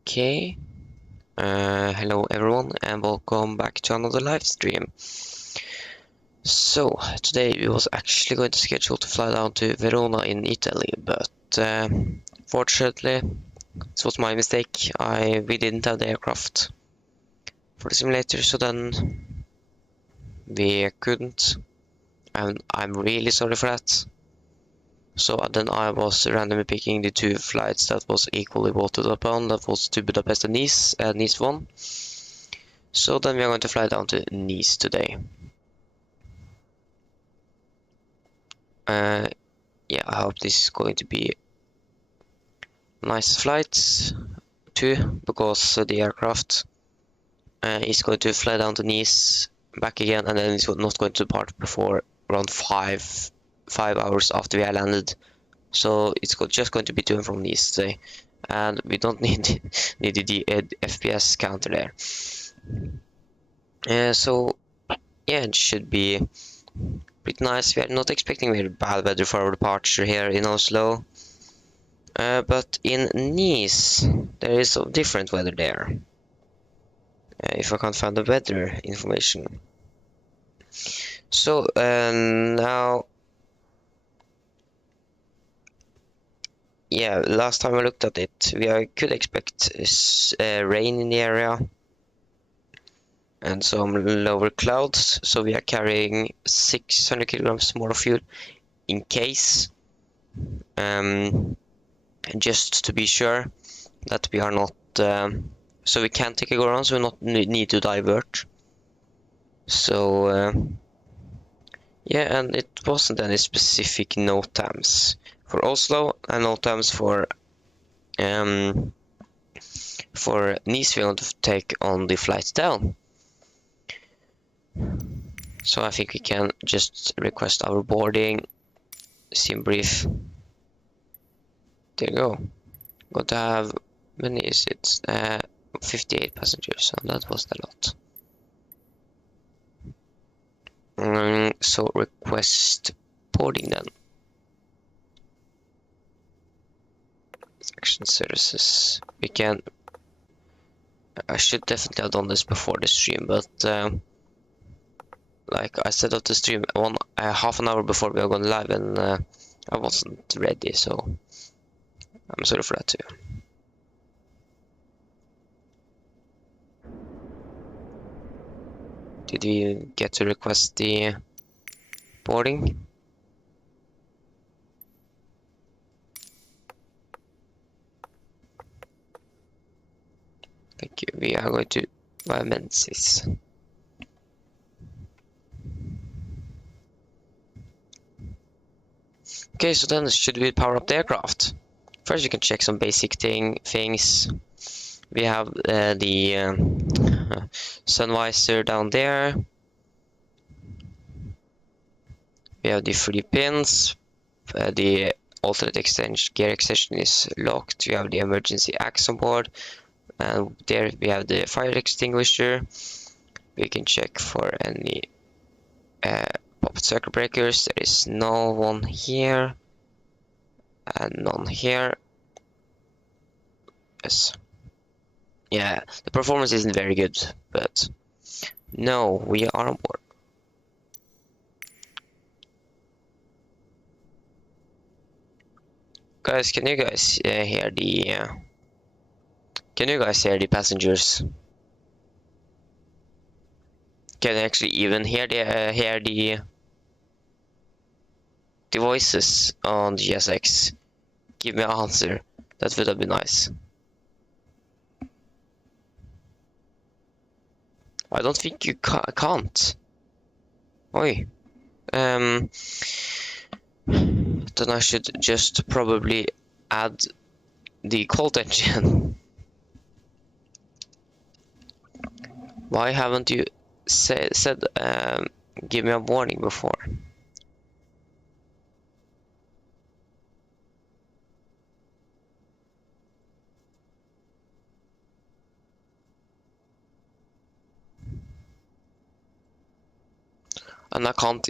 Okay, hello everyone and welcome back to another live stream. So, today we was actually going to schedule to fly down to Verona in Italy, but fortunately, this was my mistake. We didn't have the aircraft for the simulator, so then we couldn't, and I'm really sorry for that. So then I was randomly picking the two flights that was equally voted upon. That was to Budapest and Nice, Nice won. So then we are going to fly down to Nice today. Yeah, I hope this is going to be nice flights too, because the aircraft is going to fly down to Nice, back again, and then it's not going to depart before around 5 hours after we are landed. So it's just going to be to and from Nice today, and we don't need the FPS counter there. So yeah, it should be pretty nice. We are not expecting very bad weather for our departure here in Oslo, but in Nice there is some different weather there. If I can't find the weather information. So now, yeah, last time I looked at it, we could expect rain in the area and some lower clouds. So we are carrying 600 kilograms more fuel in case, just to be sure that we are not. So we can take a go around, so we not need to divert. So yeah, and it wasn't any specific note times for Oslo and note times for Nice. We want to take on the flight down. So I think we can just request our boarding, sim brief. There you go. Got to have, many is it? 58 passengers, so that was a lot. So request boarding then. Action services. We can. I should definitely have done this before the stream, but like I set up the stream half an hour before we are going live, and I wasn't ready, so I'm sorry for that too. Did we get to request the boarding? Thank you. We are going to Menzies. Okay, so then should we power up the aircraft? First, you can check some basic things. We have the sun visor down there. We have the 3 pins. The alternate gear extension is locked. We have the emergency axe on board. And there we have the fire extinguisher. We can check for any popped circuit breakers. There is no one here. And none here. Yes. Yeah, the performance isn't very good, but no, we are on board. Guys, can you guys hear the? Can you guys hear the passengers? Can you actually even hear the voices on the GSX? Give me an answer. That would be nice. I don't think you can't. Oi. Then I should just probably add the cold engine. Why haven't you said give me a warning before? And I can't.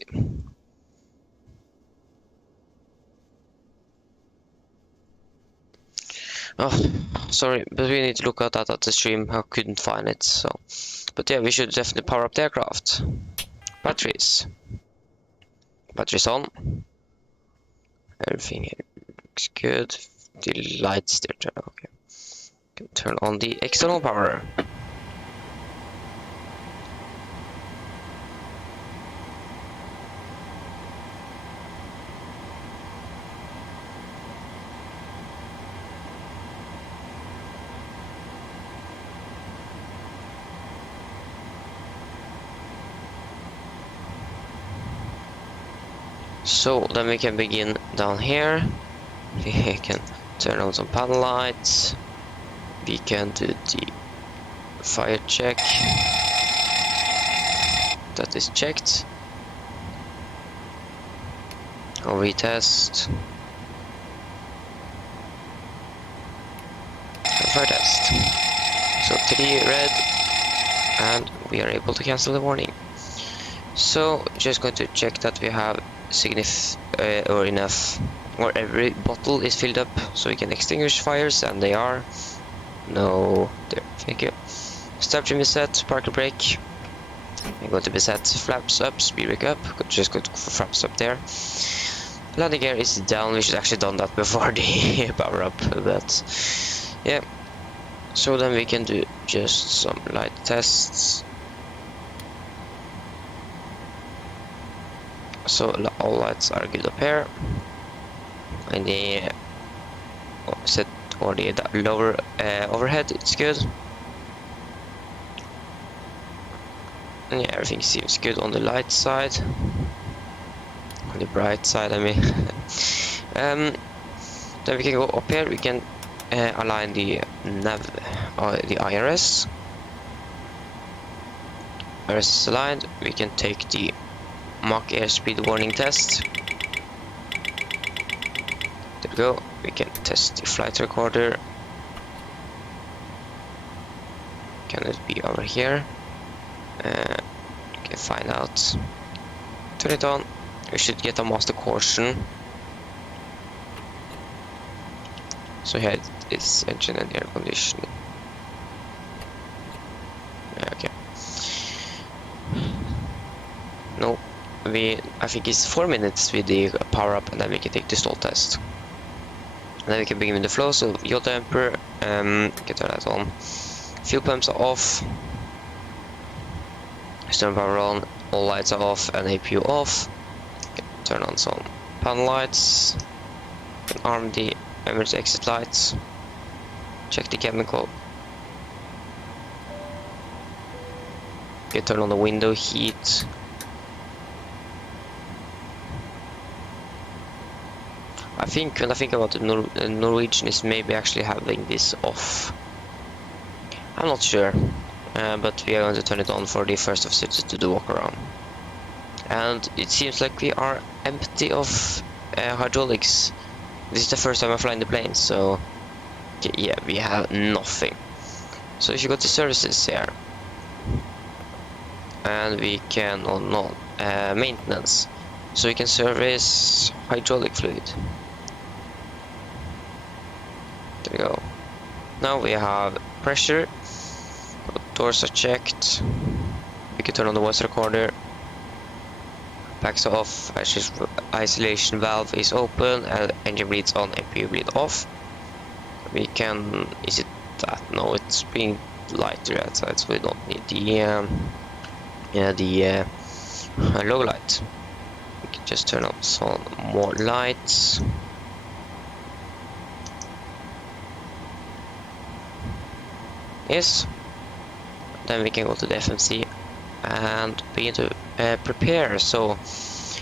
Oh, sorry, but we need to look at that at the stream. I couldn't find it, so. But yeah, we should definitely power up the aircraft. Batteries. Batteries on. Everything here looks good. The lights there, okay. Can turn on the external power. So then we can begin down here. We can turn on some panel lights. We can do the fire check. That is checked. I'll retest. And fire test. So 3 red, and we are able to cancel the warning. So just going to check that we have or enough, or every bottle is filled up so we can extinguish fires, and they are. No, there, thank you. Start trim is set, parking brake. I'm going to be set, flaps up, speed brake up, just go for flaps up there. Landing gear is down, we should actually done that before the power up, but yeah. So then we can do just some light tests. So all lights are good up here. And the set or the lower overhead, it's good. And yeah, everything seems good on the light side. On the bright side, I mean. Then we can go up here. We can align the nav, the IRS. IRS is aligned. We can take the Mach airspeed warning test. There we go. We can test the flight recorder. Can it be over here? We can find out. Turn it on. We should get a master caution. So here it's engine and air conditioning. Okay. No. I think it's 4 minutes with the power up, and then we can take the stall test. And then we can begin with the flow. So yaw damper, can turn that on. Fuel pumps are off. Stern power on. All lights are off and APU off. Can turn on some panel lights. Can arm the emergency exit lights. Check the chemical. Can turn on the window heat. I think when I think about the Norwegian is maybe actually having this off. I'm not sure, but we are going to turn it on for the first officer to do walk around. And it seems like we are empty of hydraulics. This is the first time I'm flying the plane, so yeah, we have nothing. So if you go to services here, and we can maintenance, so we can service hydraulic fluid. There we go. Now we have pressure. Doors are checked. We can turn on the voice recorder. Packs are off. Isolation valve is open. Engine bleeds on. APU bleed off. We can. Is it that? No, it's being lighter outside, so we don't need the logo light. We can just turn on some more lights. Yes. Then we can go to the FMC and begin to prepare. So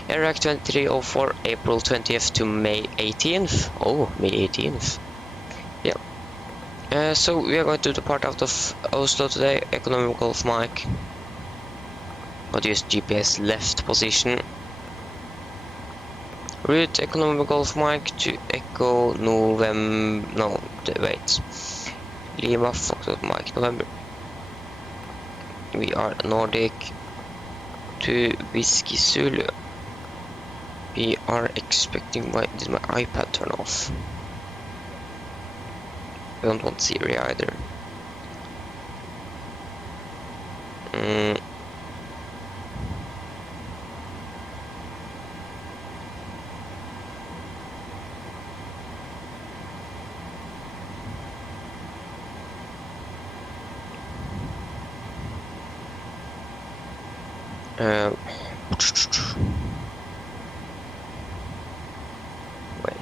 Iraq 2304, April 20th to May 18th. Oh, May 18th. Yeah. So we are going to depart out of Oslo today. Economic Golf Mike. But use GPS left position. Route Economic Golf Mike to Echo November. No, wait. Lima Foxtrot Mike November. We are Nordic to Whiskey Zulu. We are expecting did my iPad turn off? We don't want Siri either. Wait.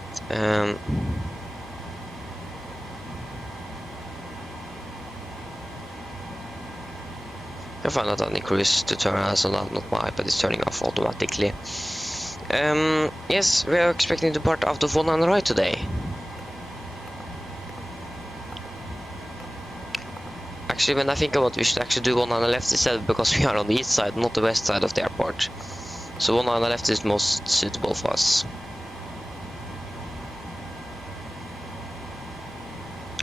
I found out on the cruise to turn on, so not my iPad is turning off automatically. Yes, we are expecting to part out of one on the right today. Actually, when I think about it, we should actually do one on the left instead, because we are on the east side, not the west side of the airport. So one on the left is most suitable for us.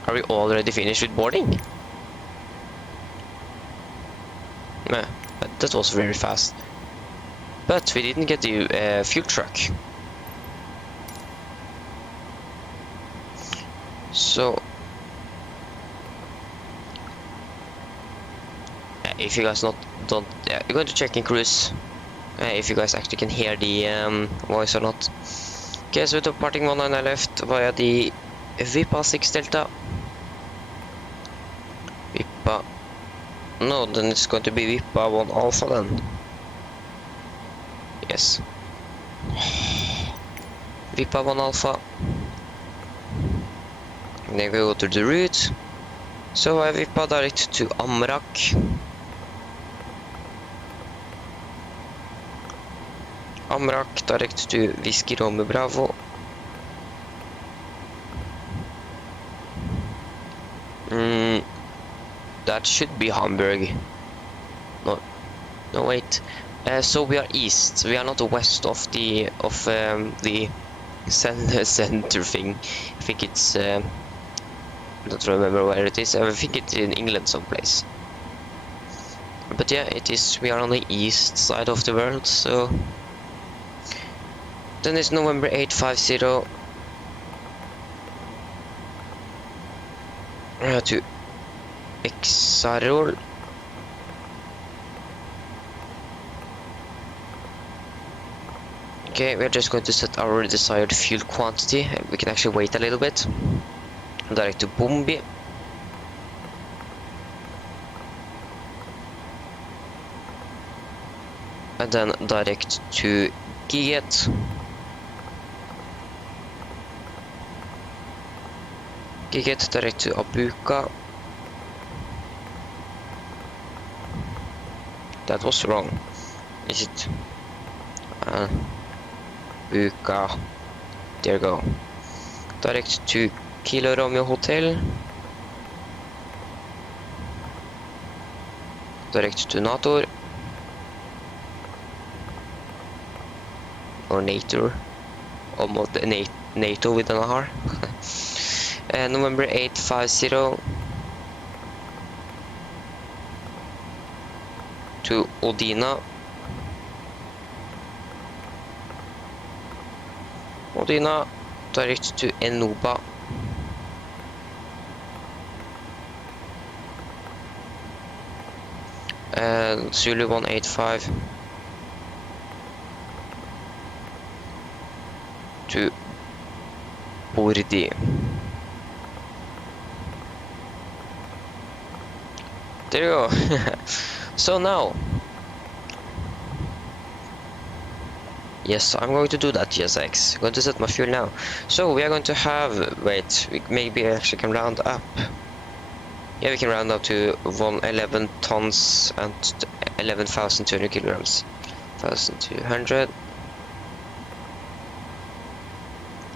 Are we already finished with boarding? Nah, that was very fast. But we didn't get the fuel truck. So if you guys you're going to check in cruise if you guys actually can hear the voice or not. Okay, so departing one on the left via the Vipa 6 Delta. Vipa. No, then it's going to be Vipa 1 Alpha then. Yes. Vipa 1 Alpha. And then we go to the route. So I Vipa direct to Amrak. Amrak direct to Whiskey Romeo Bravo. That should be Hamburg. No, wait. So we are east. We are not west of the center thing. I think it's I don't remember where it is. I think it's in England someplace. But yeah, it is. We are on the east side of the world. So then it's November 850 to Exarol. Okay, we're just going to set our desired fuel quantity. We can actually wait a little bit. Direct to Bombi. And then direct to Giget. Giget direct to Abuka. That was wrong. Is it? Abuka. There you go. Direct to Kilo Romeo Hotel. Direct to NATO. Or NATO. Almost NATO with an R. November 850 to Odina. Odina direct to Enoba. Zulu 185 to Bordi. There you go. So now, yes, I'm going to do that. Yes, I'm going to set my fuel now. So we are going to have, wait, we maybe actually can round up. Yeah, we can round up to 111 tons and 11,200 kilograms. 1,200.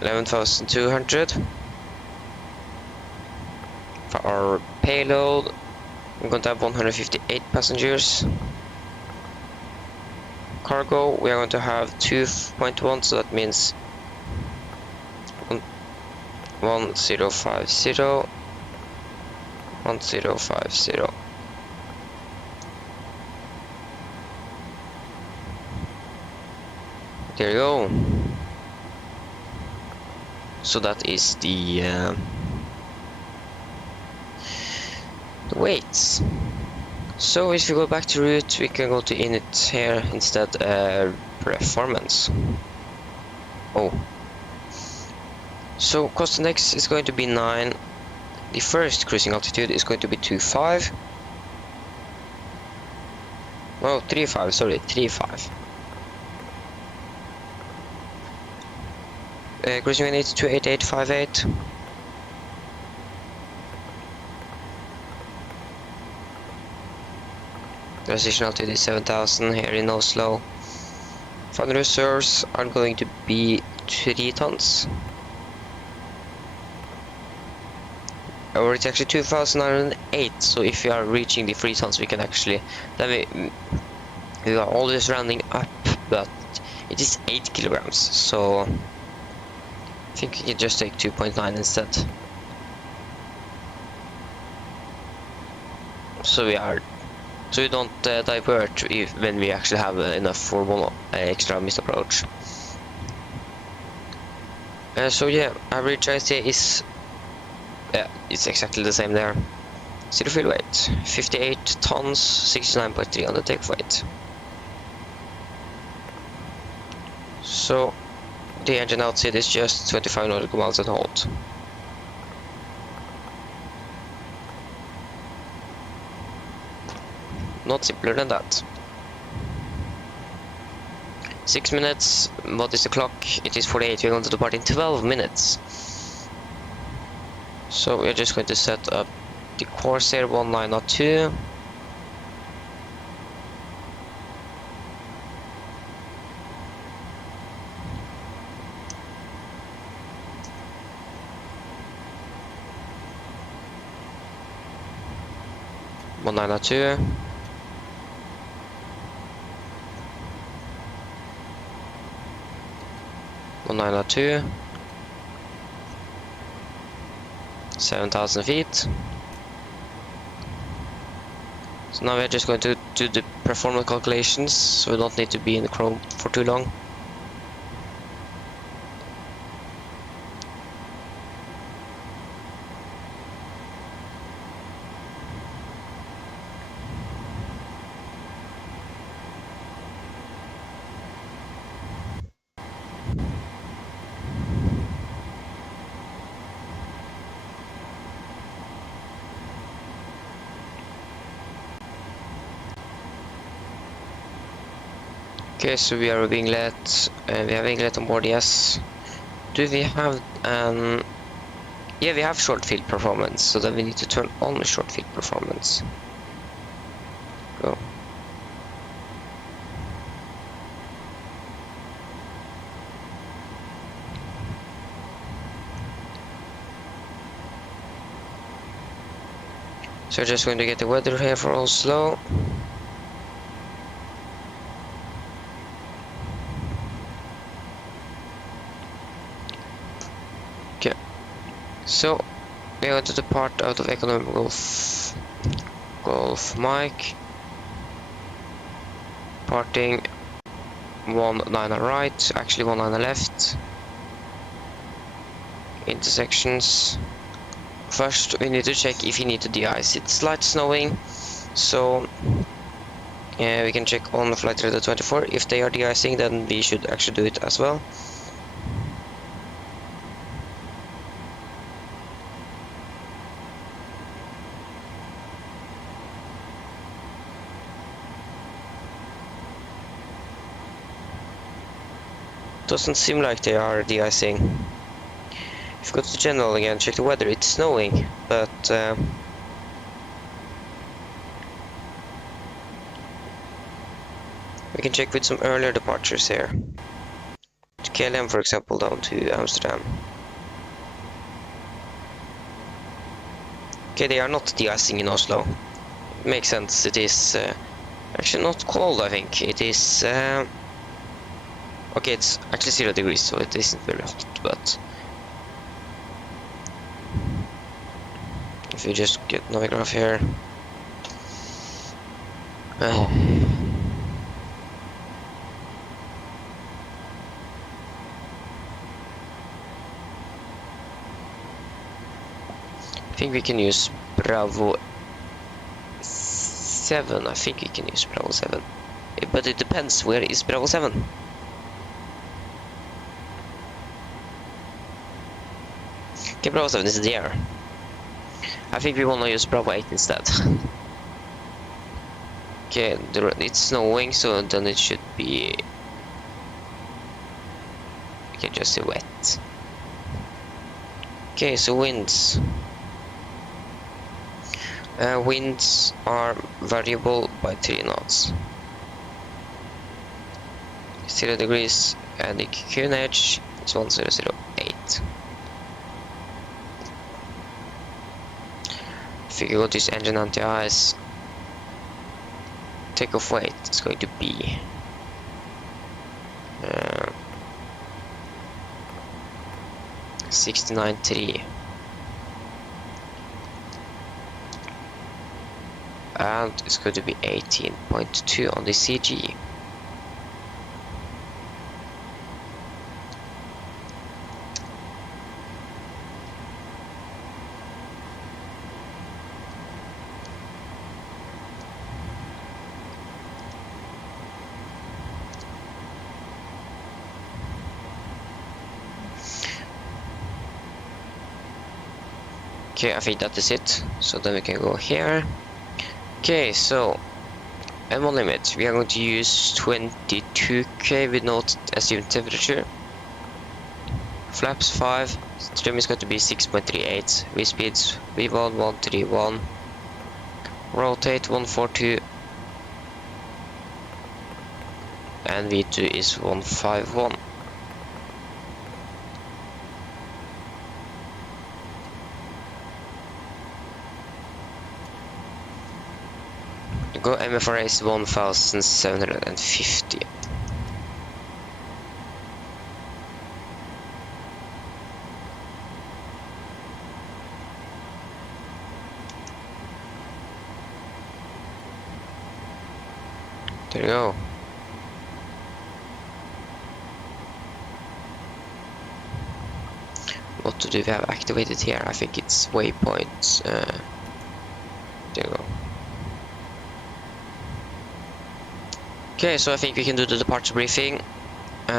11,200 for our payload. We're going to have 158 passengers. Cargo, we are going to have 2.1, so that means 1050. 1050. There you go. So that is the wait. So if you go back to route, we can go to init here instead. Performance. Oh. So cost index is going to be 9. The first cruising altitude is going to be 25. Oh, 35, sorry, 35. Cruising unit 28858. Transition altitude is 7000 here in Oslo. Final reserves are going to be 3 tons. Or it's actually 2008, so if we are reaching the 3 tons we can actually, then we are always rounding up, but it is 8 kilograms, so I think we can just take 2.9 instead. So we don't divert when we actually have enough for one extra missed approach. So yeah, average ICA is it's exactly the same there. Zero fuel weight, 58 tons, 69.3 on the take weight. So the engine outside is just 25 nautical miles at halt. Not simpler than that. 6 minutes, what is the clock? It is 48, we're going to depart in 12 minutes. So we're just going to set up the course here, 1902. One 1902. One 1902. 7,000 feet. So now we're just going to do the performance calculations, so we don't need to be in the Chrome for too long. Okay, so we are being let. We have winglet on board, yes. Do we have yeah, we have short field performance, so then we need to turn on short field performance. Go. So we're just going to get the weather here for Oslo. Okay, so we are going to depart out of economic Golf Mike. Parting 19 right, actually 19 left. Intersections. First we need to check if you need to de-ice. It's light snowing, so we can check on flight radar 24. If they are de-icing, then we should actually do it as well. Doesn't seem like they are de-icing. If you go to general again, check the weather, it's snowing, but we can check with some earlier departures here. To KLM, for example, down to Amsterdam. Okay, they are not de-icing in Oslo. Makes sense, it is actually not cold, I think. It is okay, it's actually 0 degrees, so it isn't very hot, but if you just get Navigraph here. I think we can use Bravo 7. I think we can use Bravo 7. But it depends, where is Bravo 7? Okay, Bravo 7 is there. I think we want to use Bravo 8 instead. Okay, it's snowing, so then it should be... Okay, just wet. Okay, so winds. Winds are variable by 3 knots. 0 degrees and the cocoon edge is 1008. If you go to this engine anti-ice, takeoff weight is going to be 69.3, and it's going to be 18.2 on the CG. Okay, I think that is it. So then we can go here. Okay, so M1 limit, we are going to use 22k with no assumed temperature. Flaps 5, trim is going to be 6.38, V speeds V1 131, rotate 142, and V2 is 151. Go MFRS 1750. There you go. What do we have activated here? I think it's waypoints. There you go. Okay, so I think we can do the departure briefing. We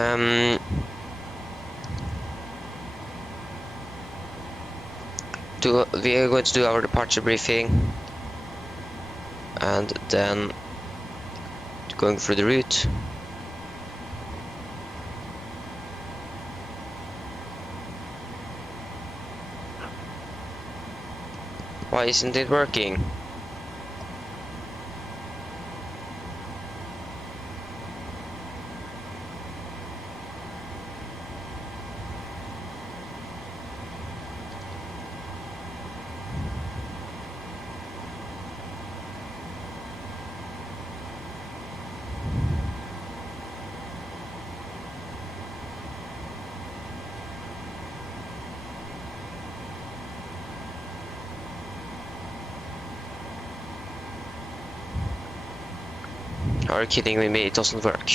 are going to do our departure briefing, and then going through the route. Why isn't it working? Are you kidding me? It doesn't work.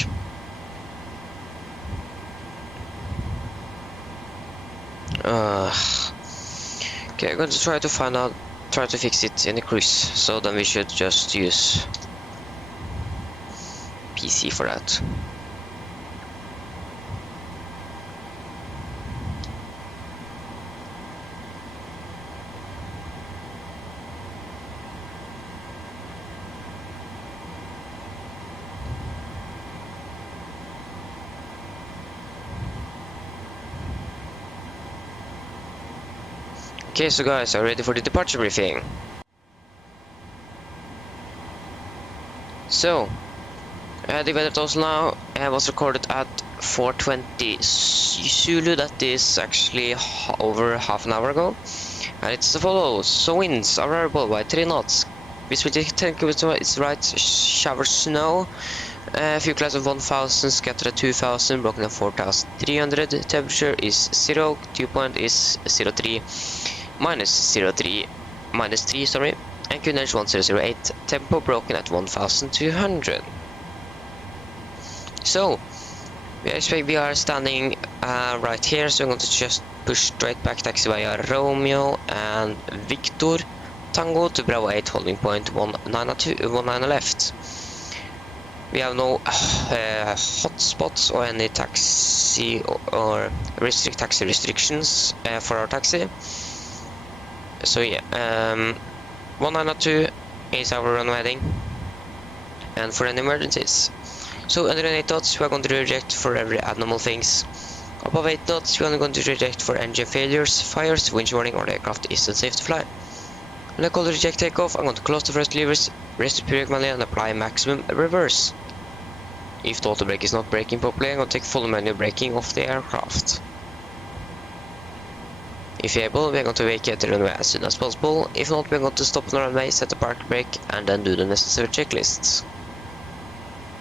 Okay, I'm going to try to fix it in the cruise. So then we should just use PC for that. Okay, so guys, are you ready for the departure briefing? So, the weather at Oslo now was recorded at 4:20 Zulu. That is actually over half an hour ago, and it's as follows. So winds are variable by 3 knots. Visibility 10 km is right. Shower snow. A few clouds of 1000, scattered at 2000, broken at 4300. Temperature is 0. Dew point is 03. minus 3, sorry, and cocoon edge 1008, tempo broken at 1200. So we are standing right here, so I'm going to just push straight back taxi via Romeo and Victor Tango to Bravo 8 holding point 19 left. We have no hotspots or any taxi or taxi restrictions for our taxi. So yeah, 1902 is our runway heading, and for any emergencies. So under 8 knots we are going to reject for every abnormal things. Above 8 knots we are going to reject for engine failures, fires, winch warning, or the aircraft is unsafe to fly. When I call the reject takeoff, I'm going to close the first levers, raise the brake manually, and apply maximum reverse. If the auto brake is not braking properly, I'm going to take full manual braking of the aircraft. If able, we are going to vacate the runway as soon as possible. If not, we are going to stop on the runway, set the park brake, and then do the necessary checklists.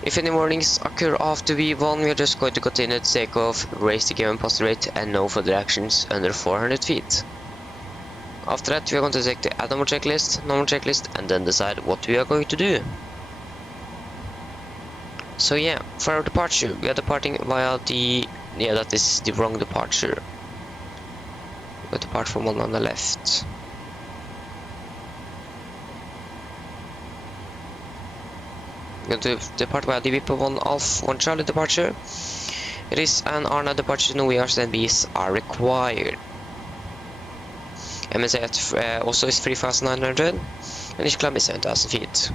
If any warnings occur after V1, we are just going to continue to take off, raise the given posture rate, and no further actions under 400 feet. After that, we are going to take the abnormal checklist, normal checklist, and then decide what we are going to do. So yeah, for our departure, we are departing via the... yeah, that is the wrong departure. We depart from one on the left. We're going to depart via the VIP 1 Alpha 1 Charlie departure. It is an Arna departure, no ERs and Bs are required. MSFS also is 3,900, and each climb is 7,000 feet.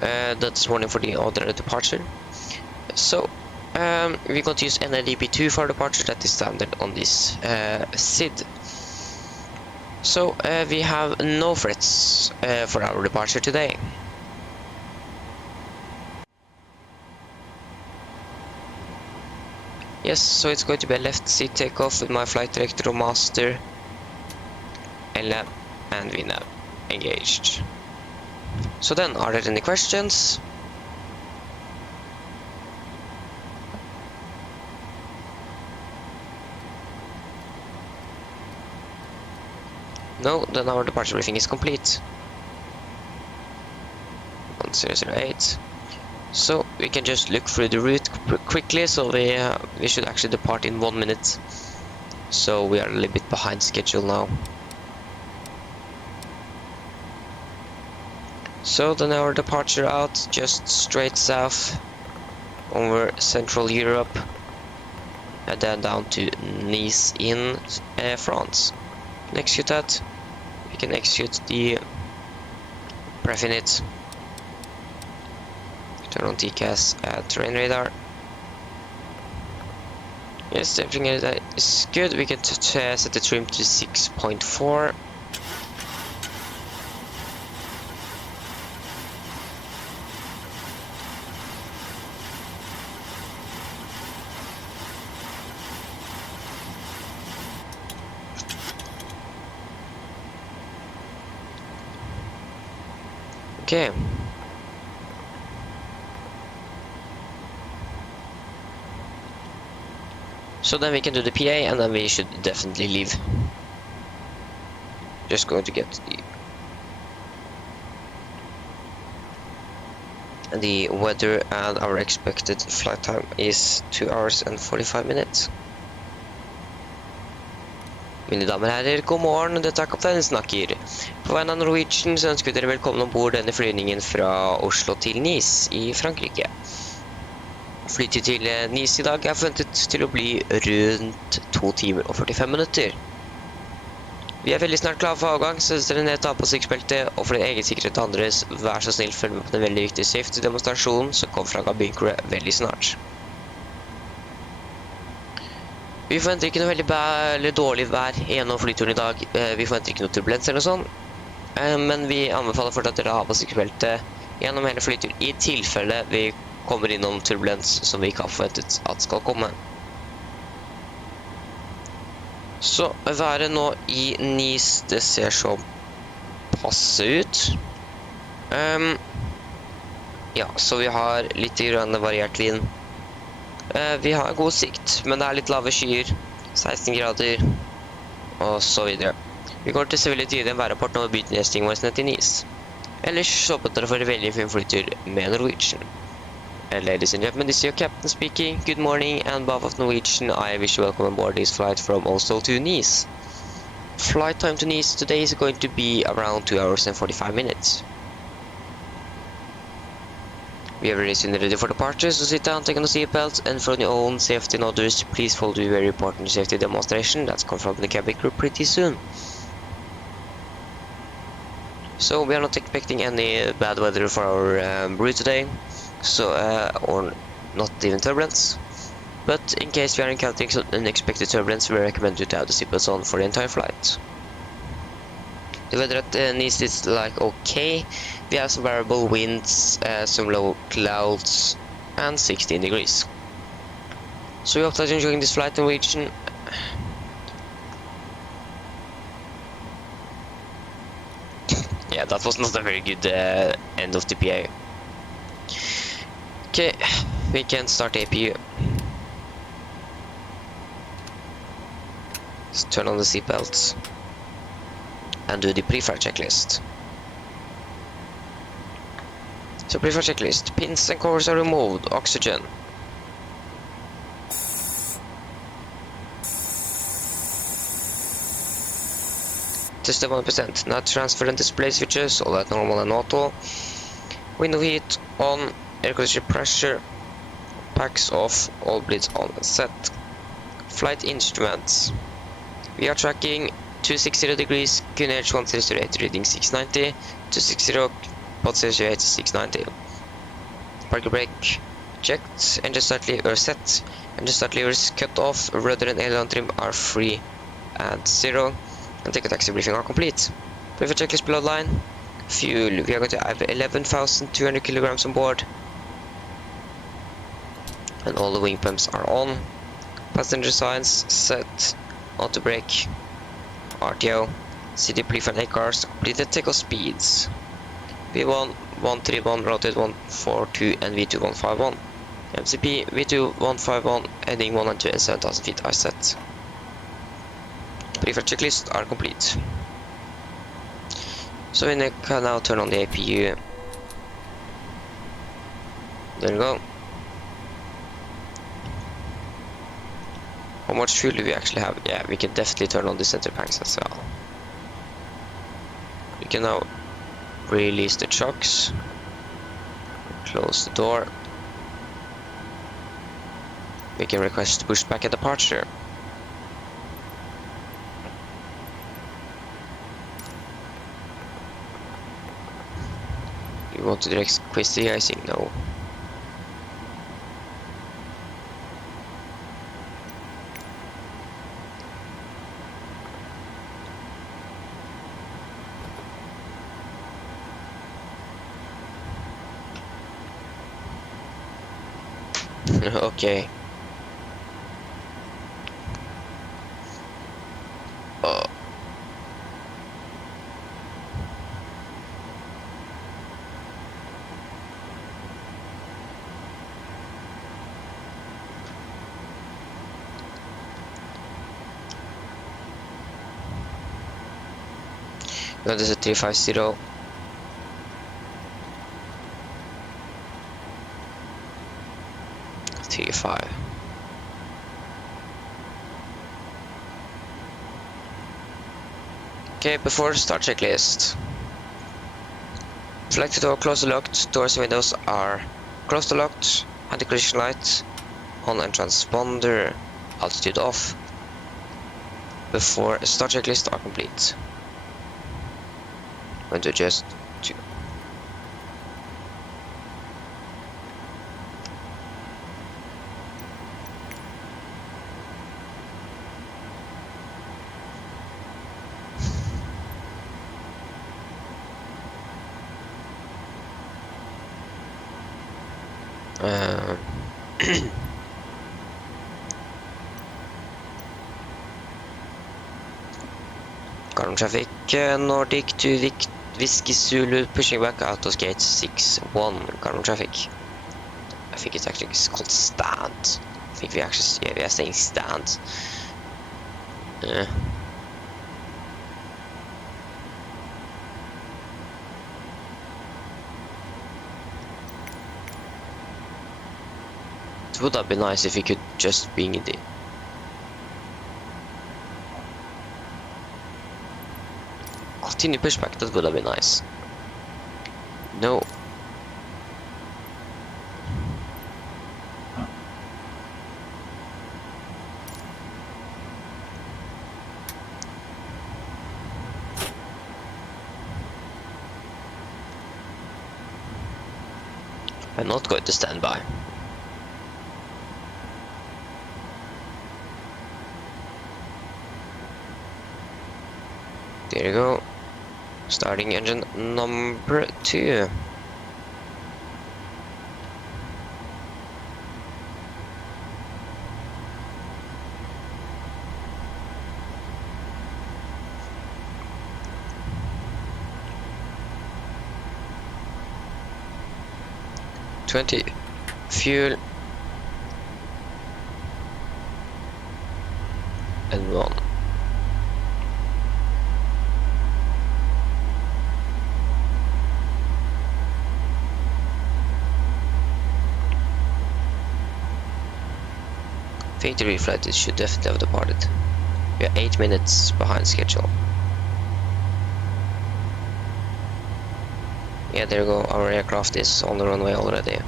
That's warning for the other departure. So, we're going to use NADP2 for departure, that is standard on this SID. So, we have no threats for our departure today. Yes, so it's going to be a left seat takeoff with my flight director, master, LNAV and VNAV engaged. So then, are there any questions? No, then our departure briefing is complete. 1008. So we can just look through the route quickly. So we should actually depart in 1 minute. So we are a little bit behind schedule now. So then our departure out just straight south over Central Europe and then down to Nice in France. Execute that. We can execute the Prefinite. Turn on TCAS, terrain radar. Yes, everything is good. We can set the trim to 6.4. Okay. So then we can do the PA and then we should definitely leave. Just going to get the weather, and our expected flight time is 2 hours and 45 minutes. Mine damer og herrer, god morgen, dette er kapteinen snakker. På vegne av Norwegian så ønsker vi dere velkommen ombord denne flyvningen fra Oslo til Nice i Frankrike. Flytid til Nice i dag er forventet til å bli rundt 2 timer og 45 minutter. Vi er veldig snart klare for avgang, så dere ned ta på sikkerhetsbeltet, og for din egen sikkerhet og andres, vær så snill følg med på den veldig viktige safety-demonstrasjonen som kom fra kabincrewet veldig snart. Vi forventer ikke noe veldig dårlig vær gjennom flyturen i dag. Vi forventer ikke noe turbulens eller noe sånt. Men vi anbefaler fortsatt dere å ha på sikkerhetsbeltet gjennom hele flyturen i tilfelle vi kommer innom turbulens som vi ikke har forventet at skal komme. Så været nå i Nice, det ser så passe ut. Ja, så vi har litt variert vind. Vi har god sikt, men det er litt lave skyer, 16 grader, og så videre. Vi går til selvfølgelig tidlig en værrapport når vi byter nesting vår ned til Nice. Ellers så håper dere får en veldig fin flytur med Norwegian. Ladies and gentlemen, this is your captain speaking. Good morning, and on behalf of Norwegian, I wish you welcome on board this flight from Oslo to Nice. Flight time to Nice today is going to be around 2 hours and 45 minutes. We are very soon ready for departure, so sit down, take on the seatbelt, and for your own safety and others, please follow the very important safety demonstration that's come from the cabin crew pretty soon. So we are not expecting any bad weather for our route today, or not even turbulence. But in case we are encountering some unexpected turbulence, we recommend you to have the seatbelts on for the entire flight. The weather at Nice is like okay. We have some variable winds, some low clouds, and 16 degrees. So we hope that you're enjoying this flight, Norwegian. Yeah, that was not a very good end of the PA. Okay, we can start the APU. Let's turn on the seatbelts and do the pre-flight checklist. So pre-flight checklist, pins and covers are removed, oxygen. System 1%, now transfer and display switches, all at normal and auto. Window heat on, air conditioner pressure, packs off, all bleeds on and set. Flight instruments. We are tracking 260 degrees, QNH 1008 reading 690, 260 1008 690. Parking brake checked, engine start lever set, engine start levers cut off, rudder and aileron trim are free and 0, and take a taxi briefing are complete. Private checklist below line. Fuel, we are going to have 11,200 kilograms on board, and all the wing pumps are on. Passenger signs set, auto brake, RTO, city pre-flight A cars, completed takeoff speeds. V1 131, rotate 142 and V2 151. MCP V2 151, heading 1 and 2 and 7,000 feet are set. Pre-flight checklists are complete. So we can now turn on the APU. There we go. How much fuel do we actually have? Yeah, we can definitely turn on the center packs as well. We can now release the chocks, close the door. We can request pushback at departure. You want to direct request the icing? No. Okay. That is a 350. T5. Okay, before start checklist. Select the door closed or locked. Doors and windows are closed or locked. Anti-collision light on and transponder altitude off. Before start checklist are complete. Going to adjust to current traffic, Nordic to Whiskey Zulu, pushing back out of gate 6-1, current traffic. I think it's actually called stand. I think we actually, yeah, we are saying stand. It would have been nice if we could just be in the continue pushback, that would have been nice. No. I'm not going to stand by. There you go. Starting engine number 2. Fuel and 1. Factory flight should definitely have departed. We are 8 minutes behind schedule. Yeah, there you go, our aircraft is on the runway already.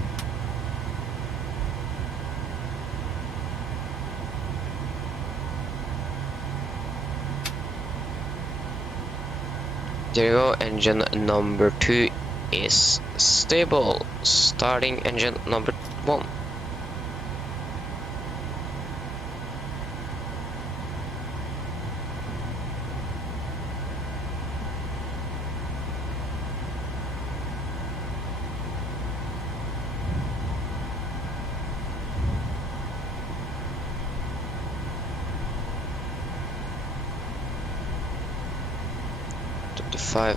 There you go, engine number 2 is stable. Starting engine number 1.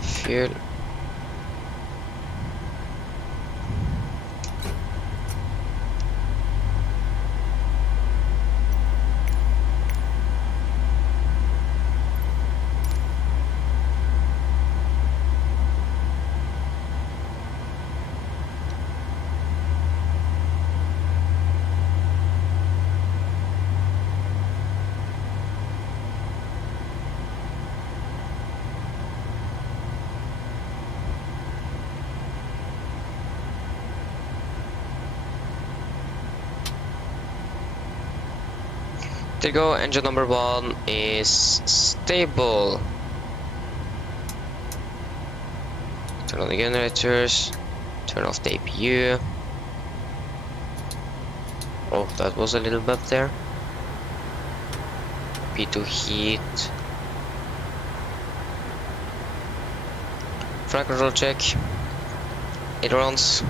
Fuel. There you go, engine number 1 is stable. Turn on the generators, turn off the APU. Oh, that was a little bump there. P2 heat. Flight control check. Ailerons.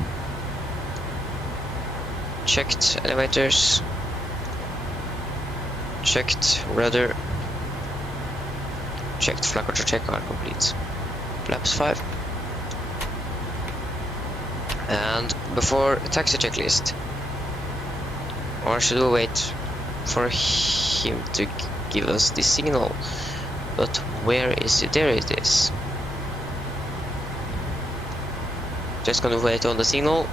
Checked elevators. Checked rudder. Checked flight control check are complete. Flaps 5. And before taxi checklist, or should we wait for him to give us the signal? But where is it? There it is. Just gonna wait on the signal.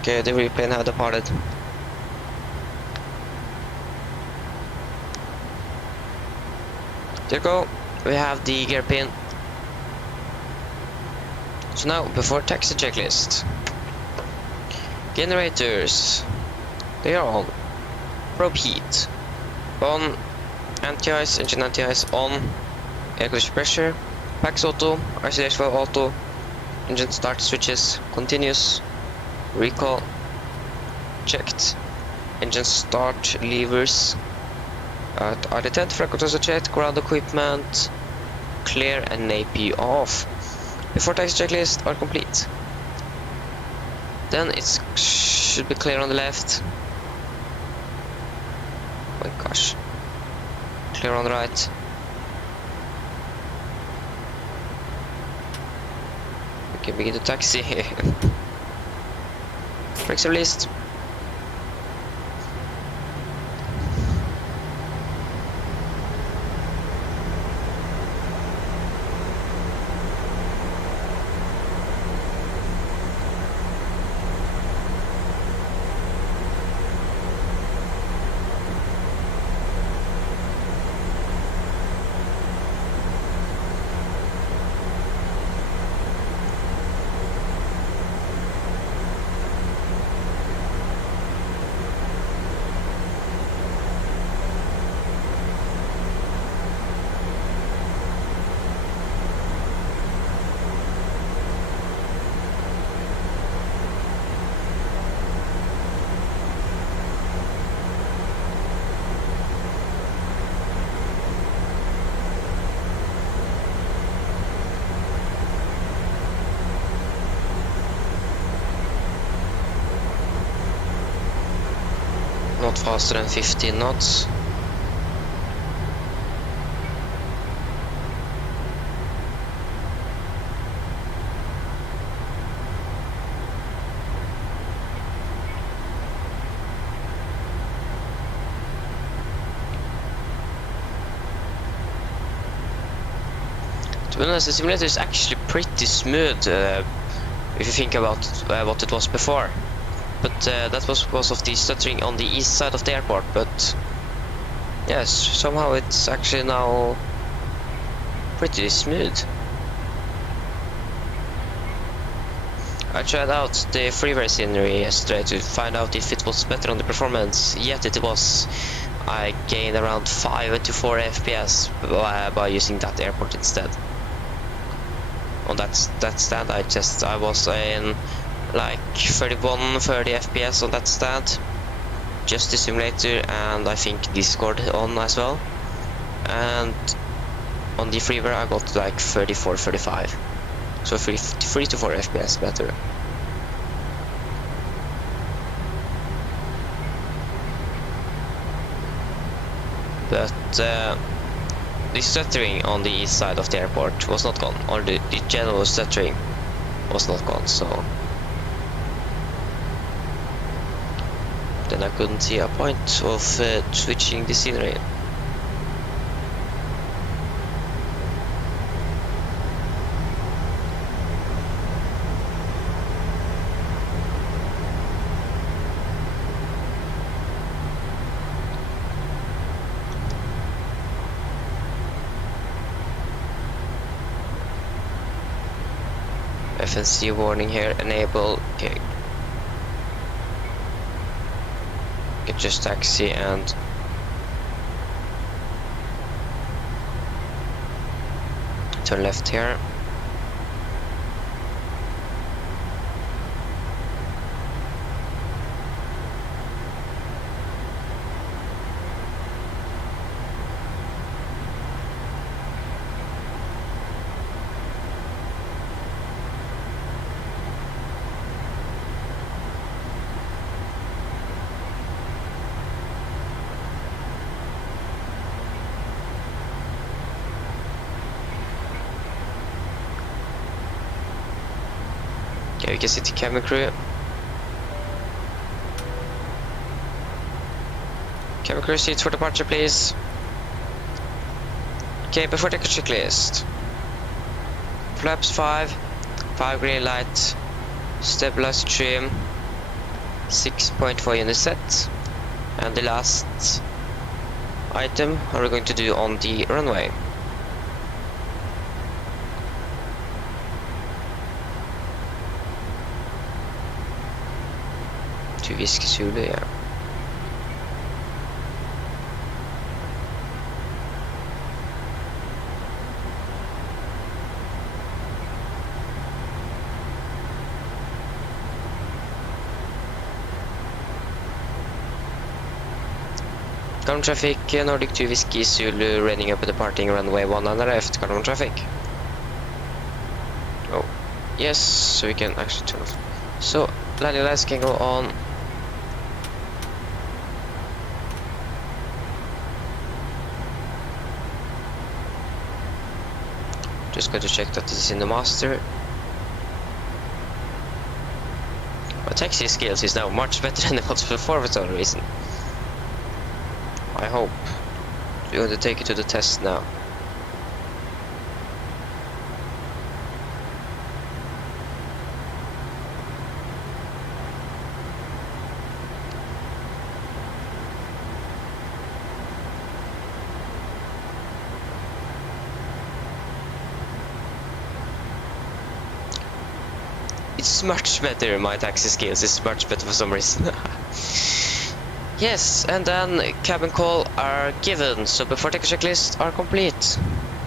Okay, the replane had departed. There you go. We have the gear pin. So now, before taxi checklist. Generators. They are on. Probe heat. On. Anti-ice, engine anti-ice on. Air condition pressure. Pax auto. RCH valve auto. Engine start switches. Continuous. Recall. Checked. Engine start levers. RD10, flight controls are checked. Ground equipment. Clear and AP off. Before taxi checklist are complete. Then it should be clear on the left. Oh my gosh. Clear on the right. We can begin the taxi. Brakes are released. not faster than 15 knots. To be honest, the simulator is actually pretty smooth if you think about what it was before. But that was because of the stuttering on the east side of the airport. But yes, somehow it's actually now pretty smooth. I tried out the freeway scenery yesterday to find out if it was better on the performance. Yet it was. I gained around 5 to 4 FPS by using that airport instead. On that stand, I was in like 30 FPS on that stand, just the simulator, and I think Discord on as well. And on the freeway I got like 34, 35, so 3 to 4 FPS better. But the stuttering on the east side of the airport was not gone, or the general stuttering was not gone, so then I couldn't see a point of switching the scenery. FNC warning here, enable. Okay. Just taxi and turn left here. Okay, we can see the cabin crew. Cabin crew, seats for departure, please. Okay, before the checklist. Flaps 5, 5 green light, stabilizer trim, 6.4 unit set, and the last item are we going to do on the runway. Whiskey Zulu, yeah. Current traffic, Nordic 2 Whiskey Zulu, running up and departing runway 1 on the left, current traffic. Oh, yes, so we can actually turn off. So, landing lights can go on. Just going to check that this is in the master. My taxi skills is now much better than it was before for some reason. I hope. We're going to take it to the test now. It's much better, my taxi skills is much better for some reason. Yes, and then cabin call are given, so before the checklist are complete.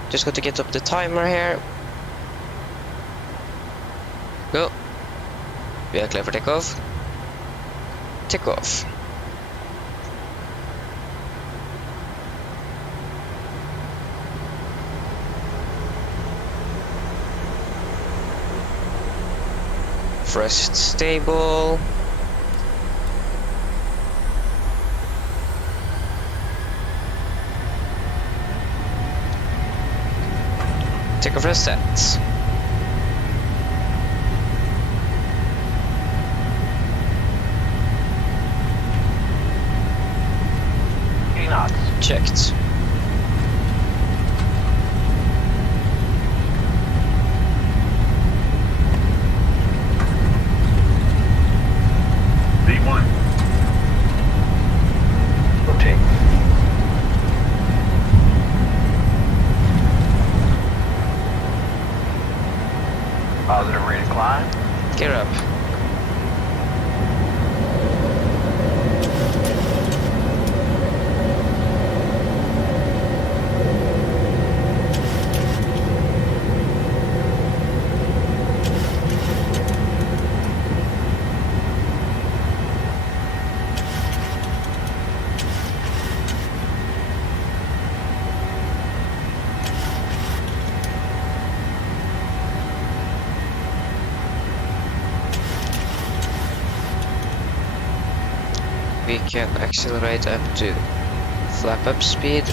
Just got to get up the timer here. Go. We are clear for takeoff. Takeoff. Thrust stable. Take off rest set. Checked. V1. Rotate. Positive rate of climb. Gear up. We can accelerate up to flap up speed.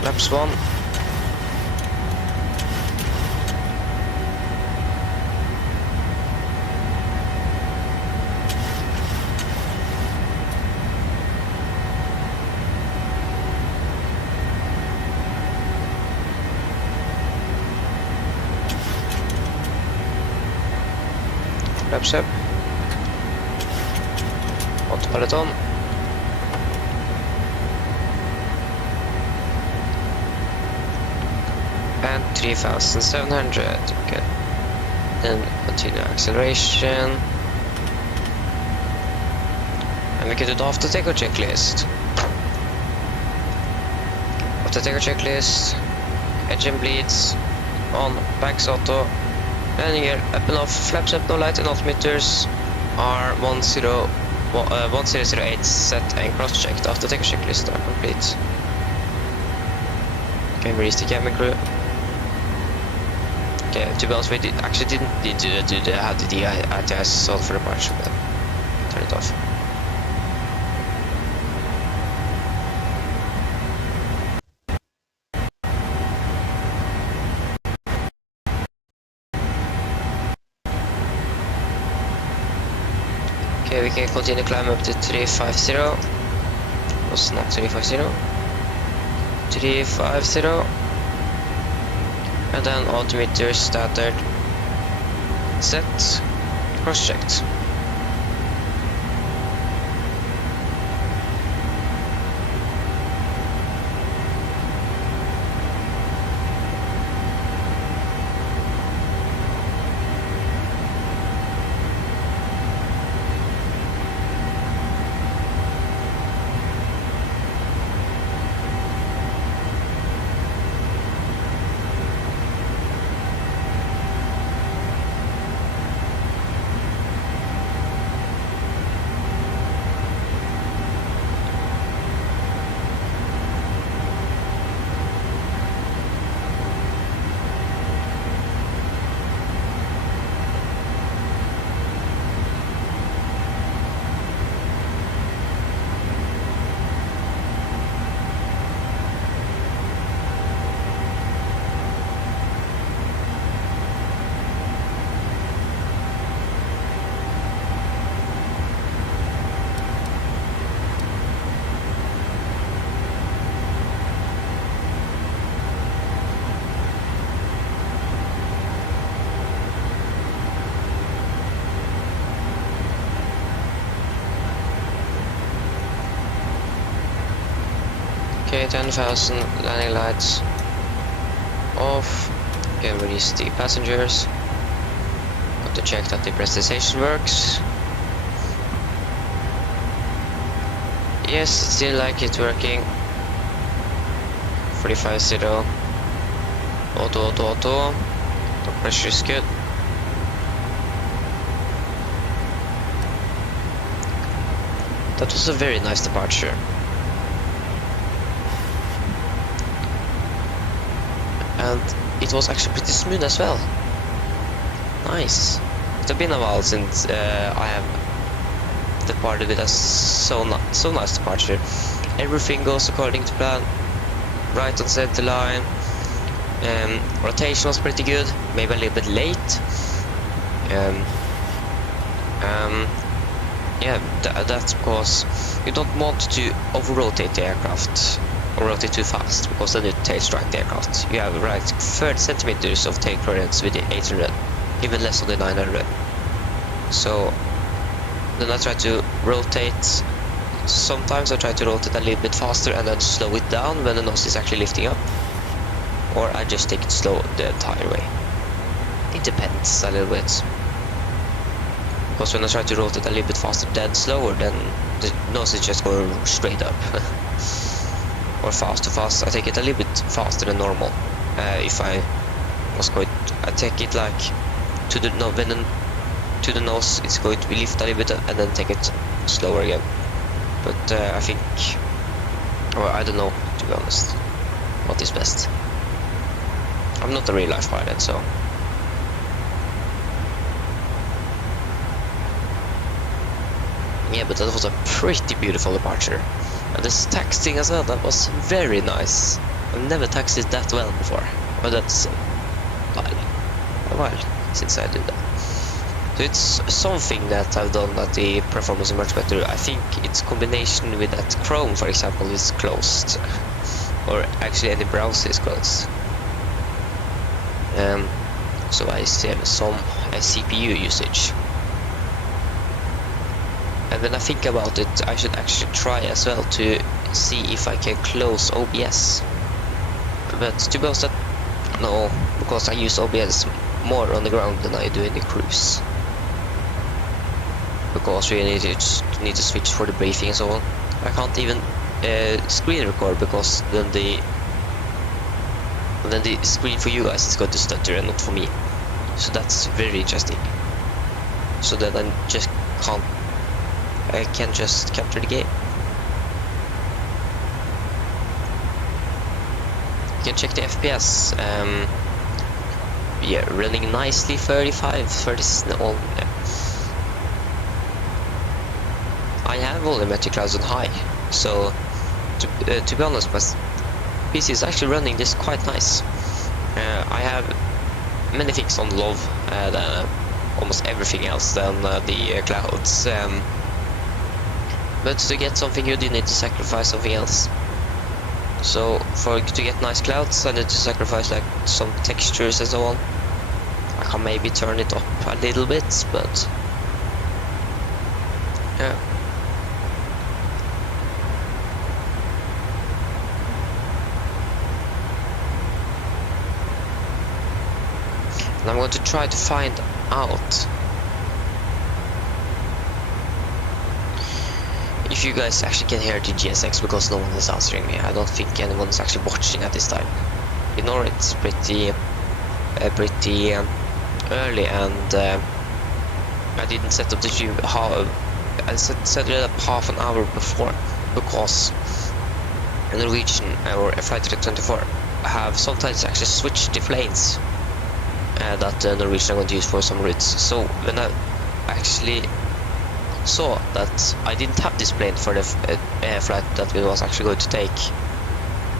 Flaps 1. Flaps up. Autopilot on. And 3,700. Okay. Then continue acceleration. And we can do the after takeoff checklist. After takeoff checklist. Engine bleeds. On. Backs auto. Landing gear up and off, flaps up, no light, and altimeters are 1008 set and cross-checked. After takeoff checklist are complete. Okay, release the cabin crew. Okay, to be honest, we actually didn't need to do the ITS solve for departure, but turn it off. Okay, we can continue climb up to 350. Was not 350. 350. And then altimeter started. Set. Cross-checked. Okay, 10,000 landing lights off. Okay, release the passengers. Got to check that the pressurization works. Yes, still like it working. 45-0. Auto. The pressure is good. That was a very nice departure. And it was actually pretty smooth as well. Nice. It has been a while since I have departed with a so nice departure. Everything goes according to plan. Right on center line. Rotation was pretty good. Maybe a little bit late. Yeah, that's because you don't want to over-rotate the aircraft or rotate too fast, because then you tail strike the aircraft. You have right 30 centimeters of tail clearance with the 800, even less on the 900. So then I try to rotate. Sometimes I try to rotate a little bit faster and then slow it down when the nose is actually lifting up, or I just take it slow the entire way. It depends a little bit. Because when I try to rotate a little bit faster than slower, then the nose is just going straight up. Or fast to fast. I take it a little bit faster than normal. If I was going, I take it like to the to the nose, it's going to be lift a little bit and then take it slower again. But I think, well, I don't know, to be honest, what is best. I'm not a real life pilot, so. Yeah, but that was a pretty beautiful departure. And this taxiing as well, that was very nice. I've never taxied that well before. But that's a while since I did that. So it's something that I've done that the performance is much better. I think its combination with that Chrome, for example, is closed. Or actually any browser is closed. So I save some CPU usage. And when I think about it, I should actually try as well to see if I can close OBS. But to be honest, no, because I use OBS more on the ground than I do in the cruise. Because we need to switch for the briefing and so on. I can't even screen record, because then the screen for you guys is going to stutter and not for me. So that's very interesting. So that I can just capture the game. You can check the FPS. Yeah, running nicely, 35, 30. I have volumetric clouds on high, so to be honest, my PC is actually running this quite nice. I have many things on low, than almost everything else than the clouds. But to get something good, you need to sacrifice something else. So to get nice clouds, I need to sacrifice like some textures and so on. I can maybe turn it up a little bit, but yeah. And I'm going to try to find out if you guys actually can hear the GSX, because no one is answering me. I don't think anyone is actually watching at this time. You know, it's pretty early, and I didn't set up the stream. I set it up half an hour before, because Norwegian or Flight 24 have sometimes actually switched the planes that Norwegian are going to use for some routes. So when I actually saw that I didn't have this plane for the flight that we was actually going to take,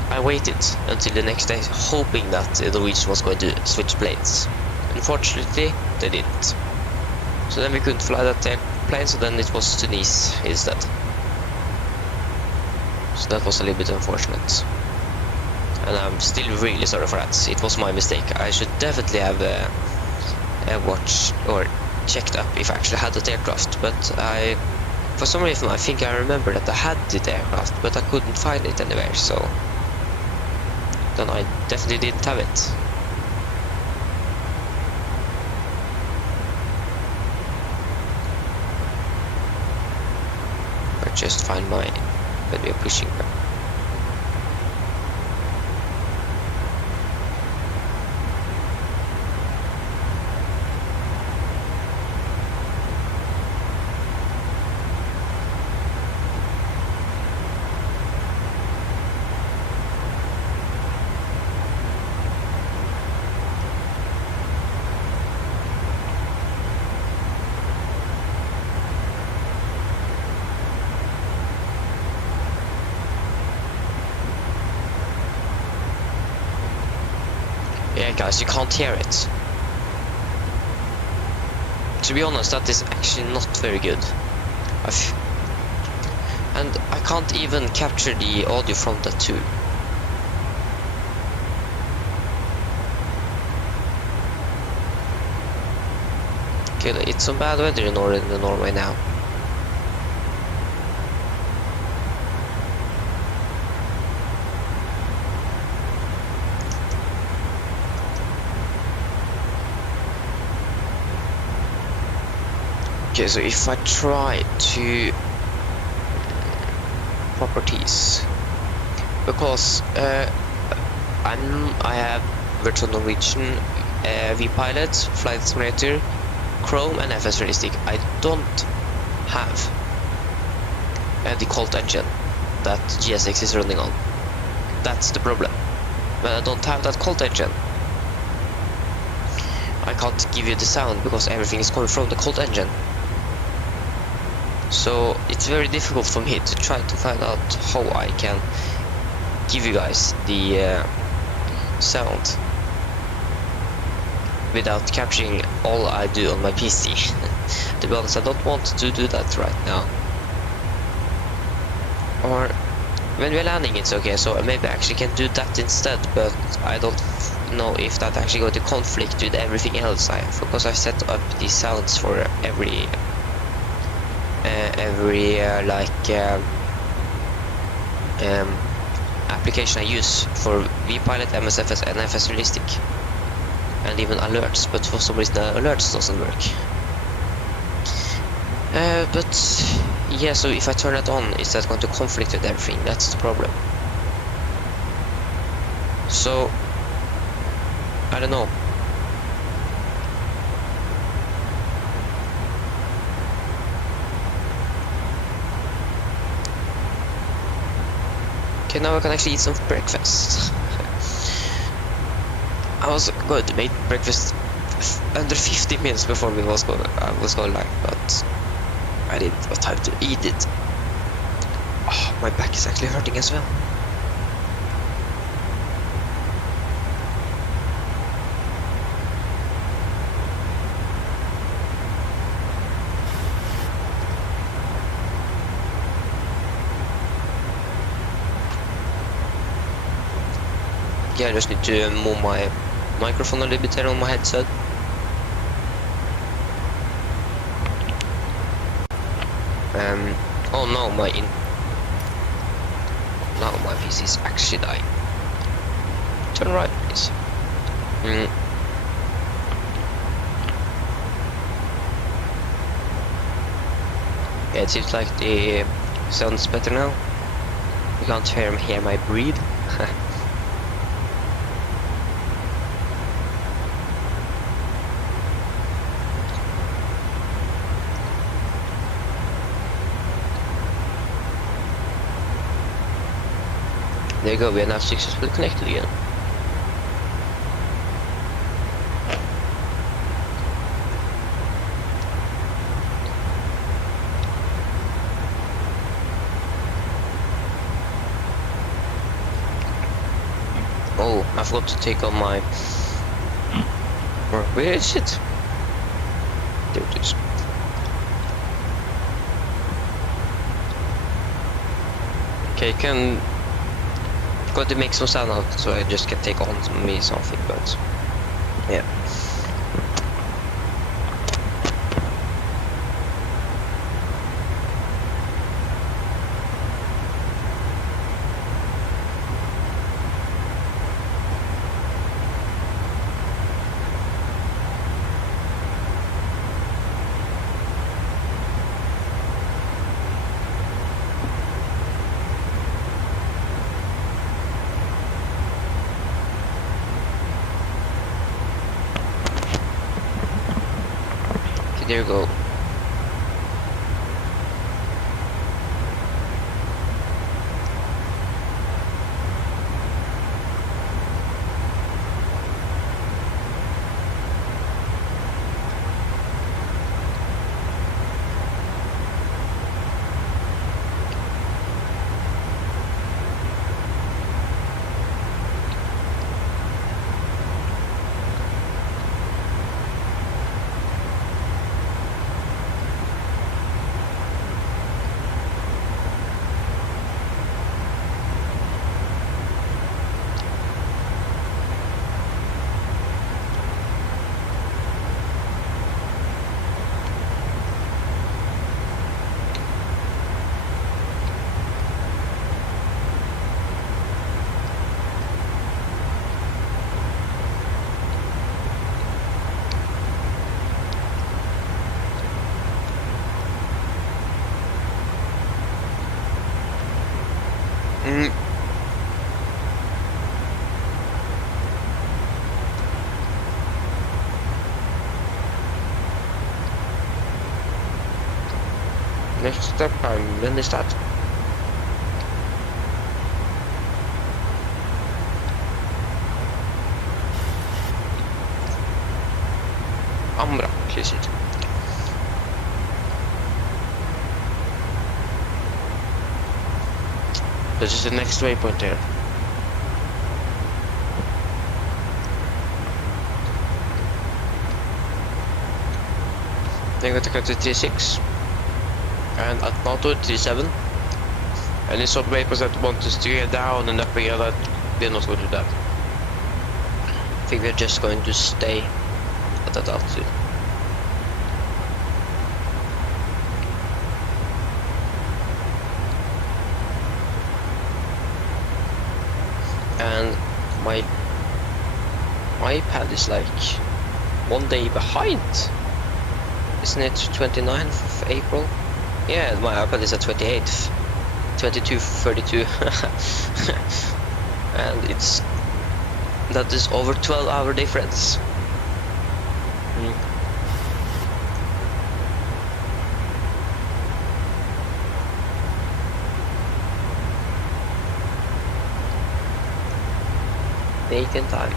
I waited until the next day, hoping that Norwegian was going to switch planes. Unfortunately, they didn't. So then we couldn't fly that plane, so then it was to Nice instead. So that was a little bit unfortunate. And I'm still really sorry for that. It was my mistake. I should definitely have watched or checked up if I actually had that aircraft, but for some reason I think I remember that I had the aircraft, but I couldn't find it anywhere, so then I definitely didn't have it. But just find my when we are pushing them. Yeah, guys, you can't hear it. To be honest, that is actually not very good. And I can't even capture the audio from that too. Okay, it's some bad weather in Norway now. Okay, so if I try to properties, because I have virtual Norwegian V-Pilot, Flight Simulator, Chrome, and FS Realistic. I don't have the Colt engine that GSX is running on. That's the problem. When I don't have that Colt engine, I can't give you the sound because everything is coming from the Colt engine. So it's very difficult for me to try to find out how I can give you guys the sound without capturing all I do on my PC. To be honest, I don't want to do that right now. Or when we're landing it's okay, so maybe I actually can do that instead, but I don't know if that actually going to conflict with everything else I have, because I set up these sounds for every application I use for VPilot, MSFS, and FS Realistic, and even alerts, but for some reason the alerts doesn't work. But yeah, so if I turn it on, is that going to conflict with everything? That's the problem. So I don't know. Okay, now I can actually eat some breakfast. I was going to make breakfast under 50 minutes before I was going live, but I didn't have time to eat it. Oh, my back is actually hurting as well. Yeah, I just need to move my microphone a little bit here on my headset. Oh no, now my PC is actually dying. Turn right, please. Yeah, it seems like the sounds better now. You can't hear my breathe. There you go, we are now successfully connected again. Oh, I forgot to take on my... Where is it? There it is. Okay, got to make some sound out, so I just can take on me something, but yeah. There you go. next step time. When is that? Amra, is it? This is the next waypoint there. Then we got to cut to T6 and at NATO T7. And it's some waypoints that want us to get down and up again, that we're not going to do that. I think we're just going to stay at that altitude. And my iPad is like 1 day behind. Isn't it 29th of April? Yeah, my iPad is at 28th. 22:32. And that is over 12-hour difference. Date and time.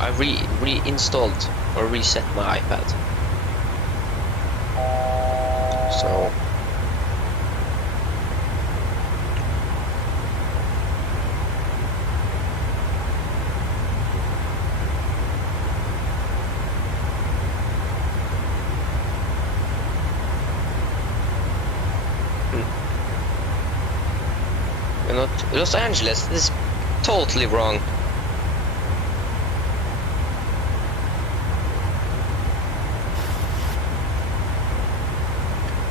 I reinstalled or reset my iPad. So we're not Los Angeles. This is totally wrong.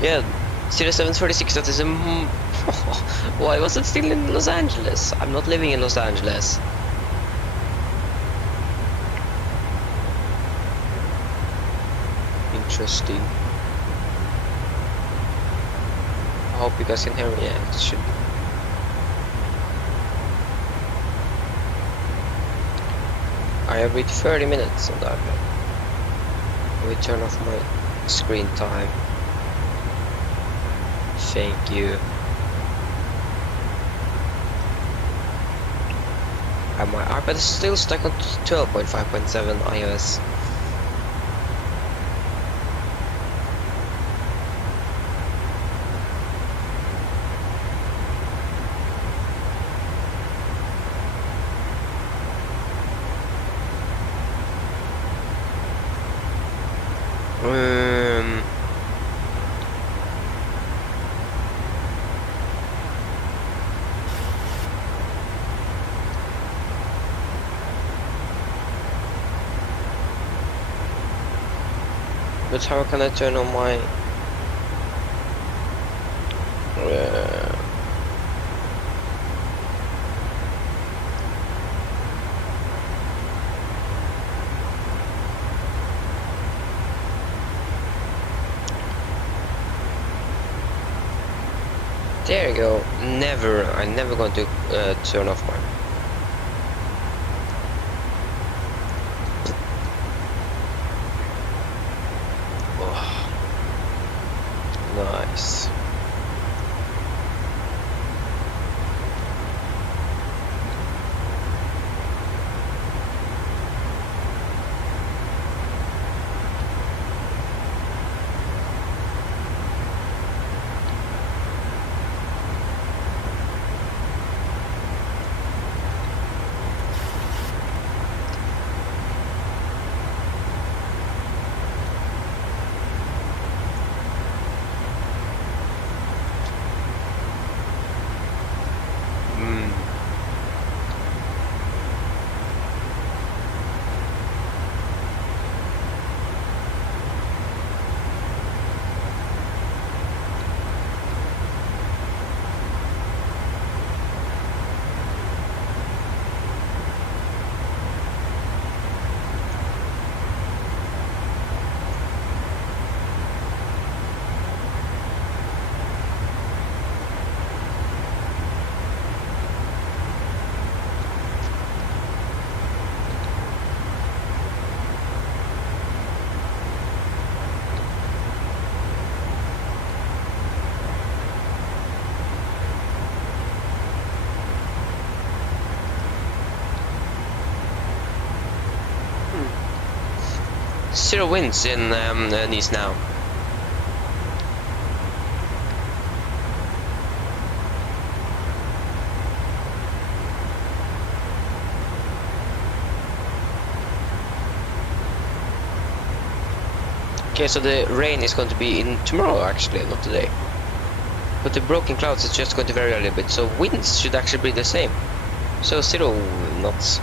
Yeah, 0736, that is a... Why was it still in Los Angeles? I'm not living in Los Angeles. Interesting. I hope you guys can hear me. Yeah, it should be. I have waited 30 minutes on that. Let me turn off my screen time. Thank you. And my iPad is still stuck on 12.5.7 iOS. But how can I turn on my there you go. I'm never going to turn off my... Nice. zero winds in Nice now. Okay, so the rain is going to be in tomorrow actually, not today. But the broken clouds is just going to vary a little bit, so winds should actually be the same. So 0 knots.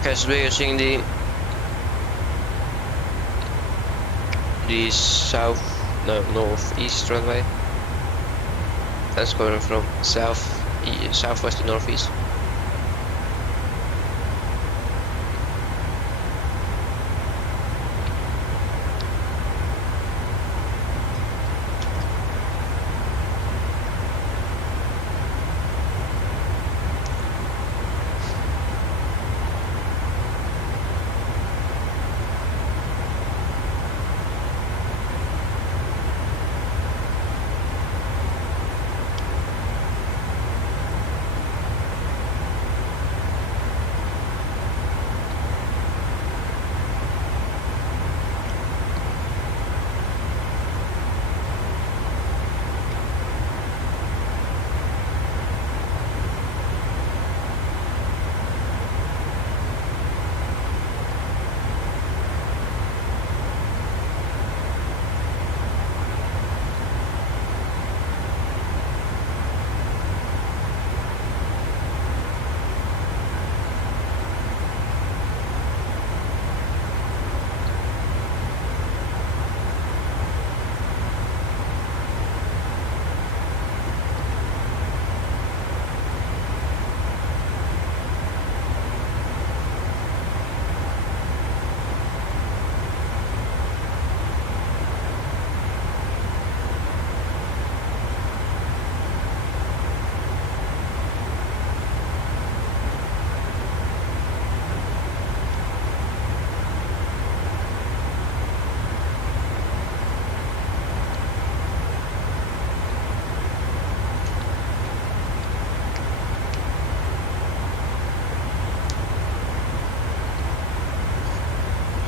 Because we're using the northeast runway. That's going from southwest to northeast.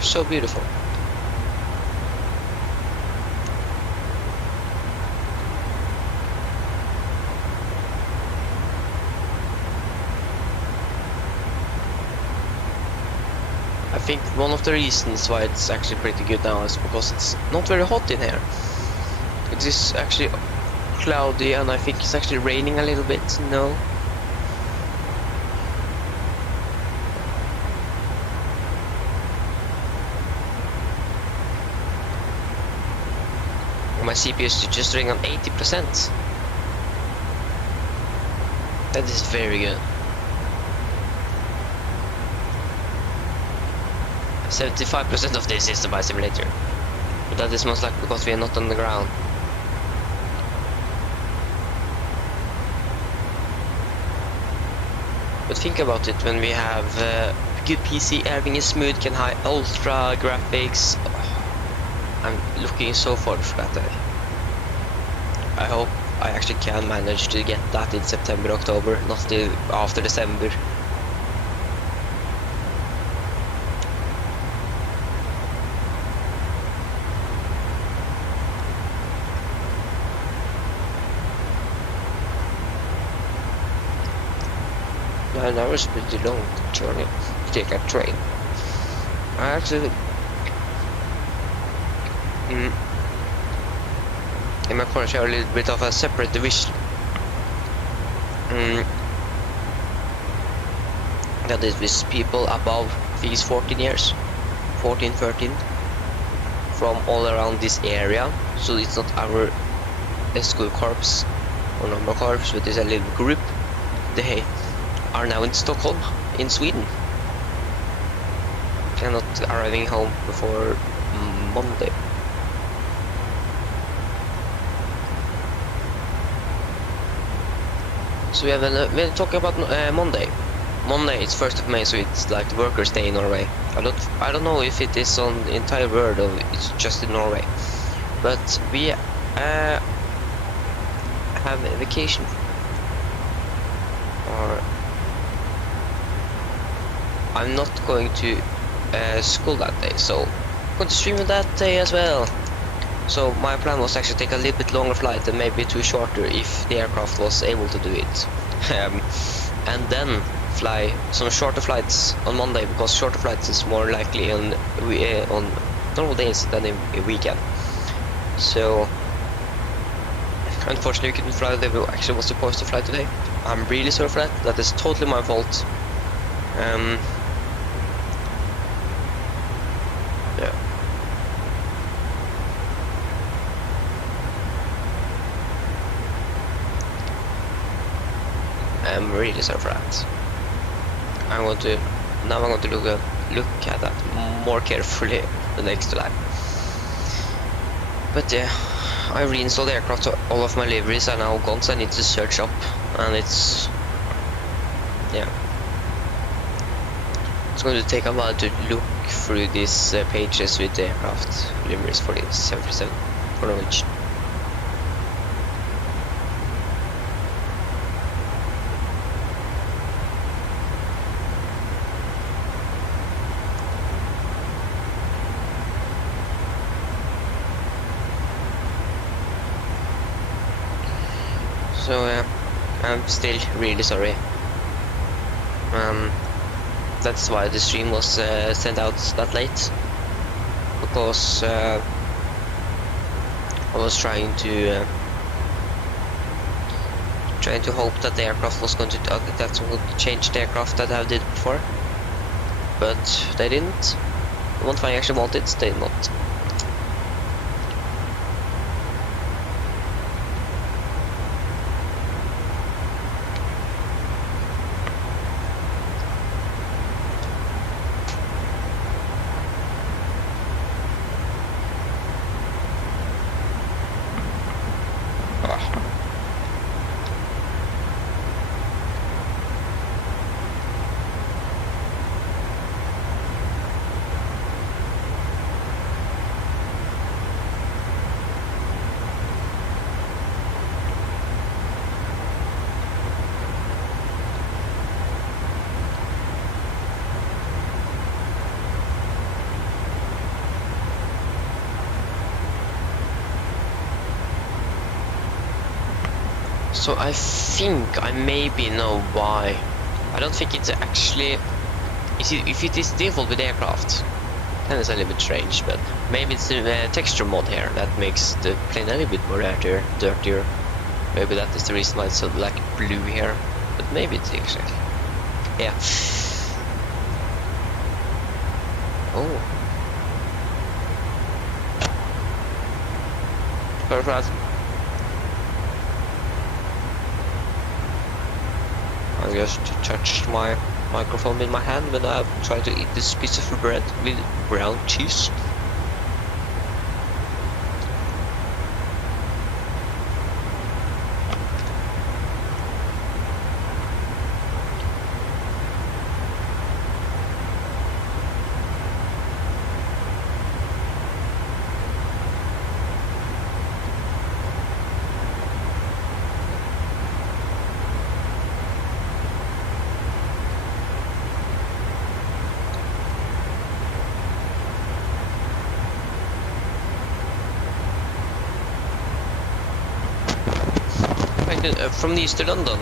So beautiful. I think one of the reasons why it's actually pretty good now is because it's not very hot in here. It is actually cloudy and I think it's actually raining a little bit. No. My CPU is just running on 80%. That is very good. 75% of this is the bike simulator. But that is most likely because we are not on the ground. But think about it, when we have good PC, having a smooth, can high ultra graphics. I'm looking so forward for that day. I hope I actually can manage to get that in September, October, not after December. And that was a pretty long journey to take a train. I actually in my car I have a little bit of a separate division. that is with people above these 14 years, 14, 13, from all around this area. So it's not our school corps or number corps, but it's a little group. They are now in Stockholm, in Sweden. They're not arriving home before Monday. So we're talking about Monday. Monday is 1st of May, so it's like the Workers' Day in Norway. I don't know if it is on the entire world or it's just in Norway. But we have a vacation. Or I'm not going to school that day, so I'm going to stream that day as well. So my plan was to actually take a little bit longer flight and maybe two shorter if the aircraft was able to do it. And then fly some shorter flights on Monday, because shorter flights is more likely on normal days than in weekend. So unfortunately we couldn't fly the day we actually was supposed to fly today. I'm really sorry for that. That is totally my fault. Yeah. I'm really sorry for that. I'm going to look at that more carefully the next time. But yeah, I reinstalled the aircraft, so all of my liveries are now gone, so I need to search up, and it's going to take a while to look through these pages with the aircraft liveries for the 737 for Norwegian. So I'm still really sorry. That's why the stream was sent out that late, because I was trying to hope that the aircraft was going to that would change the aircraft that I did before, but they didn't. The one I actually wanted, they did not. So I think I maybe know why. I don't think it's actually... if it is default with aircraft, then it's a little bit strange, but maybe it's the texture mod here that makes the plane a little bit more dirtier. Maybe that is the reason why it's so like blue here, but maybe it's actually... yeah. Oh. Perfect. I just touched my microphone with my hand when I tried to eat this piece of bread with brown cheese. From Nice to London,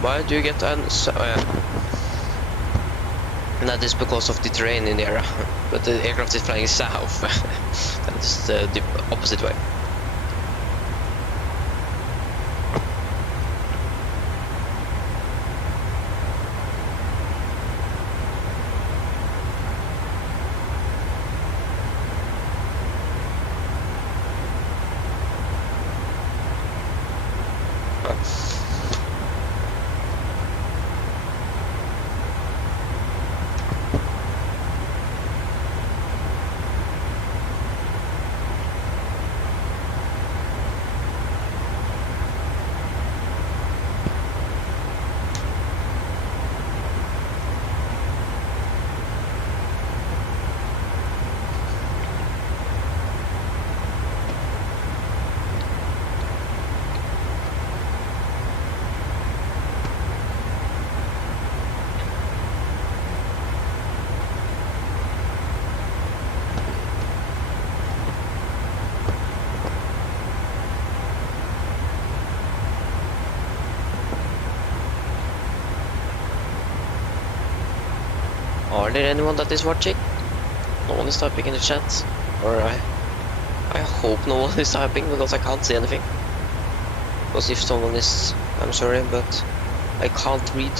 why do you get an... that is because of the terrain in the area, but the aircraft is flying south. That's the opposite way. Are there anyone that is watching? No one is typing in the chat. Or I hope no one is typing because I can't see anything. Because if someone is, I'm sorry, but I can't read.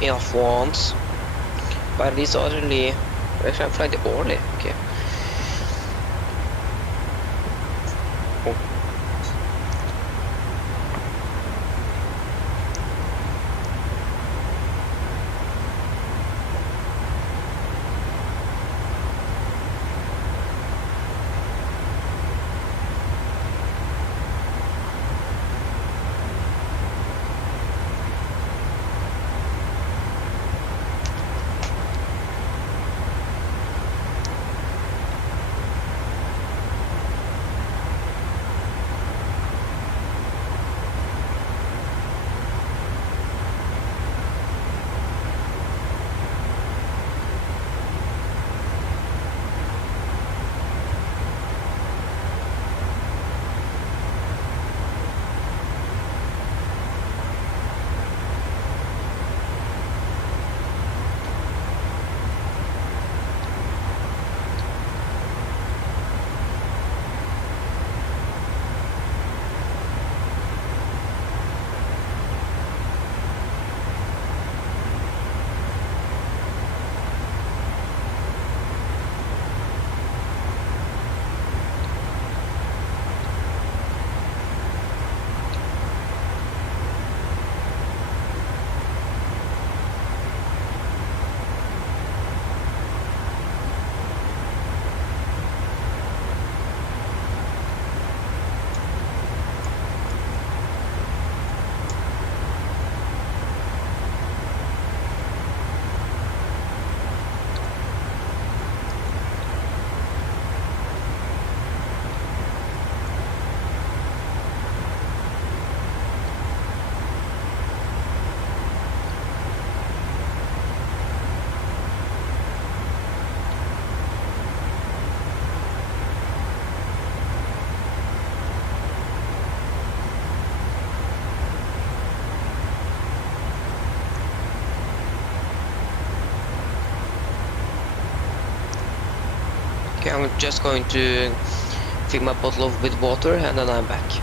Enough ones. But these are really... Where can I fly the Orly? Okay. Oh. Okay, I'm just going to fill my bottle with water and then I'm back.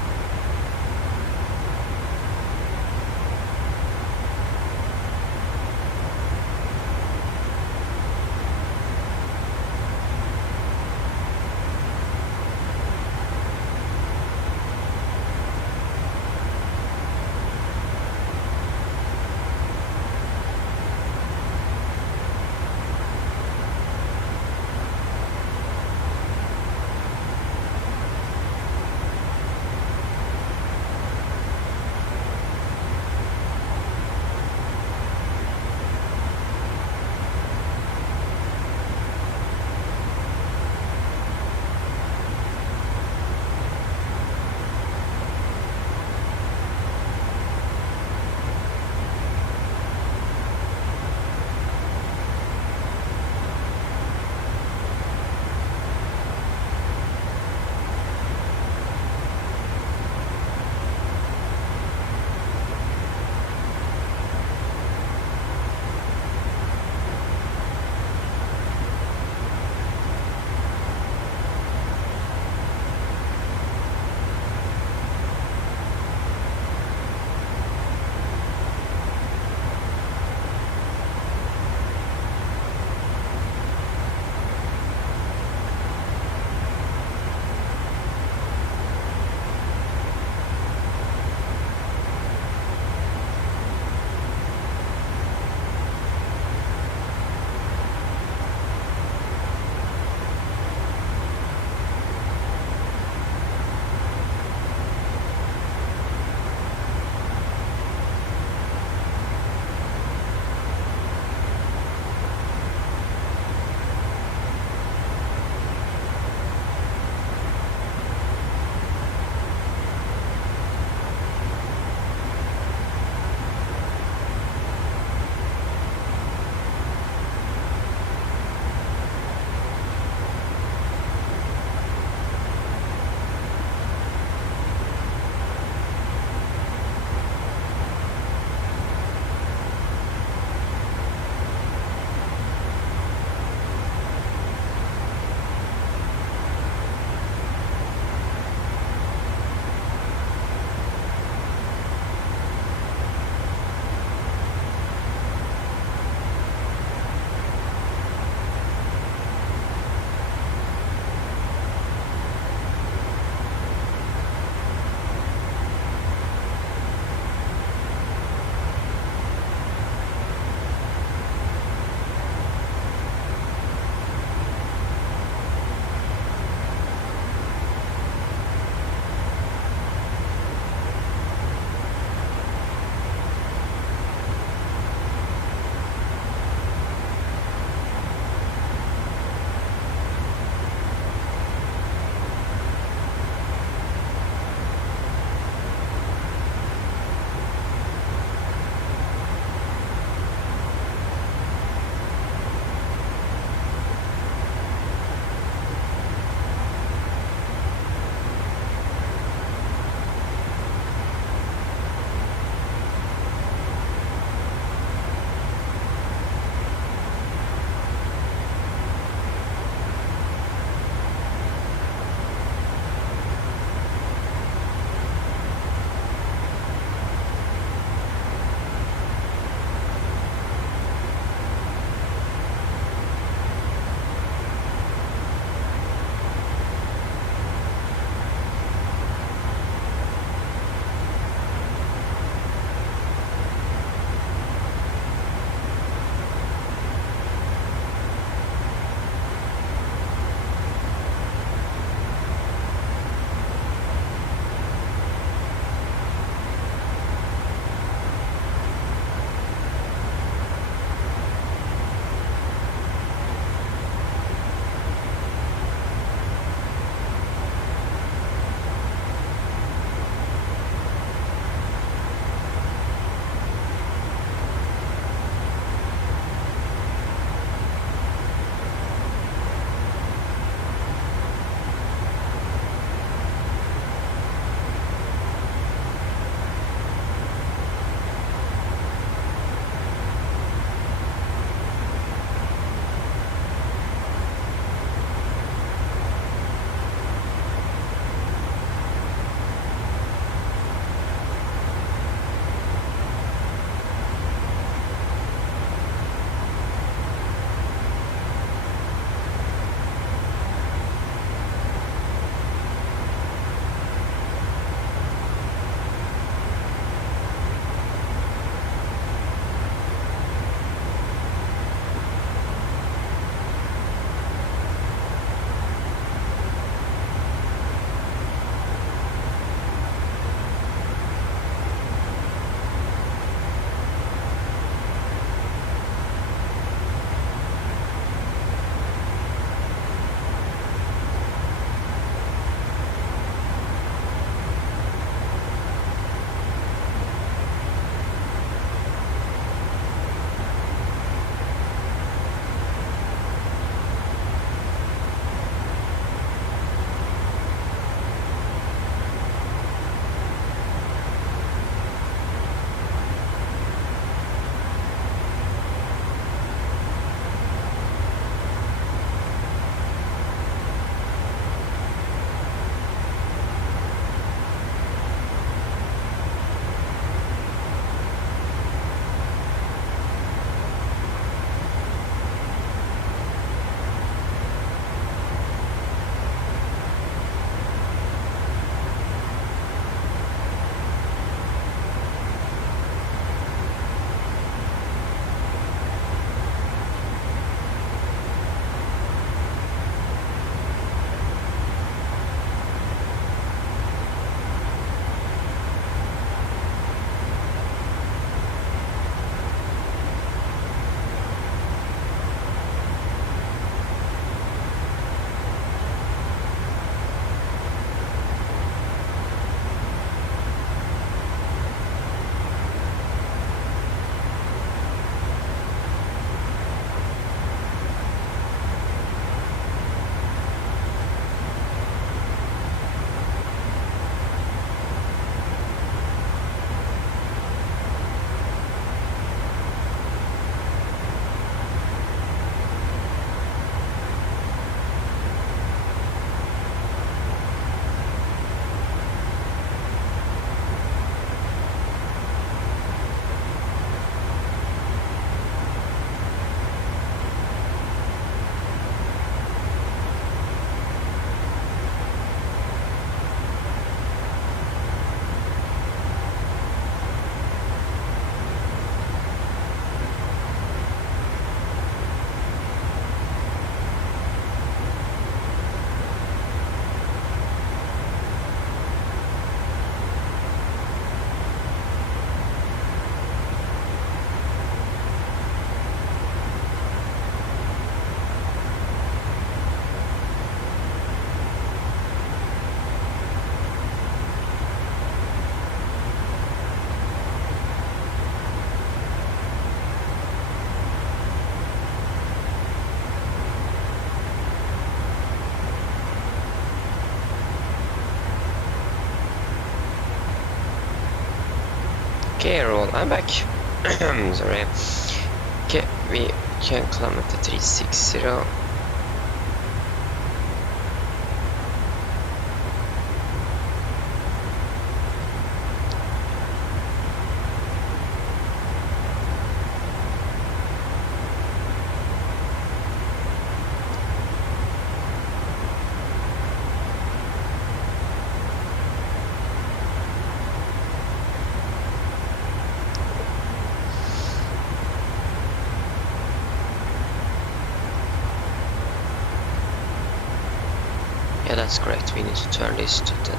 Okay, everyone, I'm back. Sorry. Okay, we can climb at the 360. Yeah, that's correct. We need to turn this to 10.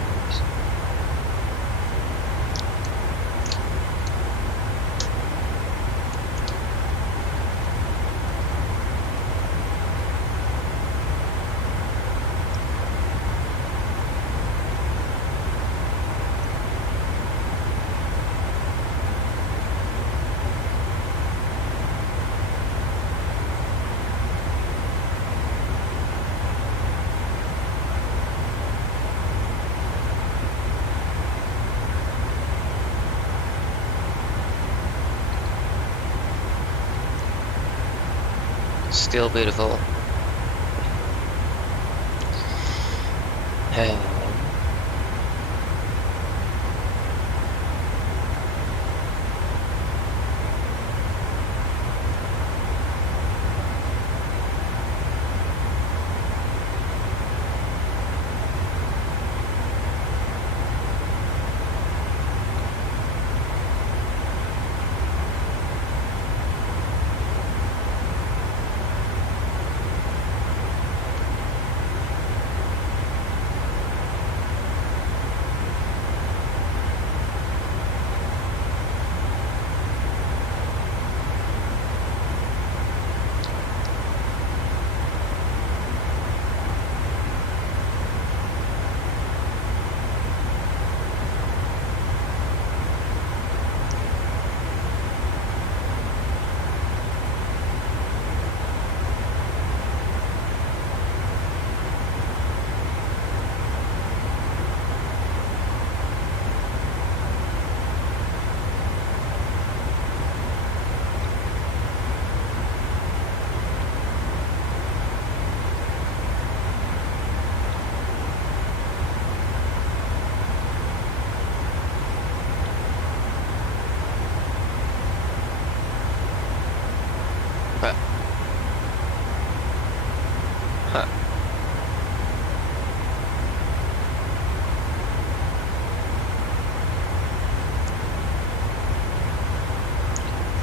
Still beautiful. Huh.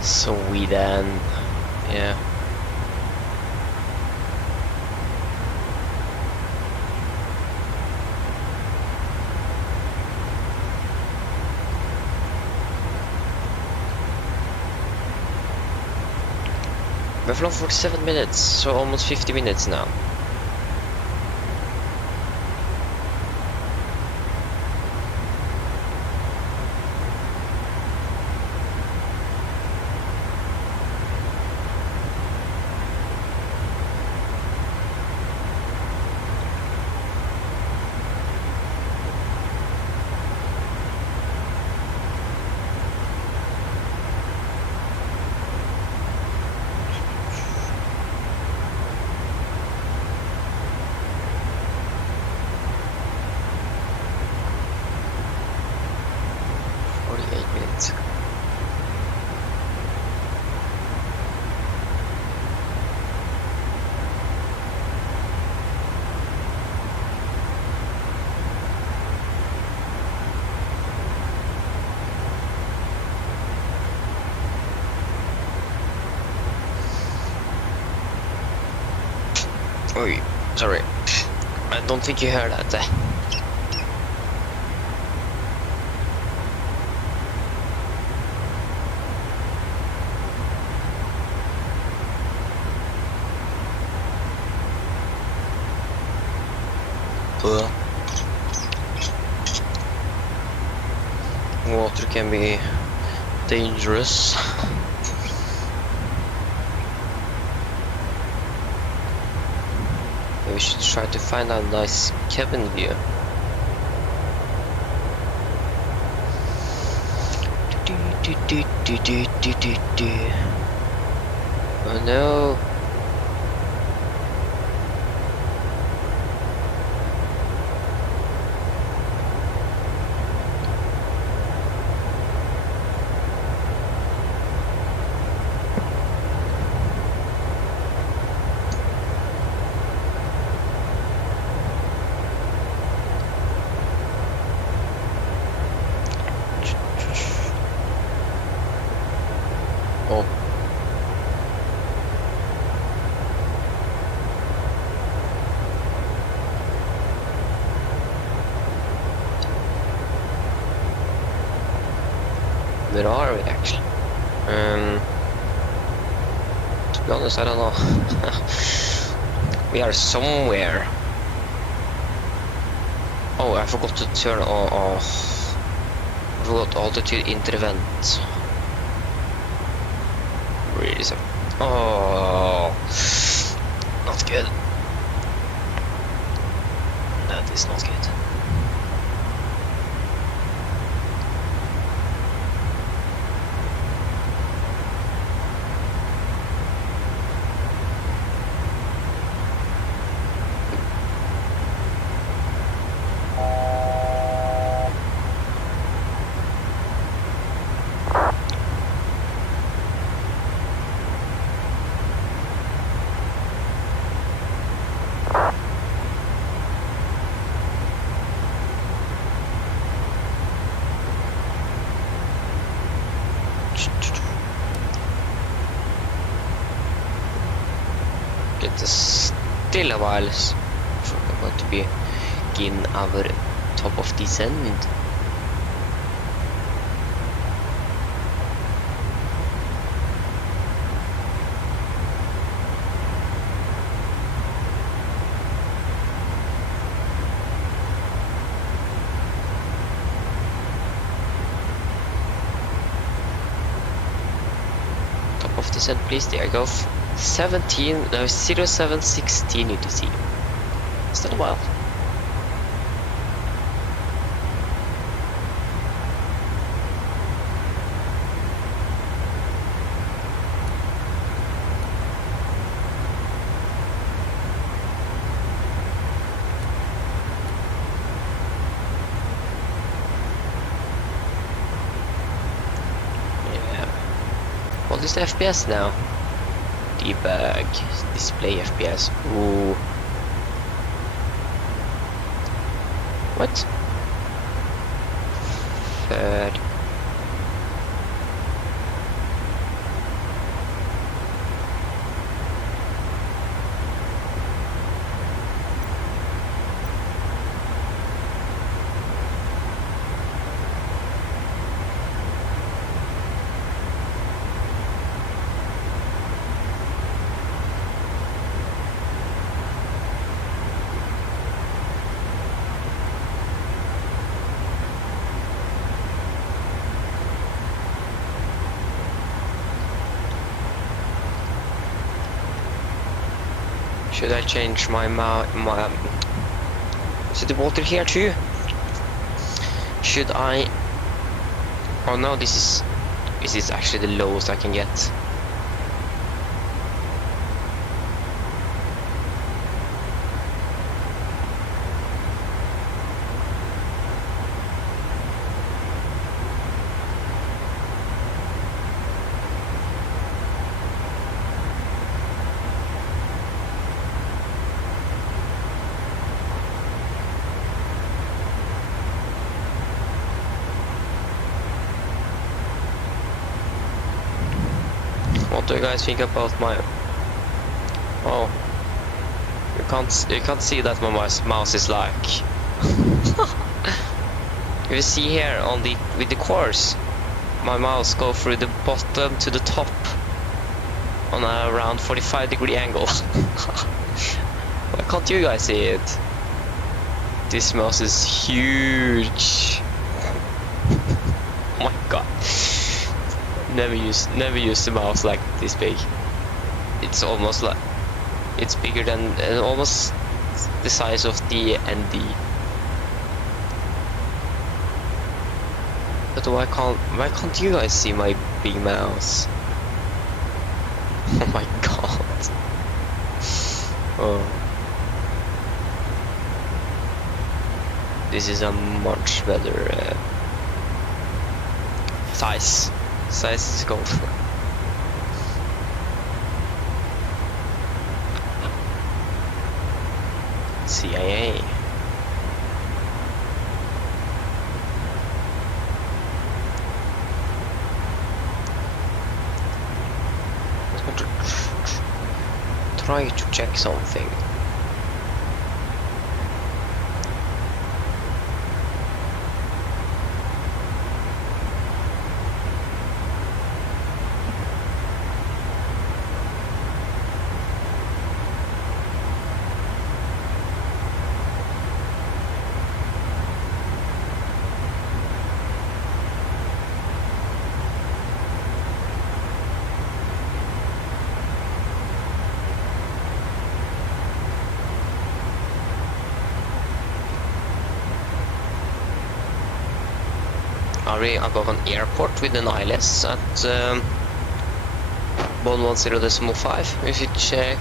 Sweden. Yeah. We've flown 47 minutes, so almost 50 minutes now. Oi, sorry. I don't think you heard that. Water can be dangerous. We should try to find a nice cabin view. Oh no. Oh. Where are we actually? To be honest, I don't know. We are somewhere. Oh, I forgot to turn on. I forgot altitude intervent. Really so. Oh, not good. That is not good. It's still a while before we're going to begin our top of descent. Top of descent, please. There you go. 17, no, 0716 UTC. It's not a while. Yeah. What is the FPS now? Debug, display FPS. Ooh. What? Third. Should I change my is it the water here too? Should I? Oh no, this is actually the lowest I can get. What do you guys think about my? Oh, you can't see that my mouse is like. You see here on the with the course, my mouse go through the bottom to the top on a around 45-degree angle. Why can't you guys see it? This mouse is huge. Oh my god. Never use the mouse like this big. It's almost like it's bigger than almost the size of the ND. But why can't you guys see my big mouse? Oh my god. Oh. This is a much better size. Size is gold. CIA. Try to check something. Are we above an airport with an ILS at 110.5? We should check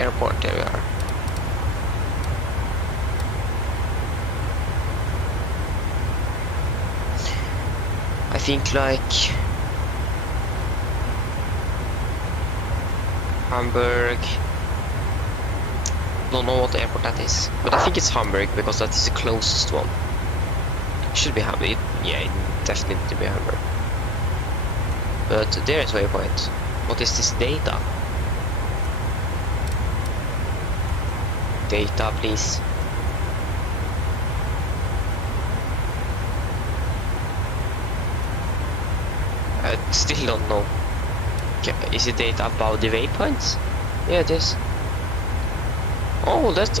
airport. There we are. I think like Hamburg. Don't know what airport that is, but I think it's Hamburg because that is the closest one. Should be Hamburg. Yeah, it definitely need to be Hamburg. But there is waypoint. What is this data? Data, please. I still don't know. Okay, is it data about the waypoints? Yeah, it is. Oh, that's...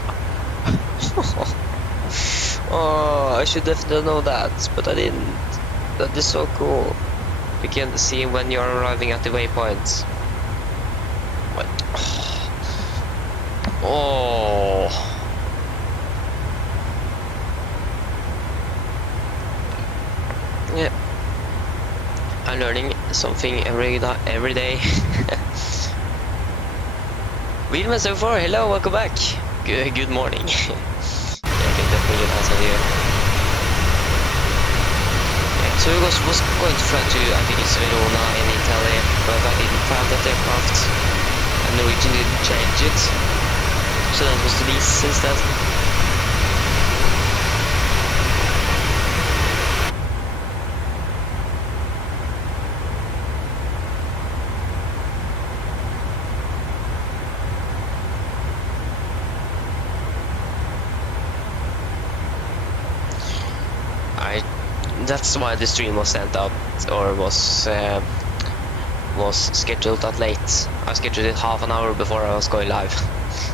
Oh, I should definitely know that, but I didn't. That is so cool. You can see when you're arriving at the waypoints. What? Oh. Yeah. I'm learning something every day. Wilma04, hello, welcome back. Good morning. Yeah, I think definitely get answer here. Yeah, so we was going to fly to, I think it's Verona in Italy, but I didn't have that aircraft. And Norwegian didn't change it. So that was the lease instead. That's why the stream was sent out, or was scheduled that late. I scheduled it half an hour before I was going live.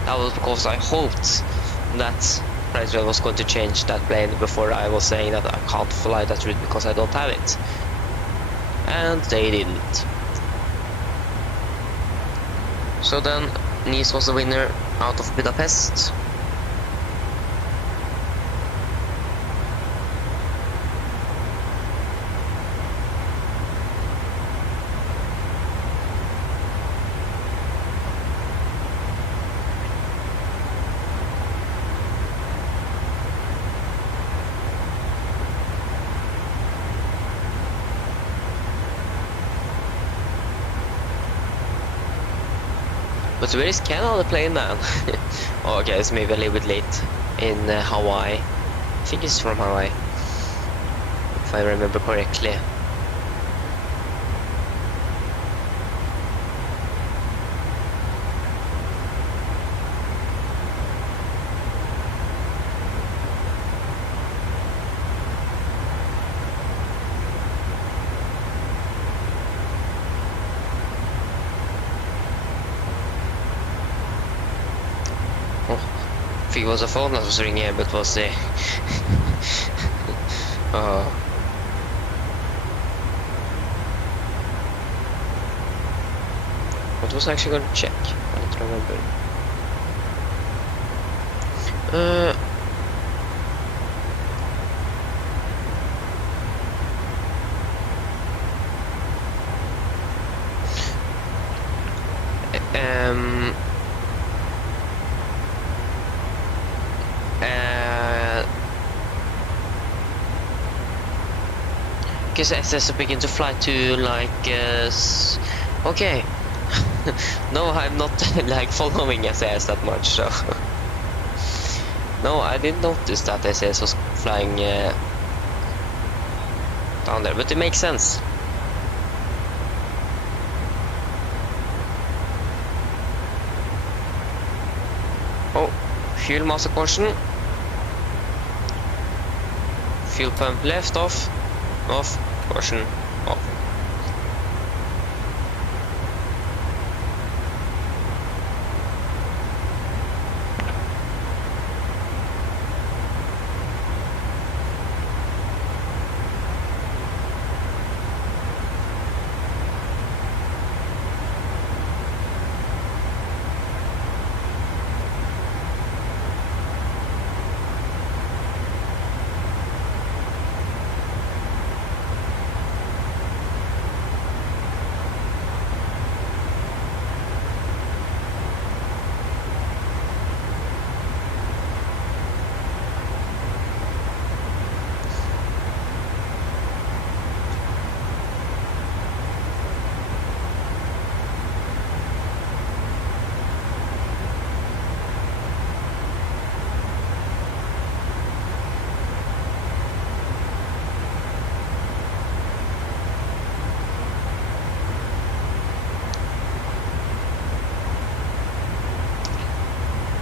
That was because I hoped that Israel was going to change that plane before I was saying that I can't fly that route because I don't have it. And they didn't. So then Nice was the winner out of Budapest. But where is Canada plane, man? Oh, okay, it's maybe a little bit late in Hawaii. I think it's from Hawaii, if I remember correctly. It was a phone that was ringing, but was the what was I actually going to check? I don't remember. Um, guess SS begin to fly to like okay. No, I'm not like following SAS that much, so no, I didn't notice that SAS was flying down there, but it makes sense. Oh, fuel master caution. Fuel pump left, off, caution, off.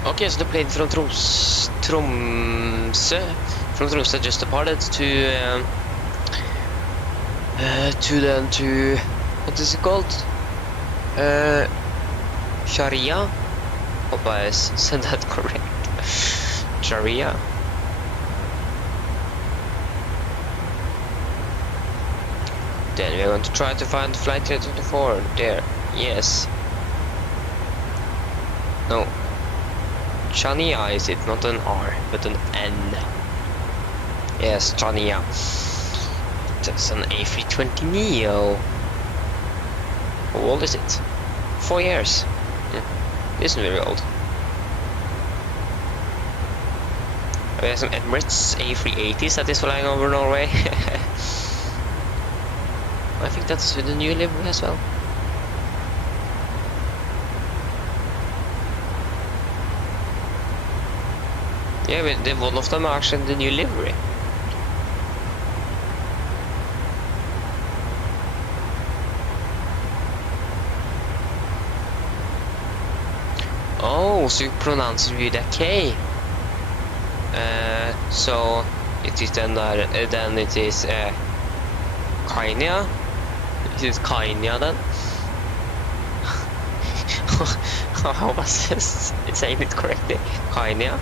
Okay, so the plane from Tromsø just departed to what is it called? Sharia? Hope I said that correct. Sharia. Then we're going to try to find flight 324 there. Yes. No. Chania is it, not an R, but an N. Yes, Chania. That's an A320neo. How old is it? 4 years. Isn't very old. We have some Emirates A380s that is flying over Norway. I think that's with the new livery as well. Yeah, but one of them are actually the new livery. Oh, so you pronounce it with a K. So it is then it is Kainia. It is Kainia then. How was this? It's saying it correctly. Kainia.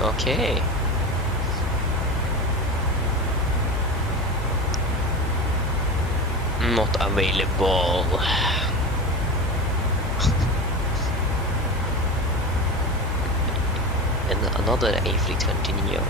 Okay. Not available. And another A320neo.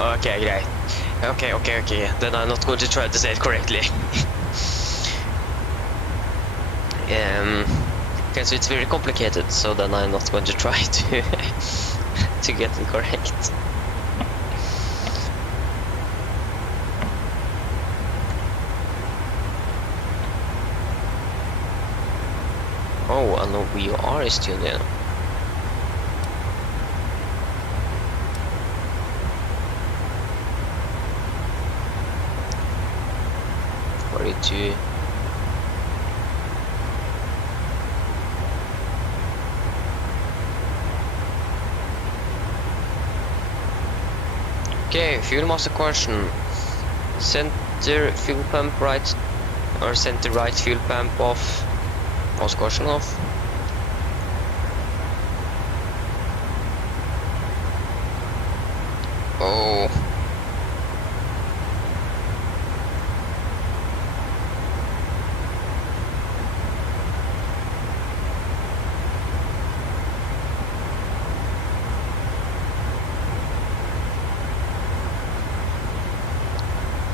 Okay, great. Okay. Then I'm not going to try to say it correctly. Okay, so it's very complicated, so then I'm not going to try to to get it correct. Oh, I know we are still there. To Okay, fuel master caution. Center fuel pump right, or center right fuel pump off. Master caution off. Oh.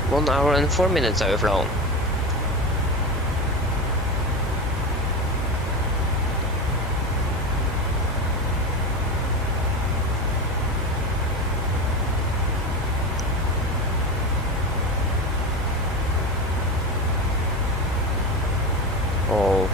One hour and 4 minutes have we flown. Oh.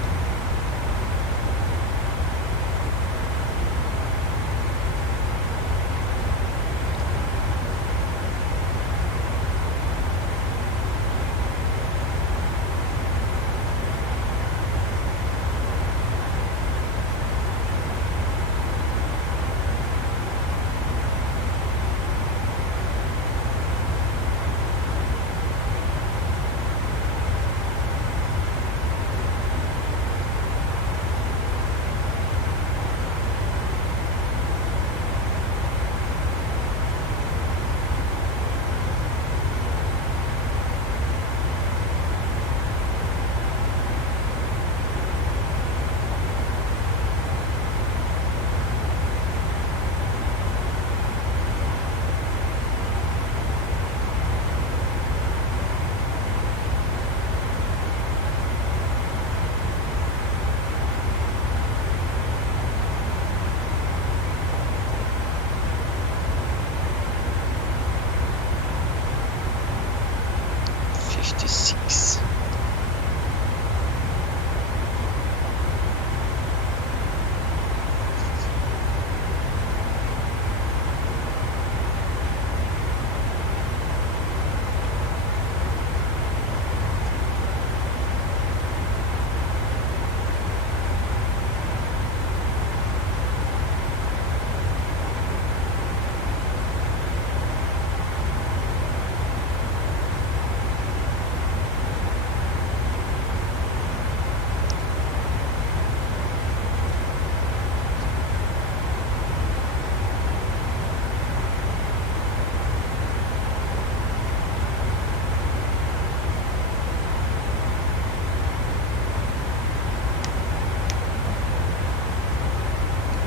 Six.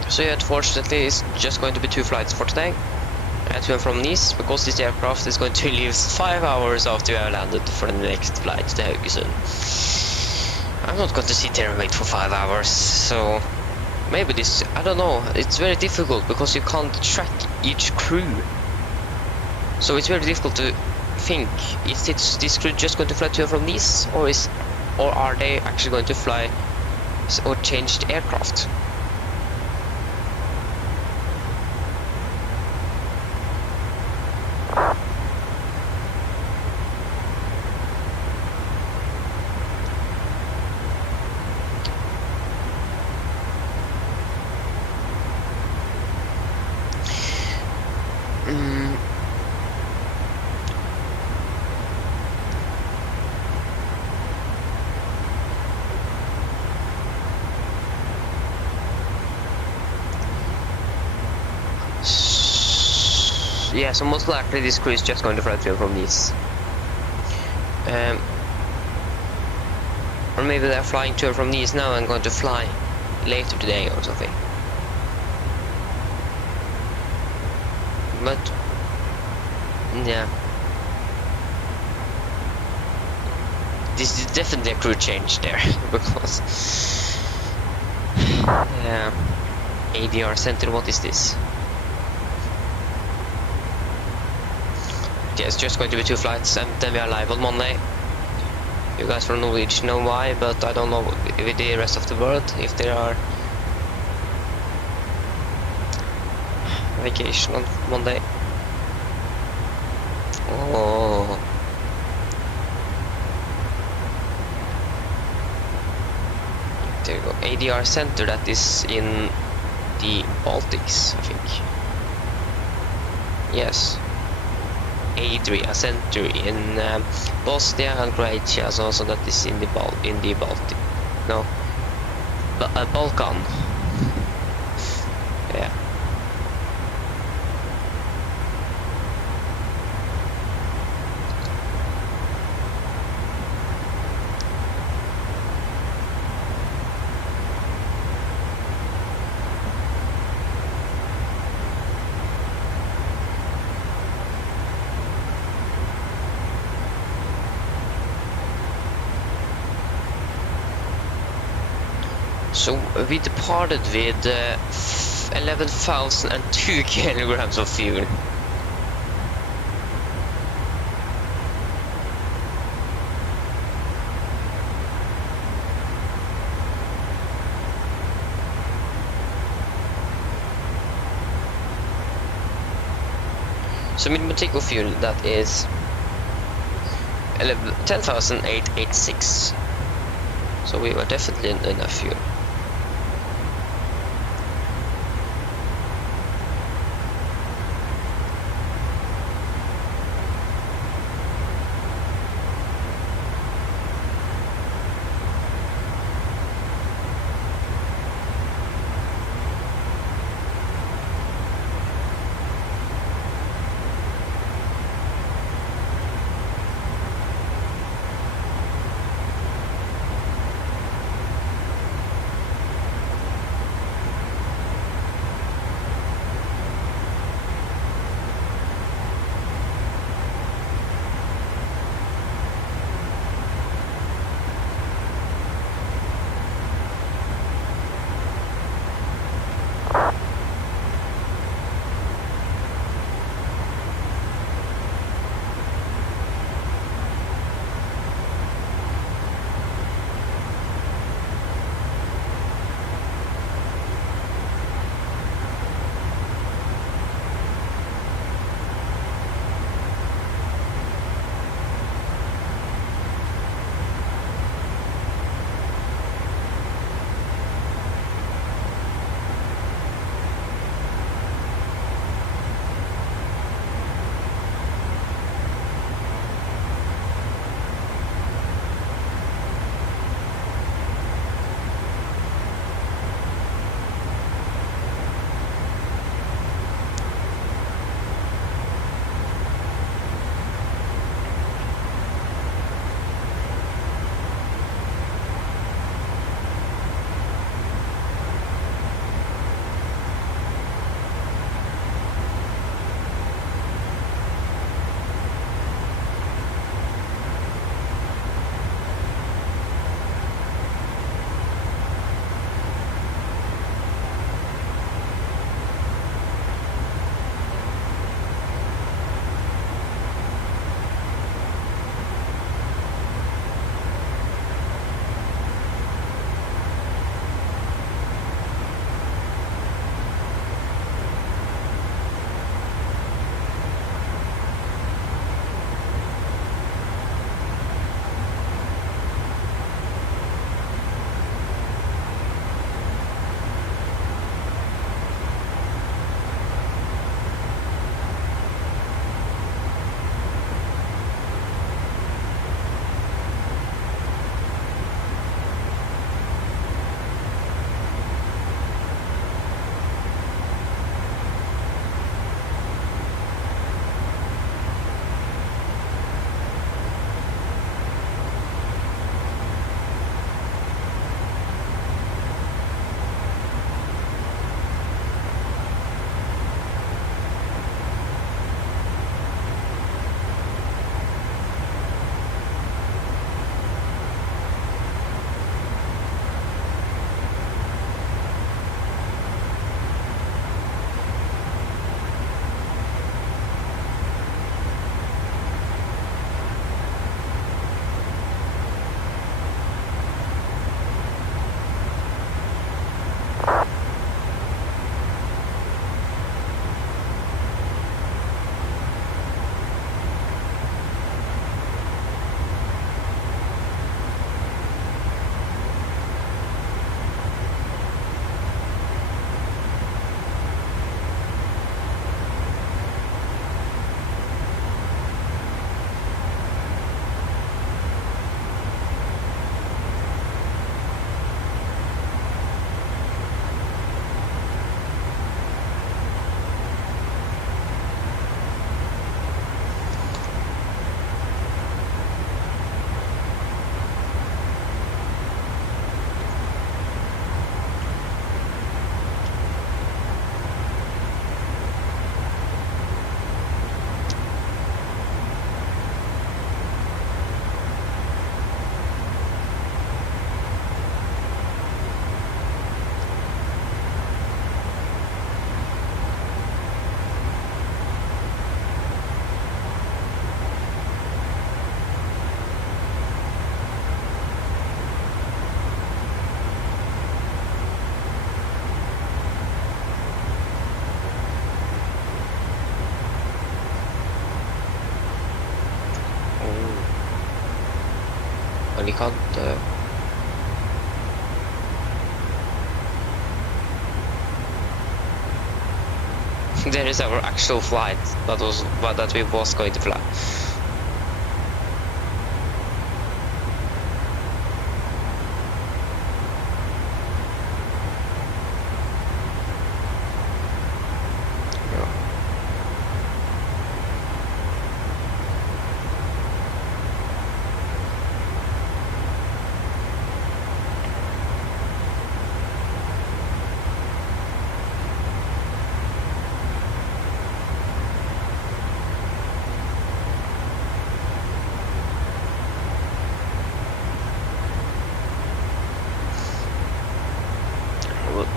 So yeah, unfortunately it's just going to be 2 flights for today. To and from Nice, because this aircraft is going to leave 5 hours after we have landed for the next flight to Haugesund. I'm not going to sit here and wait for 5 hours, so maybe this, I don't know, it's very difficult because you can't track each crew. So it's very difficult to think, is this crew just going to fly to and from Nice, or are they actually going to fly or change the aircraft? Yeah, so most likely this crew is just going to fly to and from Nice. Or maybe they're flying to and from Nice now and going to fly later today or something. But yeah, this is definitely a crew change there because yeah, ADR center, what is this? Okay, it's just going to be 2 flights and then we are live on Monday. You guys from Norwegian know why, but I don't know with the rest of the world if there are vacation on Monday. Oh. There you go. ADR center, that is in the Baltics, I think. Yes. Adria center in Bosnia and Croatia, so that is in the Baltic. No, Balkan. Yeah. So we departed with 11,002 kilograms of fuel. So minimum takeoff fuel, that is 10,886. So we were definitely in enough fuel. Alicante. There is our actual flight that we was going to fly.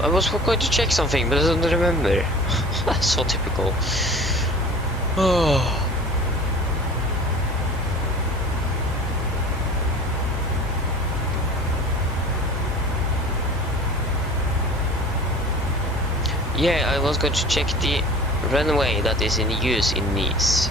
I was going to check something, but I don't remember. That's so typical. Oh. Yeah, I was going to check the runway that is in use in Nice.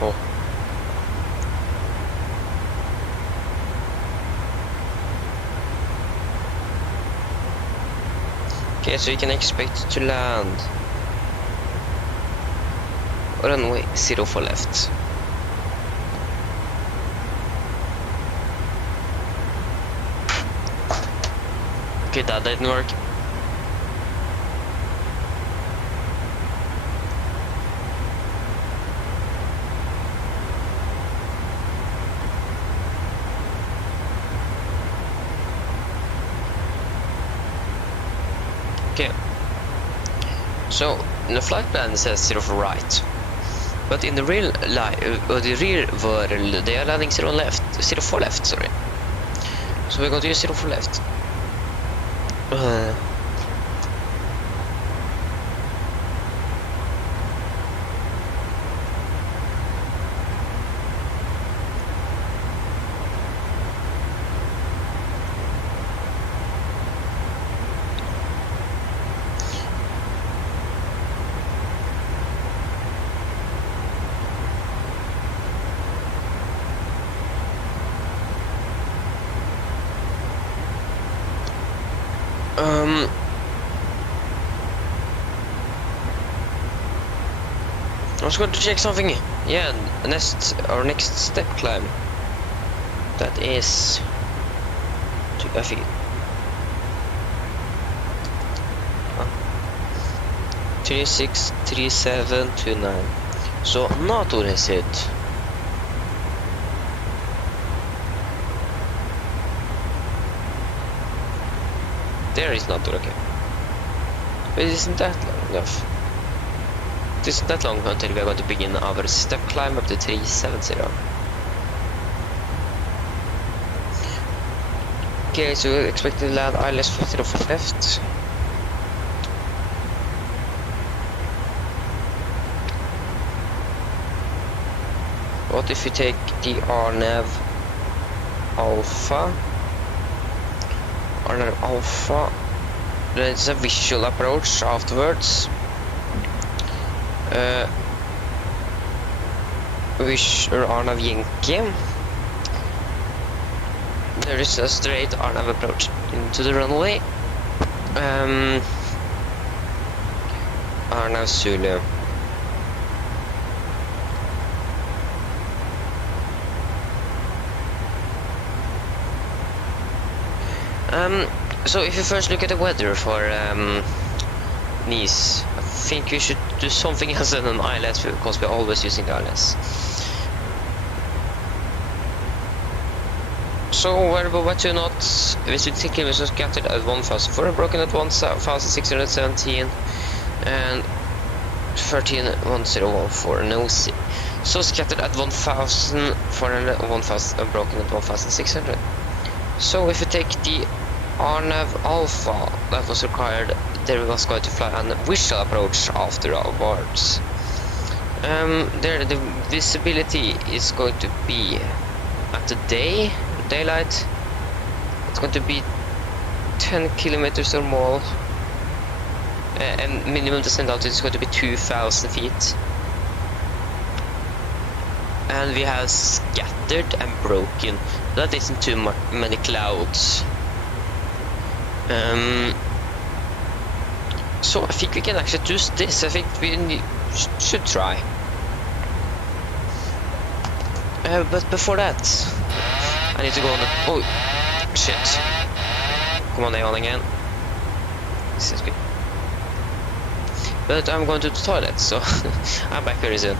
Oh. Okay, so you can expect to land runway 0 for left. Okay, that didn't work. Okay, so in the flight plan it says 0 for right, but in the real world they are landing 0 left, 0 for left. Sorry. So we're going to use 0 for left. I was going to check something. Yeah, our next step climb. That is to I think 363729. So not what is it? There is not okay. But it isn't that long enough. It isn't that long until we are going to begin our step climb up to 370. Okay, so we expect to land ILS 50 off left. What if we take the RNAV Alpha? RNAV Alpha. There's a visual approach afterwards. RNAV Yankee. There is a straight RNAV approach into the runway. RNAV Zulu. So if you first look at the weather for Nice, I think we should do something else than an ILS because we're always using the ILS. So variable weather knots, visiting kilometers scattered at 1004, broken at 1617, and 131014 nosy. So scattered at 1400, 1000 broken at 1600. So if we take the RNAV Alpha that was required, there was going to fly an visual approach afterwards. There the visibility is going to be at the daylight. It's going to be 10 kilometers or more, and minimum descent altitude is going to be 2,000 feet. And we have scattered and broken. That isn't too many clouds. So I think we can actually do this. I think we should try. But before that, I need to go on the... Oh, shit. Come on, A1 again. This is good. But I'm going to the toilet, so I'm back very soon.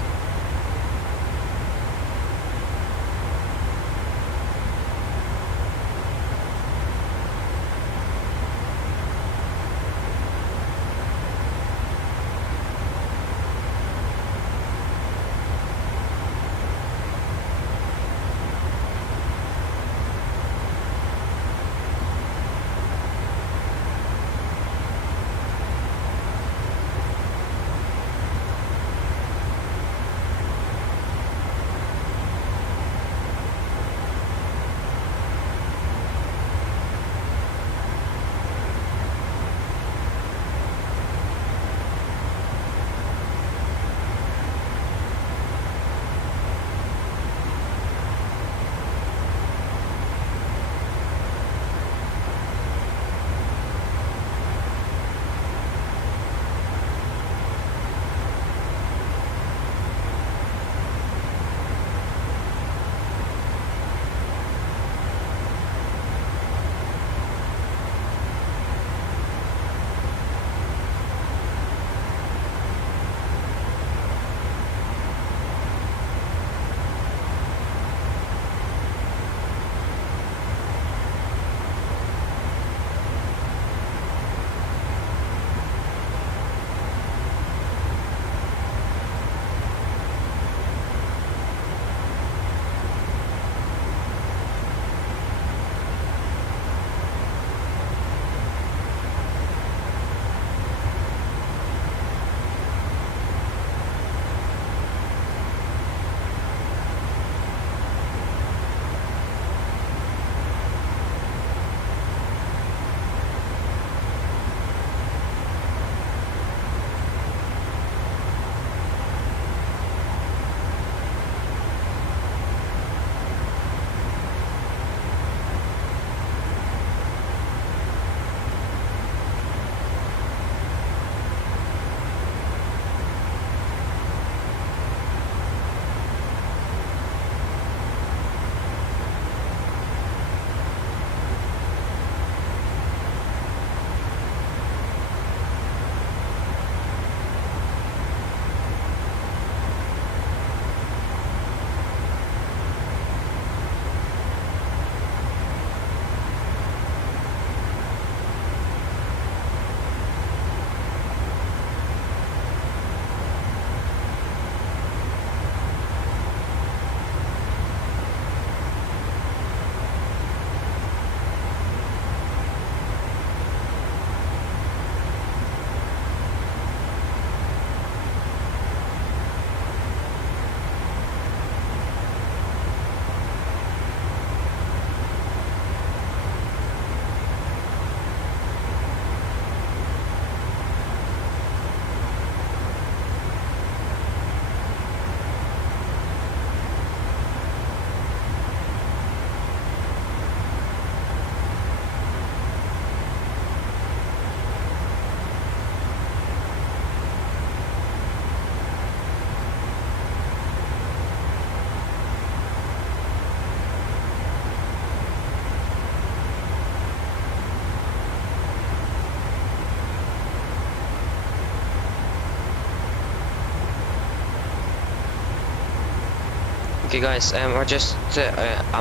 Okay guys, I'm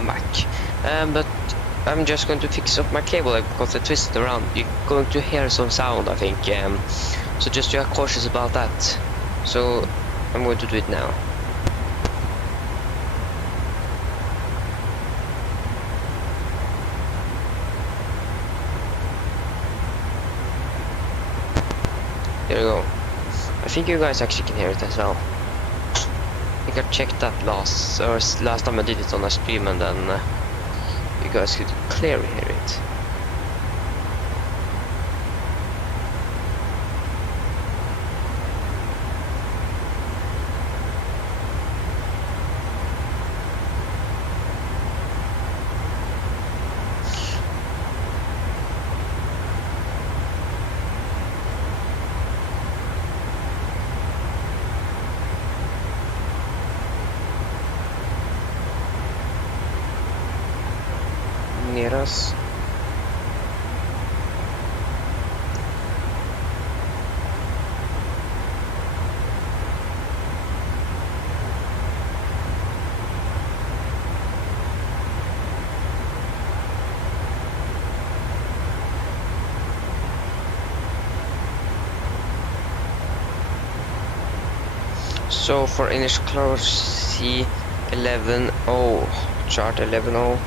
back. But I'm just going to fix up my cable because I twisted around. You're going to hear some sound, I think. So just be cautious about that. So I'm going to do it now. There you go. I think you guys actually can hear it as well. I think I checked that last time I did it on a stream, and then you guys could clearly hear it. Near us. So for initial close, C 11.0, chart 11.0.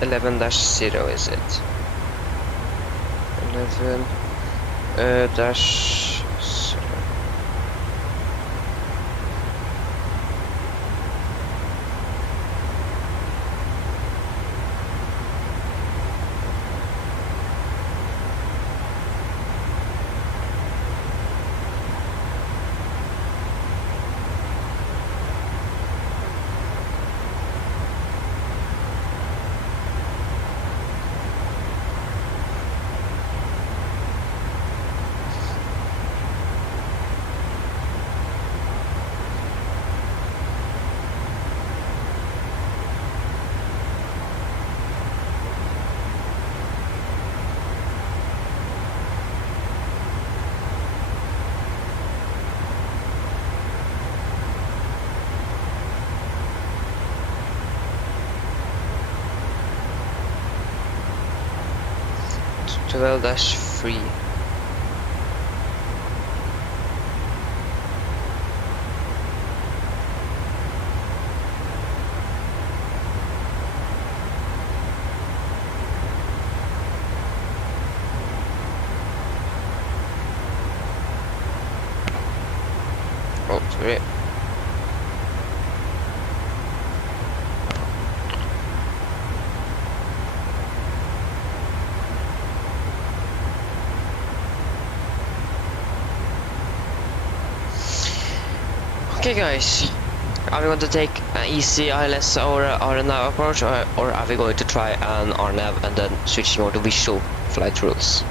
(11-0) is it? 11 dash 0. (12-3). Oh, sorry. Okay guys, are we going to take an easy ILS or RNAV approach, or are we going to try an RNAV and then switch more to visual flight rules?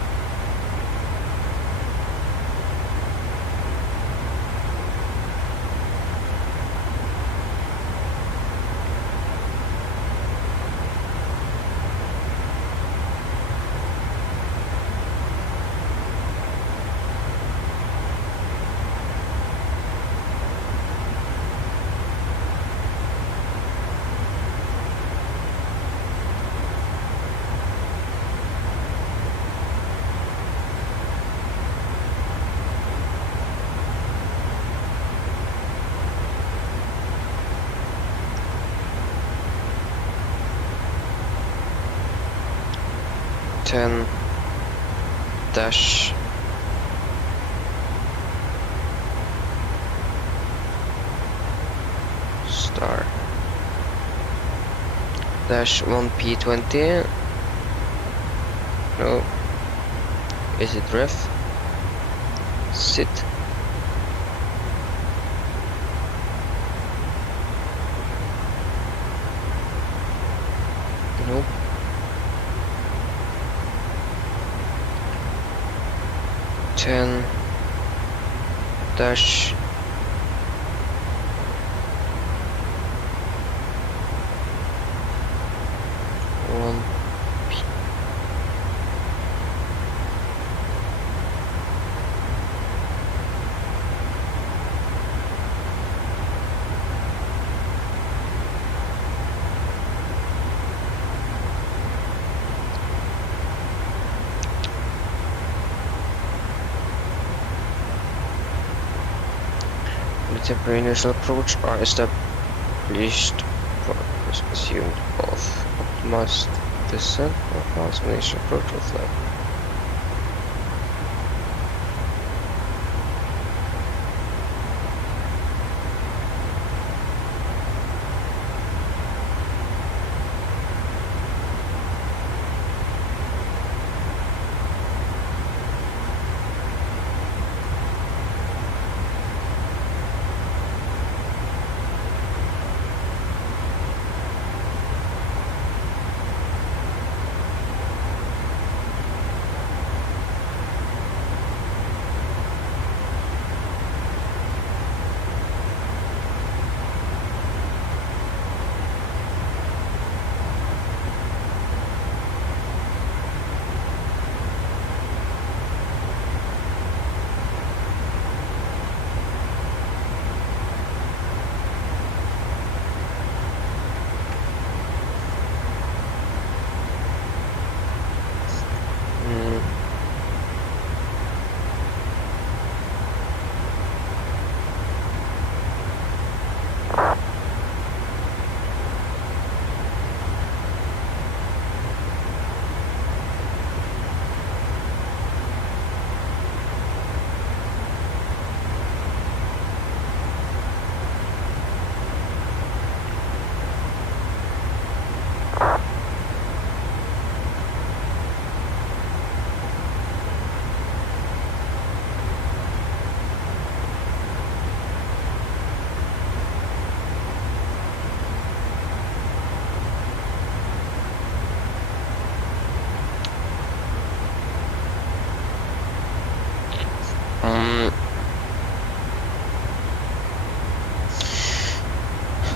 Ten dash star dash 1P20. No, is it ref? Sit. Nope. Ten dash one temporary initial approach are established for assumed of optimized descent or path initial approach of flight.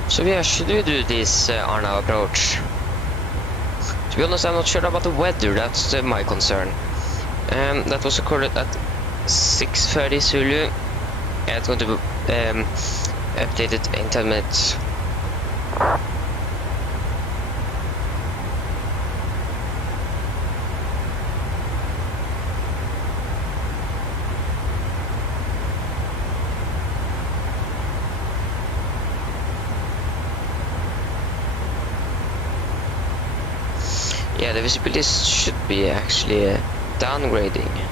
So yeah, should we do this Arnav approach? To be honest, I'm not sure about the weather, that's my concern. That was recorded at 6:30 Zulu. It's going to be updated in 10 minutes. Yeah, the visibility should be actually downgrading.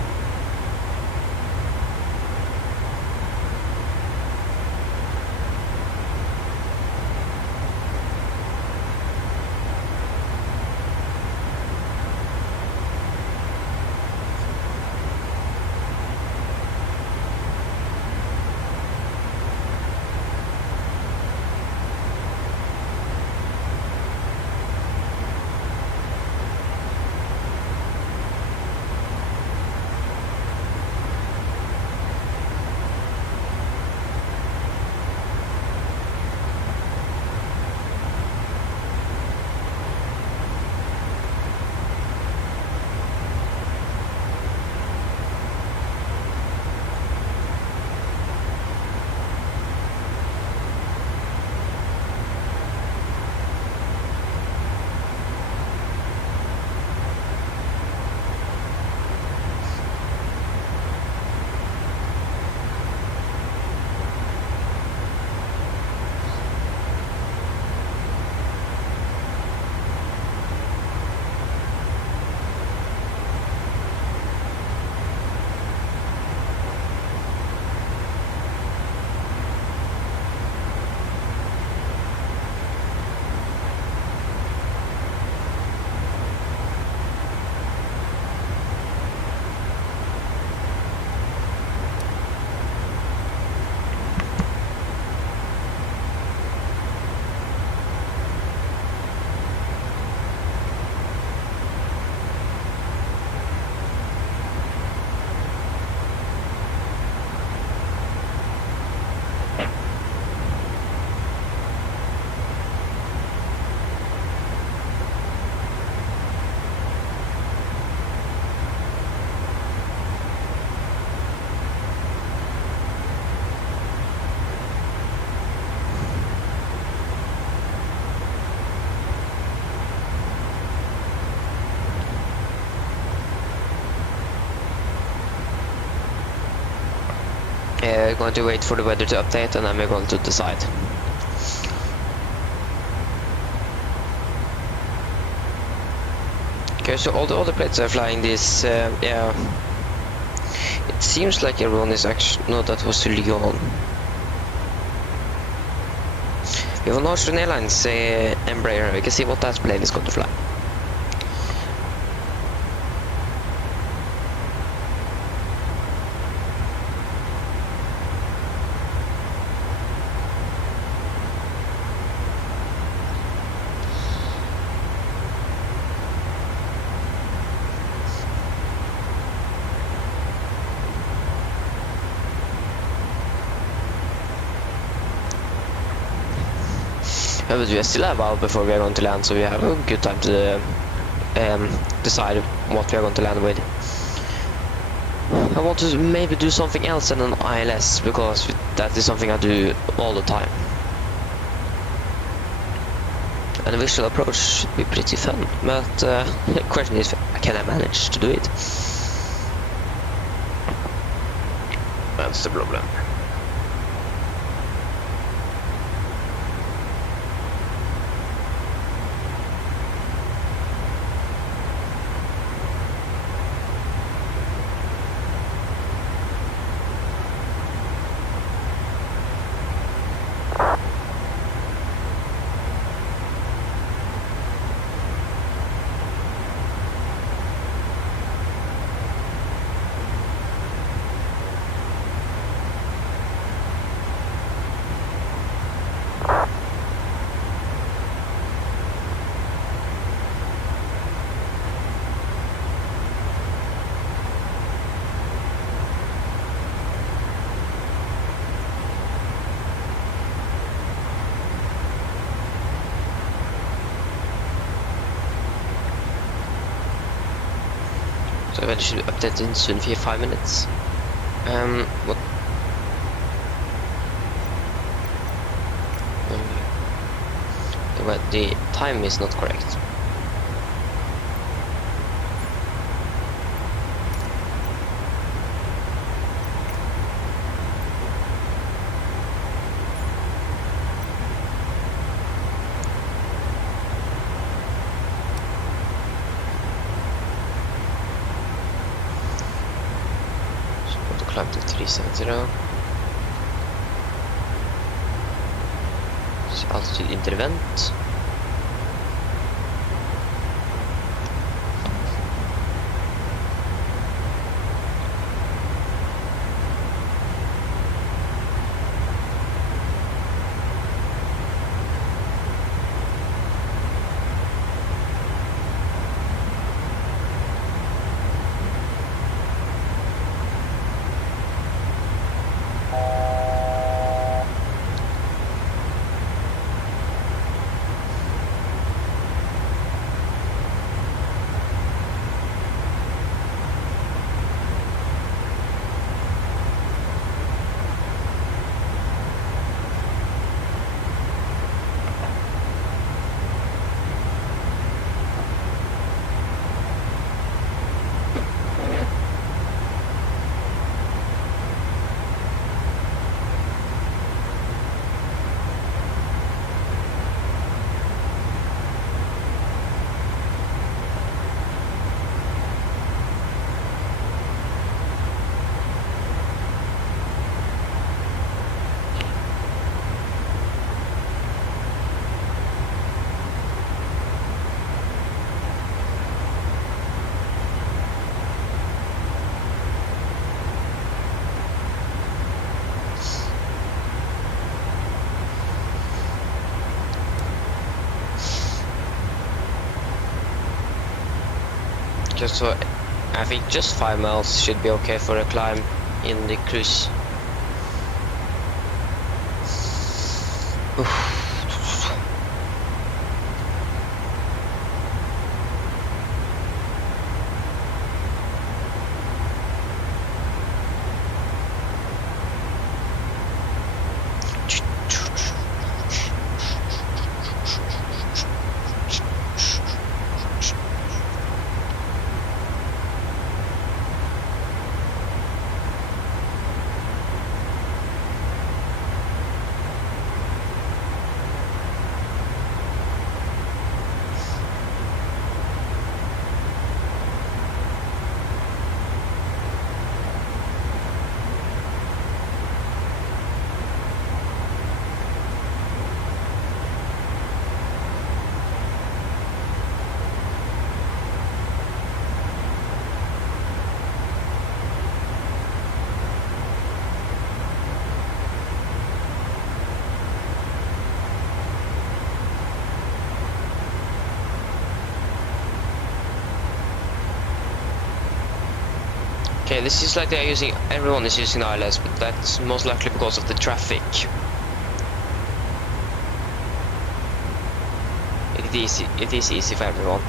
Going to wait for the weather to update and then we're going to decide. Okay, so all the other planes are flying this, yeah. It seems like everyone is actually, no, that was to Lyon. We have an Austrian Airlines Embraer, we can see what that plane is going to fly. But we still have a while before we are going to land, so we have a good time to decide what we are going to land with. I want to maybe do something else than an ILS, because that is something I do all the time. And a visual approach should be pretty fun, but the question is, can I manage to do it? That's the problem. So I should update in soon for 5 minutes. What? But the time is not correct. Climb to 370. Altitude intervent. Just so I think just 5 miles should be okay for a climb in the cruise. Oof. Okay, this is like they're using, everyone is using ILS, but that's most likely because of the traffic. It is easy for everyone.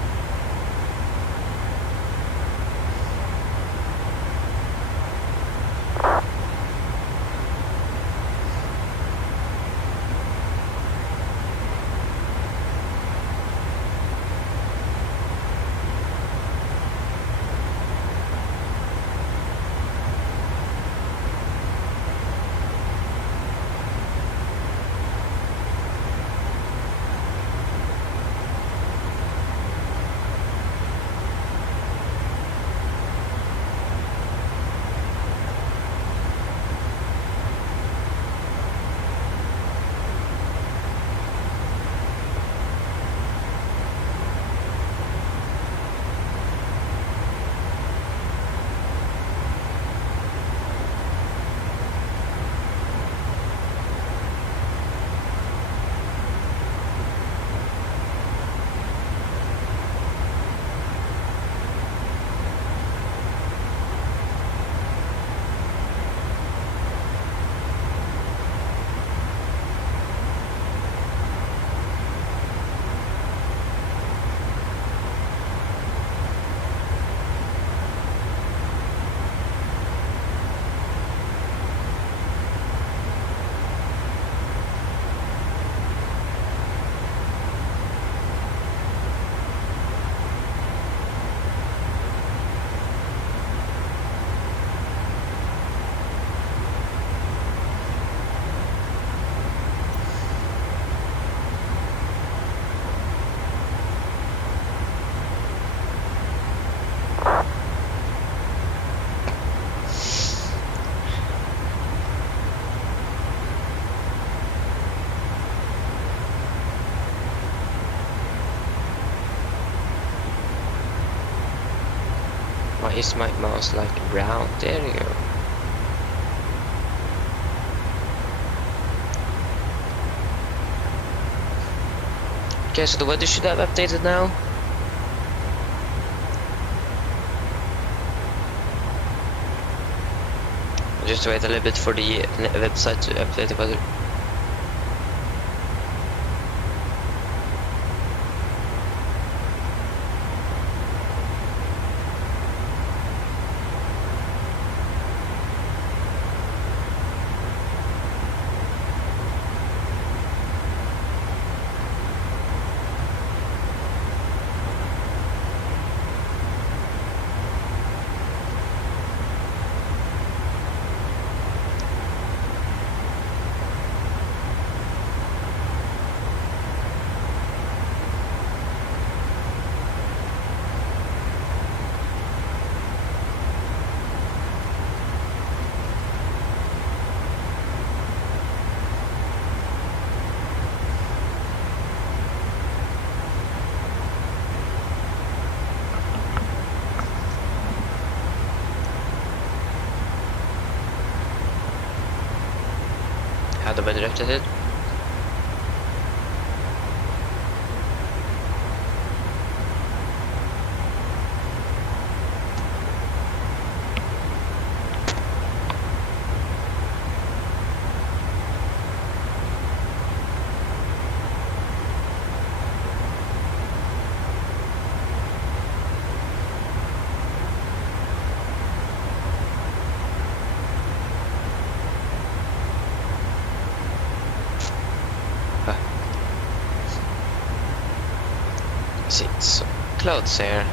Why is my mouse like round? There you go. Okay, so the weather should have updated now. Just wait a little bit for the website to update the weather. Had the weather updated. See, some clouds here.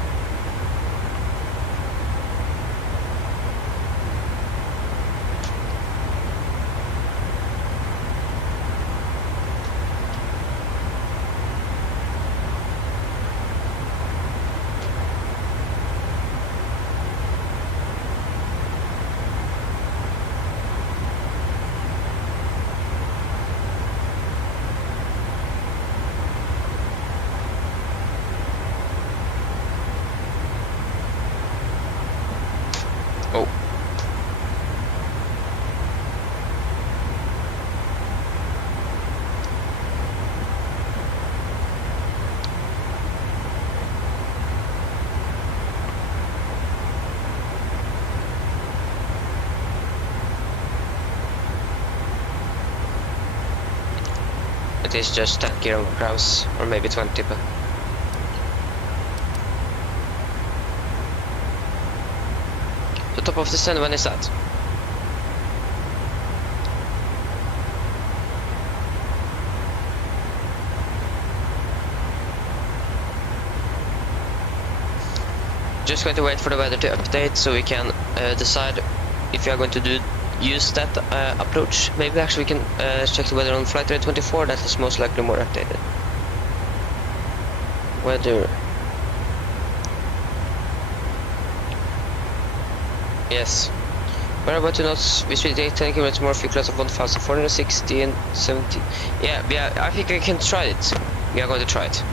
it is just 10 kilograms, or maybe 20, but... The top of the stand, when is that? Just going to wait for the weather to update so we can decide if we are going to use that approach. Maybe actually we can check the weather on flight rate 24, that is most likely more updated. Weather. Yes. We're about to not we speed 10 km more, fuel class of 1416, 70. Yeah, I think we can try it. We are going to try it.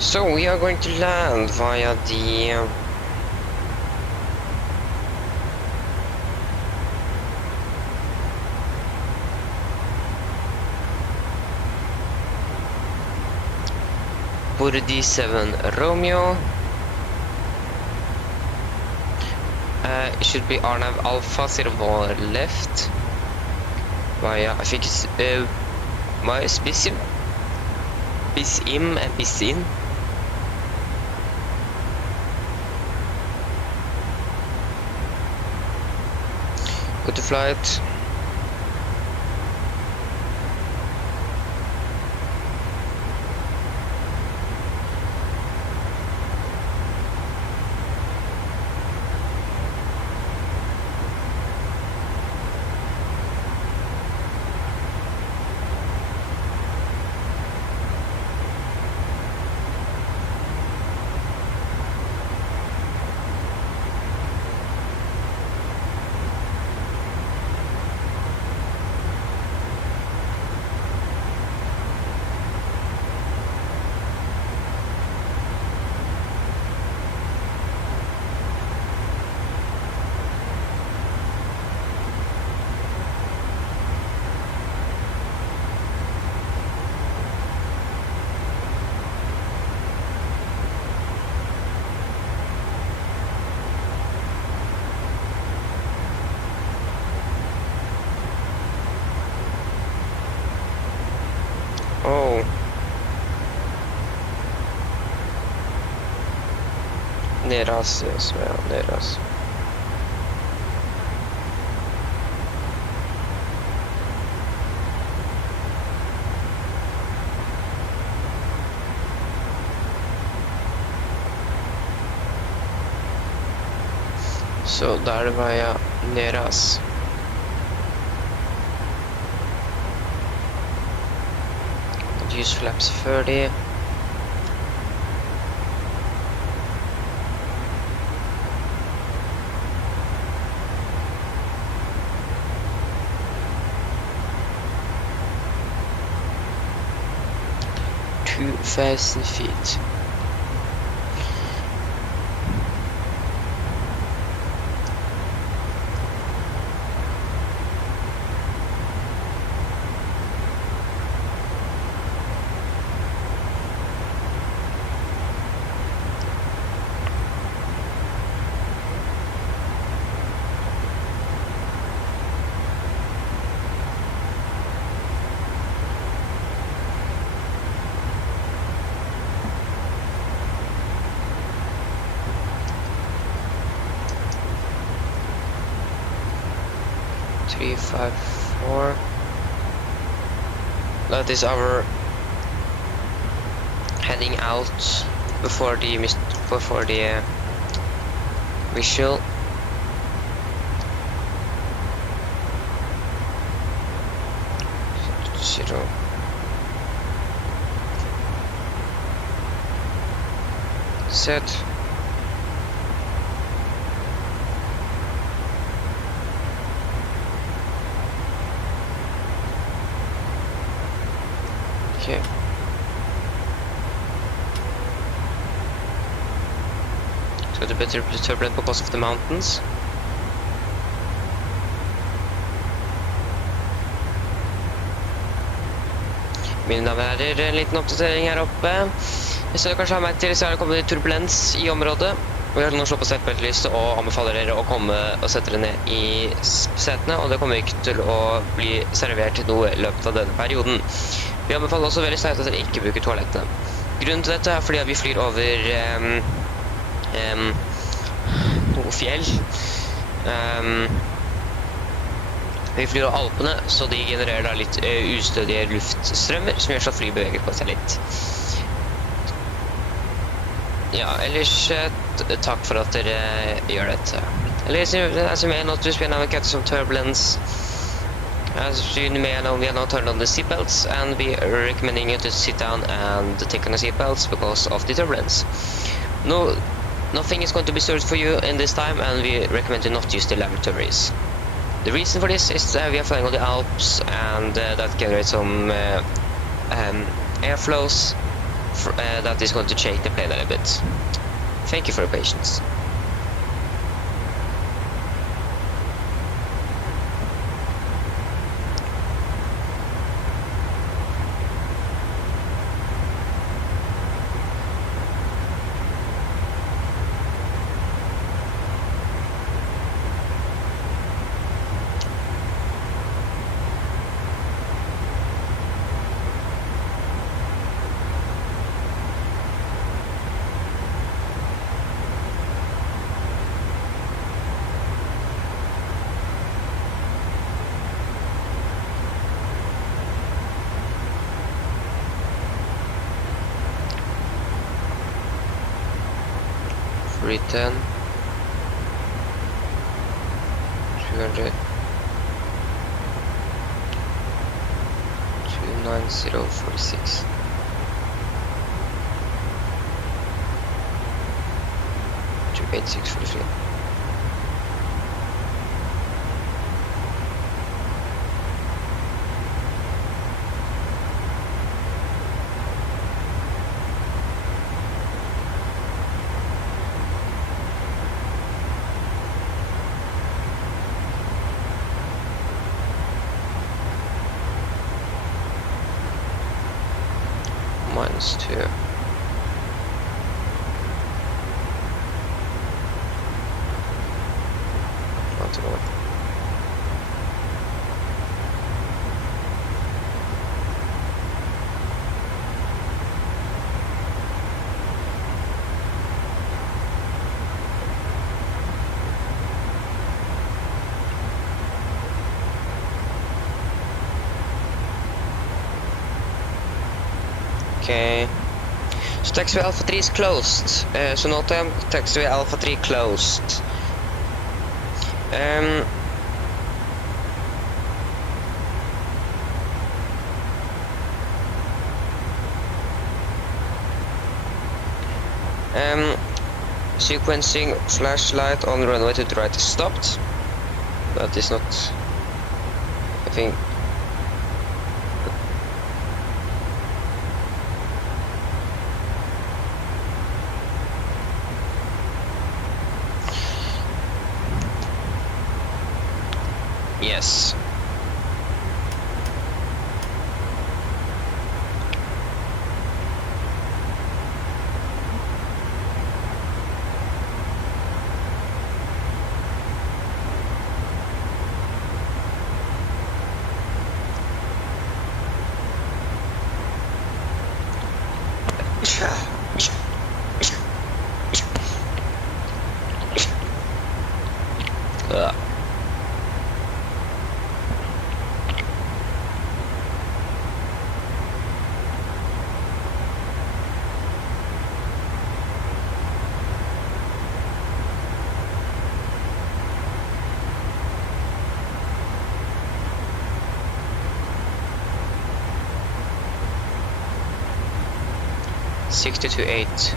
So we are going to land via the Burdi 7 Romeo. It should be Arnav Alpha 01 left via, I think it's Bisim and Bisin. Go to flight. Oh. Neras as well, Neras. Så där var jag Neras. Use flaps 30. $2,000 feet. Three, 5, 4. That is our heading out before the visual. Zero. Set. Okay. So the better turbulent because of the mountains. Mina damer og herrer, en liten oppdatering her oppe. Så dere kanskje har merket til, så er det kommet turbulens i området. Vi har nå slått på settebeltelyset og anbefaler dere å komme og sette dere ned i setene, og det kommer ikke til å bli servert noe i løpet av denne perioden. Vi anbefaler også veldig sterkt at dere ikke bruker toalettene. Grunnen til dette er fordi at vi flyr over noe fjell. Vi flyr over Alpene, så de genererer da litt ustødige luftstrømmer, som gjør så at fly beveger på seg litt. Ja, ellers takk for at dere gjør dette. Ellers, as you may notice, we are now encountering some turbulence. As you may know, we are now turned on the seatbelts, and we are recommending you to sit down and take on the seatbelts because of the turbulence. No, nothing is going to be stored for you in this time, and we recommend you not use the lavatories. The reason for this is that we are flying on the Alps, and that generates some airflows that is going to shake the plane a little bit. Thank you for your patience. Return 200 29046 28643. -2. Onto one. Okay. So taxiway Alpha 3 is closed. So no time, taxiway Alpha 3 closed. Sequencing flashlight on runway to the right is stopped. That is not, I think. Yes. Sixty to 8.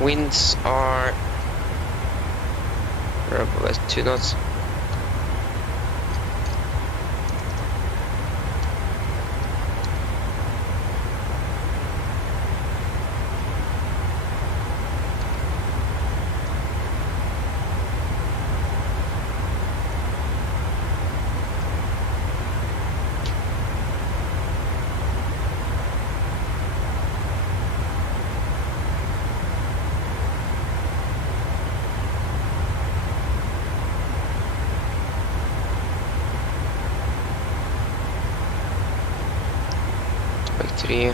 Winds are West 2 knots. Three.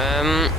Um,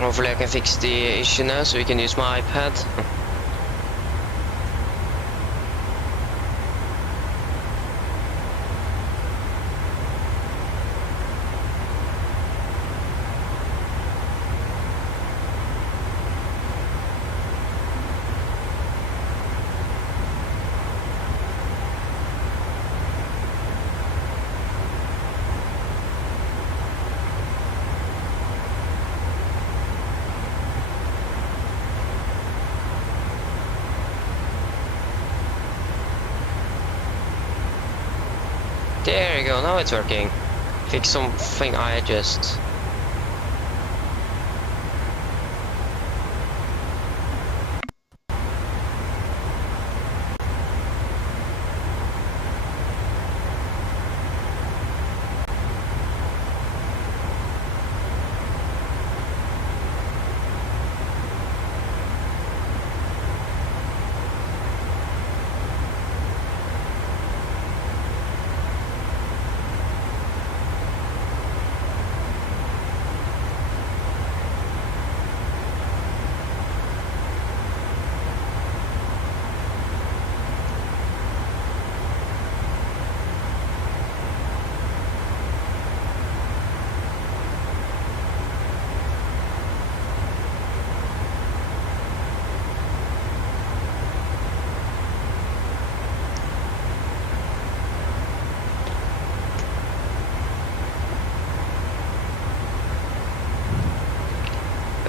Hopefully I can fix the issue now so we can use my iPad. There you go, now it's working. Fix something I just...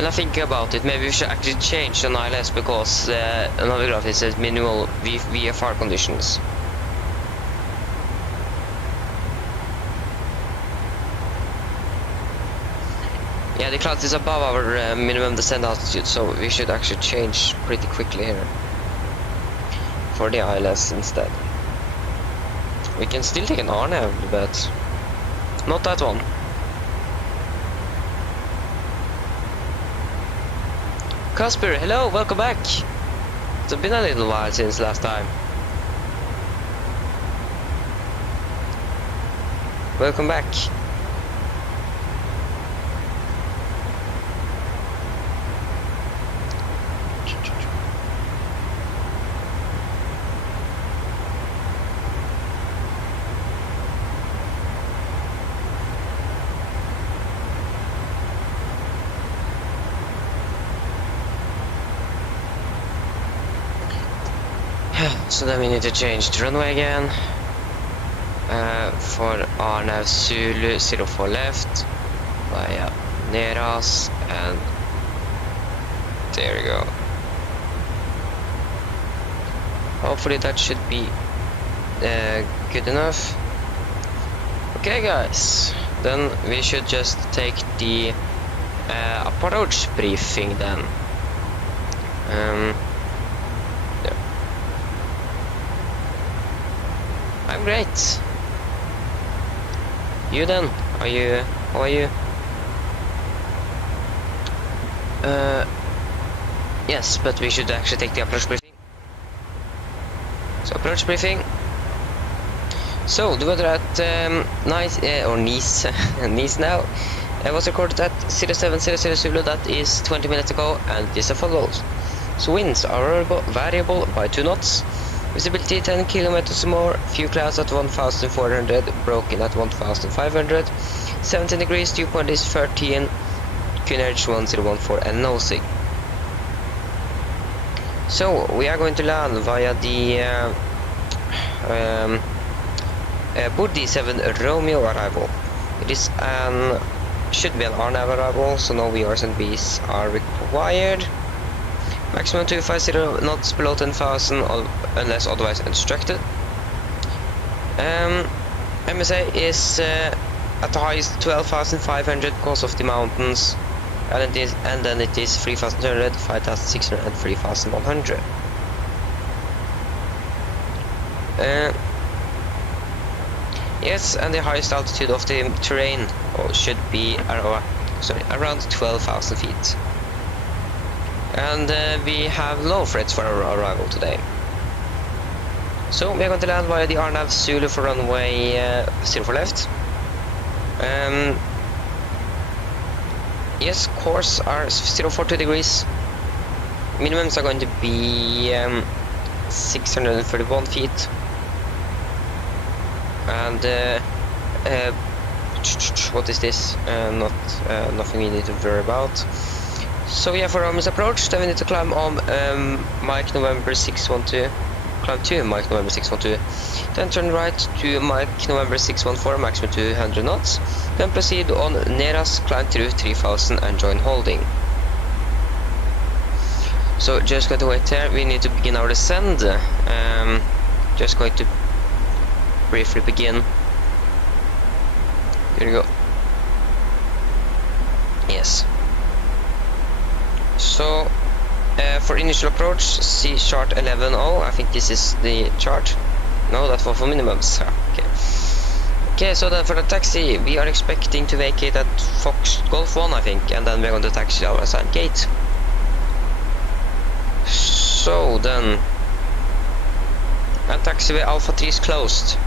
When I think about it, maybe we should actually change an ILS because another graph it says minimal VFR conditions. Yeah, the cloud is above our minimum descent altitude, so we should actually change pretty quickly here for the ILS instead. We can still take an RNAV, but not that one. Casper, hello, welcome back. It's been a little while since last time. Welcome back. So then we need to change the runway again. For Arnav Zulu 04 left via Neras, and there we go. Hopefully that should be good enough. Okay guys, then we should just take the approach briefing then. Yeah. I'm great. You then? How are you? Yes, but we should actually take the approach briefing. So approach briefing. So the weather at Nice Nice now was recorded at 0700 Zulu, that is 20 minutes ago, and it is as follows. So winds are variable by 2 knots. Visibility 10 kilometers or more, few clouds at 1400, broken at 1500, 17 degrees, dew point is 13, QNH 1014 and no sig. So we are going to land via the Burdi 7 Romeo arrival. It is should be an RNAV arrival, so no VRs and Bs are required. Maximum 250 knots below 10,000 unless otherwise instructed. MSA is at the highest 12,500 because of the mountains, and then it is 3,200, 5,600 and 3,100. Yes, and the highest altitude of the terrain should be around 12,000 feet. And we have low threats for our arrival today. So we are going to land via the Arnav Zulu for runway 04 left. Yes, course are 042 degrees. Minimums are going to be 631 feet. And what is this? Nothing we need to worry about. So yeah, for Romans approach, then we need to climb on Mike November 612, climb to Mike November 612, then turn right to Mike November 614, maximum 200 knots, then proceed on Neras, climb through 3000 and join holding. So just going to wait here, we need to begin our descent. Just going to briefly begin. Here we go. Yes. So for initial approach, see chart 11.0. I think this is the chart. No, that was for minimums. Okay. Okay, so then for the taxi, we are expecting to vacate at Fox Golf 1, I think, and then we're going to taxi our assigned gate. So then, and taxiway Alpha 3 is closed.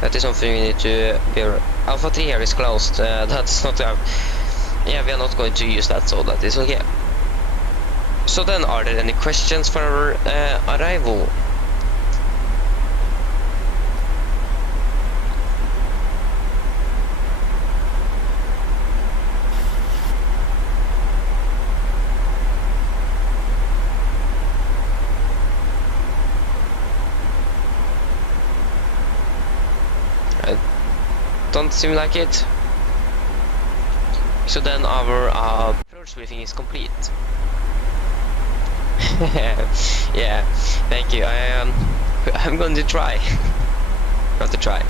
That is something we need to be. Alpha 3 here is closed. That's not yeah, we are not going to use that, so that is okay. So then, are there any questions for our arrival? Don't seem like it. So then our approach briefing is complete. Yeah, thank you. I'm going to try. Not to try.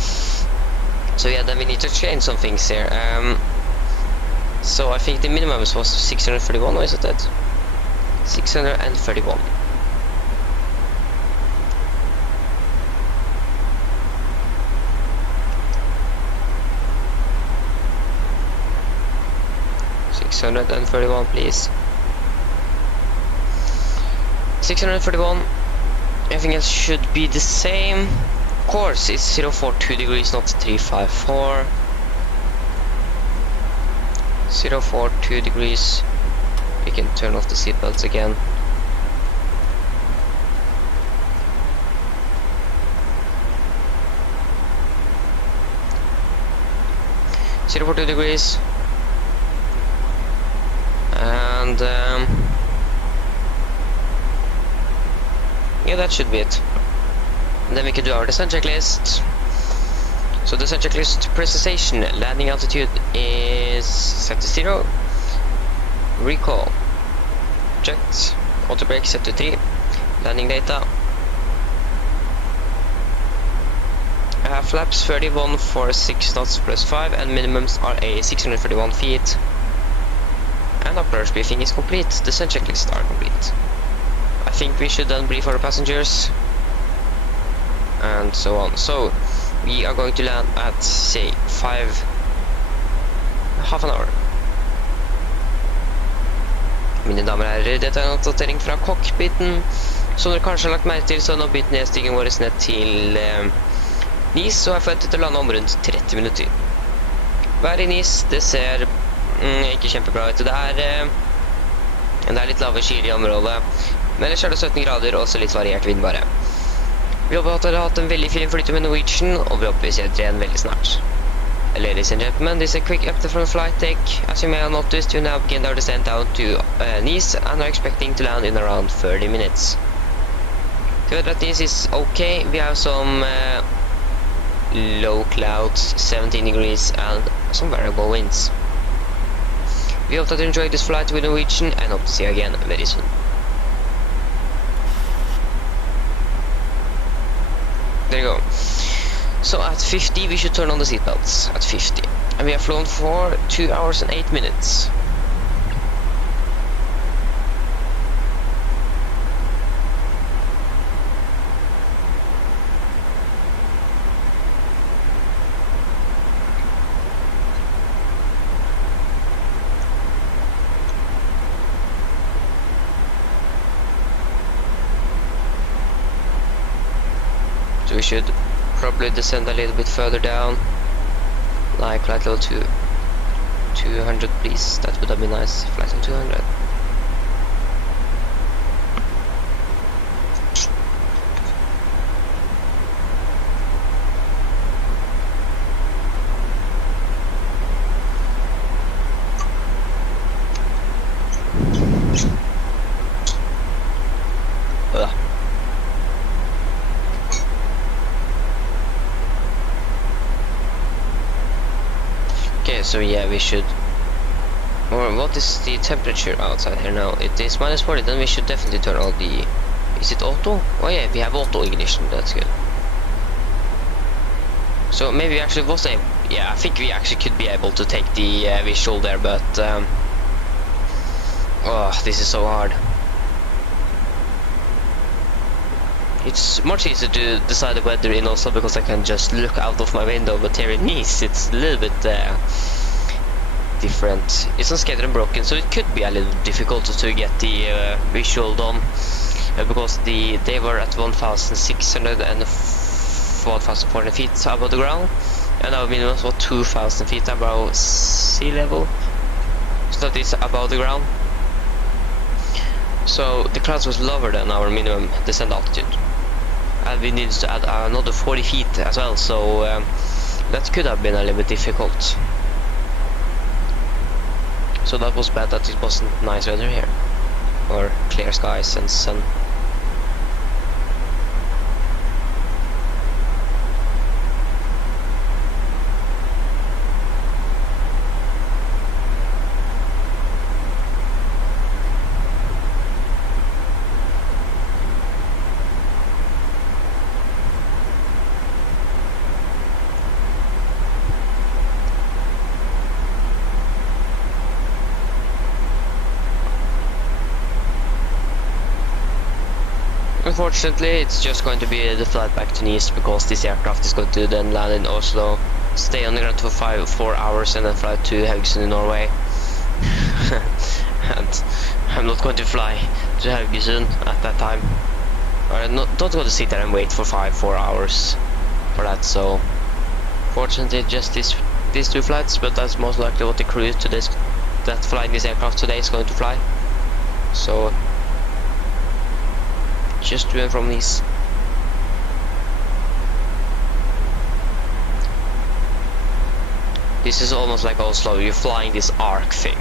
So yeah, then we need to change some things here. So I think the minimum was 631, or is it that? 631. $631, please. 631. Everything else should be the same. Course is 042 degrees, not 354. 042 degrees. We can turn off the seatbelts again. $042 degrees. And Yeah, that should be it. And then we can do our descent checklist. So descent checklist precisation. Landing altitude is set to 0. Recall checked. Auto brake set to 3. Landing data. Flaps 31 for 6 knots plus 5, and minimums are a 631 feet. And approach briefing is complete. Descent checklist are complete. I think we should then brief our passengers and so on. So we are going to land at, say, half an hour. Mine damer og herrer, dette er en oppdatering fra cockpiten. Som dere kanskje har lagt merke til, så har nå bytt nedstillingen vår ned til Nice, og jeg forventer å lande om rundt 30 minutter. Været i Nice, det ser ikke kjempebra ut. Det er litt lave skyer i området, men ellers er det 17 grader og også litt variert vind bare. Vi håper at dere har hatt en veldig fin flyt med Norwegian, og vi håper vi ser dere igjen veldig snart. Ladies and gentlemen, this is a quick update from the flight deck. As you may have noticed, we now begin our descent down to Nice and are expecting to land in around 30 minutes. The weather at Nice is okay. We have some low clouds, 17 degrees, and some variable winds. We hope that you enjoyed this flight with Norwegian and hope to see you again very soon. There you go. So at 50 we should turn on the seatbelts, at 50. And we have flown for 2 hours and 8 minutes. So we should probably descend a little bit further down, like flight level 200 please, that would have been nice, flight level 200. Okay, so yeah, we should, or what is the temperature outside here now? It is minus 40, then we should definitely turn on the, is it auto? Oh yeah, we have auto ignition, that's good. So maybe we actually was able, yeah, I think we actually could be able to take the visual there, but oh, this is so hard. It's much easier to decide the weather in Oslo because I can just look out of my window, but here in Nice it's a little bit different. It's on scattered and broken, so it could be a little difficult to get the visual done because they were at 1,600 and 1,400 feet above the ground, and our minimum was 2,000 feet above sea level, so that is above the ground. So the clouds was lower than our minimum descent altitude, and we needed to add another 40 feet as well, so that could have been a little bit difficult. So that was bad that it wasn't nice weather here, or clear skies and sun. Unfortunately, it's just going to be the flight back to Nice because this aircraft is going to then land in Oslo, stay on the ground for 4 hours, and then fly to Haugesund in Norway. And I'm not going to fly to Haugesund at that time. I'm not going to sit there and wait for 4 hours for that. So, fortunately, just these two flights, but that's most likely what the crew that flying this aircraft today is going to fly. So, just to and from Nice. This is almost like Oslo, you're flying this arc thing.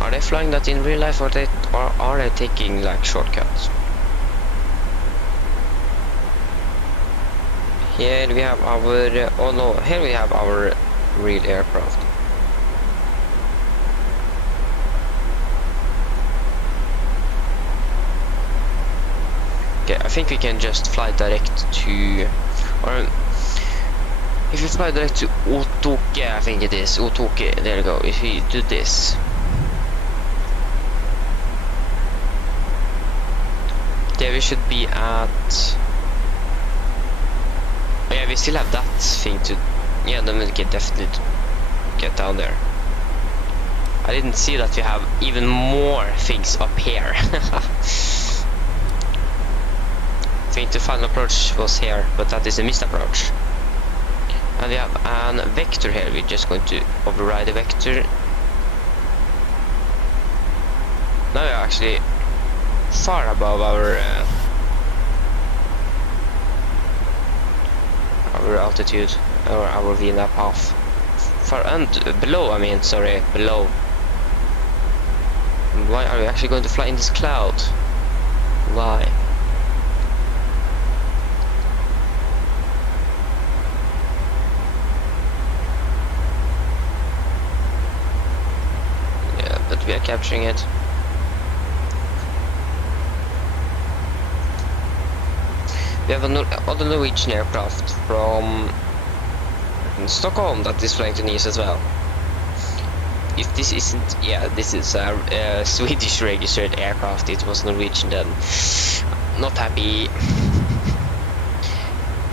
Are they flying that in real life, or are they taking like shortcuts? Here we have our, oh no, here we have our real aircraft. Okay, I think we can just fly direct to, or if we fly direct to Otoke, I think it is, Otoke, there you go, if we do this. There we should be at, oh yeah, we still have that thing to, yeah, then we can definitely get down there. I didn't see that we have even more things up here. I think the final approach was here, but that is a missed approach. And we have a vector here, we're just going to override the vector. Now we're actually far above our altitude, or our VNAV half. Far and below, I mean, sorry, below. Why are we actually going to fly in this cloud? Why? Yeah, but we are capturing it. We have another Norwegian aircraft from Stockholm that is flying to Nice as well. If this isn't, yeah, this is a Swedish registered aircraft, it was Norwegian then. Not happy.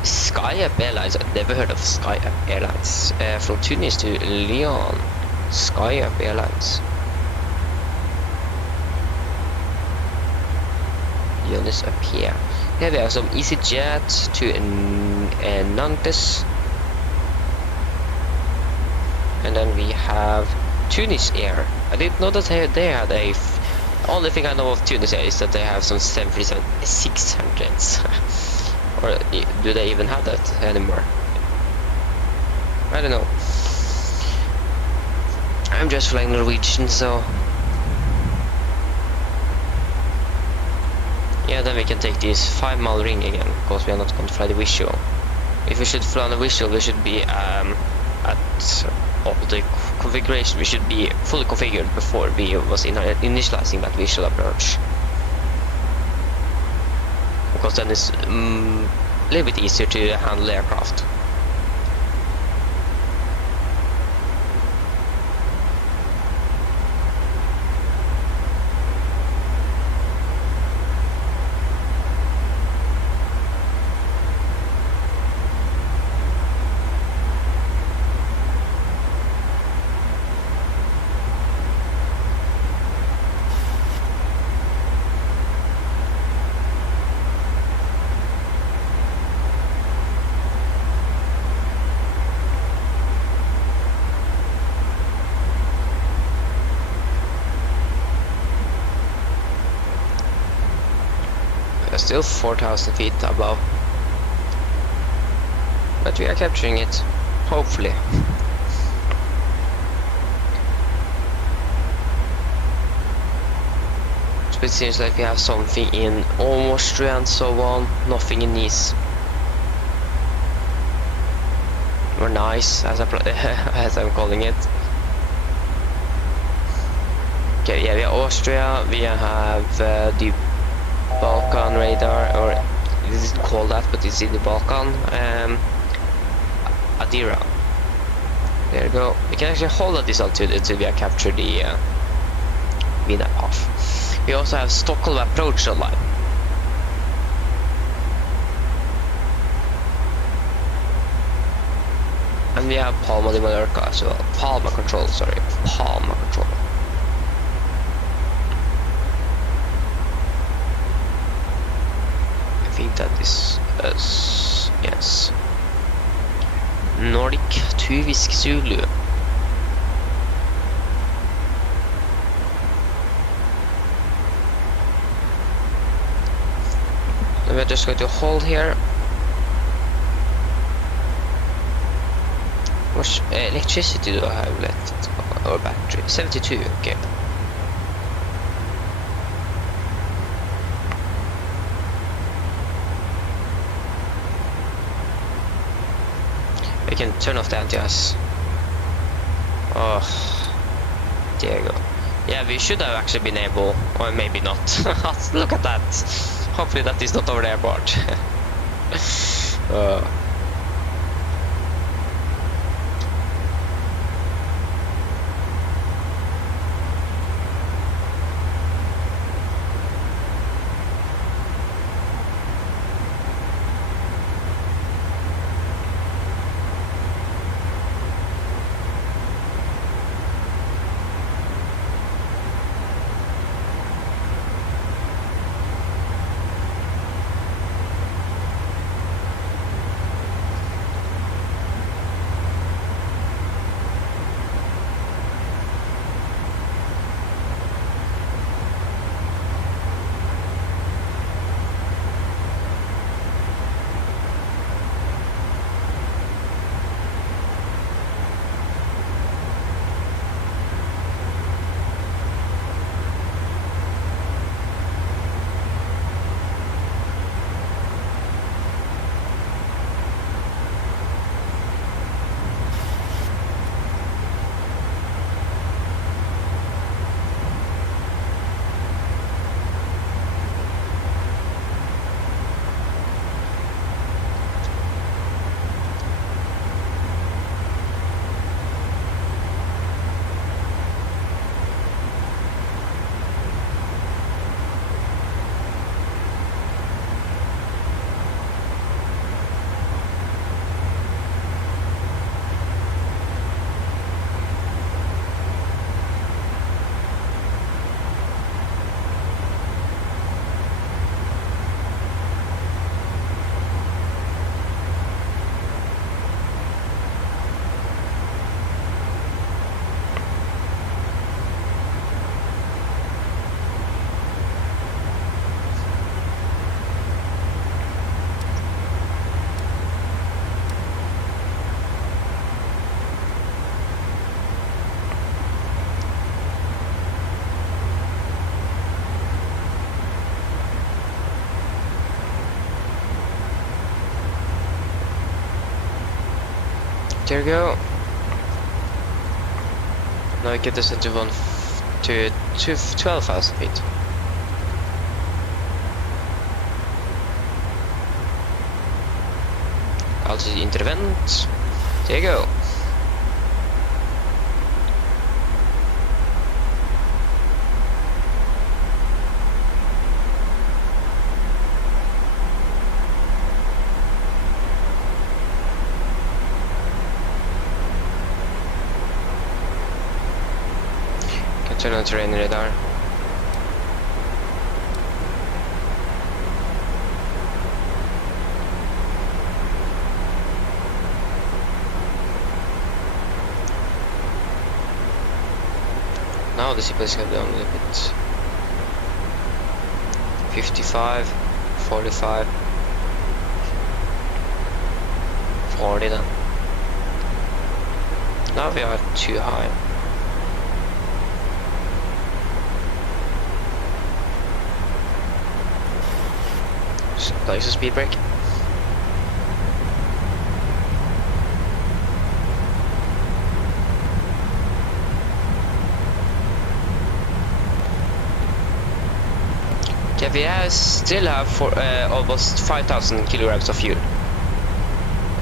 SkyUp Airlines, I've never heard of SkyUp Airlines. From Tunis to Lyon, SkyUp Airlines. Lyon is up here. Here we have some EasyJet to Nantes. And then we have Tunis Air. I didn't know that they had a... Only thing I know of Tunis Air is that they have some 737-600s. Or do they even have that anymore? I don't know. I'm just flying Norwegian, so... Yeah, then we can take this 5-mile ring again, because we are not going to fly the visual. If we should fly on the visual, we should be at the configuration. We should be fully configured before we was initializing that visual approach. Because then it's a little bit easier to handle the aircraft. Still 4,000 feet above, but we are capturing it, hopefully. So it seems like we have something in Austria and so on, nothing in Nice. Or Nice, as I'm calling it. Okay, yeah, we have Austria, we have the Balkan radar, or it isn't called that, but it's in the Balkan. Adira. There you go. We can actually hold at this altitude until we have captured the VNAV half. We also have Stockholm approach online. And we have Palma de Mallorca as well. Palma control, sorry. Palma control. I think that is yes. Nordic 2 Whisk Zulu. And we're just going to hold here. How much electricity do I have left? Or battery? 72, okay. can turn off the anti-ice. Oh, there you go. Yeah, we should have actually been able, or maybe not. Look at that. Hopefully that is not over the airport. There we go. Now we get this into to 12,000 feet. Altitude into the vent. There you go. Turn on terrain radar. Now the seatbelt is going down a little bit. 55, 45, 40 then. Now we are too high. Place a speed brake. Okay, we still have almost 5,000 kilograms of fuel,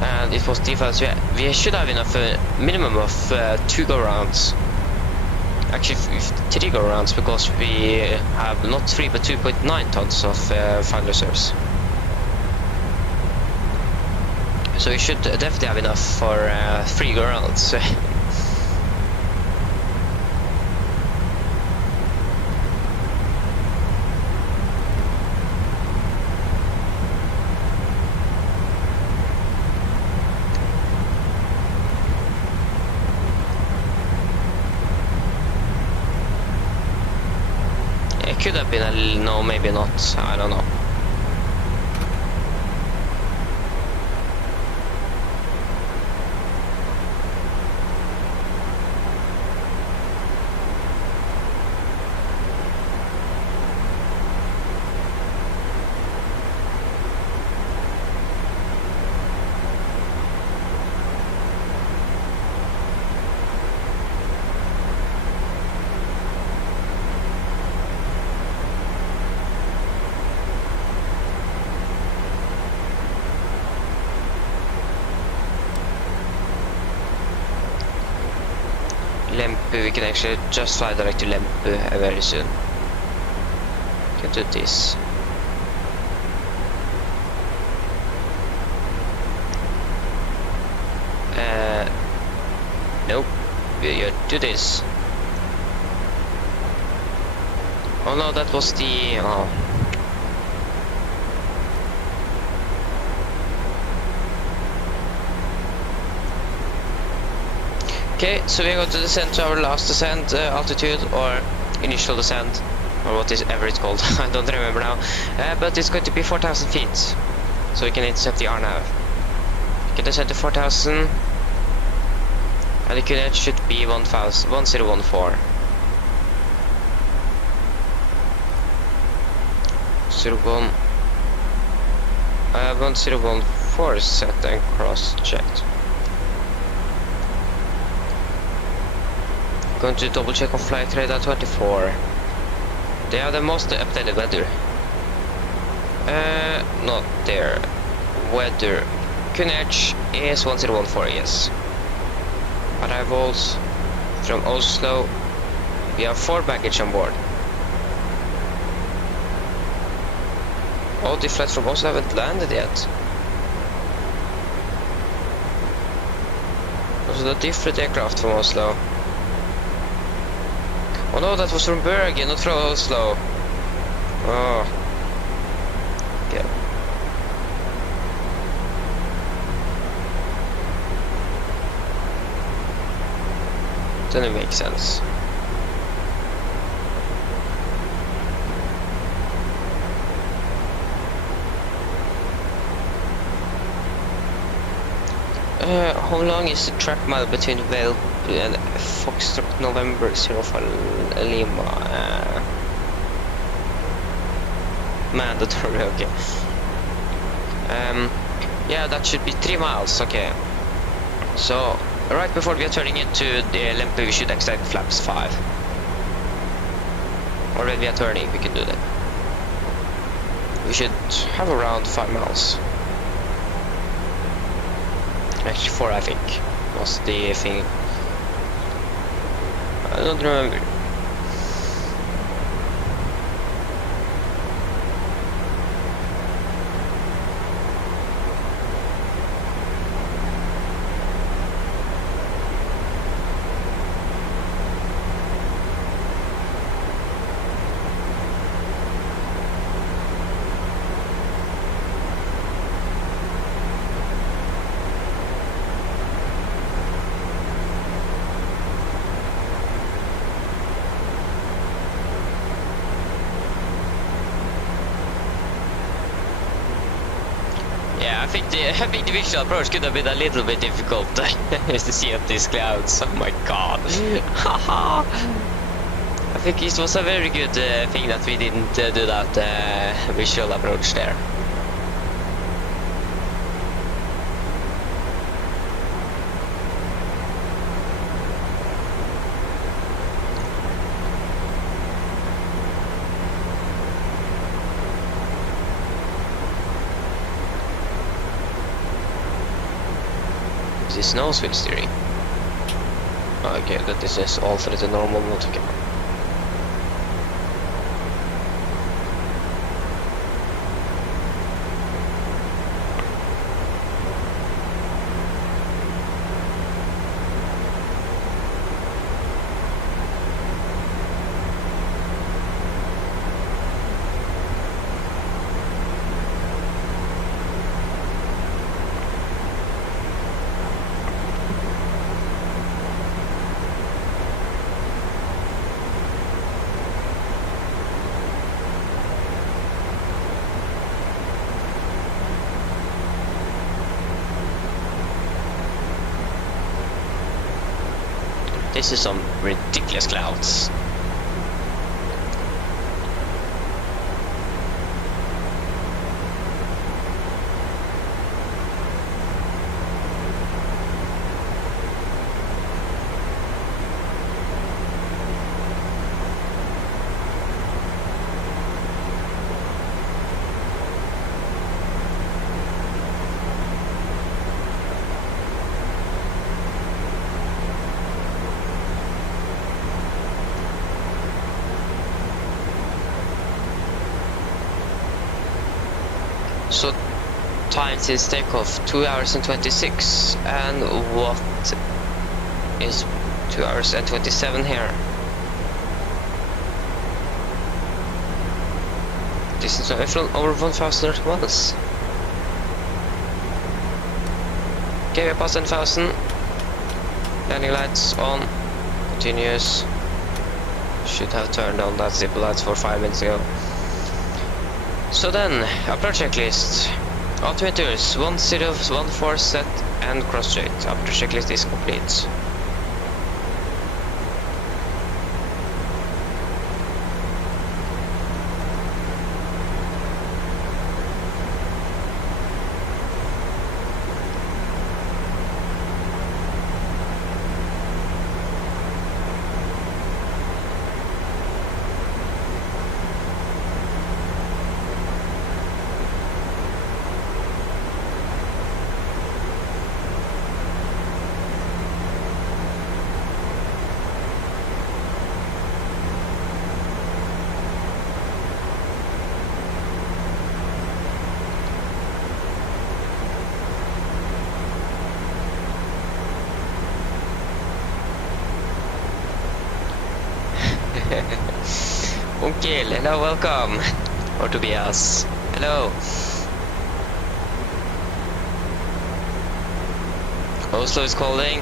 and it was default. We should have enough, minimum of 2 go rounds. Actually, 3 go rounds, because we have not 3 but 2.9 tons of final reserves. So we should definitely have enough for 3 go rounds. It could have been a no, maybe not. I don't know. Lempu, we can actually just fly direct to Lempu very soon. Can do this. Nope. You do this. Oh no, that was the... Oh. Okay, so we are going to descend to our last descent altitude, or initial descent, or what is ever it's called. I don't remember now. But it's going to be 4,000 feet, so we can intercept the RNAV. We can descend to 4,000, and the coordinate should be 1014. 1014 set and cross-checked. Going to double check on flight radar 24. They have the most updated weather. Not there. Weather. Kunech is 1014, yes. Arrivals from Oslo. We have 4 baggage on board. Oh, the flights from Oslo haven't landed yet. Those are the different aircraft from Oslo. Oh no, that was from Bergen, not from Oslo. Oh. Okay. Then it makes sense. How long is the track mile between Vale and Foxtrot November 05 Lima? Mandatory, okay. Yeah, that should be 3 miles, okay. So, right before we are turning into the Lempu, we should extend flaps 5. Or when we are turning, we can do that. We should have around 5 miles. Actually 4, I think, was the thing. I don't remember. I think the visual approach could have been a little bit difficult just to see up these clouds. Oh my god. I think it was a very good thing that we didn't do that visual approach there. This is nose wheel steering. Okay, that is just altered the normal mode again. This is some ridiculous clouds. So time since takeoff 2 hours and 26, and what is 2 hours and 27 here? Distance from over 1000 miles. Okay, we're past 10,000. Landing lights on. Continuous. Should have turned on that zipper lights for 5 minutes ago. So then, approach checklist. Altimeters 1014 set and cross straight. Approach checklist is complete. Uncle, hello, welcome. Or Tobias. Hello. Oslo is calling.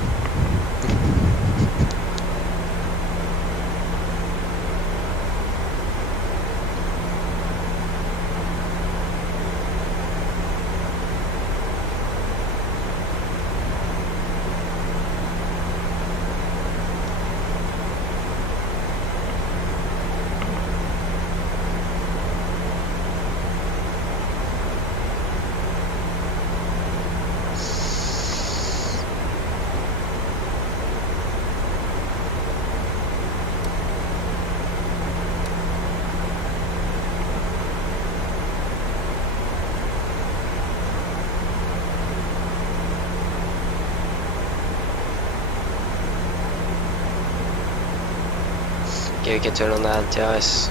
Okay, we can turn on the anti-ice.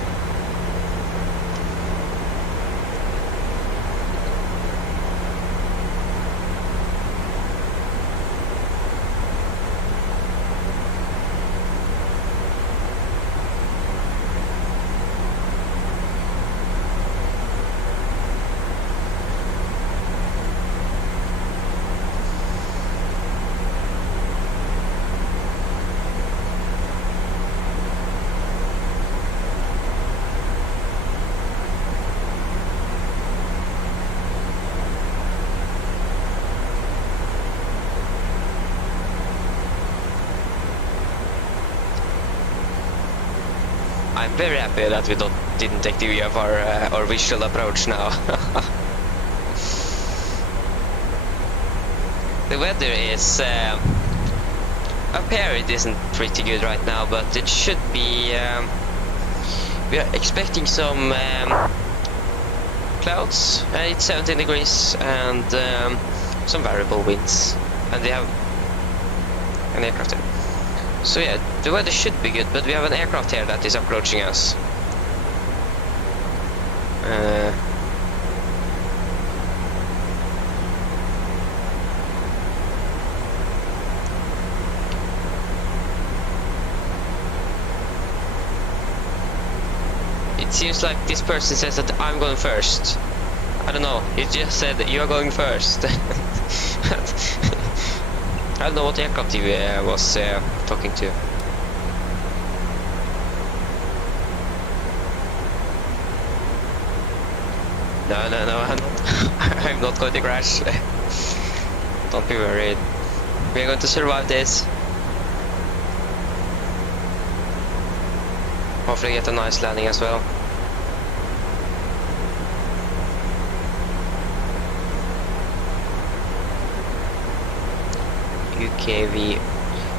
I'm very happy that we didn't take the VFR or visual approach now. The weather is up here. It isn't pretty good right now, but it should be. We are expecting some clouds. It's 17 degrees and some variable winds, and they have an aircraft here. So yeah, the weather should be good, but we have an aircraft here that is approaching us. It seems like this person says that I'm going first. I don't know, he just said that you are going first. I don't know what aircraft he was talking to. No, I'm not. I'm not going to crash. Don't be worried. We're going to survive this. Hopefully get a nice landing as well. UKV.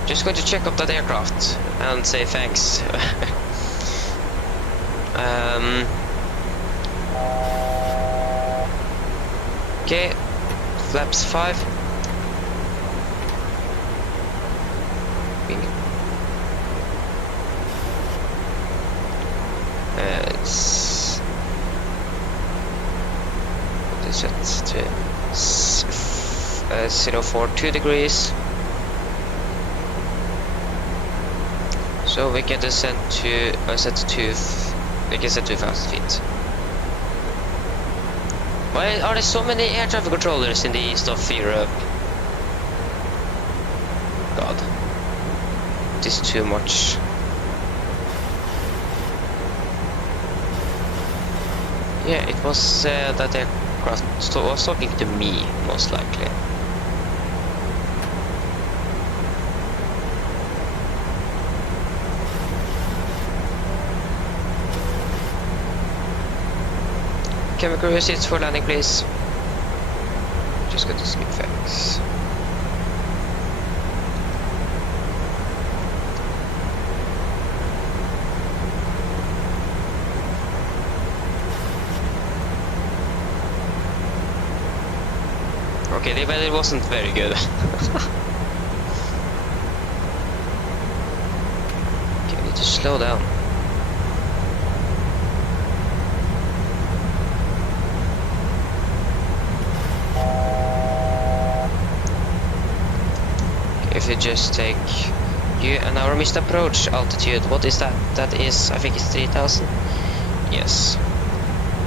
Just going to check up that aircraft and say thanks. Okay, flaps 5. set to 042 degrees. So we can descend to we can set 2,000 feet. Why are there so many air traffic controllers in the east of Europe? God, this is too much. Yeah, it was that aircraft was talking to me, most likely. Chemical receipts for landing, please. Just got to skip facts. Okay, the weather wasn't very good. Okay, we need to slow down. If you just take you and our missed approach altitude, what is that? That is, I think it's 3,000. Yes.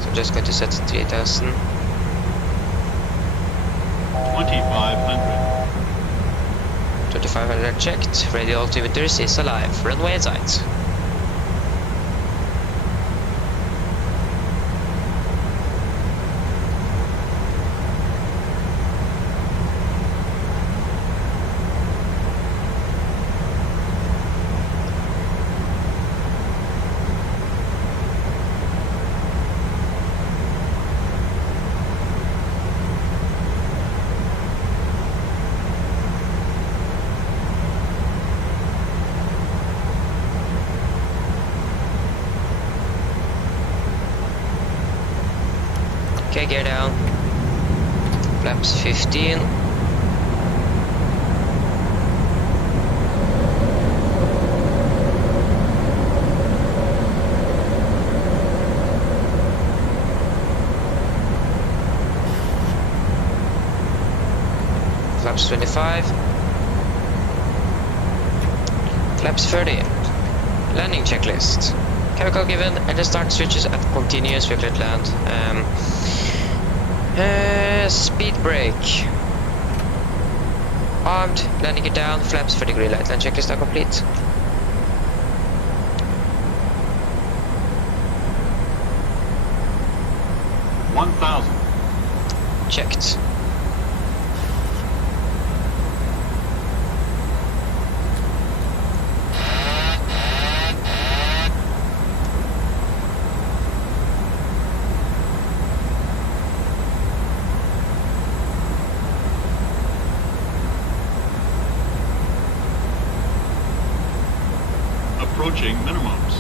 So I'm just going to set 3,000. 2,500. 2,500 checked. Radio altimeters is alive. Runway at sight. Okay, gear down. Flaps 15. Flaps 25. Flaps 30. Landing checklist. Chemical given, and the start switches at continuous vehicle at land. Speed brake. Armed, landing it down, flaps for degree light. Land checklist are complete. $1,000. Checked. Approaching minimums.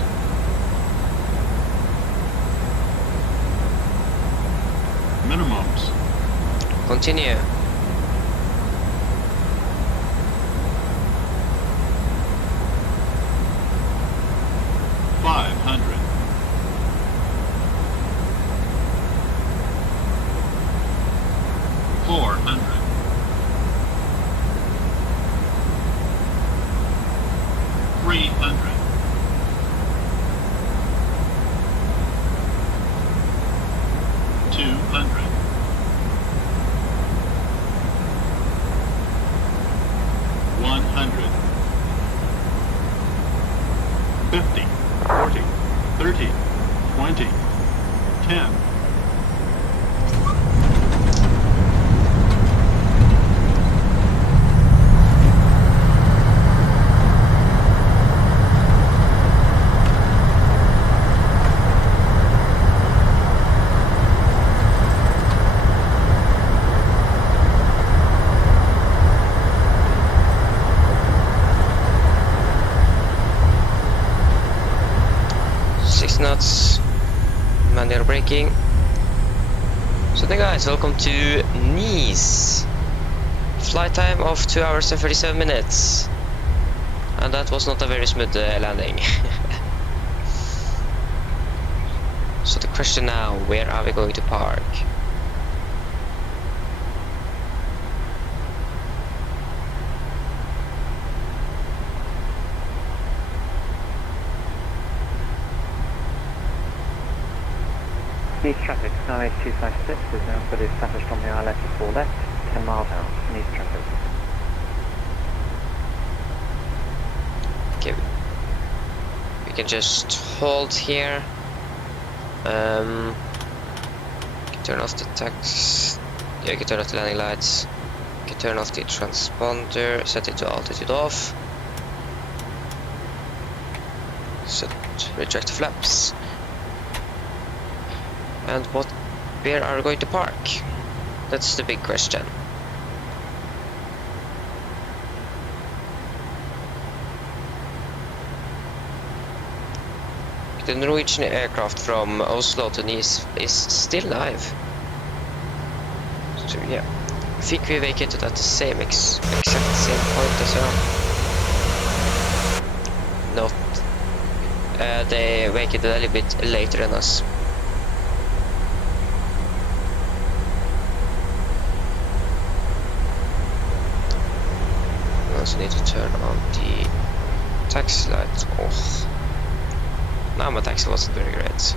Minimums. Continue. $500. 400. 300. 200. 100. 50. 40. 30. 20. 10. Nuts, manual braking. So then guys, welcome to Nice. Flight time of 2 hours and 37 minutes. And that was not a very smooth landing. So the question now, where are we going to park? Skyway 256 is now fully established on the ILS at 4 left, 10 miles out, and east traffic. Okay, we can just hold here. Turn off the tax. Yeah, you can turn off the landing lights. You can turn off the transponder, set it to altitude off. Set retract the flaps. And where are we going to park? That's the big question. The Norwegian aircraft from Oslo to Nice is still live. So yeah, I think we vacated at the same exact same point as well. Not, they vacated a little bit later than us. We also need to turn on the taxi light. Oh. No, my taxi wasn't very great.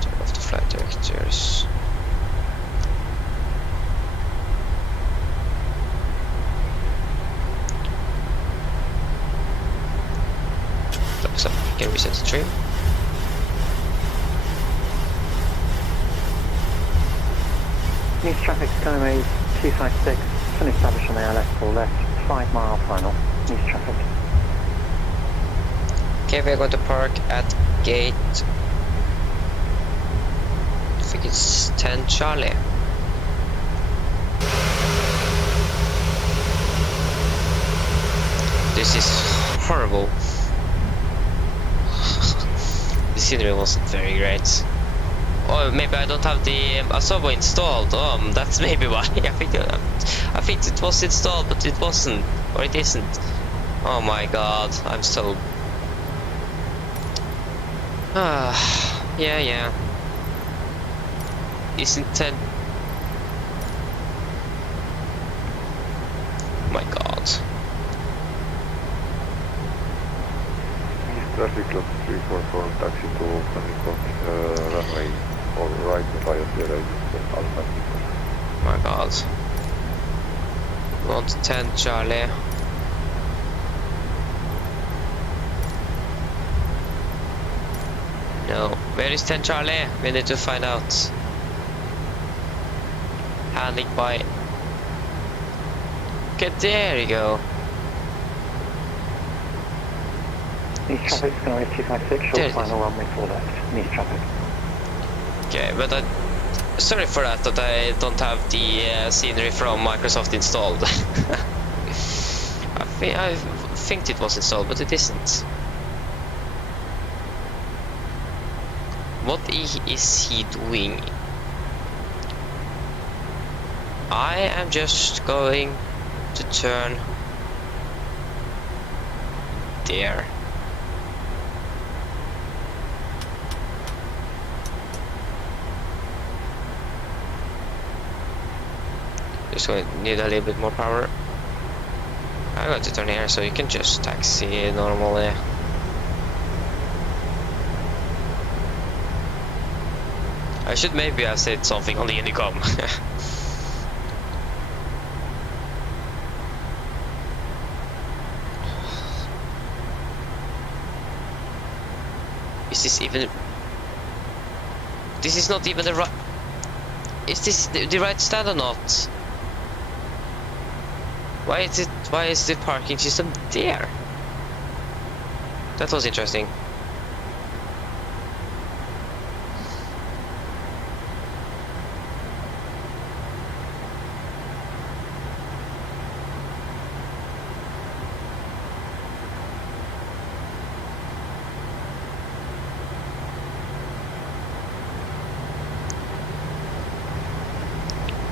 Turn off the flight directors. Thumbs up, you can reset the trim. East traffic Skyway 256, fully established on the ILS 4 left, 5 mile final. East traffic. Okay, we're going to park at gate, I think it's 10 Charlie. This is horrible. The scenery wasn't very great. Or maybe I don't have the Asobo installed. That's maybe why. I think it was installed, but it wasn't, or it isn't. Oh my god, I'm so... yeah. Isn't 10... Oh my god. East traffic close 344, taxi to Honeycock runway or right via Sierra Alpha. Oh my god. Want 10 Charlie. No. Where is 10 Charlie? We need to find out. Handling by... Okay, there you go. East traffic Skyway 256, There it short is. final runway 4 left, and east traffic. Okay, but sorry for that I don't have the scenery from Microsoft installed. I think it was installed, but it isn't. What is he doing? I am just going to turn there. Just going to need a little bit more power. I'm going to turn here so you can just taxi normally. I should maybe have said something on the intercom. Is this even... This is not even the right... Is this the right stand or not? Why is the parking system there? That was interesting.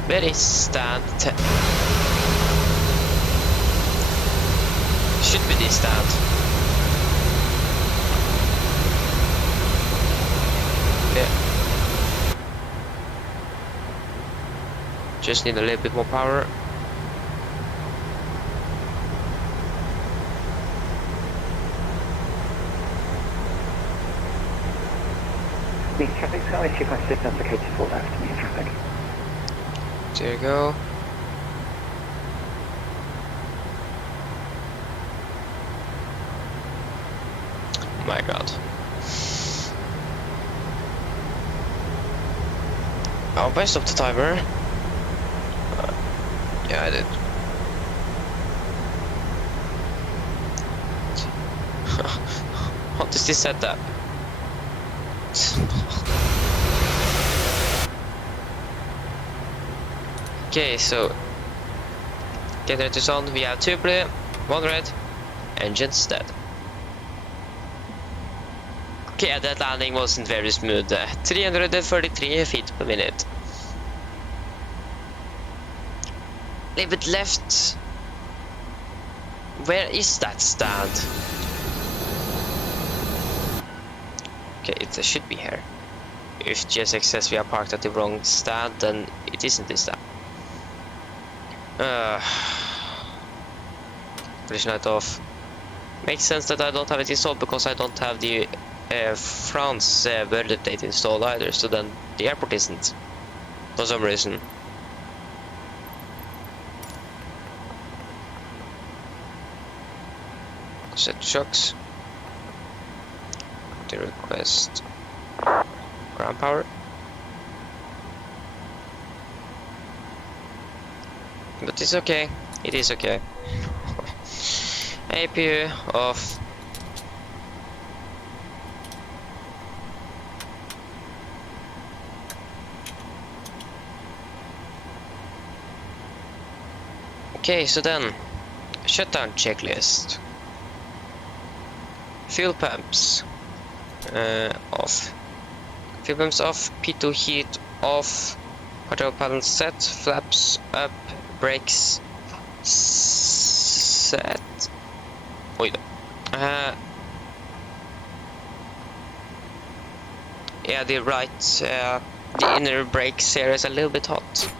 Where is stand 10? Should be this stand. Yeah. Just need a little bit more power. East traffic, Sky 256, that's located 4 left, east traffic. There you go. My god. I hope I stopped the timer. Yeah, I did. What is this setup? Okay, so generators on. We have 2 blue, 1 red, engines dead. Okay, that landing wasn't very smooth. 333 feet per minute. A little bit left. Where is that stand? Okay, it should be here. If GSX says we are parked at the wrong stand, then it isn't this stand. Collision light off. Makes sense that I don't have it installed because I don't have the France world update installed either, so then the airport isn't for some reason. Set shocks. The request ground power. But it's okay. It is okay. APU off. Okay, so then shutdown checklist. Fuel pumps off. Fuel pumps off. P2 heat off. Control panel set. Flaps up. Brakes set. Oj då. Yeah, the the inner brakes here is a little bit hot,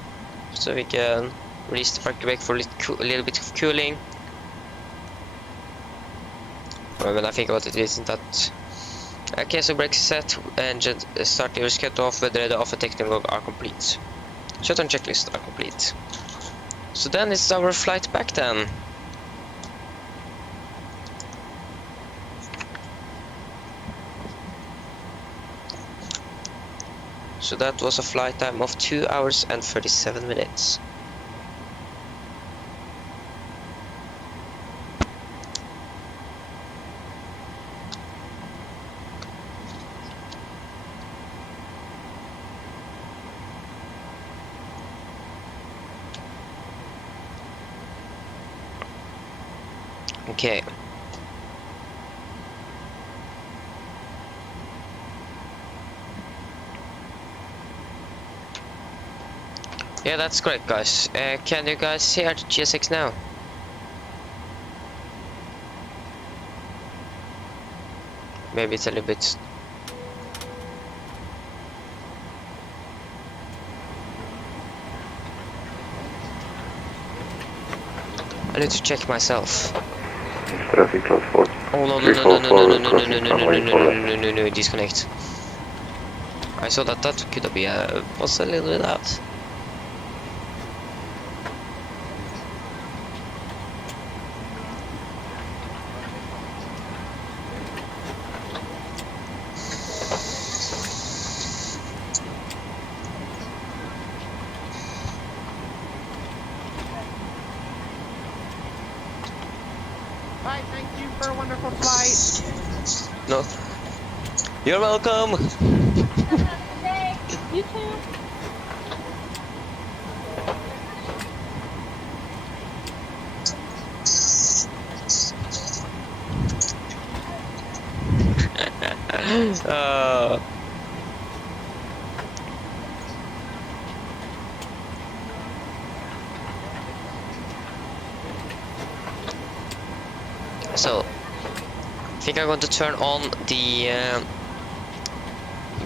so we can release the factory brake for a little bit of cooling. Well, when I think about it, isn't that okay? So brakes set, engine starter is cut off, whether the off and technical log are complete. Shutdown checklist are complete. So then it's our flight back then. So that was a flight time of 2 hours and 37 minutes. Okay. Yeah, that's correct, guys. Can you guys see our GSX now? Maybe it's a little bit... I need to check myself. Traffic close 4. Oh no no no no no no no no no no no no no no no, disconnect. I saw that that could be was a little bit out. Bye, thank you for a wonderful flight. No. You're welcome. You too. So, I think I'm going to turn on the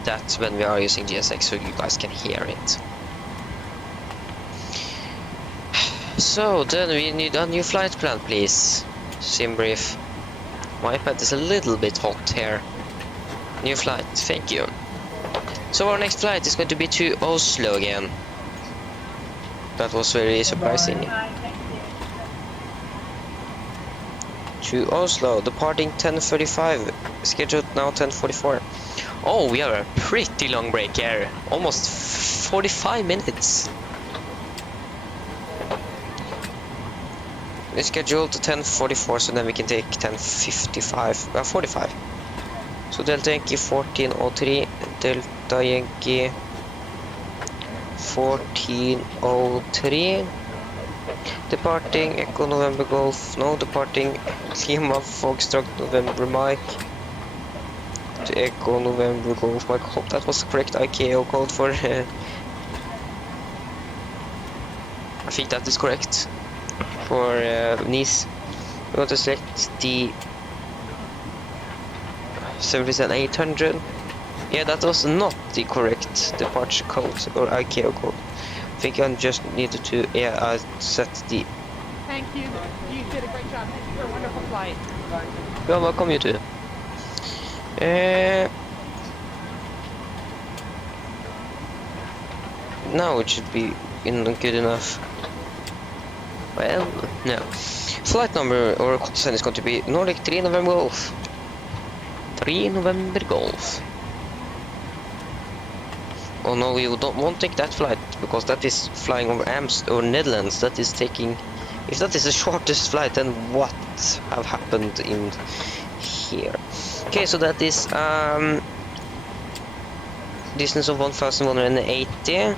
that when we are using GSX so you guys can hear it. So then we need a new flight plan, please. Sim brief. My iPad is a little bit hot here. New flight, thank you. So our next flight is going to be to Oslo again. That was very surprising. To Oslo, departing 10:35, scheduled now 10:44. Oh, we have a pretty long break here, almost 45 minutes. We're scheduled to 10:44, so then we can take 10:55, 45. So Delta Yankee 1403, Delta Yankee 1403, departing Echo November Golf, no, departing Lima Foxtrot November Mike, to Echo November Golf Mike. Hope that was the correct ICAO code for, I think that is correct, for Nice. We're going to select the 737-800. Yeah, that was not the correct departure code or ICAO code. I think I just needed to, I set the... Thank you. You did a great job. Thank you for a wonderful flight. You're welcome, you too. Now it should be good enough. Well, no. Flight number or call sign is going to be Nordic 3 November Golf. 3 November Golf. Oh no, we don't want to take that flight because that is flying over or Netherlands. That is taking. If that is the shortest flight, then what have happened in here? Okay, so that is distance of 1,180.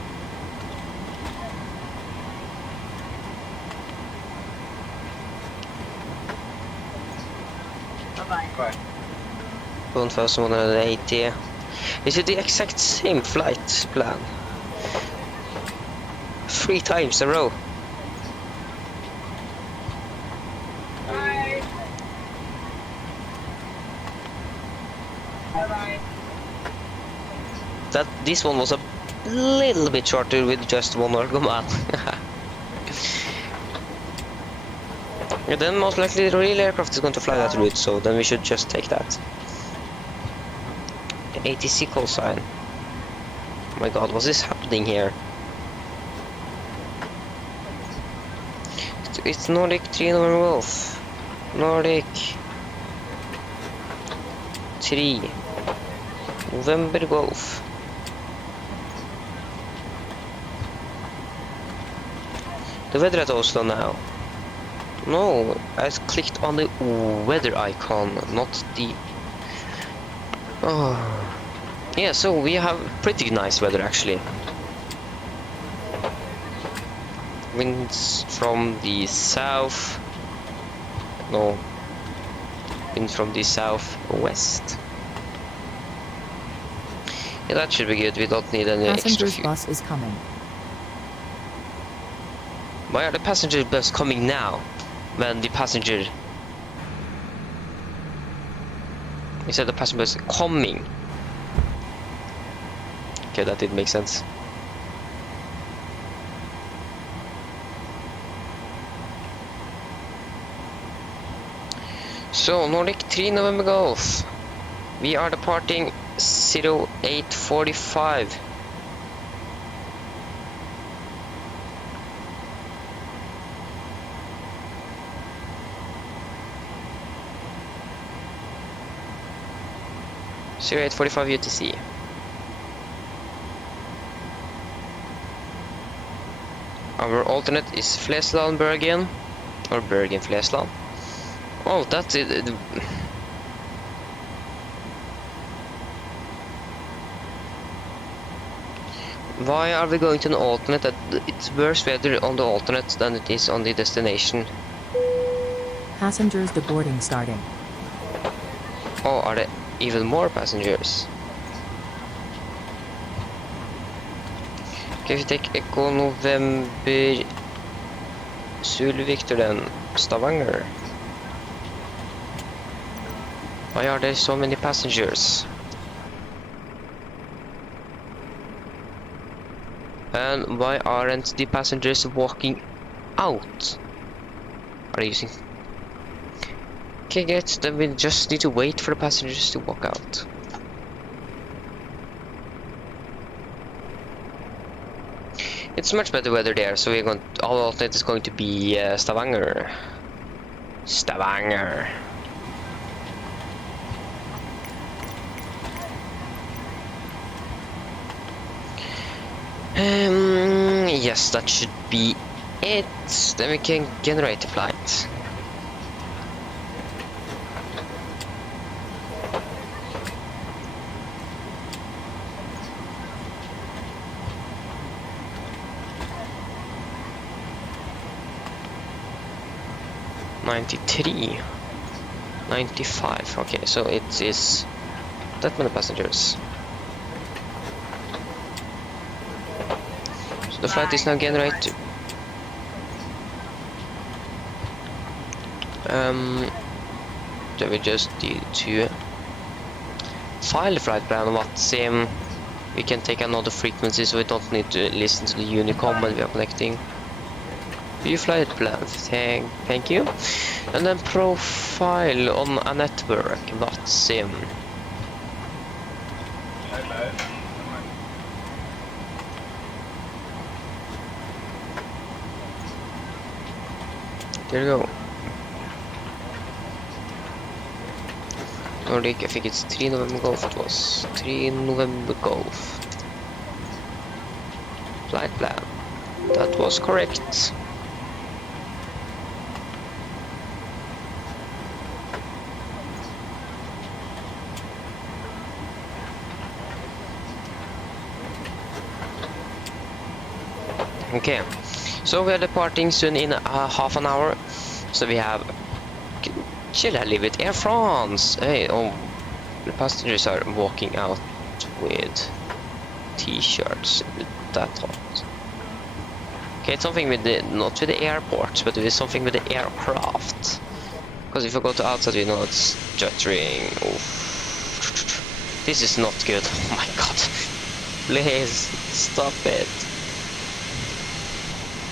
Bye. 1,180. Is it the exact same flight plan? 3 times in a row. Bye. Bye. That this one was a little bit shorter with just one more command. And then most likely the real aircraft is going to fly that route, so then we should just take that. ATC call sign. Oh my god, what's this happening here? It's Nordic 3 November Golf. Nordic 3 November Golf. The weather at Oslo now. No, I clicked on the weather icon, not the... Oh. Yeah, so we have pretty nice weather actually. Winds from the south. No. Winds from the southwest. Yeah, that should be good. We don't need any extra Passenger's fuel. bus is coming. Why are the passenger bus coming now? When the passenger... You said the passenger bus coming. Okay, that did make sense. So, Nordic 3 November Golf. We are departing 0845. So 0845 UTC. Our alternate is Flesland Bergen, or Bergen Flesland. Oh, that's it. Why are we going to an alternate? That it's worse weather on the alternate than it is on the destination. Passengers deboarding starting. Oh, are there even more passengers? Okay, if you take Echo November Zulu Victor then Stavanger. Why are there so many passengers? And why aren't the passengers walking out? Are they using... Okay, great, then we just need to wait for the passengers to walk out. It's much better weather there, so we're going. Our alternate is going to be Stavanger. Stavanger. Yes, that should be it. Then we can generate the flight. $93, $95. Okay, so it is that many passengers. So the flight is now generated. So we just need to file the flight plan, but we can take another frequency, so we don't need to listen to the Unicom when we are connecting. View flight plan, thank you. And then profile on a network, but sim. There you go. Nordic, I think it's 3 November Golf. It was 3 November Golf. Flight plan. That was correct. Okay, so we are departing soon in half an hour. So we have chill, I live with Air France. Hey, oh, the passengers are walking out with t-shirts. That hot. Okay, it's something with the not with the airport, but it's something with the aircraft. Because if you go to outside, you know it's stuttering. Oof. This is not good. Oh my god! Please stop it.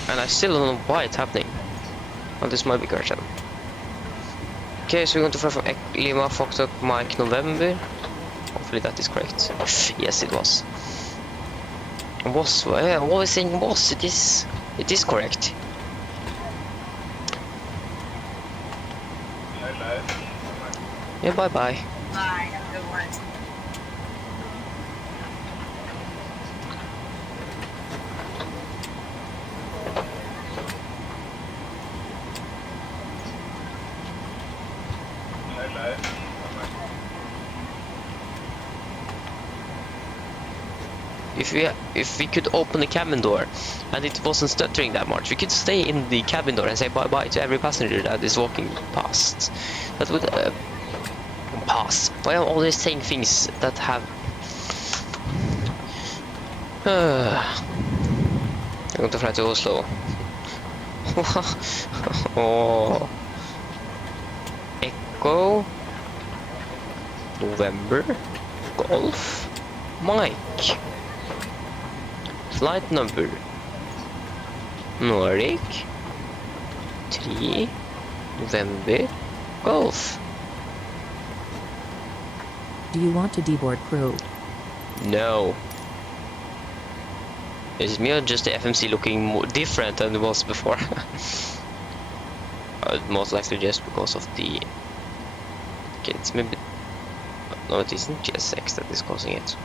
And I still don't know why it's happening. Oh, this might be correct. Okay, so we're going to fly from Lima, Foxtrot, Mike, November. Hopefully that is correct. Yes, it was. Was, what was I saying was? It is correct. Yeah, bye bye. Bye, have a good one. If we could open the cabin door and it wasn't stuttering that much, we could stay in the cabin door and say bye bye to every passenger that is walking past. That would pass. Why am I always saying things that have? I'm going to fly to Oslo. Oh. Echo November Golf Mike. Flight number Nordic 3 November Golf. Do you want to deboard crew? No. Is it me or just the FMC looking more different than it was before? Most likely just because of the... Okay, it's maybe... No, it isn't GSX that is causing it.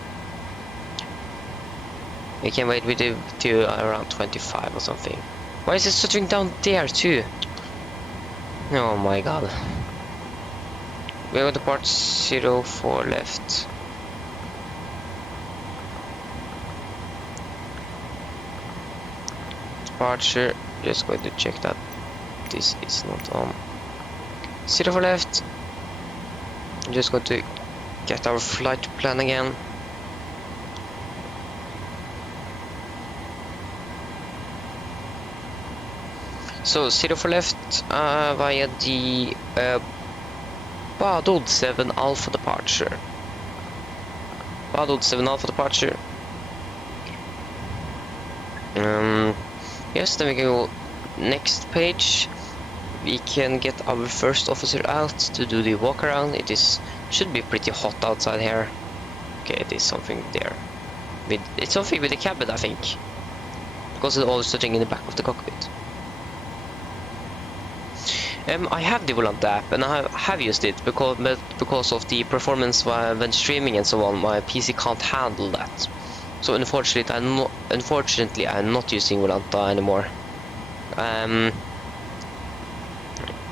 We can wait with it to around 25 or something. Why is it stuttering down there too? Oh my god. We're going to port 04 left. Departure, just going to check that this is not on. 04 left. I'm just going to get our flight plan again. So 04 left via the Badod 7 Alpha departure. Badod 7 Alpha departure. Yes, then we can go next page. We can get our first officer out to do the walk around. It should be pretty hot outside here. Okay, it is something there. It's something with the cabin, I think. because it's always touching in the back of the cockpit. I have the Volante app and I have used it because of the performance when streaming and so on. My PC can't handle that, so unfortunately I'm not using Volante anymore.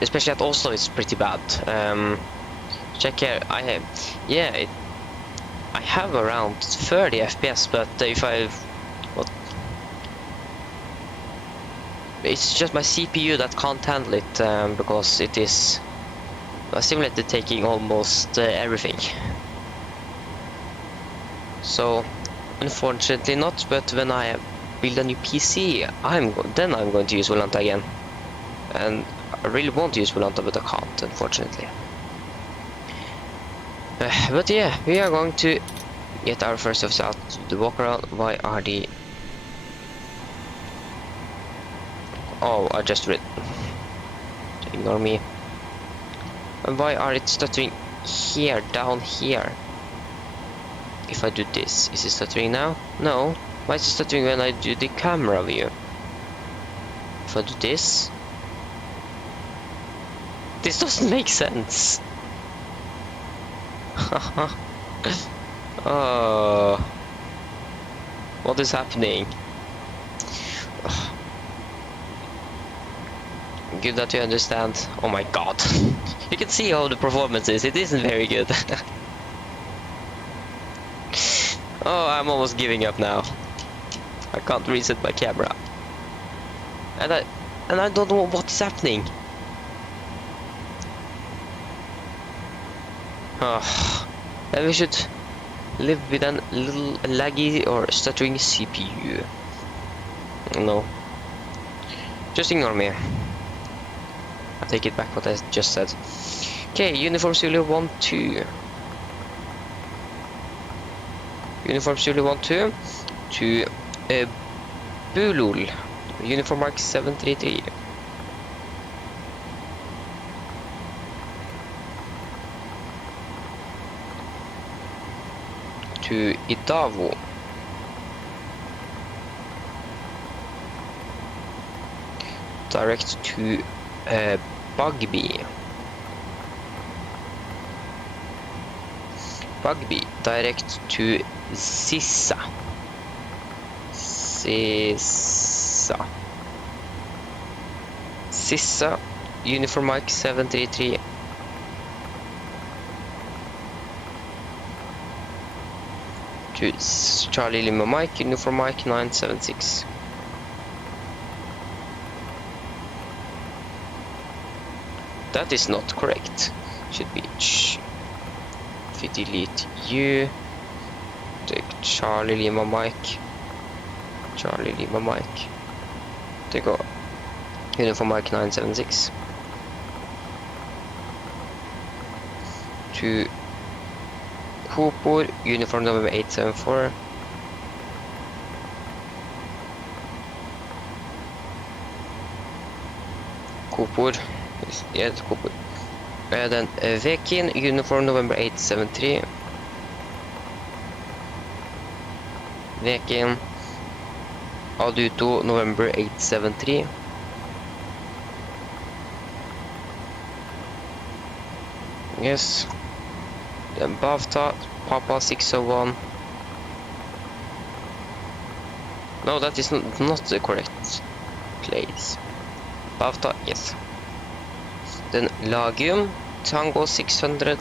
Especially at Oslo, it's pretty bad. Check here. I have around 30 FPS, but if it's just my CPU that can't handle it, because it is a simulator taking almost everything. So unfortunately not, but when I build a new PC, then I'm going to use Volante again. And I really want to use Volante, but I can't, unfortunately. But yeah, we are going to get our first officer out to the walk around. Why are the... Oh, I just read. Ignore me. And why are it stuttering here, down here? If I do this, is it stuttering now? No. Why is it stuttering when I do the camera view? If I do this... This doesn't make sense. Oh, what is happening? Good that you understand. Oh my god. You can see how the performance is. It isn't very good. Oh, I'm almost giving up now. I can't reset my camera. And I don't know what is happening. And we should live with a little laggy or stuttering CPU. No. Just ignore me. I take it back what I just said. Okay, Uniform Zulu 1-2. Uniform Zulu 1-2 to Bulul. Uniform Mark 733. To Idavo. Direct to Bugby. Bugby. Direct to Sissa. Sissa. Uniform Mike 733. To Charlie Lima Mike, Uniform Mike 976. That is not correct. Should be if you delete you, take Charlie Lima Mike. Take Uniform Mike 976. To Cooper, Uniform November 874. Cooper, yeah, it's Cooper. Then Vekin, Uniform November 873. Vekin, Aduto, November 873. Yes. Then Bavta, Papa 601. No, that is not the correct place. Bavta, yes. Then Lagium, Tango 600.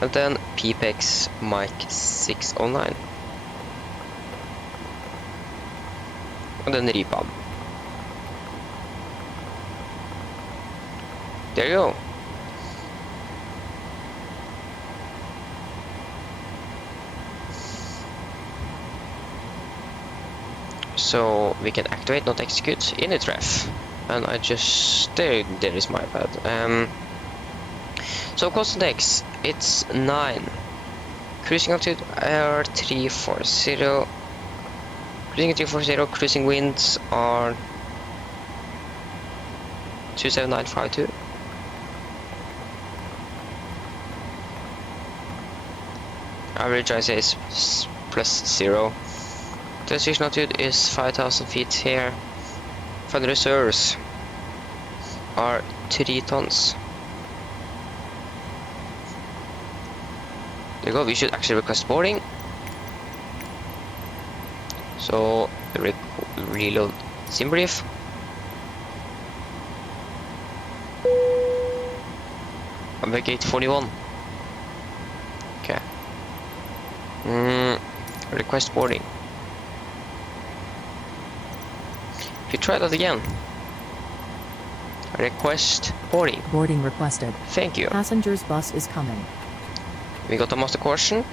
And then Pipex Mike 609. And then Ripam. There you go. So we can activate, not execute, init ref. And I just there is my pad. So constant X, it's 9. Cruising altitude R340. Cruising at 340. Cruising winds are 27952. Average I say is +0. Transition altitude is 5,000 feet here. Fund reserves are 3 tons. There you go, we should actually request boarding. So, reload sim brief. I'm at gate 41. Okay. Request boarding. If you try that again. Request boarding. Boarding requested. Thank you. Passenger's bus is coming. We got a master caution.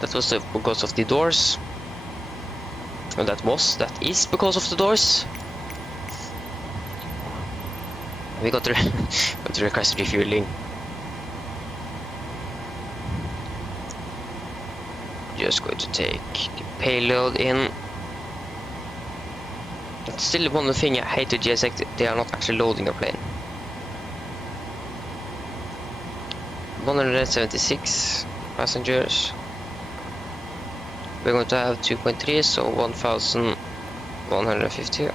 That was because of the doors. And that is because of the doors. We got the got the request refueling. Just going to take the payload in. It's still one thing I hate with GSX, they are not actually loading a plane. 176 passengers. We're going to have 2.3, so 1,150.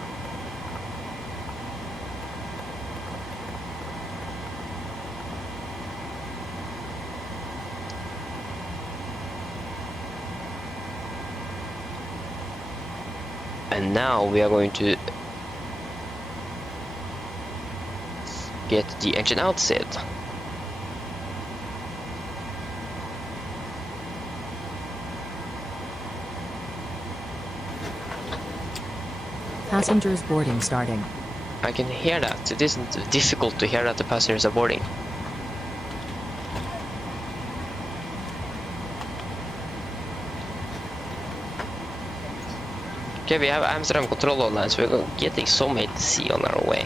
And now we are going to get the engine outset. Passengers boarding starting. I can hear that. It isn't difficult to hear that the passengers are boarding. Okay, we have Amsterdam control online, so we're getting some ATC on our way.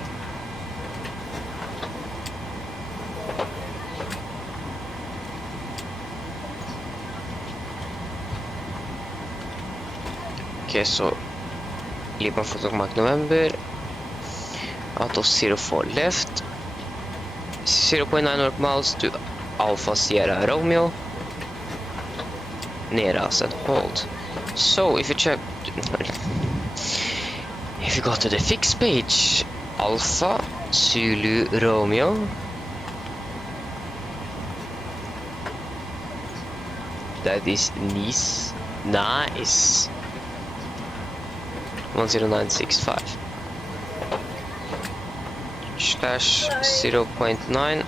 Okay, so Lima for Mike November. Out of 04 left. 0.9 north miles to Alpha Sierra Romeo. Near us and hold. So if you check, if you go to the fixed page, Alpha Zulu Romeo, that is nice. 10965 slash 0.9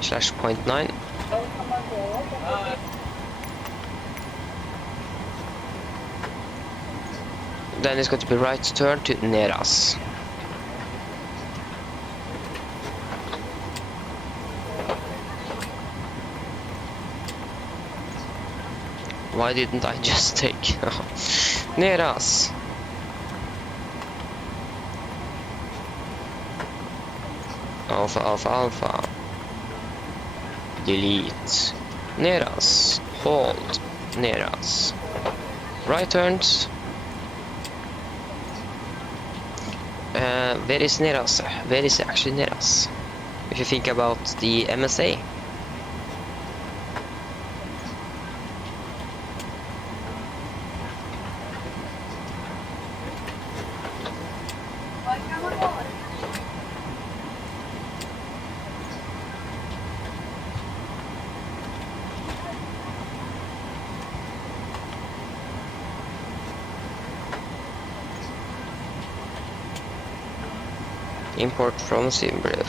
slash 0.9. Then it's going to be right turn to Neras. Why didn't I just take Neras? Alpha, Alpha, Alpha. Delete. Neras. Hold. Neras. Right turns. Where is Neras? Where is actually Neras? If you think about the MSA. Import from Simbrief.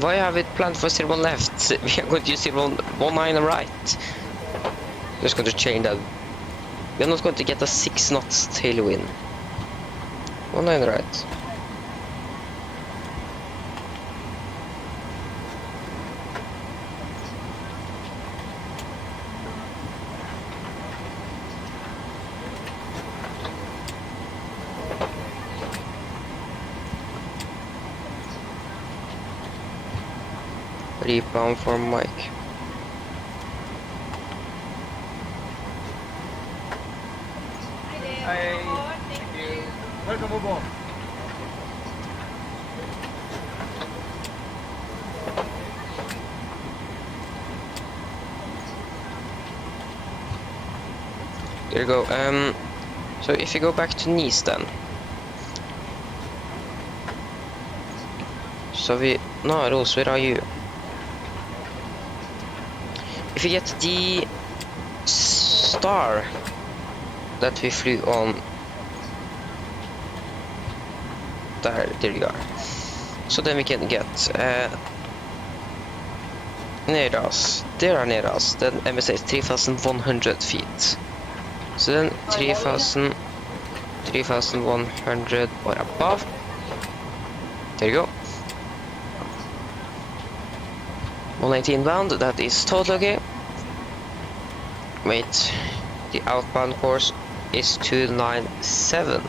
Why have it planned for 01 left? We are going to use 019 right. Just going to change that. We are not going to get a 6 knots tailwind. 19 right. Rebound for Mike. Welcome aboard. There you go. So if you go back to Nice then. So no, Rose, where are you? If you get the star that we flew on, there you are. So then we can get near us. There are near us. Then MSA is 3,100 feet. So then 3,100 or above. There you go. 180 inbound, that is totally okay. Wait, the outbound course is 297.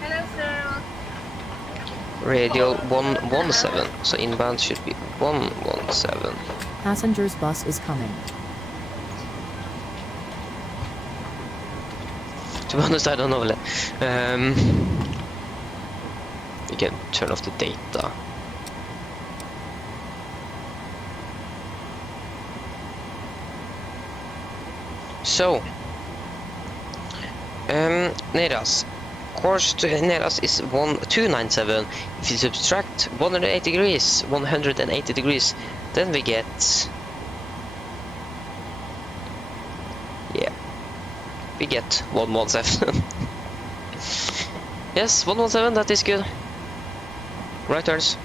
Hello, sir. Radial 117, so inbound should be 117. Passengers bus is coming. To be honest, I don't know. You can turn off the data. So, Neras. Course to Neras is 297. If you subtract 180 degrees, then we get... Yeah. We get 117. Yes, 117, that is good. Right turns.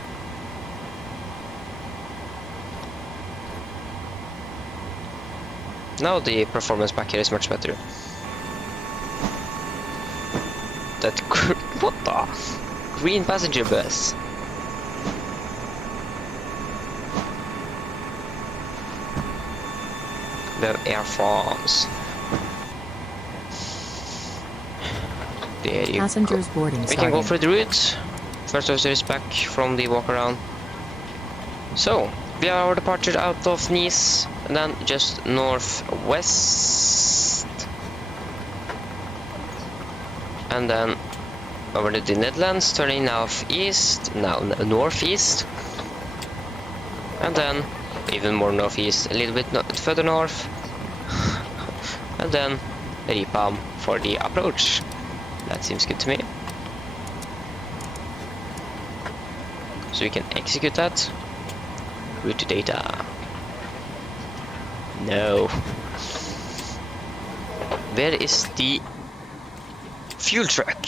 Now the performance back here is much better. That what the green passenger bus? The Air France. There you Passengers go. boarding We starting. can go for the route. First officer is back from the walk around. So we are our departure out of Nice, and then just northwest, and then over to the Netherlands, turning northeast, northeast, and then even more northeast, a little bit further north, and then Ripam for the approach. That seems good to me. So we can execute that. Route to data. No. Where is the fuel truck?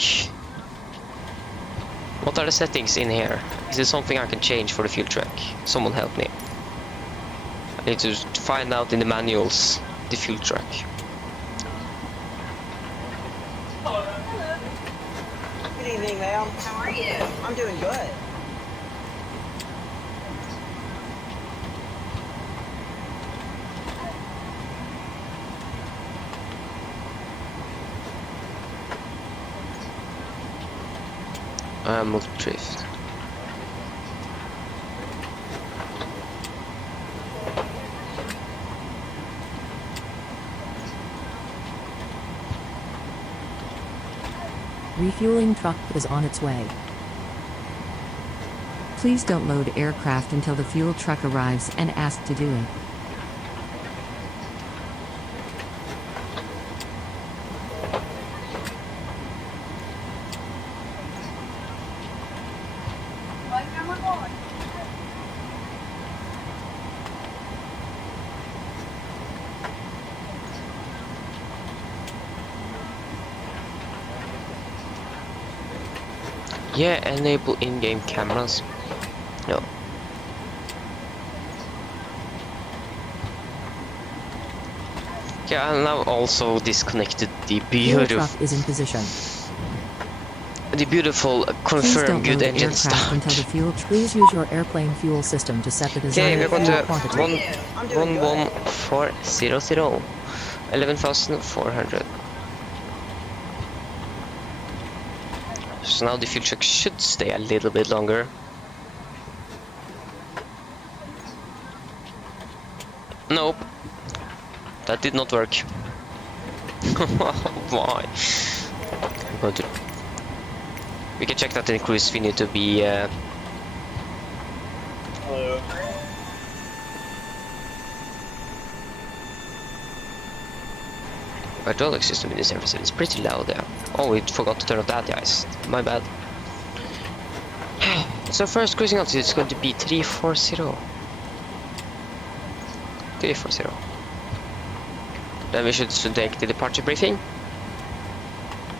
What are the settings in here? Is there something I can change for the fuel truck? Someone help me. I need to find out in the manuals the fuel truck. Good evening, ma'am. How are you? I'm doing good. Multi-drift. Refueling truck is on its way. Please don't load aircraft until the fuel truck arrives and ask to do it. Welcome aboard. Yeah, enable in-game cameras. No. Yeah, I'll now also disconnected the Fuel beautiful, truck is in position. Please confirm don't good load engine aircraft until start. the fuel. Please use your airplane fuel system to set the Okay, we're desired going fuel to quantity. I'm doing good. 11400. 11,400. So now the fuel truck should stay a little bit longer. Nope. That did not work. Why? I'm going to We can check that in cruise. We need to be. Hello. Hydraulic system in this episode is pretty loud there. Oh, we forgot to turn off that, guys. My bad. So first cruising altitude is going to be 340. 340. Then we should take the departure briefing.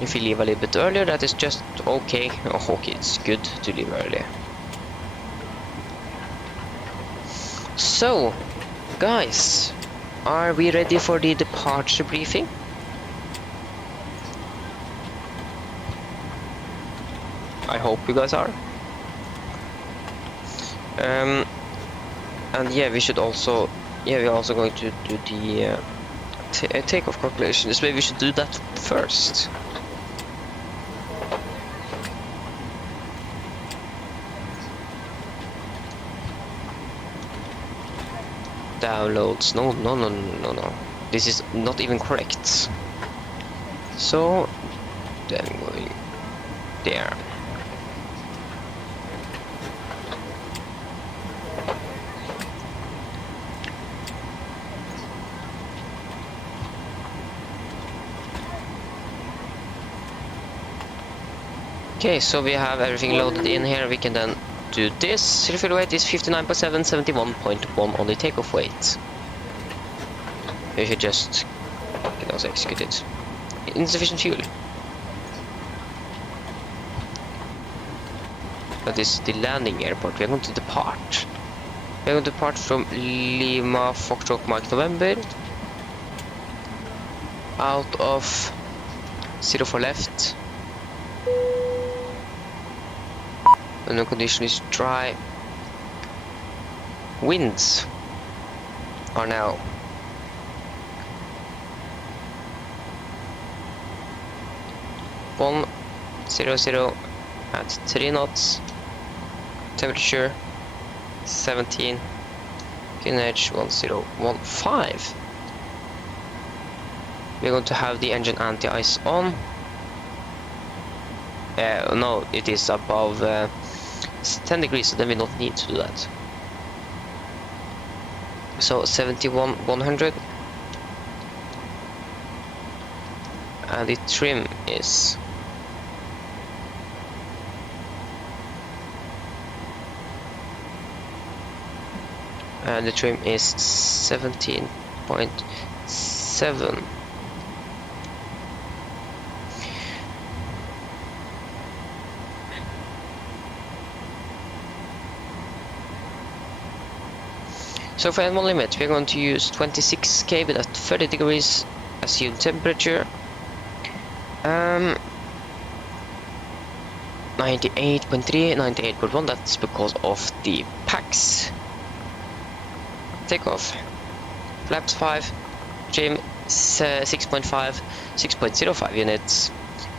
If we leave a little bit earlier, that is just okay. Oh, okay, it's good to leave early. So, guys, are we ready for the departure briefing? I hope you guys are. And yeah, we should also, we're also going to do the takeoff calculations. Maybe we should do that first. Downloads. No. This is not even correct. So then going there. Okay, so we have everything loaded in here. We can then do this. Refuel weight is 59.7, 71.1 on the takeoff weight. We should just get also execute it. Insufficient fuel. That is the landing airport. We are going to depart. We are going to depart from Lima Foxtrot Mike November. Out of 04 left. And the condition is dry. Winds are now 100 at 3 knots. Temperature 17. QNH 1015. We're going to have the engine anti-ice on. No, it is above 10 degrees, so then we don't need to do that. So 71-100, and the trim is and the trim is 17.7. So for N1 limit, we're going to use 26 kV at 30 degrees assumed temperature. 98.3, 98.1, that's because of the packs. Takeoff. Flaps 5, trim 6.5, 6.05 units.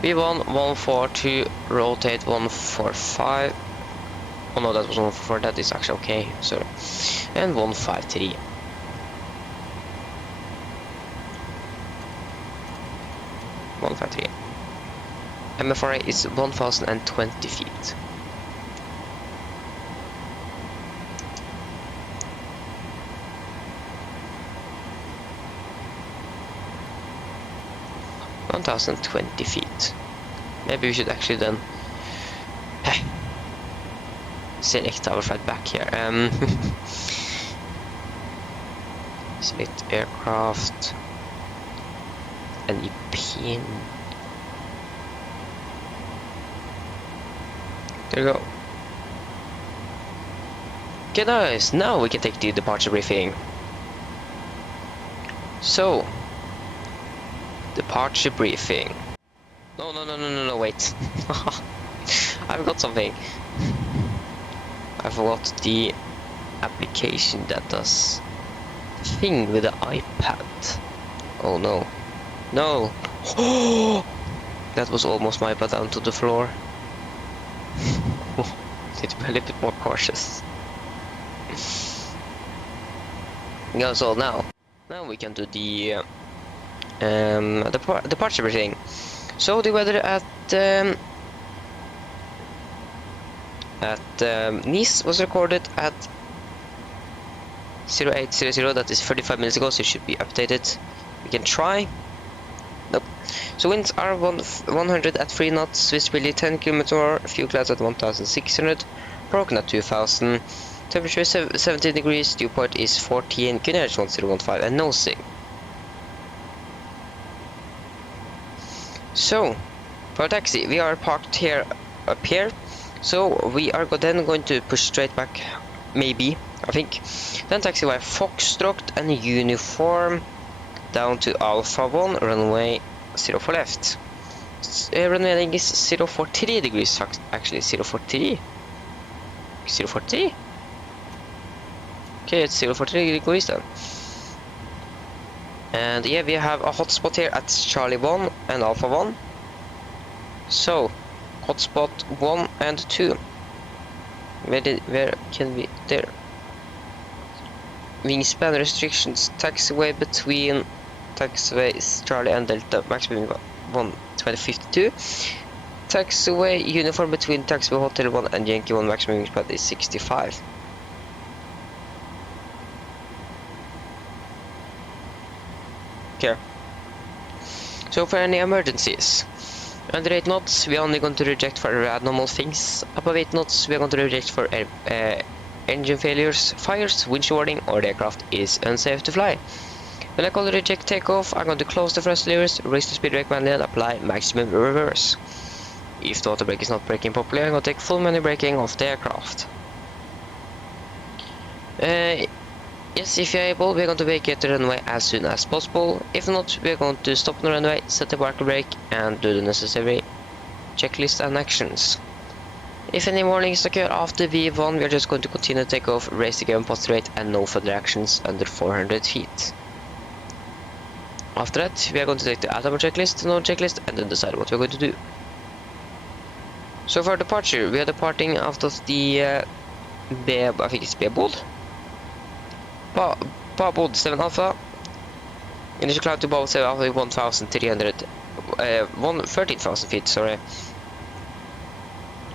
V1 142, rotate 145. Oh no, that was 144, that is actually okay, sorry. And 153. MFRA is 1020 feet. Maybe we should actually then select our flight back here. Select aircraft and pin. There you go. Okay, guys, now we can take the departure briefing. So, departure briefing. No, wait. I forgot something. I forgot the application that does the thing with the iPad. Oh no. No! That was almost my iPad down to the floor. Need to be a little bit more cautious. Yeah, so now we can do the departure briefing. So the weather at at Nice was recorded at 0800, that is 35 minutes ago, so it should be updated. We can try. Nope. So winds are 100 at 3 knots, visibility 10 km/h, fuel clouds at 1600, broken at 2000, temperature 17 degrees, dew point is 14, QNH 1015, and nosing. So, for a taxi, we are parked here, up here, so we are then going to push straight back, maybe, I think. Then taxi via Foxtrot and uniform down to Alpha 1, runway 04 left. Runway heading is 043 degrees, actually, 043? 043? Okay, it's 043 degrees then. And yeah, we have a hotspot here at Charlie 1 and Alpha 1. So, hotspot 1 and 2. Where can we, there. Wingspan restrictions, taxiway between taxiway Charlie and Delta, maximum 12052. Taxiway uniform between taxiway Hotel 1 and Yankee 1, maximum wingspan is 65. Okay. So for any emergencies, under 8 knots we are only going to reject for abnormal things. Above 8 knots we are going to reject for engine failures, fires, winch warning, or the aircraft is unsafe to fly. When I call the reject takeoff, I'm going to close the thrust levers, raise the speed brake manually, and apply maximum reverse. If the auto brake is not braking properly, I'm going to take full manual braking of the aircraft. Yes, if you're able, we're going to vacate the runway as soon as possible. If not, we're going to stop on the runway, set the parking brake, and do the necessary checklist and actions. If any warnings occur after V1, we are just going to continue to take off, raise the gear post rate, and no further actions under 400 feet. After that, we are going to take the Atom checklist, no checklist, and then decide what we're going to do. So for departure, we are departing out of the I think it's Babod. Babod 7 Alpha. Initial climb to Babod 7 Alpha 13,000 feet, sorry.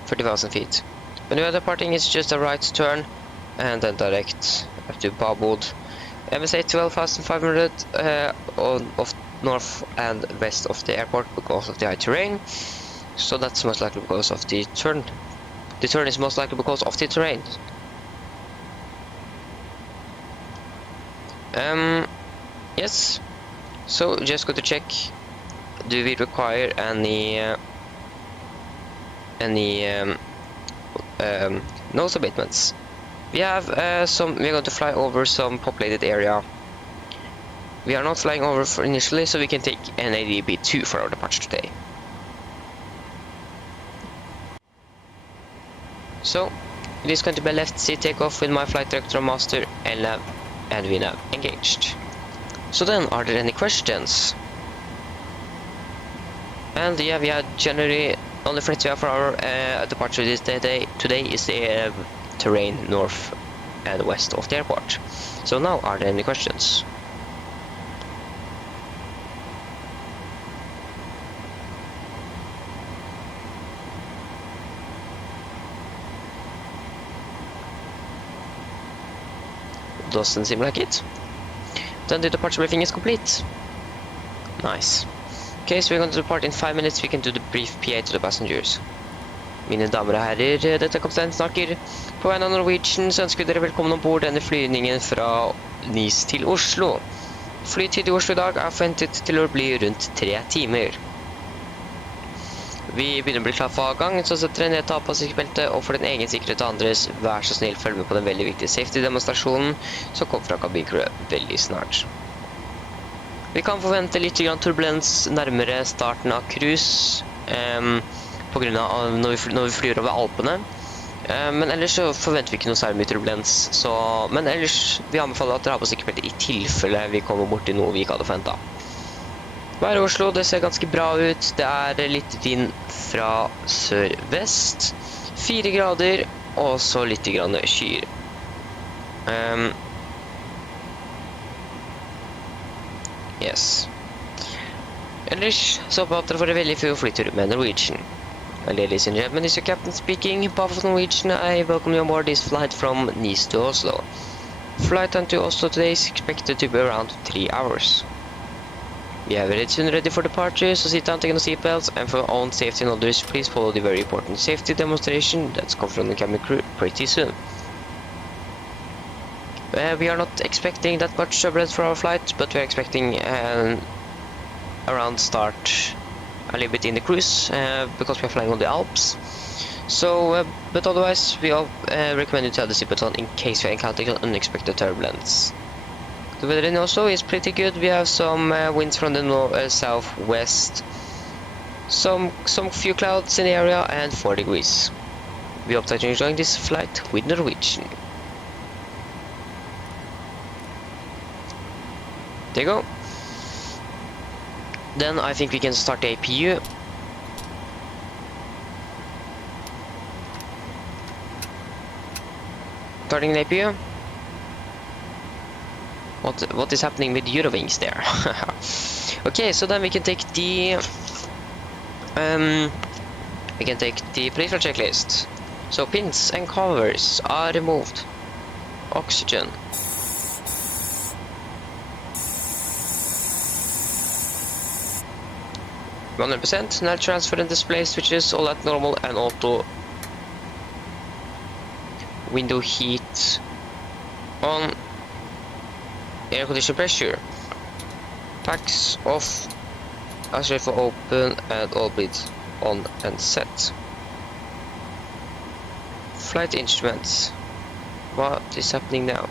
30,000 feet. When we are departing, it's just a right turn and then direct up to Babod. MSA 12,500 of north and west of the airport because of the high terrain. So that's most likely because of the turn. The turn is most likely because of the terrain. Yes. So just go to check. Do we require any nose abatements? We have we're going to fly over some populated area. We are not flying over for initially, so we can take NADB2 for our departure today. So, it is going to be a left seat takeoff with my flight director master, LNAV and VNAV engaged. So then, are there any questions? And yeah, we are generally only threat we have for our departure this today is the terrain north and west of the airport. So now, are there any questions? Doesn't seem like it. Then the departure briefing is complete. Nice. Okay, so we're going to depart in 5 minutes. We can do the brief PA to the passengers. Mine damer og herrer, dette er kaptein snakker. På vegne av Norwegian så ønsker dere velkommen ombord denne flyvningen fra Nice til Oslo. Flytid i Oslo i dag er forventet til å bli rundt 3 timer. Vi begynner å bli klar for avgang, så setter dere ned ta på sikkerhetsbeltet, og for den egen sikkerhet og andres, vær så snill følg med på den veldig viktige safety-demonstrasjonen som kommer fra kabincrewet veldig snart. Vi kan forvente litt turbulens nærmere starten av cruise, på grunn av når vi flyr over Alpene. Men ellers så forventer vi ikke noe særlig mye turbulens, men ellers vi anbefaler at dere har på sikkerhetsbeltet i tilfelle vi kommer bort til noe vi ikke hadde forventet. Været i Oslo, det ser ganske bra ut. Det er litt vind fra sør-vest. 4 grader, og så litt grann skyer. Yes. Ellers så håper jeg at dere får en veldig fin flytur med Norwegian. Ladies and gentlemen, this is your captain speaking. Oslo Norwegian, I welcome you on board this flight from Nice to Oslo. Flight time to Oslo today is expected to be around 3 hours. We have it soon ready for departure, so sit down, take on the seatbelts, and for your own safety and others, please follow the very important safety demonstration that's come from the cabin crew pretty soon. We are not expecting that much turbulence for our flight, but we are expecting around start a little bit in the cruise because we are flying on the Alps. So, but otherwise, we all recommend you to have the seatbelt on in case you encounter unexpected turbulence. The weather in Oslo is pretty good. We have some winds from the southwest, some few clouds in the area, and 4 degrees. We hope that you're enjoying this flight with Norwegian. There you go. Then I think we can start the APU. Starting the APU. What is happening with Eurowings there? Okay, so then we can take the pre-flight checklist. So pins and covers are removed. Oxygen. %, null transfer and display switches all at normal, and auto window heat on, air condition pressure, packs off, as rifle open, and all bleeds on and set. Flight instruments. What is happening now?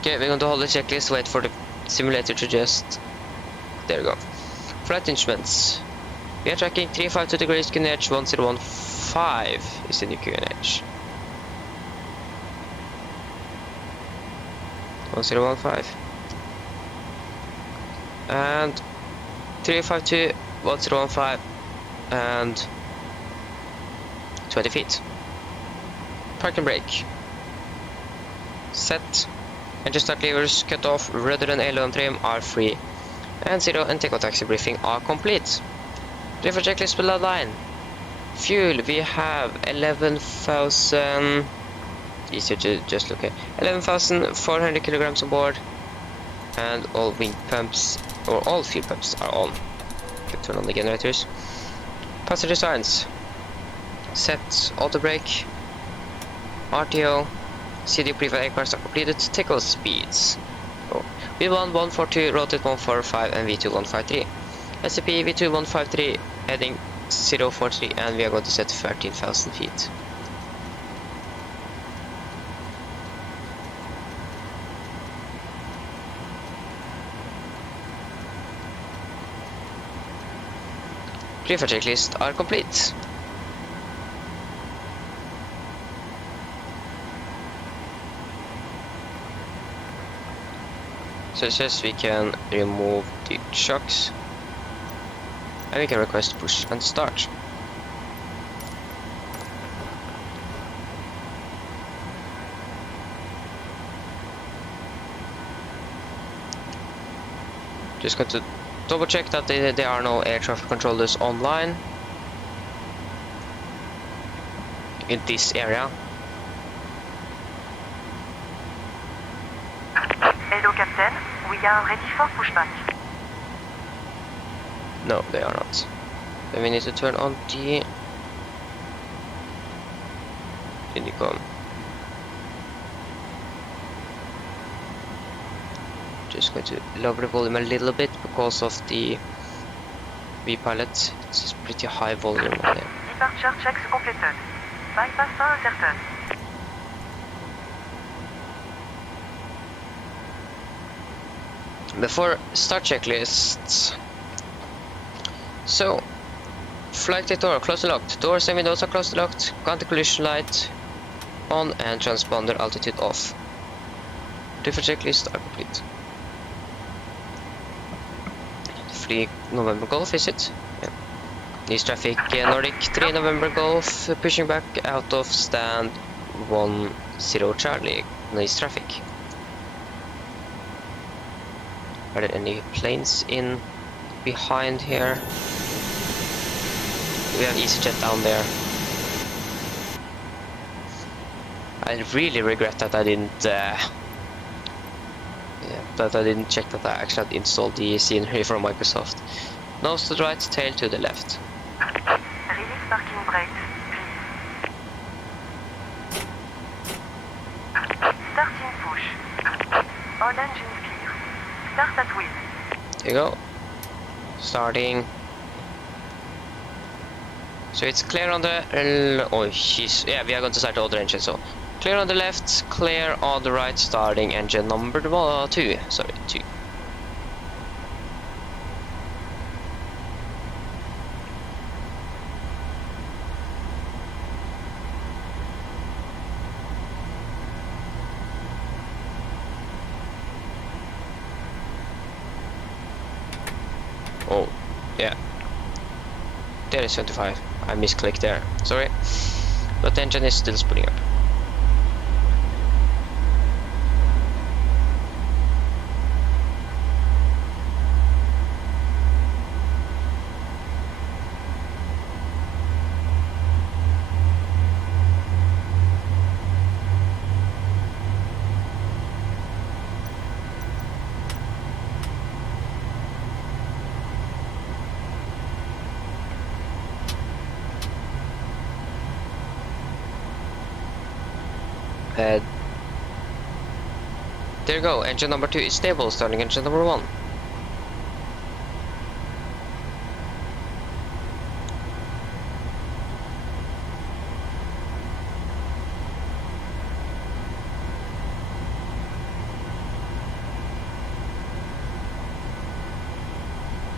Okay, we're going to hold the checklist, wait for the simulator to just, there we go. Flight instruments. We are tracking 352 degrees QNH 1015 is the new QNH. 1015. And 352, 1015 and 20 feet. Park and brake. Set. Engine start levers cut off, rudder and aileron trim are free. And 0 and takeoff taxi briefing are complete. River checklist below line. Fuel, we have 11,000. Easier to just look at 11,400 kilograms on board, and all wind pumps or all fuel pumps are on. Can turn on the generators. Passenger signs. Set, auto brake, RTO, CD pre-flight aircraft are completed. Takeoff speeds. V1 142, rotate 145, and V2 153. SCP V2 153 heading 043, and we are going to set 13,000 feet. Pre-flight checklist are complete. So it says we can remove the shocks, and we can request push and start. Just going to double check that there are no air traffic controllers online in this area. Hello, Captain. We are ready for pushback. No, they are not. Then we need to turn on the intercom. Just going to lower the volume a little bit because of the V-pilot. It's pretty high volume on there. Departure checks completed. Bypass uncertain. Before start checklists. So, flight deck door closed and locked. Doors and windows are closed and locked. Anti-collision light on and transponder altitude off. Different checklists are complete. Free November Golf, is it? Yeah. Nice traffic, Nordic 3 November Golf, pushing back out of stand 10 Charlie. Nice traffic. Are there any planes in behind here? we have EasyJet down there. I really regret that I didn't check that I actually had installed the scenery from Microsoft. Nose to the right, tail to the left. Release parking brakes, please. Starting push. All engines clear. Start at wheel. There you go. Starting. So it's clear on the... oh, jeez. Yeah, we are going to start the other engine, so... Clear on the left, clear on the right, starting engine number 2. Sorry, 2. Oh, yeah. There is 25. I misclicked there. Sorry. But the engine is still spooling up. There you go, engine number 2 is stable, starting engine number 1.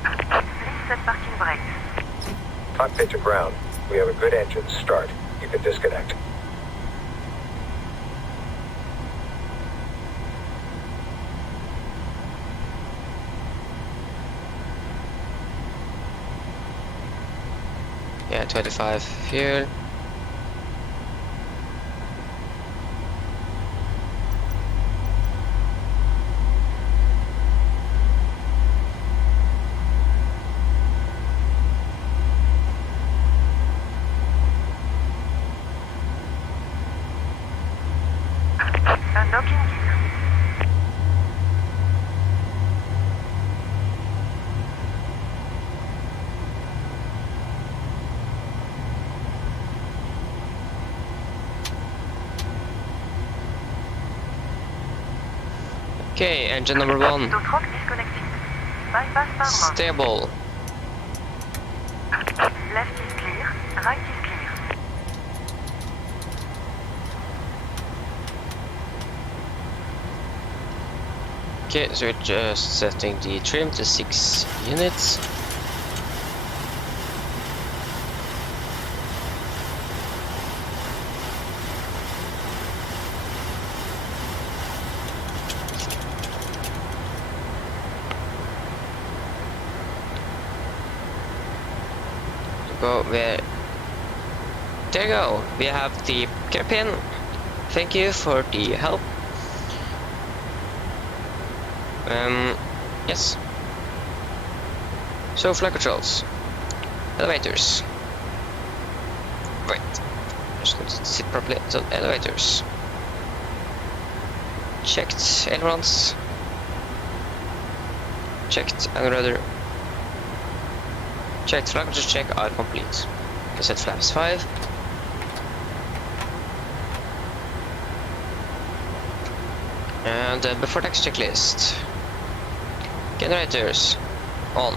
Please set parking brakes. Cockpit to ground. We have a good engine. Start. You can disconnect. Yeah, 25 fuel. Unlocking gear. Okay, engine number 1. Tow truck disconnected. Bypass power on. Stable. Left is clear. Right is clear. Okay, so we're just setting the trim to 6 units. Go where? There you go. We have the captain. Thank you for the help. Yes. So flight controls, elevators. Wait, just going to sit properly. So elevators. Checked ailerons. Checked and rudder. Checked flight controls check are complete. Set flaps 5. And before taxi checklist. Generators on.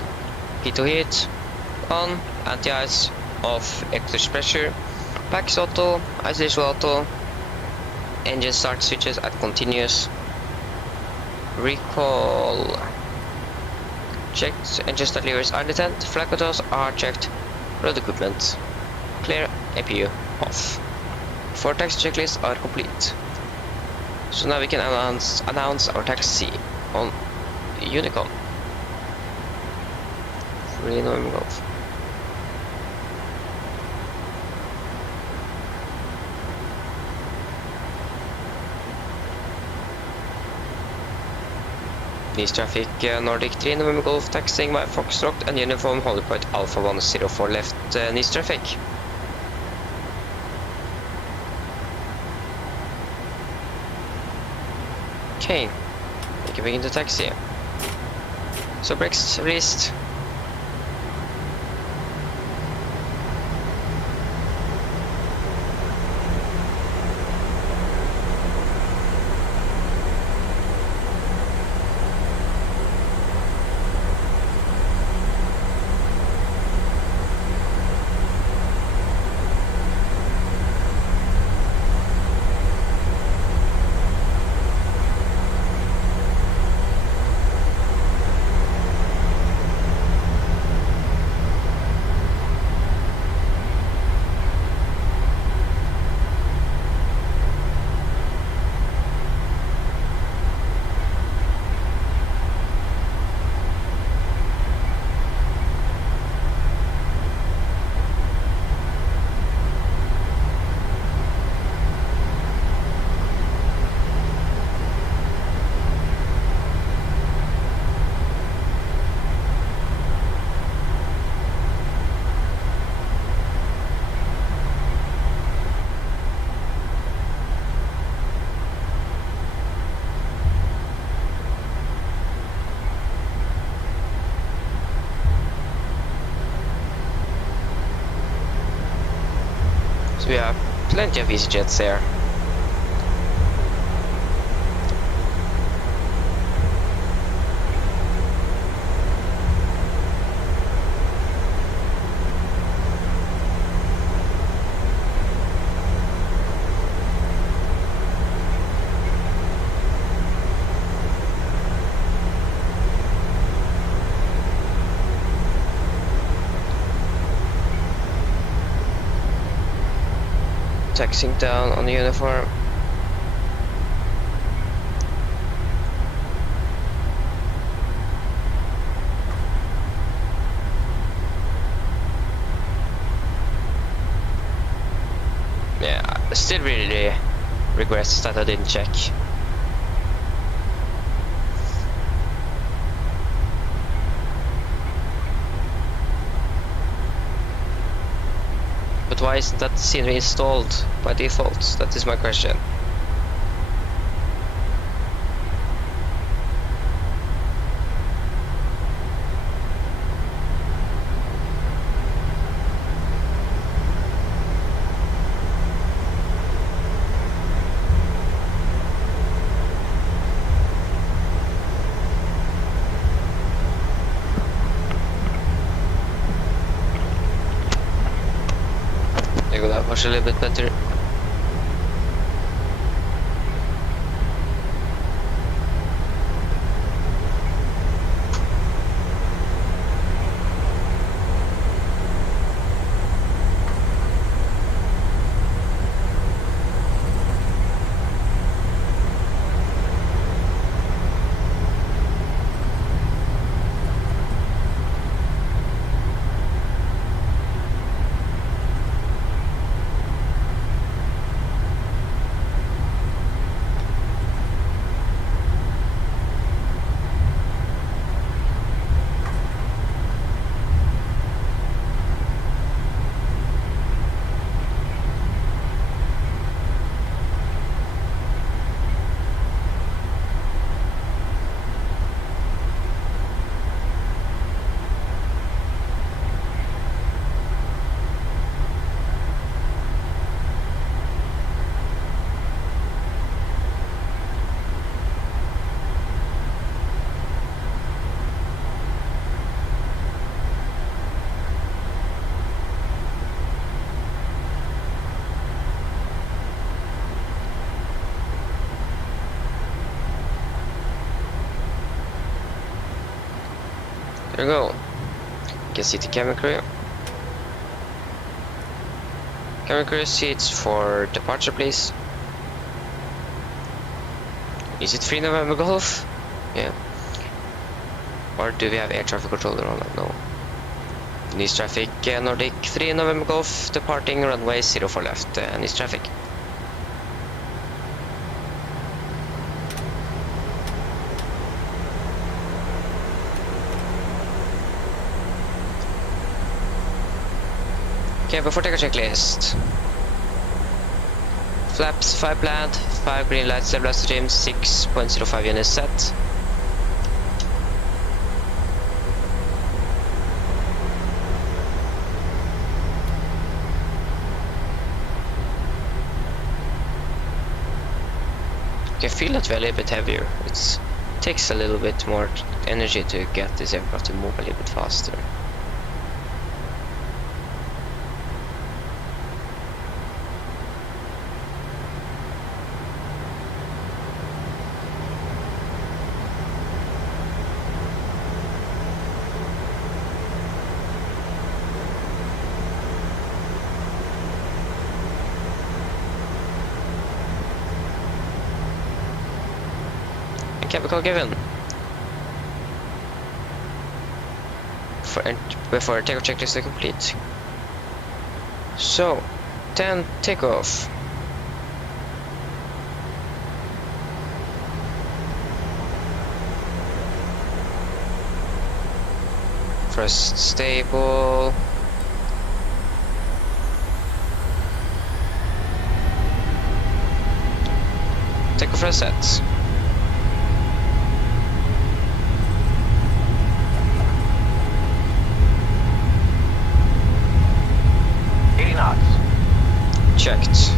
Heat to heat on. Anti-ice off. Exhaust pressure. Pack auto. Isolation auto. Engine start switches at continuous. Recall. Checked. Engine start levers are detent. Flight controls are checked. Road equipment. Clear. APU off. 4 taxi checklists are complete. So now we can announce our taxi on Unicom. Free Norman Golf. Nice traffic, Nordic 3 November Golf, taxiing by Foxtrot and uniform holding point Alpha 104 left, nice traffic. Okay, we can begin to taxi. So brakes released. We have plenty of EasyJets there. Taxing down on the uniform. Yeah, I still really regrets that I didn't check. But why isn't that scenery installed by default? That is my question. There you go, that was a little bit better. There we go. You can see the cabin crew. Cabin crew seats for departure, please. Is it 3 November Golf? Yeah. Or do we have air traffic controller on? No. Nice traffic, Nordic 3 November Golf, departing runway 04 left. Nice traffic. Okay, before take a checklist. Flaps 5 planned, 5 green lights, level stream, 6.05 units set. Okay, I feel that we're a little bit heavier. It takes a little bit more energy to get this aircraft to move a little bit faster. Chemical given. Before takeoff checklist is complete. So, 10 takeoff. First stable. Takeoff reset. Checked.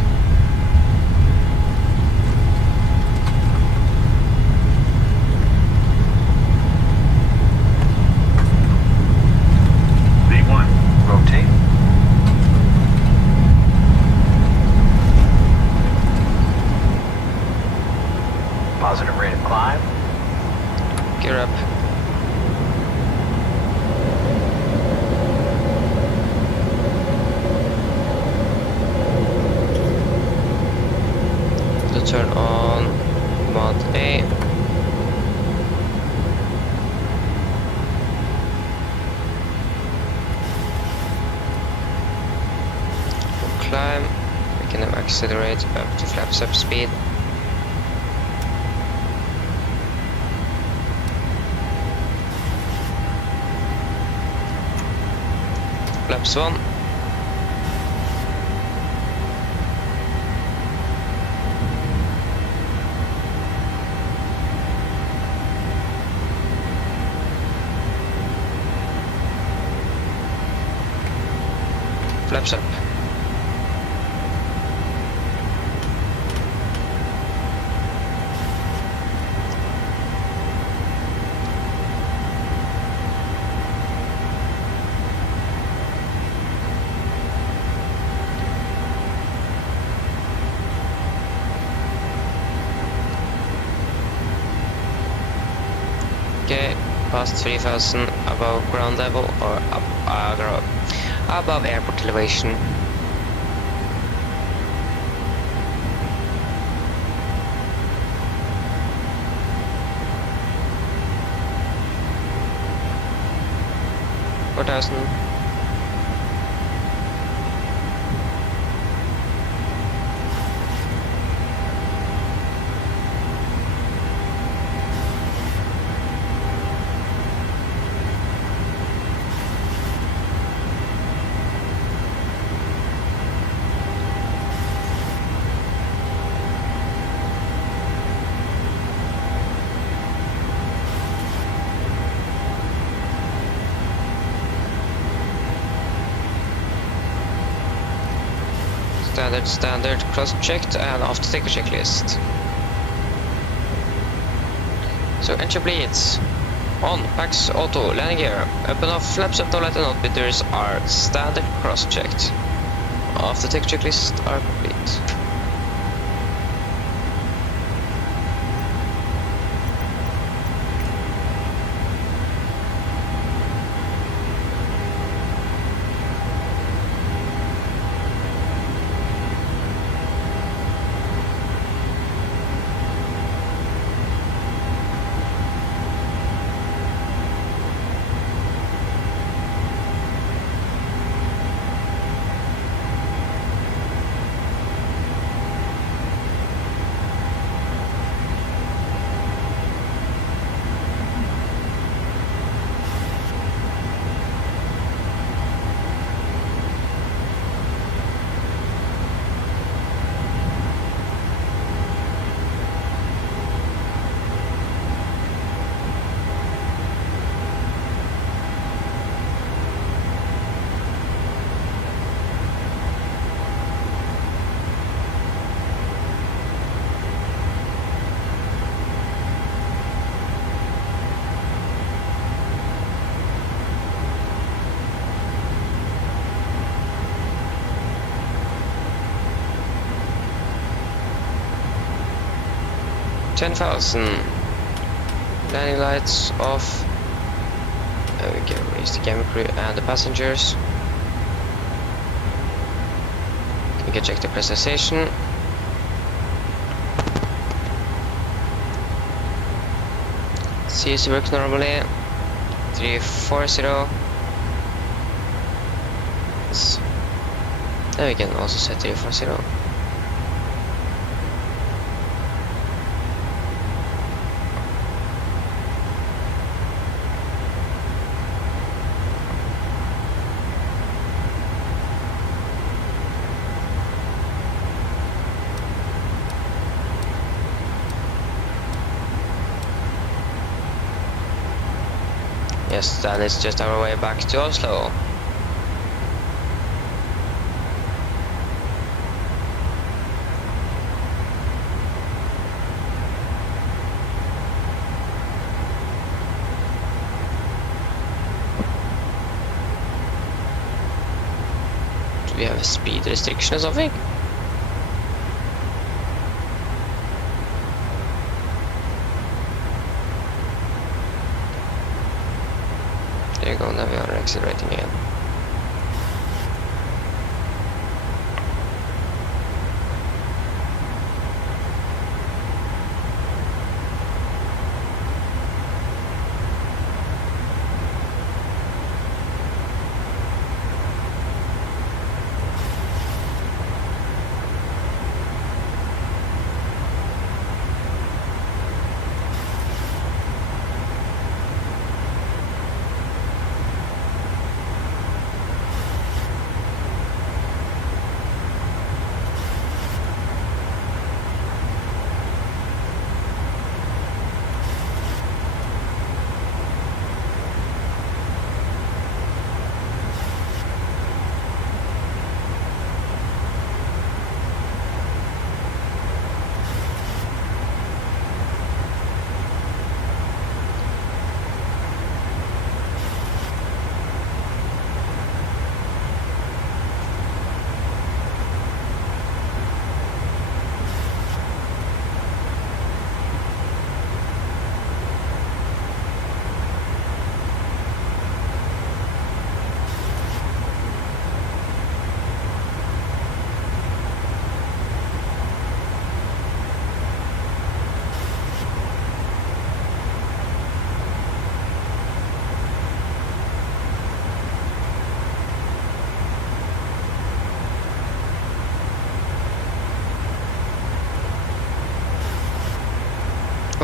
V1, rotate. Positive rate of climb. Gear up. Turn on mod A. Climb. We can now accelerate up to flaps up speed. Flaps 1. Flaps up. Okay, past 3000 above ground level or above airport elevation. Four thousand. Standard, cross-checked, and after take a checklist. So entry bleeds. On, packs, auto, landing gear. Up and off, flaps up, no light and not bitters are standard cross-checked. After take checklist are complete. 10,000. Landing lights off. And we can release the camera crew and the passengers. We can check the pressurization. CC works normally. 340. Yes. Then we can also set 340. Yes, then it's just our way back to Oslo. Do we have a speed restriction or something? There you go, now we are accelerating again.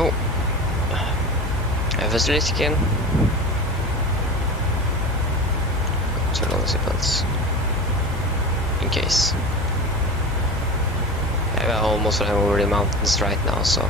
Oh, I was risking. Turn on the seatbelts. In case. I'm almost flying over the mountains right now, so.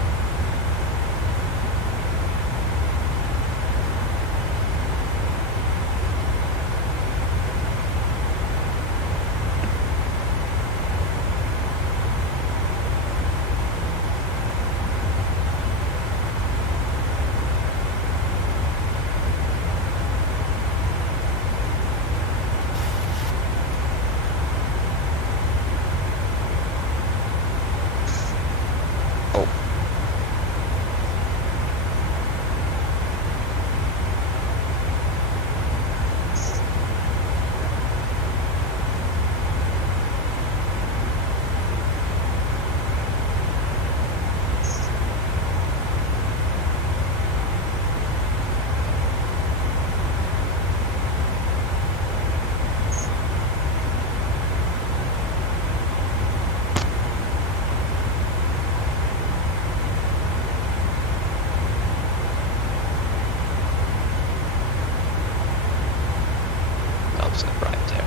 Right there.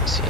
Let's see.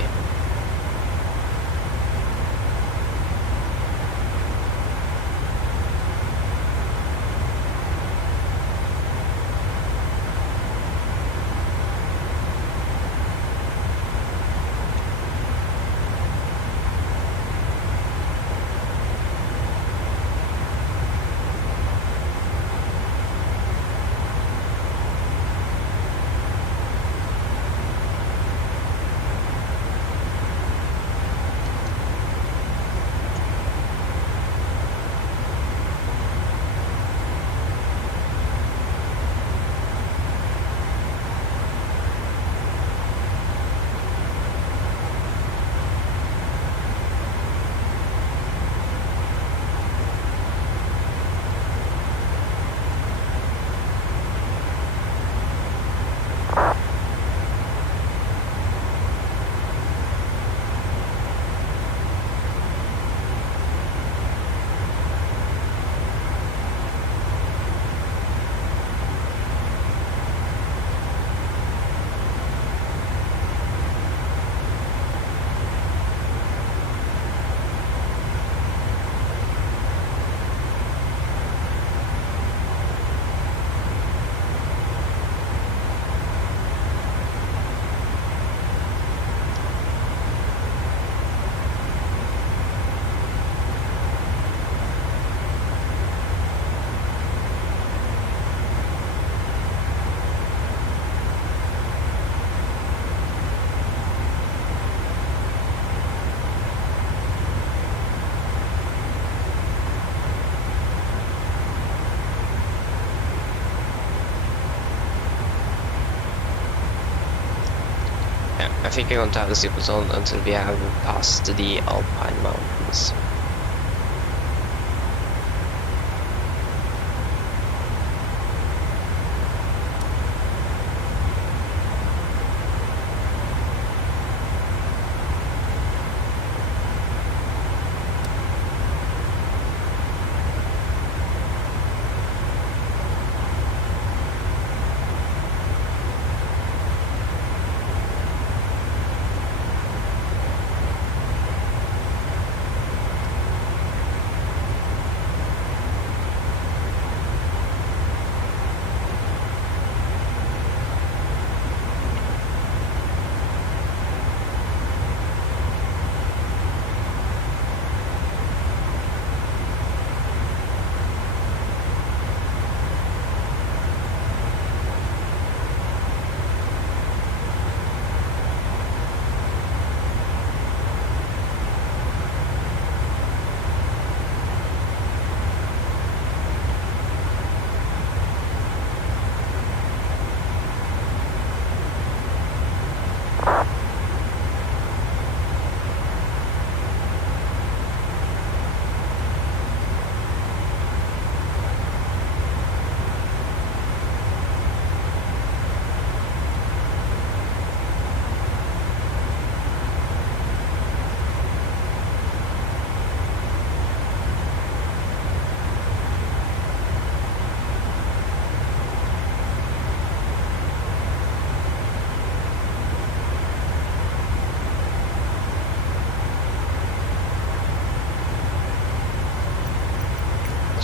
think we're going to have the seatbelts on until we have passed the Alpine Mountains.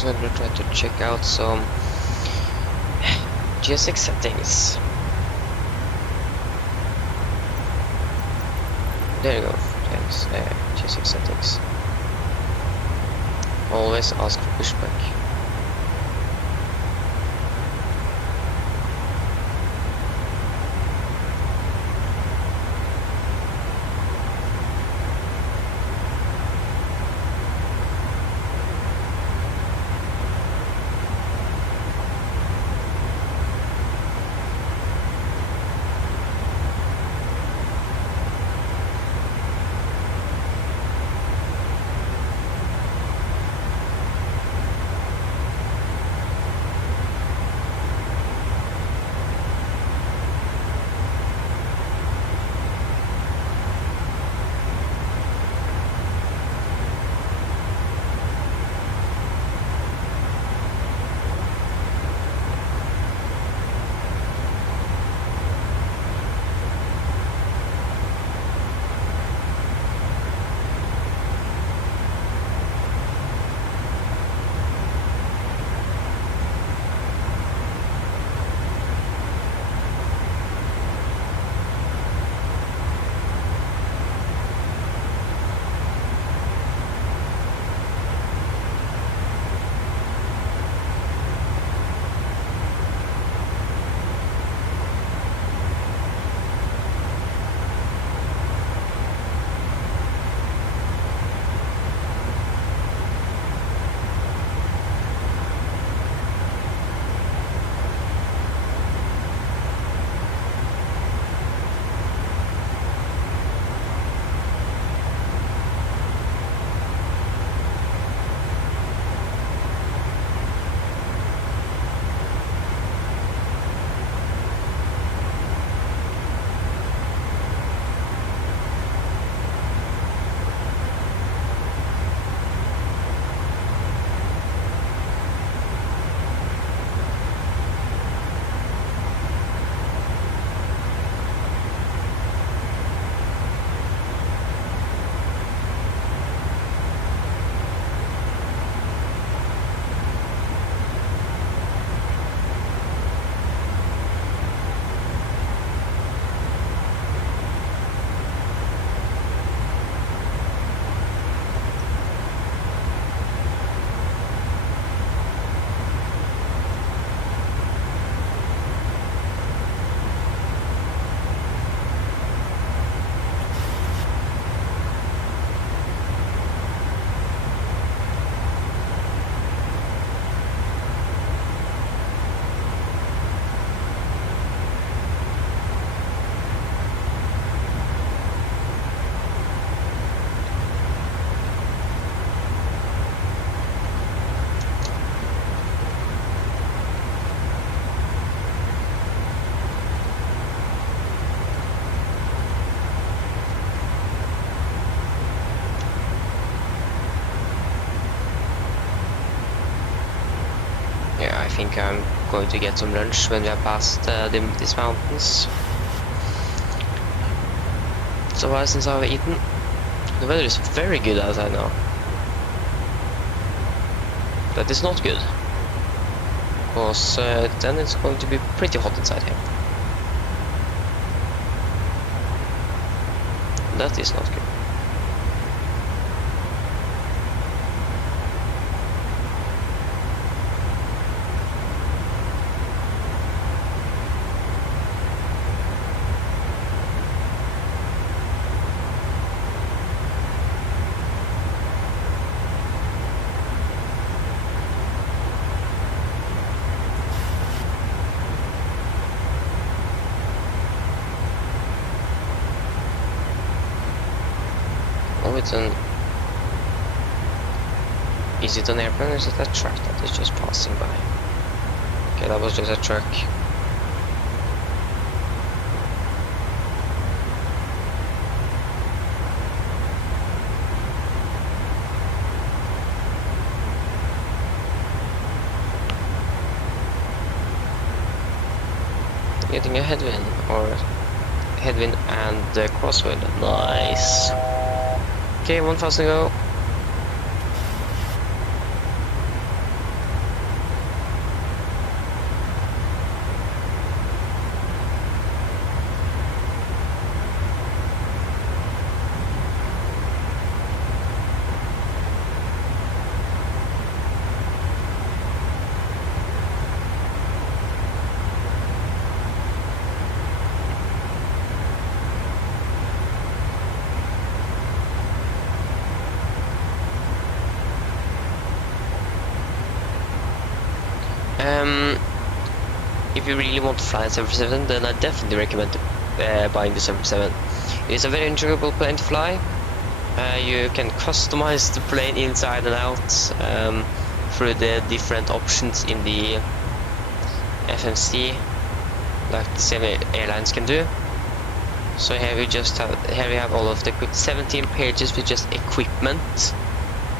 I'm going to try to check out some GSX settings. There you go. Thanks. GSX settings. Always ask for pushback. think I'm going to get some lunch when we are past these mountains. So far since I've eaten, the weather is very good outside now. That is not good, because then it's going to be pretty hot inside here. That is not good. Oh, it's an... Is it an airplane or is it a truck that is just passing by? Okay, that was just a truck. Getting a headwind, or headwind and crosswind. Nice. Okay, 1,000 to go. If you really want to fly a 747, then I definitely recommend buying the 747. It's a very enjoyable plane to fly. You can customize the plane inside and out through the different options in the FMC, like the same airlines can do. So here we have all of the 17 pages with just equipment,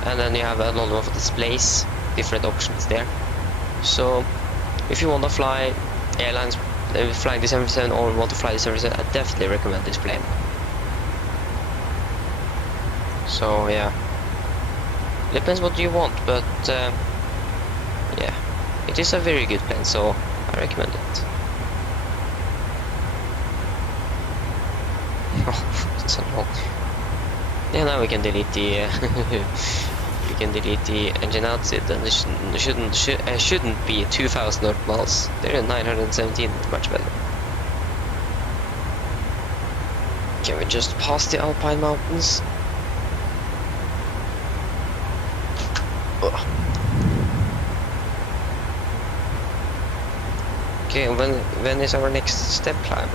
and then you have a lot of displays, different options there. So if you want to fly airlines, flying the 747 or want to fly the 747, I definitely recommend this plane. So yeah, depends what you want, but yeah, it is a very good plane, so I recommend it. Oh, it's so long. Yeah, now we can delete the we can delete the engine outside, and it shouldn't be 2,000 Earth miles. They're 917, much better. Can we just pass the Alpine Mountains? Ugh. Okay, when is our next step climb?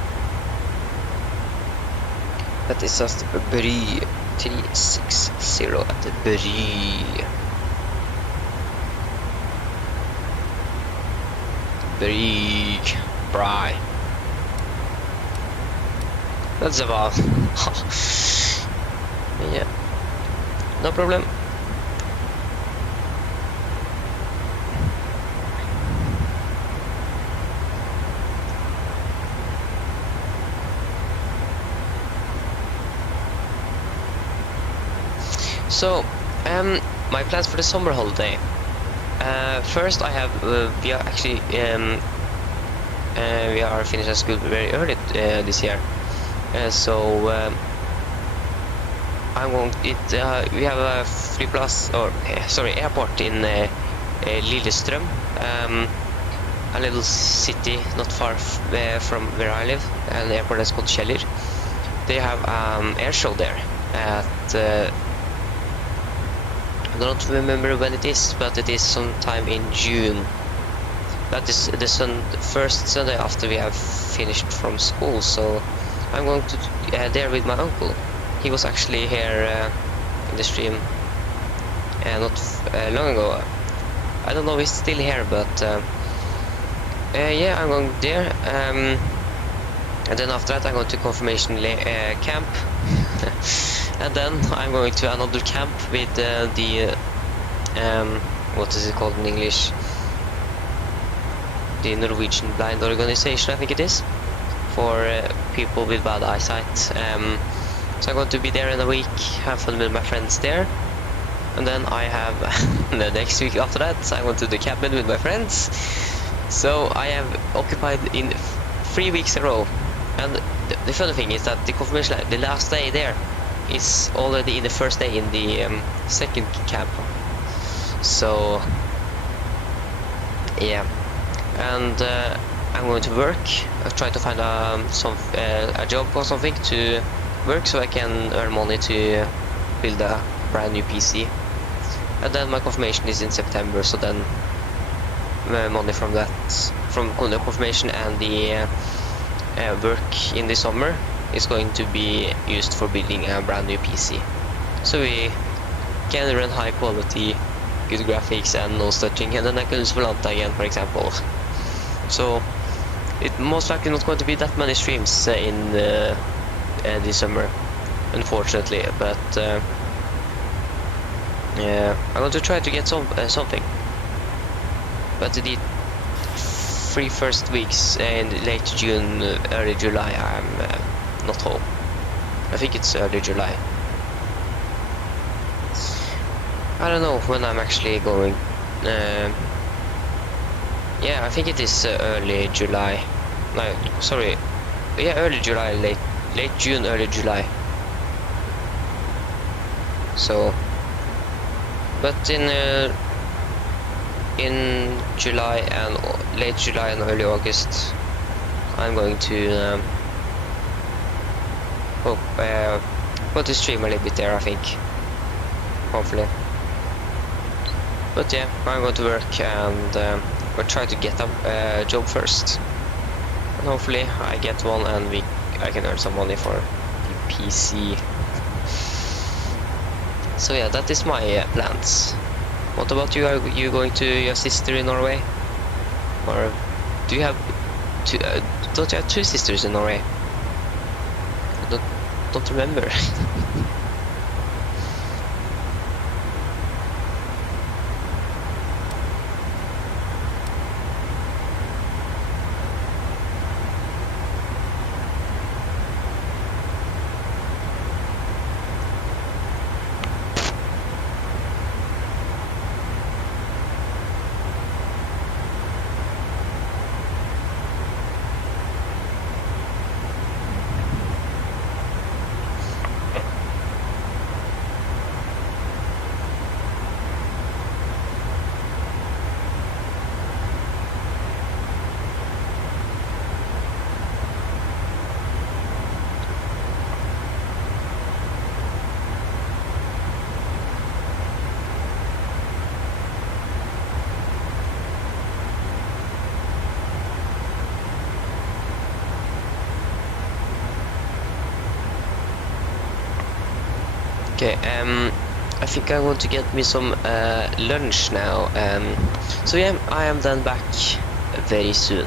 That is just Brie 360 at the Brie. That's about yeah, no problem. So, my plans for the summer holiday. First, I have we are actually we are finished at school very early this year. So I'm going. We have a airport in Lillestrøm, a little city not far from where I live. An airport that's called Kjeller. They have air show there at. I don't remember when it is, but it is sometime in June. That is the first Sunday after we have finished from school, so I'm going to there with my uncle. He was actually here in the stream not long ago. I don't know if he's still here, but yeah, I'm going there. And then after that I'm going to confirmation camp. And then I'm going to another camp with the what is it called in English? the Norwegian Blind Organization, I think it is, for people with bad eyesight. So I'm going to be there in a week, have fun with my friends there. And then I have the next week after that, I went to the cabin with my friends. So I have occupied in 3 weeks in a row. And the funny thing is that the confirmation, the last day there, is already in the first day in the second camp. So yeah, and I'm going to work. I'll try to find a job or something to work, so I can earn money to build a brand new PC. And then my confirmation is in September, so then money from that, from the confirmation and the work in the summer, is going to be used for building a brand new PC. So we can run high quality, good graphics and no stuttering, and then I can use Volanta again, for example. So it most likely not going to be that many streams in this summer, unfortunately, but yeah, I'm going to try to get something. But the 3 first weeks in late June, early July, I'm not home. I think it's early July. I don't know when I'm actually going. Yeah, I think it is early July. No, sorry. Yeah, early July, late June, early July. So, but in July and late July and early August, I'm going to go to stream a little bit there, I think, hopefully. But yeah, I'm going to work and we'll try to get a job first, and hopefully I get one and I can earn some money for the PC. So yeah, that is my plans. What about you? Are you going to your sister in Norway? Or do you have two, don't you have 2 sisters in Norway? I don't remember. Okay, I think I want to get me some lunch now. So yeah, I am then back very soon.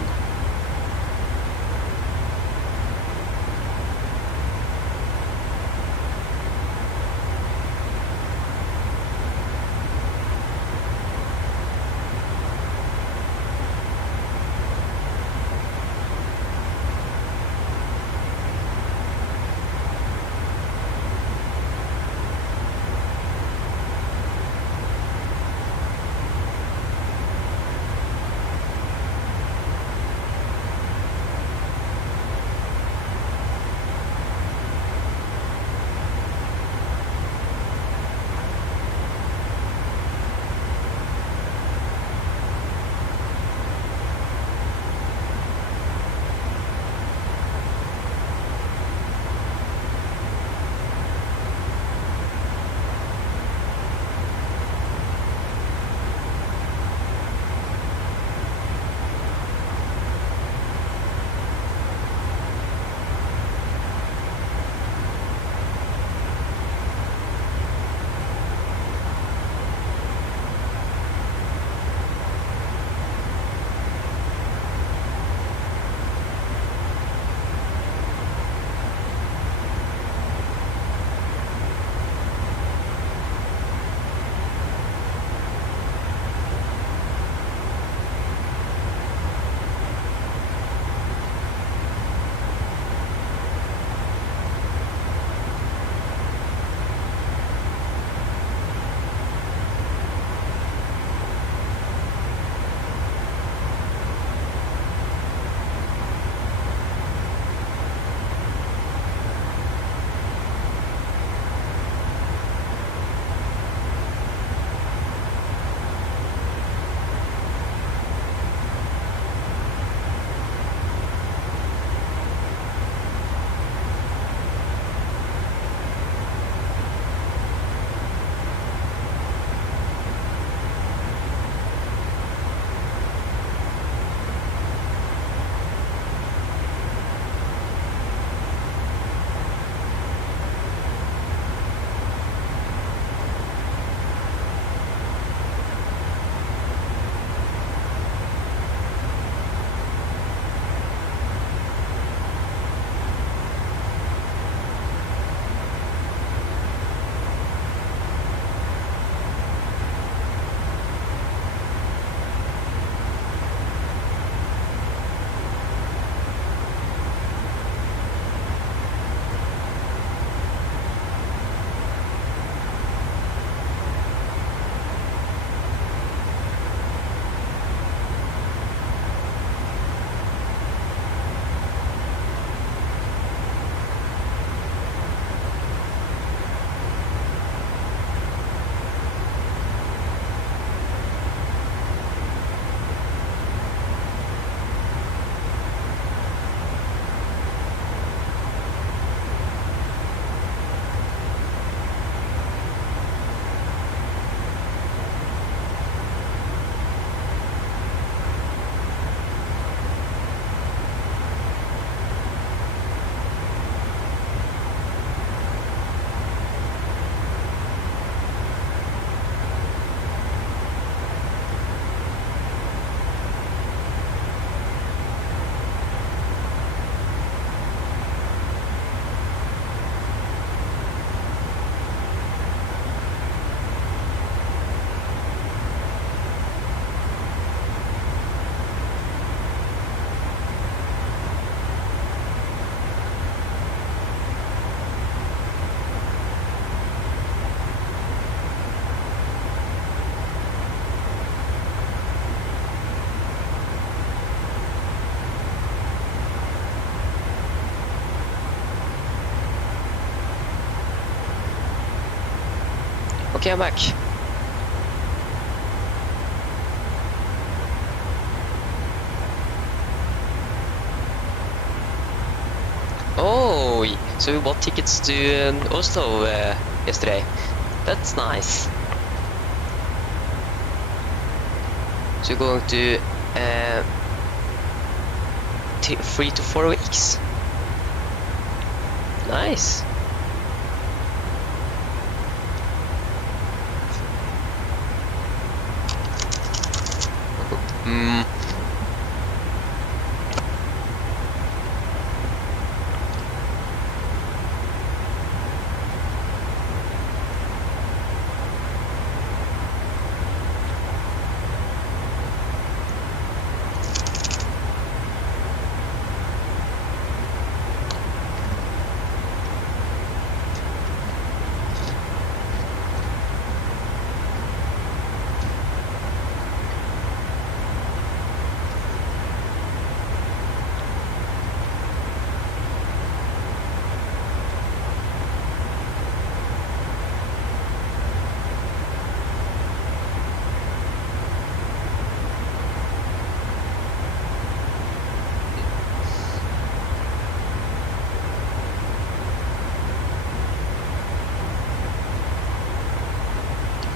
Okay, I'm back. Oh, so we bought tickets to Oslo yesterday. That's nice. So we're going to 3 to 4 weeks. Nice.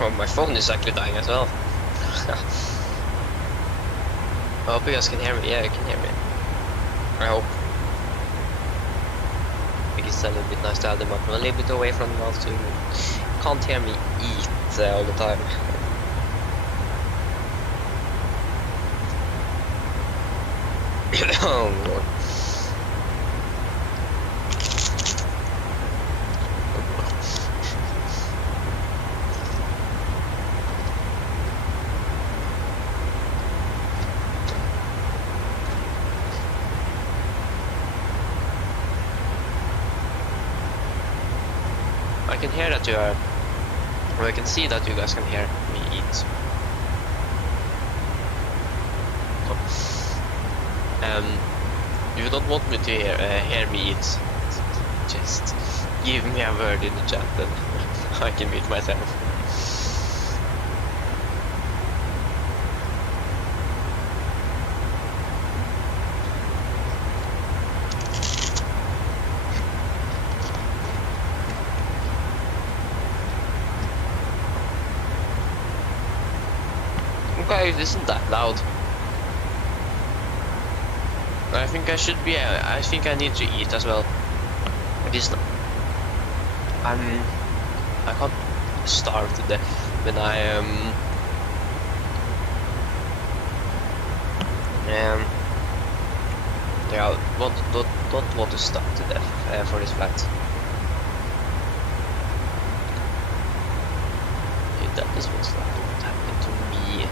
Oh, my phone is actually dying as well. I hope you guys can hear me. Yeah, you can hear me. I hope. I think it's a little bit nice to have the microphone a little bit away from the mouth so you can't hear me eat all the time. Oh lord. I can hear that you are, or I can see that you guys can hear me eat. So, if you don't want me to hear me eat, just give me a word in the chat and I can mute myself. Okay, it isn't that loud. I think I should be. I think I need to eat as well. It is not. I can't starve to death when I yeah, don't want to starve to death for this flight. Okay, that is what's not what happened to me.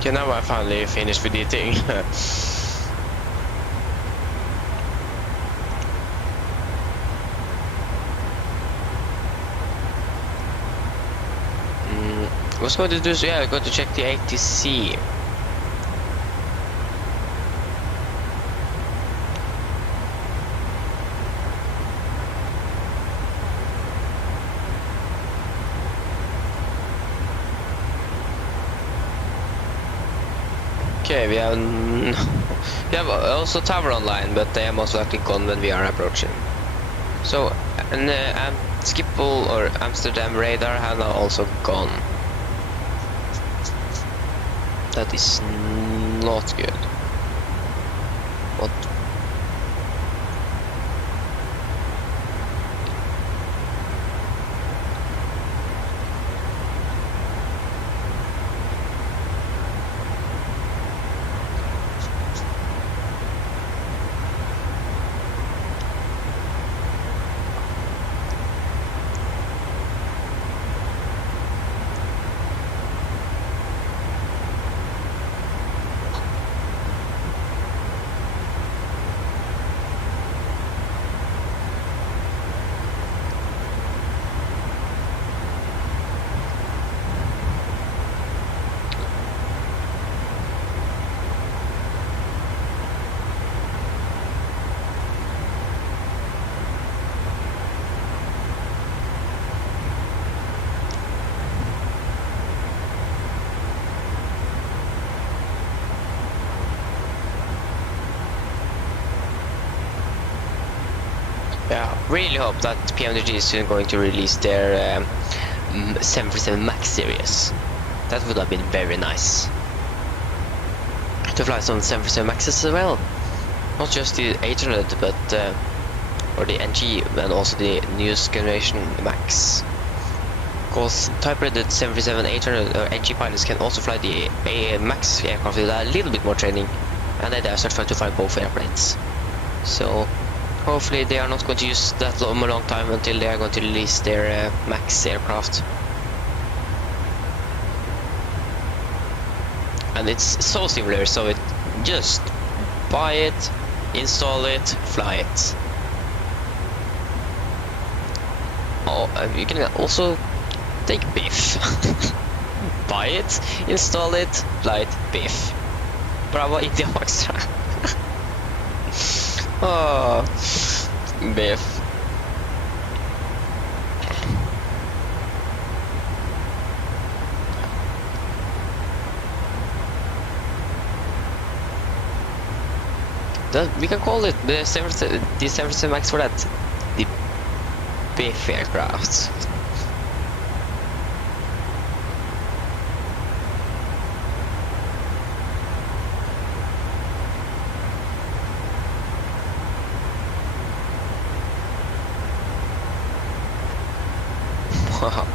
Okay, now I finally finished with eating. What's going to do? So yeah, I'm going to check the ATC. Okay, we have also tower online, but they are most likely gone when we are approaching. So, and Schiphol or Amsterdam radar have now also gone. That is not good. What? Yeah, really hope that PMDG is soon going to release their 737 MAX series. That would have been very nice. To fly some 737 MAXes as well. Not just the 800, but or the NG, and also the newest generation MAX. Because type-rated 737-800 or NG pilots can also fly the MAX aircraft with a little bit more training, and they are certified to fly both airplanes. So hopefully they are not going to use that long time until they are going to release their MAX aircraft. And it's so similar, so it just buy it, install it, fly it. Oh, you can also take BIF. Buy it, install it, fly it, BIF. Bravo India Extra. Oh, BIF. We can call it the 737 MAX for that. The BIF aircraft. Wow.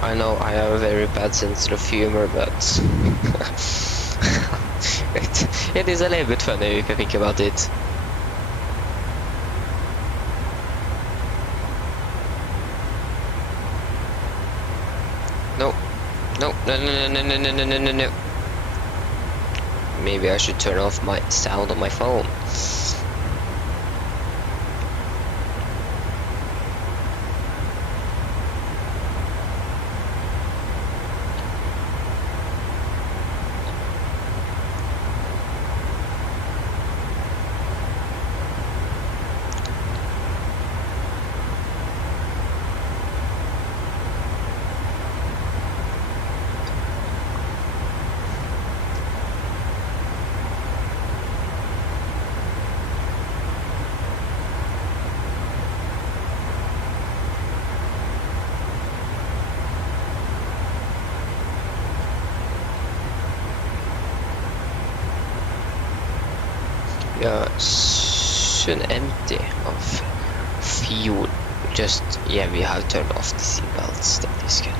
I know I have a very bad sense of humor, but it is a little bit funny if you think about it. No, no, no, no, no, no, no, no, no, no, no. Maybe I should turn off my sound on my phone. We are soon empty of fuel. Just, yeah, we have turned off the seatbelts. That is good.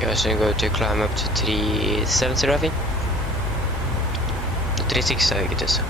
You guys are going to climb up to 370, I think. 360, I think it is.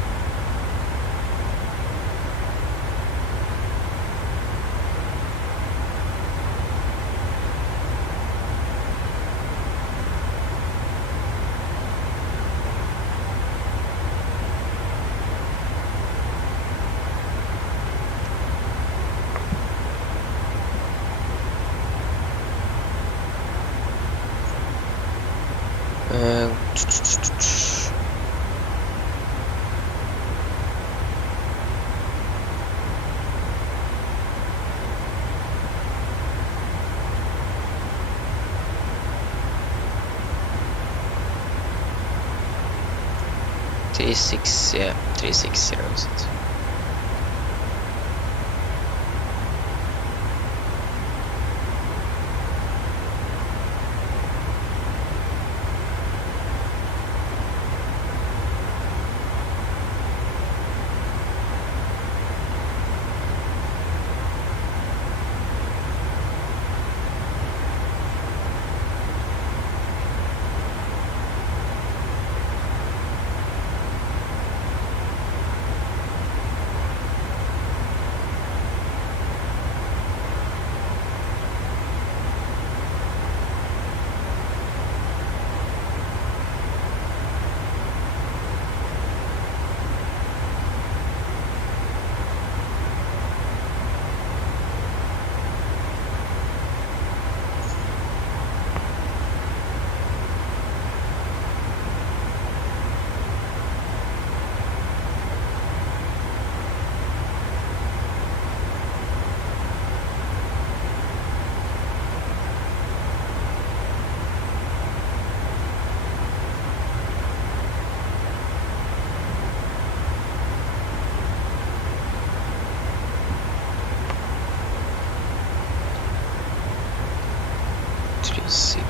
Yeah, 360 is it.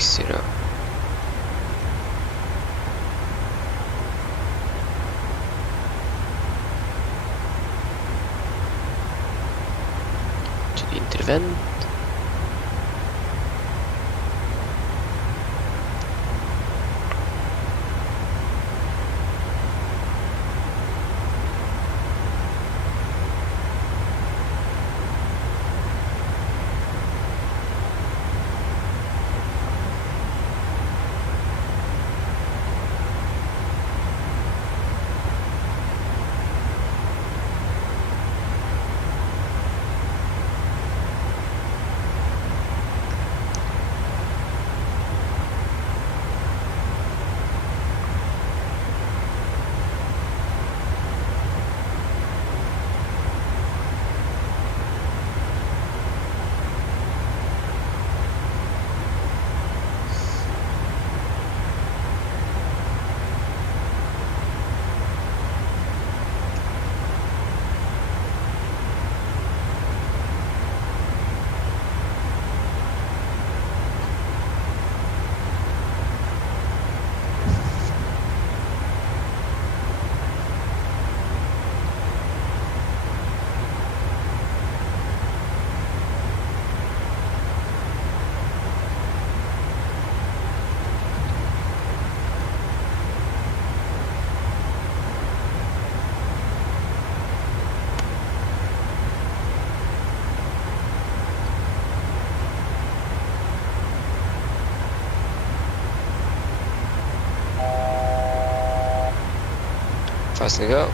Zero. To the intervent. Fast to go.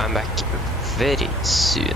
I'm back very soon.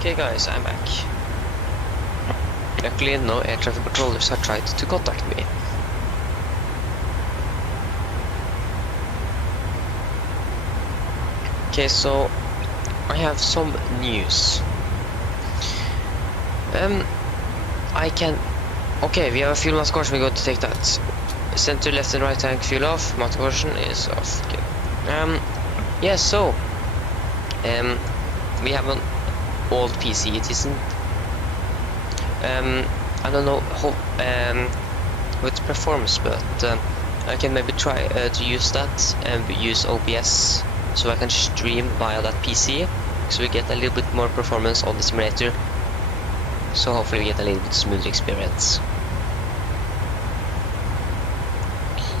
Okay guys, I'm back. Luckily no air traffic controllers have tried to contact me. Okay, so I have some news. Okay, we have a fuel mask caution, we're going to take that. Center, left and right tank fuel off, mask caution is off. Okay. Yeah, so we have an old PC, it isn't I don't know how with performance, but I can maybe try to use that and use OBS so I can stream via that PC, so we get a little bit more performance on the simulator, so hopefully we get a little bit smoother experience.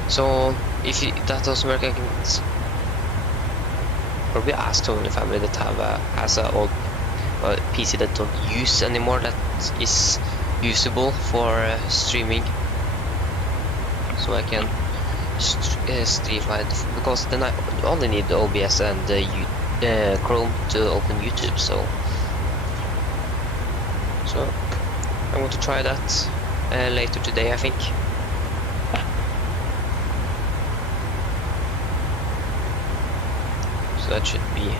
So if that doesn't work, I can probably ask someone in the family that has a old PC that don't use anymore, that is usable for streaming, so I can streamline, because then I only need the OBS and Chrome to open YouTube. So I'm going to try that later today, I think. So that should be,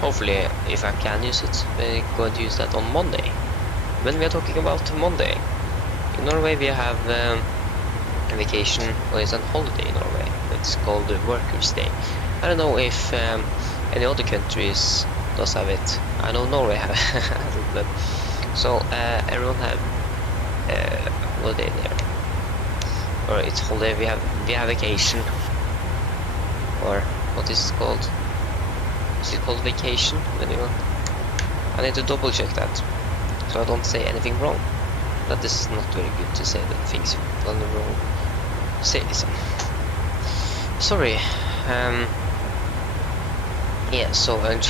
hopefully, if I can use it, we're going to use that on Monday. When we are talking about Monday, in Norway we have a vacation, or it's a holiday in Norway. It's called the Workers' Day. I don't know if any other countries does have it. I know Norway has it, but so everyone have holiday there, or it's holiday. We have vacation, or what is it called? Is it called vacation? I need to double check that, so I don't say anything wrong. But this is not very good to say that things on the wrong. Sorry. Yeah. So I'm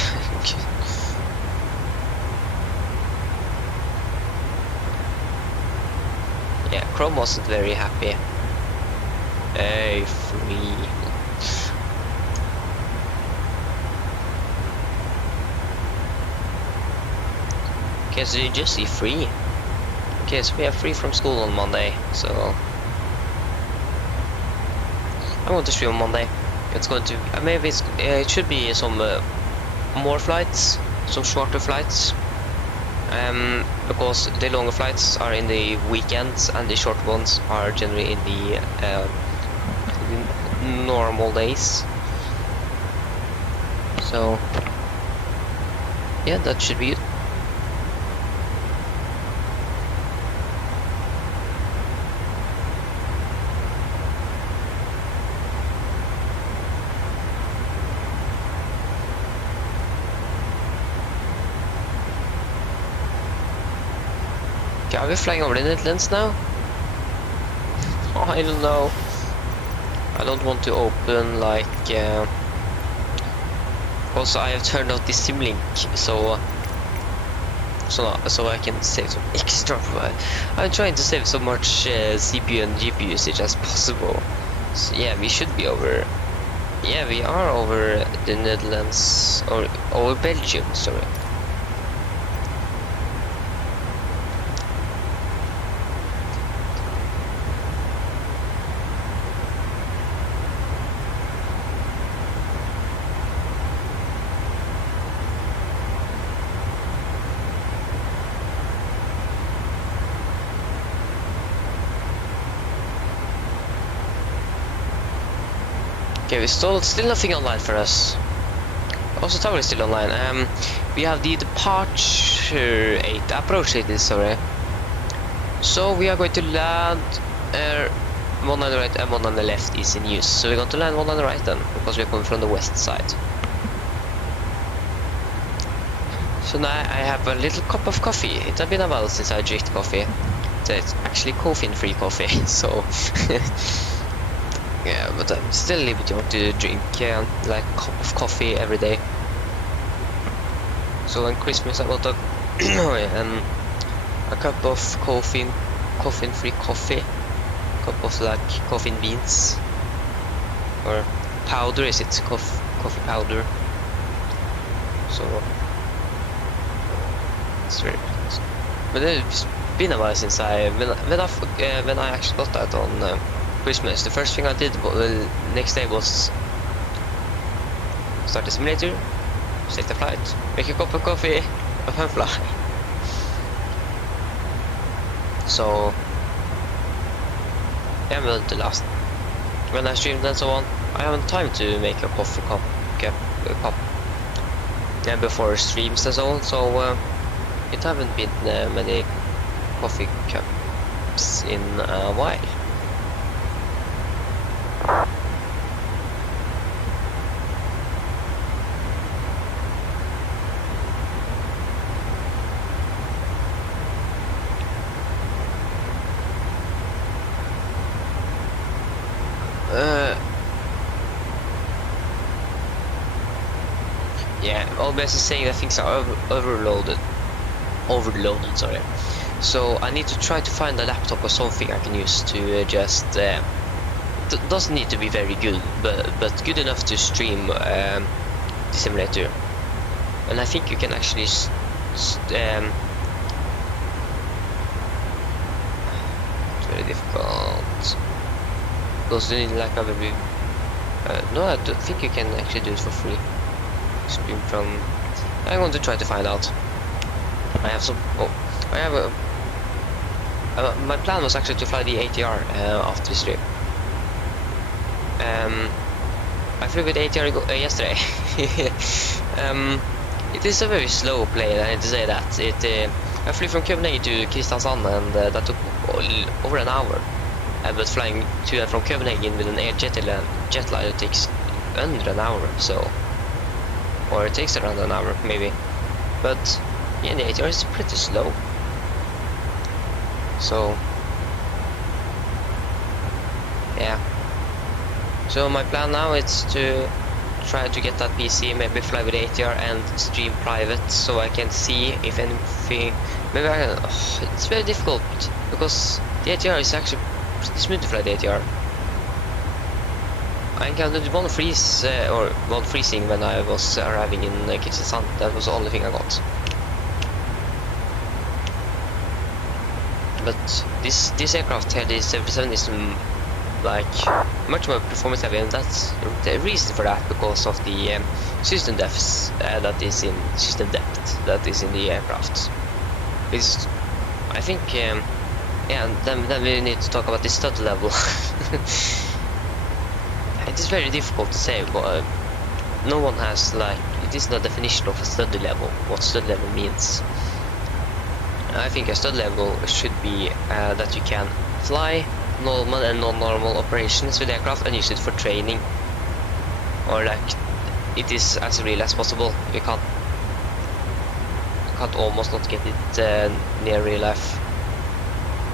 yeah. Chrome wasn't very happy. Hey, free. Okay, so you just see free. Okay, so we are free from school on Monday, so I want to stream on Monday. It's going to maybe it should be some more flights, some shorter flights, because the longer flights are in the weekends and the short ones are generally in the normal days. So yeah, that should be it. Are we flying over the Netherlands now? Oh, I don't know. I don't want to open like also I have turned out the sim link, so I can save some extra. I'm trying to save so much CPU and GPU usage as possible. So yeah, we should be over. Yeah, we are over the Netherlands, or over Belgium, sorry. Okay, we still nothing online for us. Also, tower is still online. We have the departure 8, approach 8 is, sorry. So we are going to land. One on the right and one on the left is in use. So we're going to land one on the right then, because we're coming from the west side. So now I have a little cup of coffee. It has been a while since I drank coffee. It's actually caffeine-free coffee, so. Yeah, but I'm still a little bit young to drink like a cup of coffee every day. So on Christmas I bought a cup of caffeine-free coffee, cup of like coffee beans, or powder, is it? Coffee powder. So it's very good. But it's been a while since when I actually got that on Christmas. The first thing I did the next day was start the simulator, set the flight, make a cup of coffee, and fly. So yeah, well, the last when I streamed and so on, I haven't time to make a coffee cup before streams and so on. So it haven't been many coffee cups in a while. Yeah, OBS is saying that things are overloaded, sorry. So I need to try to find a laptop or something I can use to just doesn't need to be very good, but good enough to stream the simulator. And I think you can actually it's very difficult because you need like a very no, I don't think you can actually do it for free. Stream from. I'm going to try to find out. I have some. Oh, I have a. My plan was actually to fly the ATR after the stream. I flew with ATR yesterday. It is a very slow plane. I need to say that. I flew from Copenhagen to Kristiansand, and that took over an hour. But flying to and from Copenhagen with an air jetliner takes under an hour. So. Or it takes around an hour, maybe. But yeah, the ATR is pretty slow. So yeah. So my plan now is to try to get that PC, maybe fly with ATR and stream private, so I can see if anything. Maybe I can. Oh, it's very difficult because the ATR is actually pretty smooth to fly the ATR. I encountered one freezing when I was arriving in Kristiansand. That was the only thing I got. But this aircraft here, the 77, is like much more performance heavy, and that's the reason for that, because of the system depth that is in the aircraft. It's, I think, yeah. And then we need to talk about the stud level. It is very difficult to say, but no one has, like, it is no definition of a study level, what study level means. I think a study level should be that you can fly normal and non-normal operations with aircraft and use it for training, or like it is as real as possible. You can't almost not get it near real life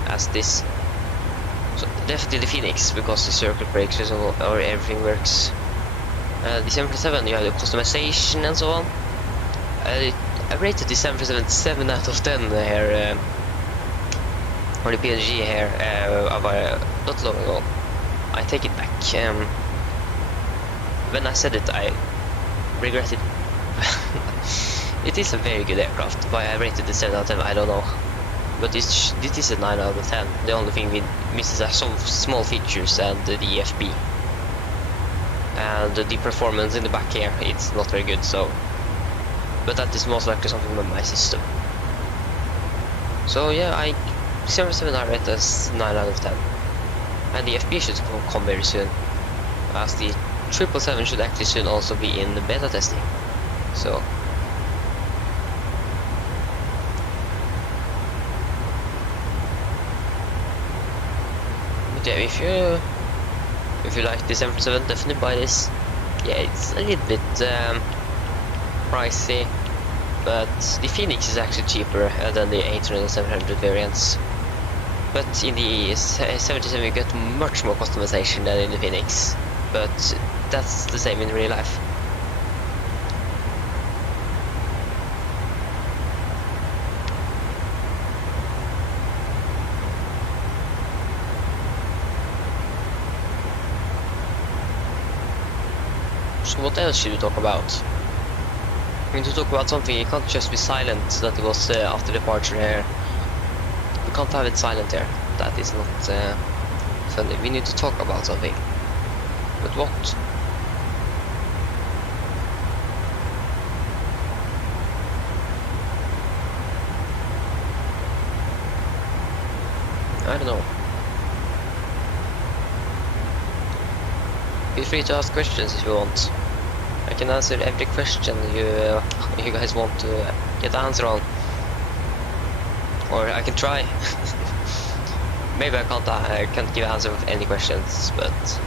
as this. So definitely the Phoenix, because the circuit breaks or everything works. The 737, you have the customization and so on. I rated the 737 7 out of 10 here, or the PMDG here, not long ago. I take it back. When I said it, I regretted. It is a very good aircraft. Why I rated the 7 out of 10, I don't know. But this is a 9 out of 10. The only thing we miss is some small features and the EFB. And the performance in the back here, it's not very good, so. But that is most likely something with my system. So yeah, 777 I rate as 9 out of 10. And the EFB should come very soon, as the 777 should actually soon also be in the beta testing. So. Yeah, if you like the 777, definitely buy this. Yeah, it's a little bit pricey, but the Phoenix is actually cheaper than the 800 and 700 variants. But in the 77 you get much more customization than in the Phoenix, but that's the same in real life. So what else should we talk about? We need to talk about something. You can't just be silent that it was after departure here. We can't have it silent here. That is not funny. We need to talk about something. But what? I don't know. Feel free to ask questions if you want. I can answer every question you guys want to get the answer on. Or I can try. Maybe I can't give answer of any questions, but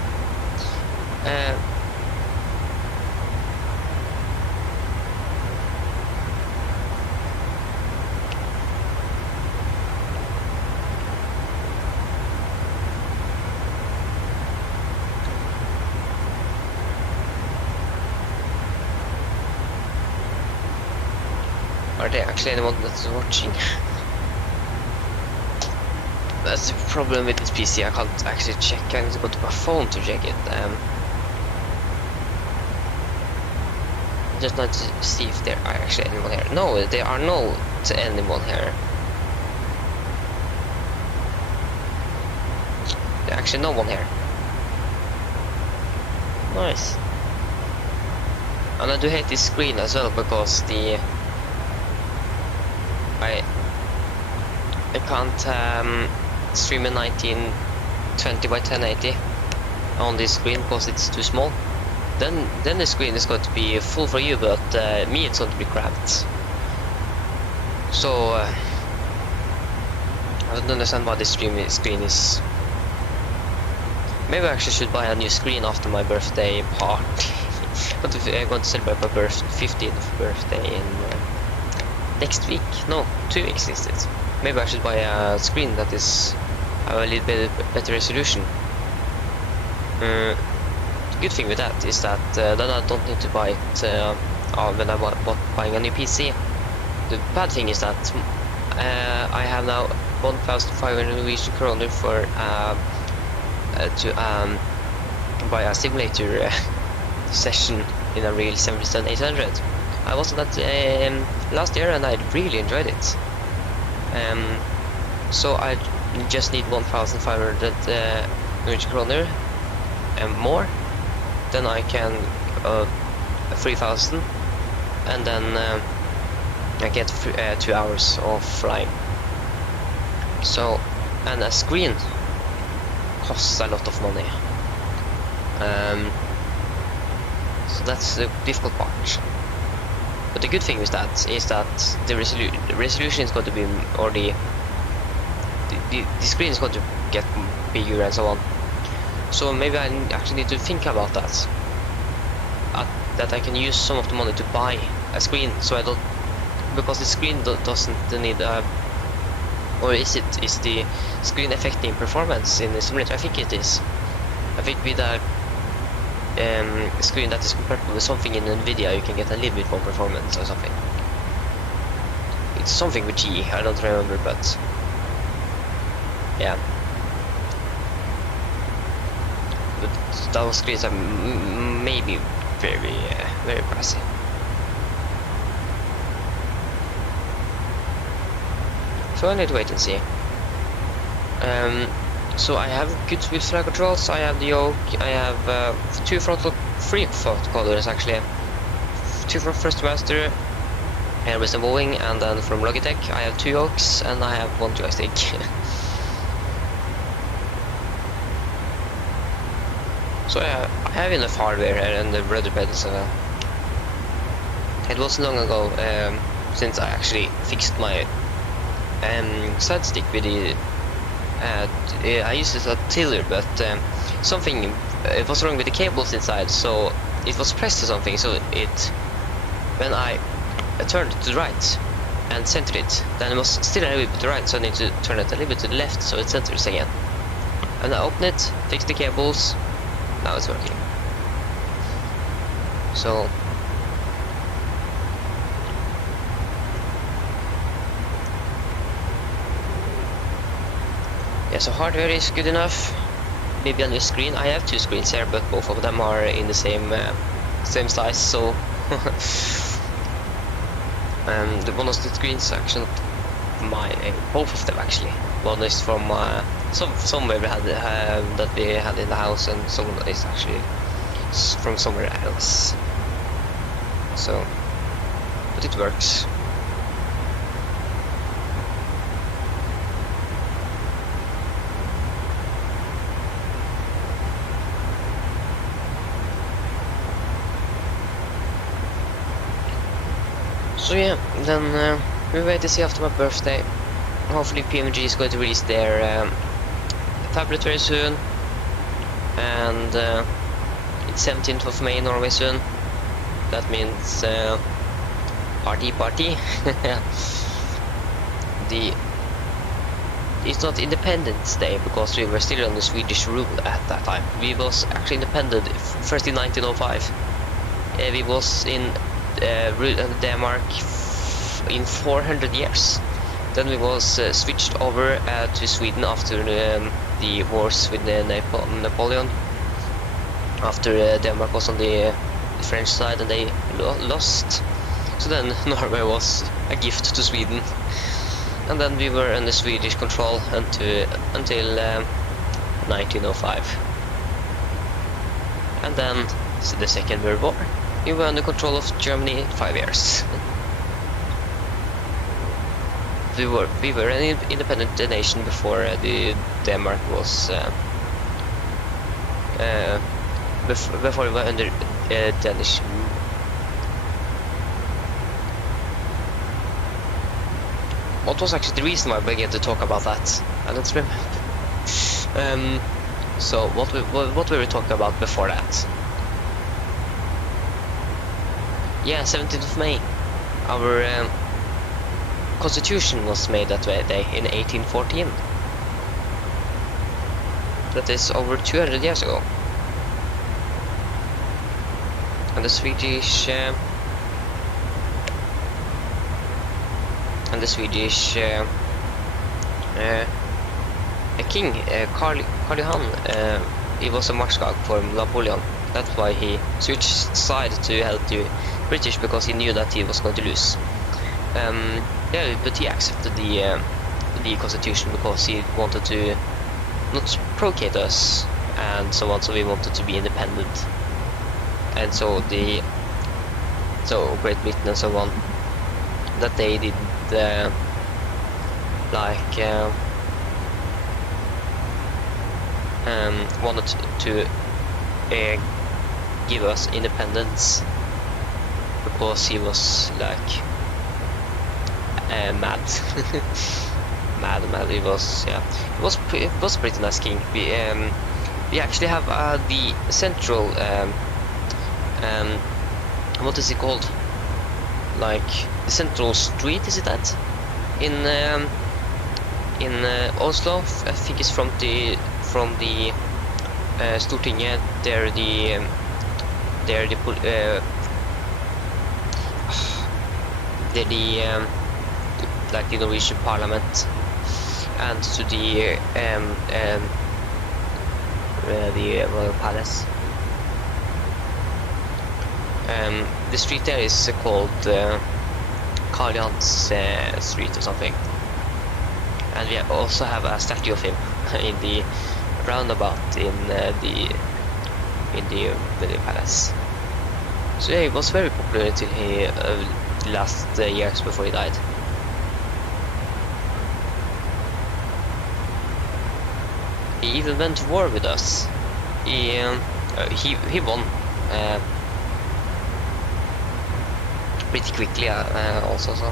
are there actually anyone that's watching? That's the problem with this PC. I can't actually check. I need to go to my phone to check it. Just not to see if there are actually anyone here. No, there are no anyone here. There's actually no one here. Nice. And I do hate this screen as well because I can't stream in 1920 by 1080 on this screen because it's too small. Then the screen is going to be full for you, but me it's going to be cramped. So I don't understand why this screen is. Maybe I actually should buy a new screen after my birthday party. But if I'm going to celebrate my 15th birthday in next week. No, 2 weeks instead. Maybe I should buy a screen that is have a little bit better resolution. The good thing with that is that then I don't need to buy it when I'm buying a new PC. The bad thing is that I have now 1,500 Norwegian kroner for to buy a simulator session in a real 7,800. I was on that last year and I really enjoyed it. So I just need 1,500 Norwegian kroner and more. Then I can 3,000, and then I get 2 hours of flying. So, and a screen costs a lot of money. So that's the difficult part. But the good thing with that is that the resolution is going to be, or the screen is going to get bigger and so on. So maybe I actually need to think about that. That I can use some of the money to buy a screen, so I don't, because the screen doesn't need or is the screen affecting performance in the simulator? I think it is. I think with a screen that is compatible with something in NVIDIA, you can get a little bit more performance or something. It's something with G, I don't remember, but yeah. But those screens are maybe very pricey. So I need to wait and see. So I have good with flight controls. I have the yoke. I have three front colors actually. 2 from First Master, Airbus and Boeing, and then from Logitech I have 2 yokes and I have 1 joystick. So yeah, I have enough hardware here and the rudder pedals. It wasn't long ago since I actually fixed my side stick with the I used it as a tiller, but something it was wrong with the cables inside, so it was pressed to something, so when I turned it to the right and centered it, then it was still a little bit to the right, so I need to turn it a little bit to the left so it centers again. And I open it, fix the cables, now it's working. So yeah, so hardware is good enough. Maybe a new screen. I have 2 screens here, but both of them are in the same size, so One of the screens both of them actually. One is from somewhere we had that we had in the house, and some is actually from somewhere else. So, but it works. So yeah, then we wait to see after my birthday. Hopefully PMDG is going to release their tablet very soon, and it's 17th of May in Norway soon. That means party. It's not Independence Day because we were still under Swedish rule at that time. We was actually independent first in 1905. We was in Denmark in 400 years. Then we was switched over to Sweden after the wars with Napoleon. After Denmark was on the French side and they lost. So then Norway was a gift to Sweden. And then we were under Swedish control until 1905. And then the Second World War. We were under control of Germany 5 years. We were an independent nation before Denmark was before we were under Danish. What was actually the reason why I began to talk about that? I don't remember. So what were we talking about before that? Yeah, 17th of May. Our Constitution was made that day in 1814. That is over 200 years ago. And the Swedish king Karl Johan, he was a marskal for Napoleon. That's why he switched side to help the British, because he knew that he was going to lose. Yeah, but he accepted the constitution because he wanted to not provocate us and so on. So we wanted to be independent, and so Great Britain and so on, that they did wanted to give us independence, because he was like mad. mad. He was, yeah, he was a pretty nice king. We actually have the central what is it called? Like the central street, is it that? In Oslo, I think it's from the Stortinget. They're like the Norwegian Parliament, and to the Royal Palace. The street there is called Karl Johans Street or something, and we also have a statue of him in the roundabout in the palace. So yeah, he was very popular until he last years before he died. He even went to war with us. He won pretty quickly also. So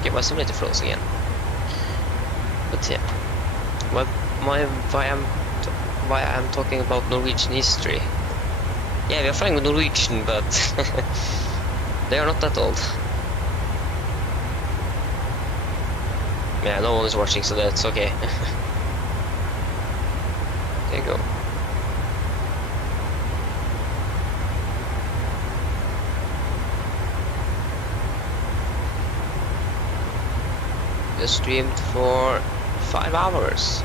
okay, my simulator froze again. But yeah, why I'm talking about Norwegian history? Yeah, we are flying with Norwegian, but they are not that old. Yeah, no one is watching, so that's okay. There you go. We streamed for 5 hours.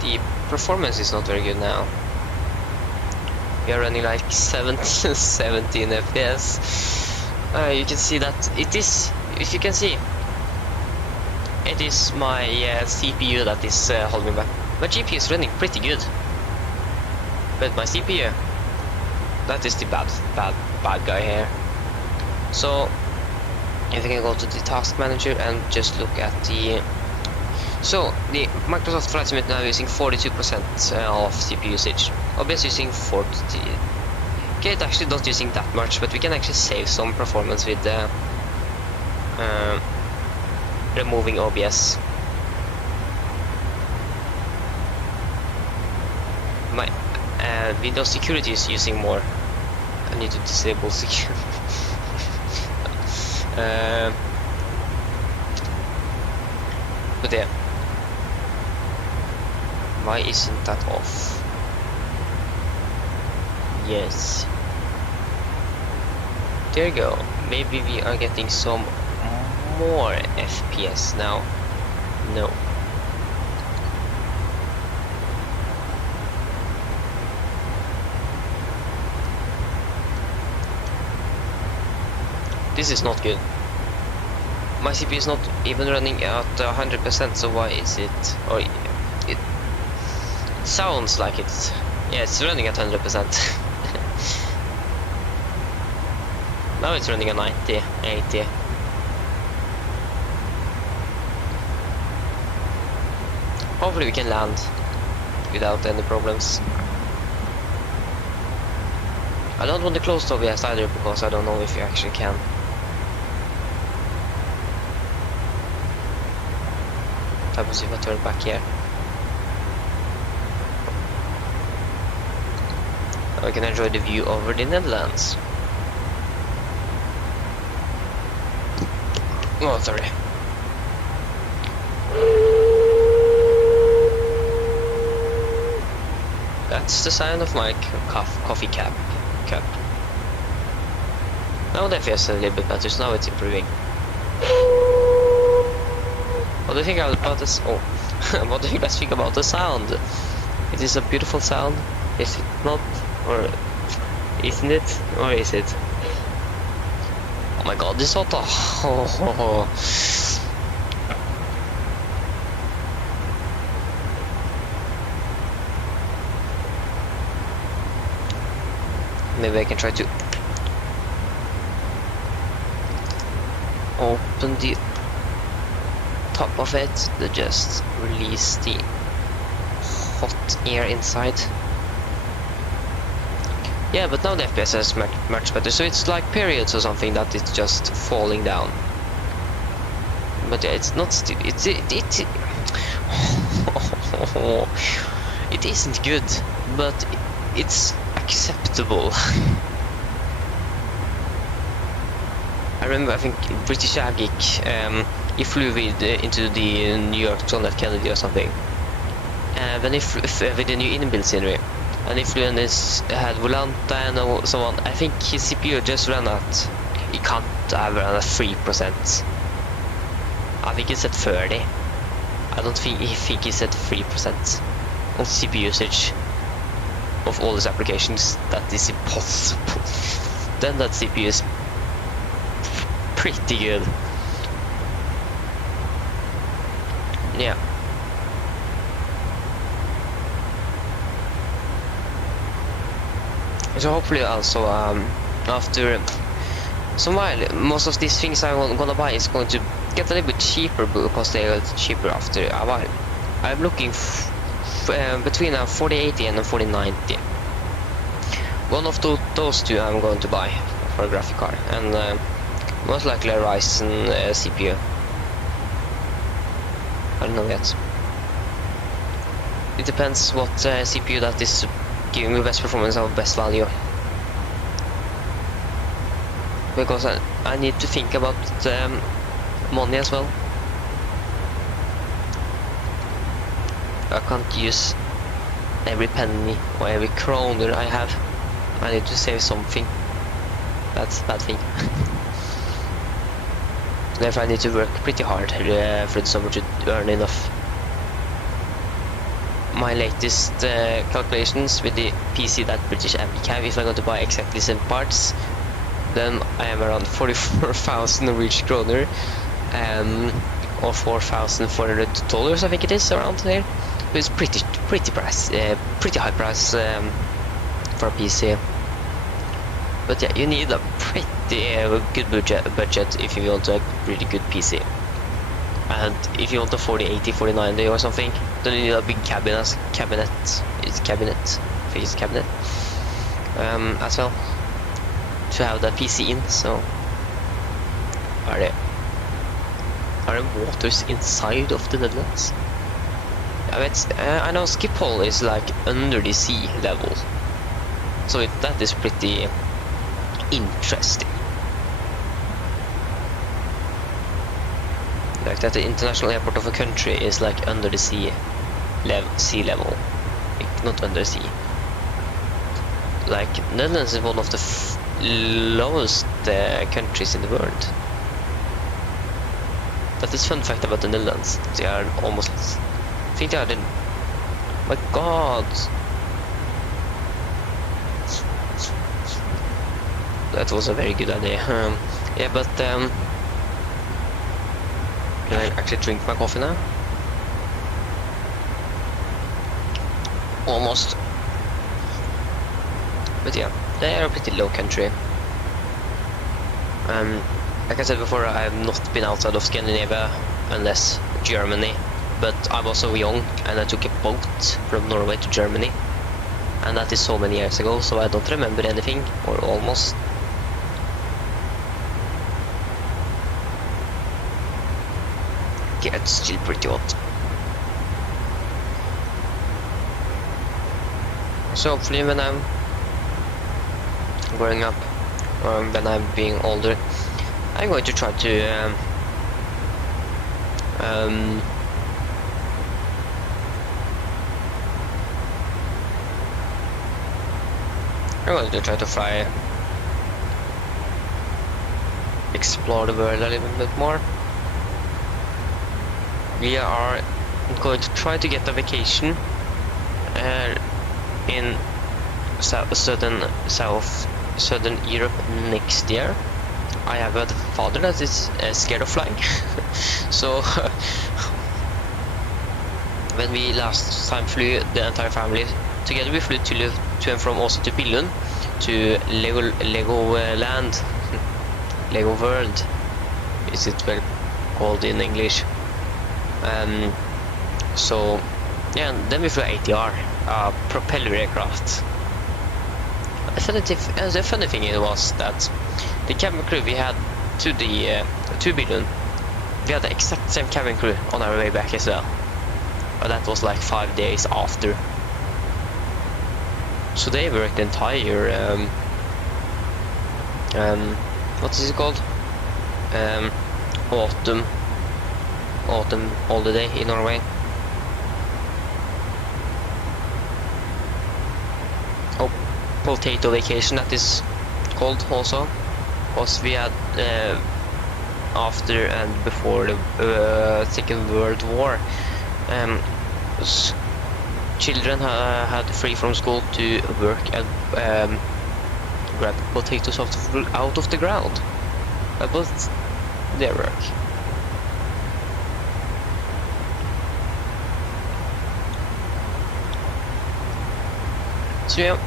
The performance is not very good now. we are running like 17 FPS. You can see that it is, if you can see, it is my CPU that is holding back. My GPU is running pretty good, but my CPU, that is the bad guy here. So if I can go to the task manager and just look at the, so the Microsoft Flight Simulator now using 42% of CPU usage. OBS using 40. Okay, it actually not using that much, but we can actually save some performance with removing OBS. My Windows security is using more. I need to disable security. But yeah, why isn't that off? Yes, there you go. Maybe we are getting some more FPS now. No. This is not good. My CPU is not even running at 100%, so why is it? Or it sounds like it's, yeah, it's running at 100%. Now it's running at 90, 80. Hopefully we can land without any problems. I don't want to close the OBS either, because I don't know if you actually can. What happens if I turn back here? I can enjoy the view over the Netherlands. Oh, sorry. That's the sound of my coffee cup. Now the FPS is a little bit better, so now it's improving. What do you think about this? Oh, what do you guys think about the sound? It is a beautiful sound, is it not? Or isn't it? Or is it? Oh my god, this auto! Oh. Maybe I can try to open the top of it to just release the hot air inside. Yeah, but now the FPS is much better, so it's like periods or something that it's just falling down. But yeah, it's not it isn't good, but it's acceptable. I remember, I think British Airgeek, he flew with, into the New York John F. Kennedy or something, when he with the new inbuilt scenery, and he flew and had Volanta and so on. I think his CPU just ran at, he can't have run at 3%. I think it's at 30. I don't think he said 3% on CPU usage of all these applications. That is impossible. Then that CPU is pretty good. Yeah. So hopefully also after some while, most of these things I'm gonna buy is going to get a little bit cheaper, because they are cheaper after a while. I'm looking between a 4080 and a 4090. One of those two I'm going to buy for a graphic card, and most likely a Ryzen CPU. I don't know yet. It depends what CPU that is giving me best performance or best value. Because I need to think about money as well. I can't use every penny or every kroner I have. I need to save something. That's a bad thing. Therefore I need to work pretty hard for the summer to earn enough my latest calculations with the PC that British Airways have, if I'm going to buy exactly 7 parts, then I am around 44,000 Norwegian kroner, or $4,400, I think it is, around there. It's pretty high price for a PC. But yeah, you need a pretty good budget if you want a really good PC. And if you want a 4080, 4090 or something, then you need a big cabinet. It's cabinet. I think it's cabinet. As well, to have that PC in. So, are there waters inside of the Netherlands? I know Schiphol is like under the sea level, so that is pretty interesting. Like that the international airport of a country is like under the sea level, like not under sea. Like Netherlands is one of the lowest countries in the world. That is fun fact about the Netherlands. They are almost, I think they are the, my god. That was a very good idea. Yeah, but can I actually drink my coffee now? Almost. But yeah, they are a pretty low country. Like I said before, I have not been outside of Scandinavia unless Germany. But I was so young and I took a boat from Norway to Germany. And that is so many years ago, so I don't remember anything, or almost. Yeah, it's still pretty hot. So hopefully when I'm growing up, or when I'm being older, I'm going to try to I'm going to try to fly, explore the world a little bit more. We are going to try to get a vacation in southern Europe next year. I have a father that is scared of flying, so when we last time flew the entire family together, we flew to and from Oslo to Billund to Lego Land, Lego World is it well called in English. So yeah, and then we flew ATR, propeller aircraft. The funny thing was that the cabin crew we had to Billund, we had the exact same cabin crew on our way back as well. But that was like 5 days after. So they worked the entire what is it called? Autumn holiday in Norway. Oh, potato vacation that is called also, because we had after and before the Second World War, children had free from school to work and grab potatoes out of the ground. That was their work. So yeah.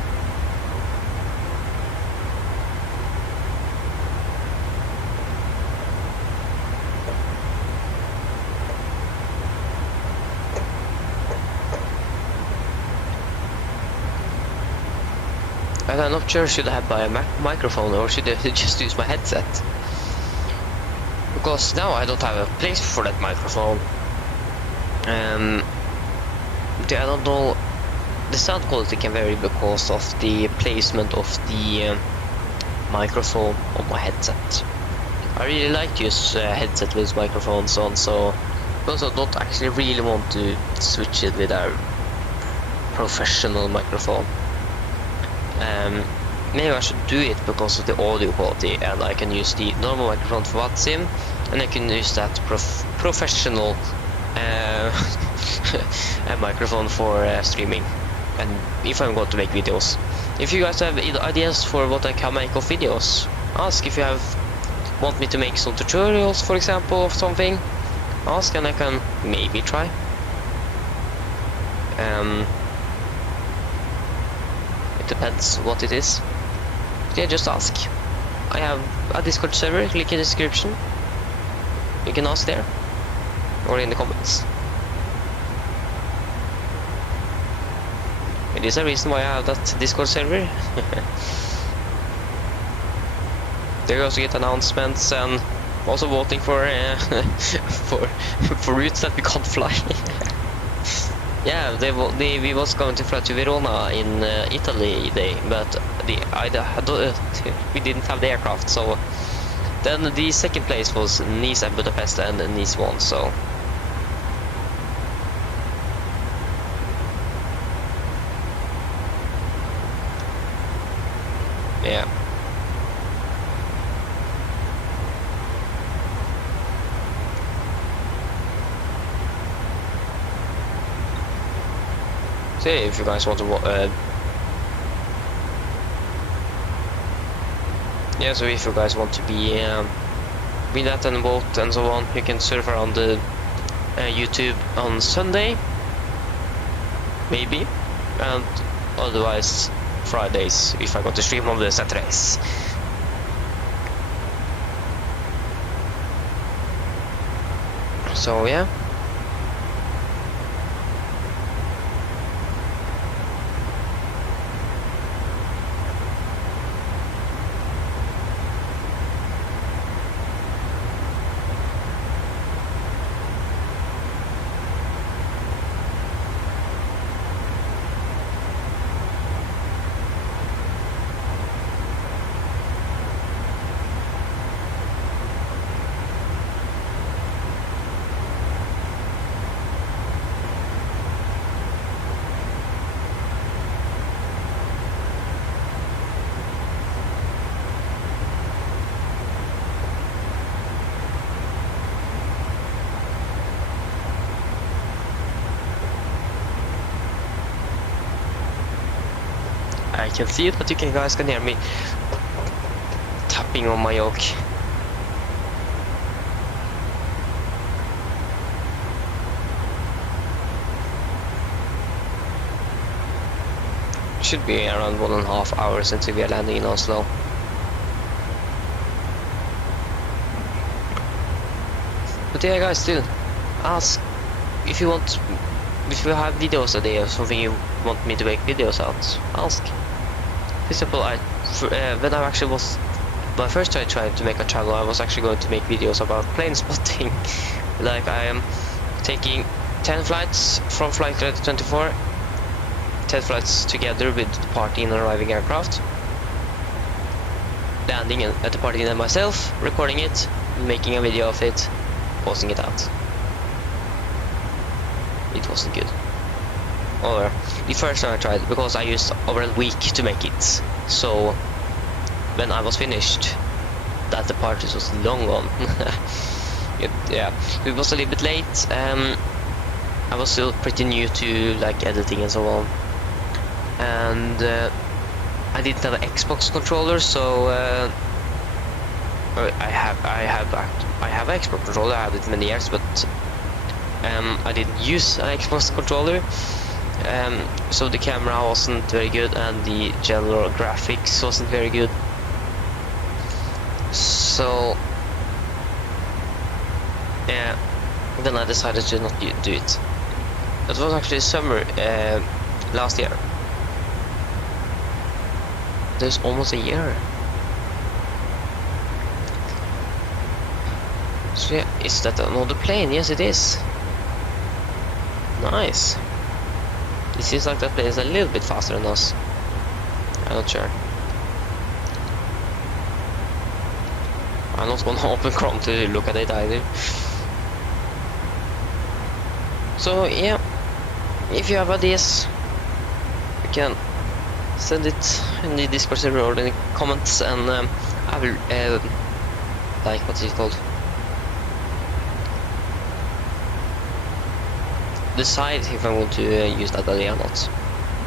And I'm not sure should I buy a microphone or should I just use my headset, because now I don't have a place for that microphone. I don't know, the sound quality can vary because of the placement of the microphone on my headset. I really like to use headset with microphones on, so because I don't actually really want to switch it with a professional microphone. Maybe I should do it because of the audio quality, and I can use the normal microphone for Watsim, and I can use that professional a microphone for streaming, and if I'm going to make videos. If you guys have ideas for what I can make of videos, ask. If you want me to make some tutorials, for example, of something, ask and I can maybe try. It depends what it is. Yeah, just ask. I have a Discord server, link in the description. You can ask there or in the comments. It is a reason why I have that Discord server. There you also get announcements and also voting for for routes that we can't fly. Yeah, we was going to fly to Verona in Italy, but we didn't have the aircraft. So then the second place was Nice and Budapest, and Nice won. So. Yeah. So if you guys want to yeah, so if you guys want to be that and vote and so on, you can surf around the YouTube on Sunday, maybe, and otherwise Fridays if I got to stream on the Saturdays. So yeah. I can see it, but you guys can hear me tapping on my yoke. Should be around 1.5 hours until we are landing in Oslo. But yeah, guys, still ask if you want. If you have videos today or something you want me to make videos out, ask. For example, when I actually was my first time trying to make a channel, I was actually going to make videos about plane spotting. Like I am taking 10 flights from flight 24, 10 flights together with departing and arriving aircraft, landing and departing them myself, recording it, making a video of it, posting it out. It wasn't good. Or the first time I tried, because I used over a week to make it. So when I was finished, that departure was long gone. Yeah, it was a little bit late. I was still pretty new to like editing and so on, and I didn't have an Xbox controller, so I have an Xbox controller. I had it many years, but I didn't use an Xbox controller, so the camera wasn't very good and the general graphics wasn't very good. So yeah, then I decided to not do it. It was actually summer last year. There's almost a year. So yeah, is that another plane? Yes, it is. Nice. It seems like that plane is a little bit faster than us. I'm not sure. I'm not gonna open Chrome to look at it either. So yeah, if you have ideas, you can send it in the Discord server or in the comments, and I will like, what's it called? decide if I want to use that idea or not.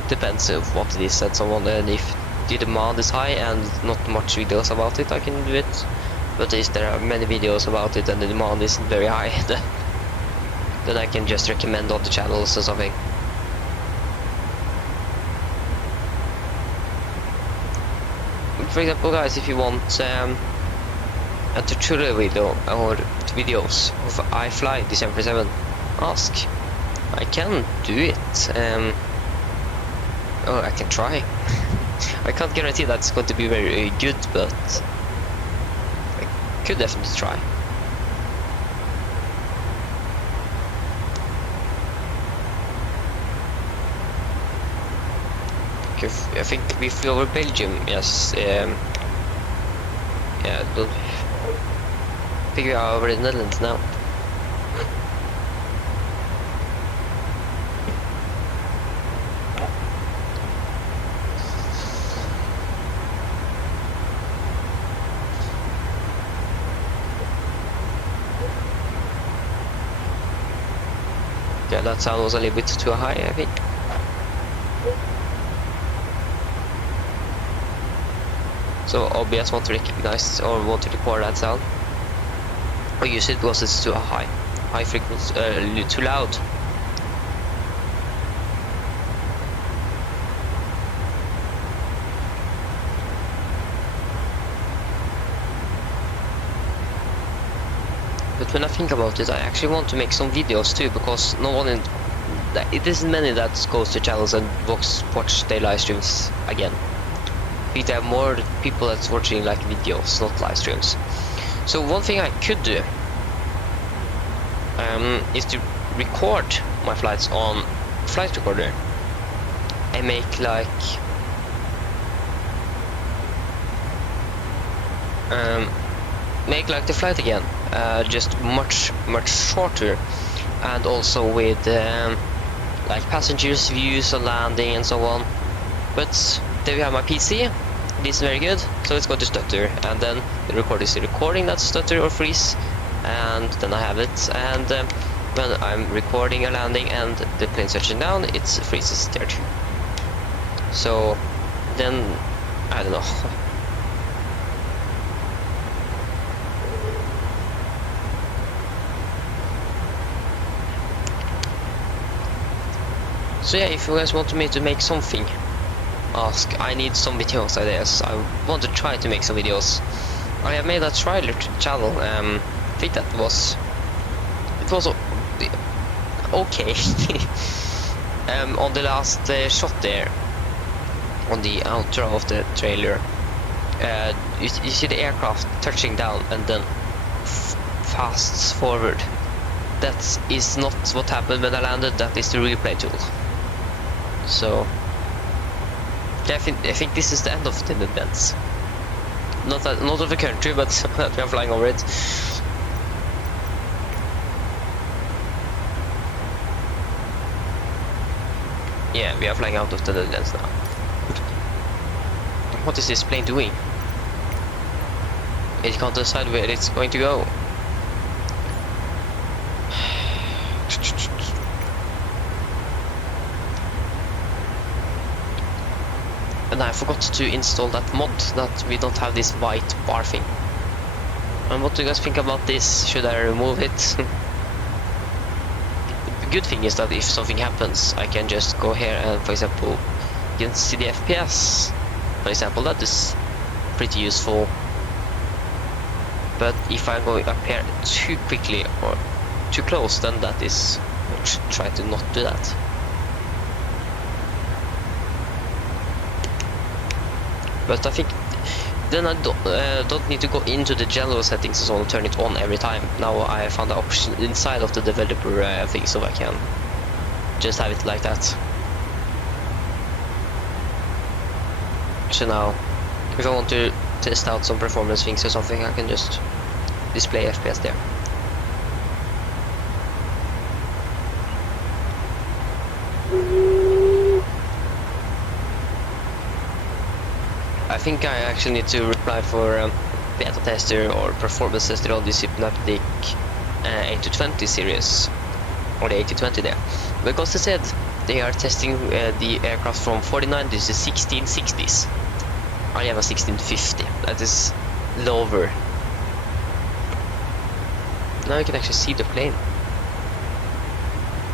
Depends of what it is that someone, and if the demand is high and not much videos about it, I can do it. But if there are many videos about it and the demand isn't very high, then I can just recommend other channels or something. For example, guys, if you want a tutorial video or videos of I fly the 737, ask. I can do it. Or I can try. I can't guarantee that's going to be very good, but I could definitely try. I think we flew over Belgium, yes. Yeah, I think we are over the Netherlands now. Yeah, that sound was a little bit too high, I think. So OBS won't recognize or want to record that sound, or use it because it's too high frequency, too loud. But when I think about it, I actually want to make some videos too, because no one it isn't many that goes to channels and watch their live streams again. I think there are more people that's watching like videos, not live streams. So one thing I could do is to record my flights on flight recorder and make like the flight again, just much shorter, and also with like passengers views on landing and so on. But there we have my PC. It isn't very good, so it's going to stutter, and then the recorder is recording that stutter or freeze, and then I have it, and when I'm recording a landing and the plane's touching down, it freezes there too. So then I don't know. So yeah, if you guys want me to make something, ask. I need some videos ideas. I want to try to make some videos. I have made a trailer to the channel. I think it was okay. On the last shot there, on the outro of the trailer, you see the aircraft touching down and then fast forward. That is not what happened when I landed. That is the replay tool. So I think this is the end of the events. Not of the country, but that we are flying over it. Yeah, we are flying out of the Netherlands now. What is this plane doing? It can't decide where it's going to go. And I forgot to install that mod, that we don't have this white bar thing. And what do you guys think about this? Should I remove it? The good thing is that if something happens, I can just go here and, for example, you can see the FPS. For example, that is pretty useful. But if I'm going up here too quickly or too close, then that is, I should try to not do that. But I think then I don't need to go into the general settings and so on and turn it on every time. Now I found the option inside of the developer thing, so I can just have it like that. So now, if I want to test out some performance things or something, I can just display FPS there. I think I actually need to reply for beta tester or performance tester on the Synaptic A220 series, or the A220 there. because they said they are testing the aircraft from 49 to the 1660s. I have a 1650, that is lower. Now you can actually see the plane.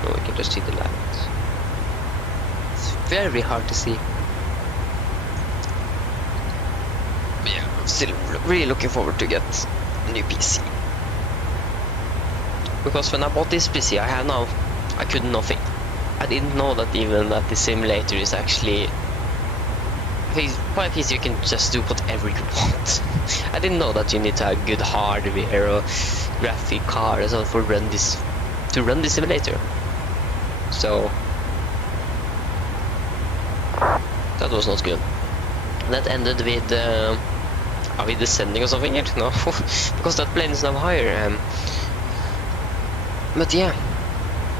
No, we can just see the land. It's very hard to see. But yeah, I'm still really looking forward to get a new PC. Because when I bought this PC I have now, I could nothing. I didn't know that even that the simulator is actually... By PC you can just do whatever you want. I didn't know that you need to have good hardware or graphic card or something for to run this simulator. So that was not good. That ended with are we descending or something here? No, because that plane is now higher. But yeah,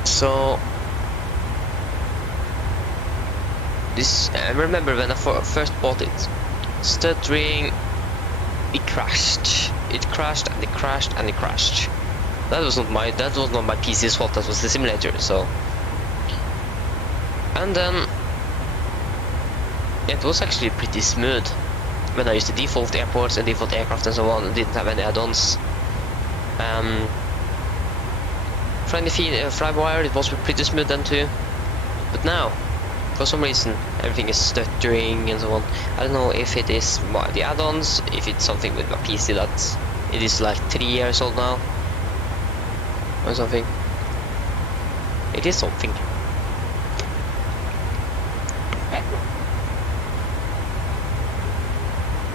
so this I remember when I first bought it, stuttering. It crashed and it crashed and it crashed. That was not my PC's fault. That was the simulator. So, and then it was actually pretty smooth when I used the default airports and default aircraft and so on. And didn't have any add-ons. Flying the flywire, it was pretty smooth then too. But now, for some reason, everything is stuttering and so on. I don't know if it is the add-ons, if it's something with my PC that it is like 3 years old now or something. It is something.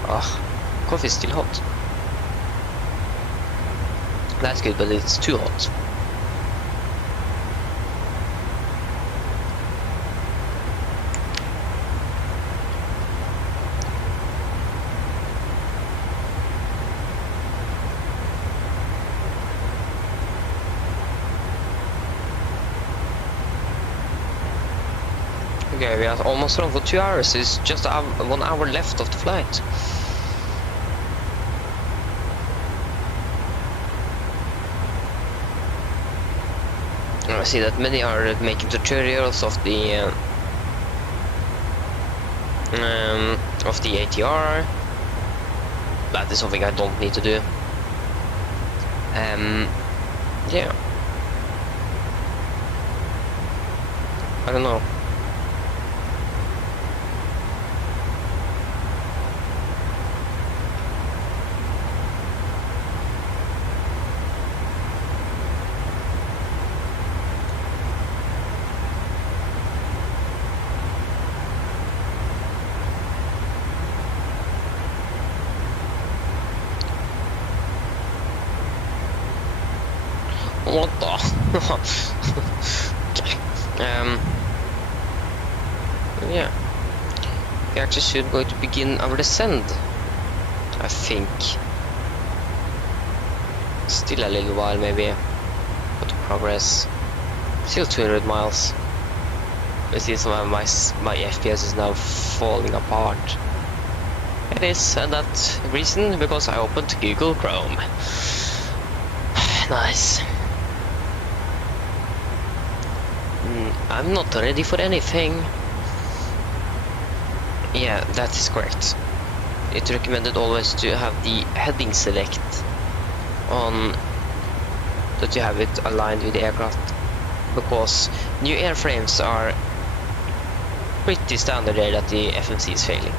Ah, coffee is still hot. That's good, but it's too hot. Okay, we are almost around for 2 hours. It's just 1 hour left of the flight. I see that many are making tutorials of the ATR. That is something I don't need to do. Yeah. I don't know. What the? Okay. Yeah. We actually should going to begin our descent, I think. Still a little while maybe. But progress. Still 200 miles. You see some of my FPS is now falling apart. It is, and that reason because I opened Google Chrome. Nice. I'm not ready for anything. Yeah, that is correct. It's recommended always to have the heading select on, that you have it aligned with the aircraft, because new airframes are pretty standard there that the FMC is failing.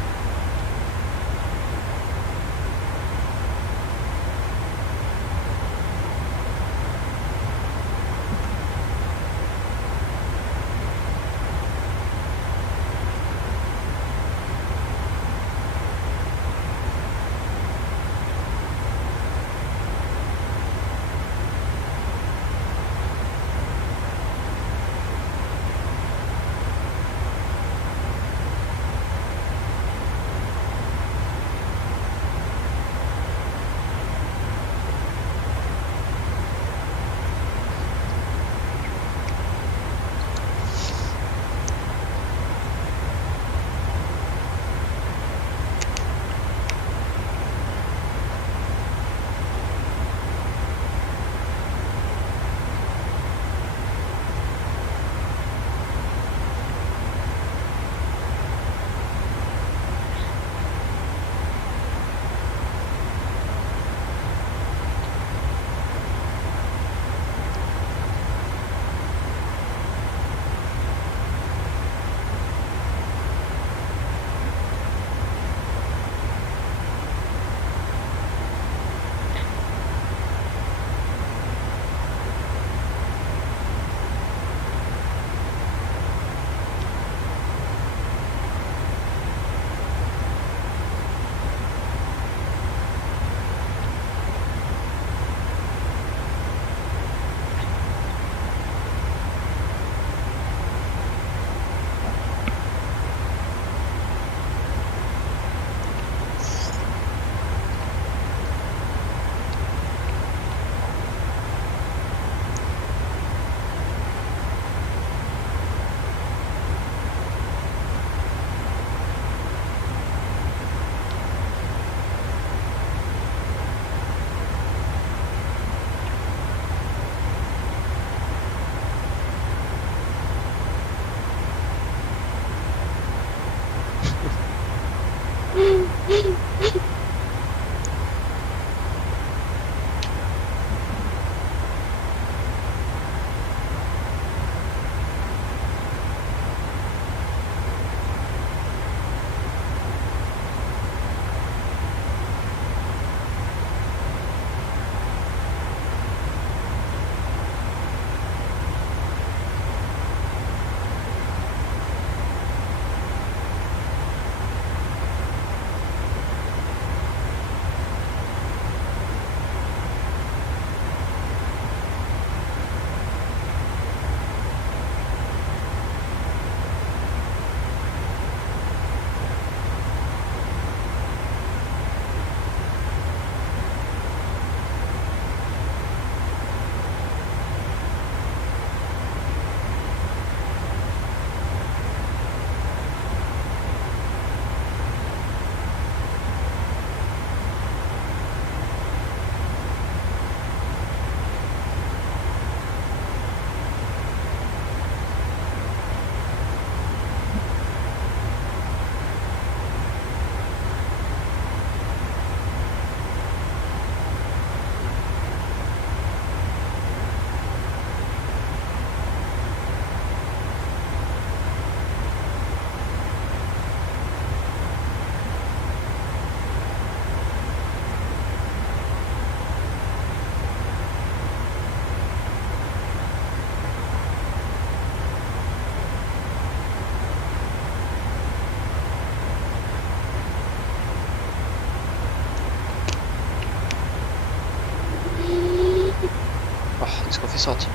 ganske sant.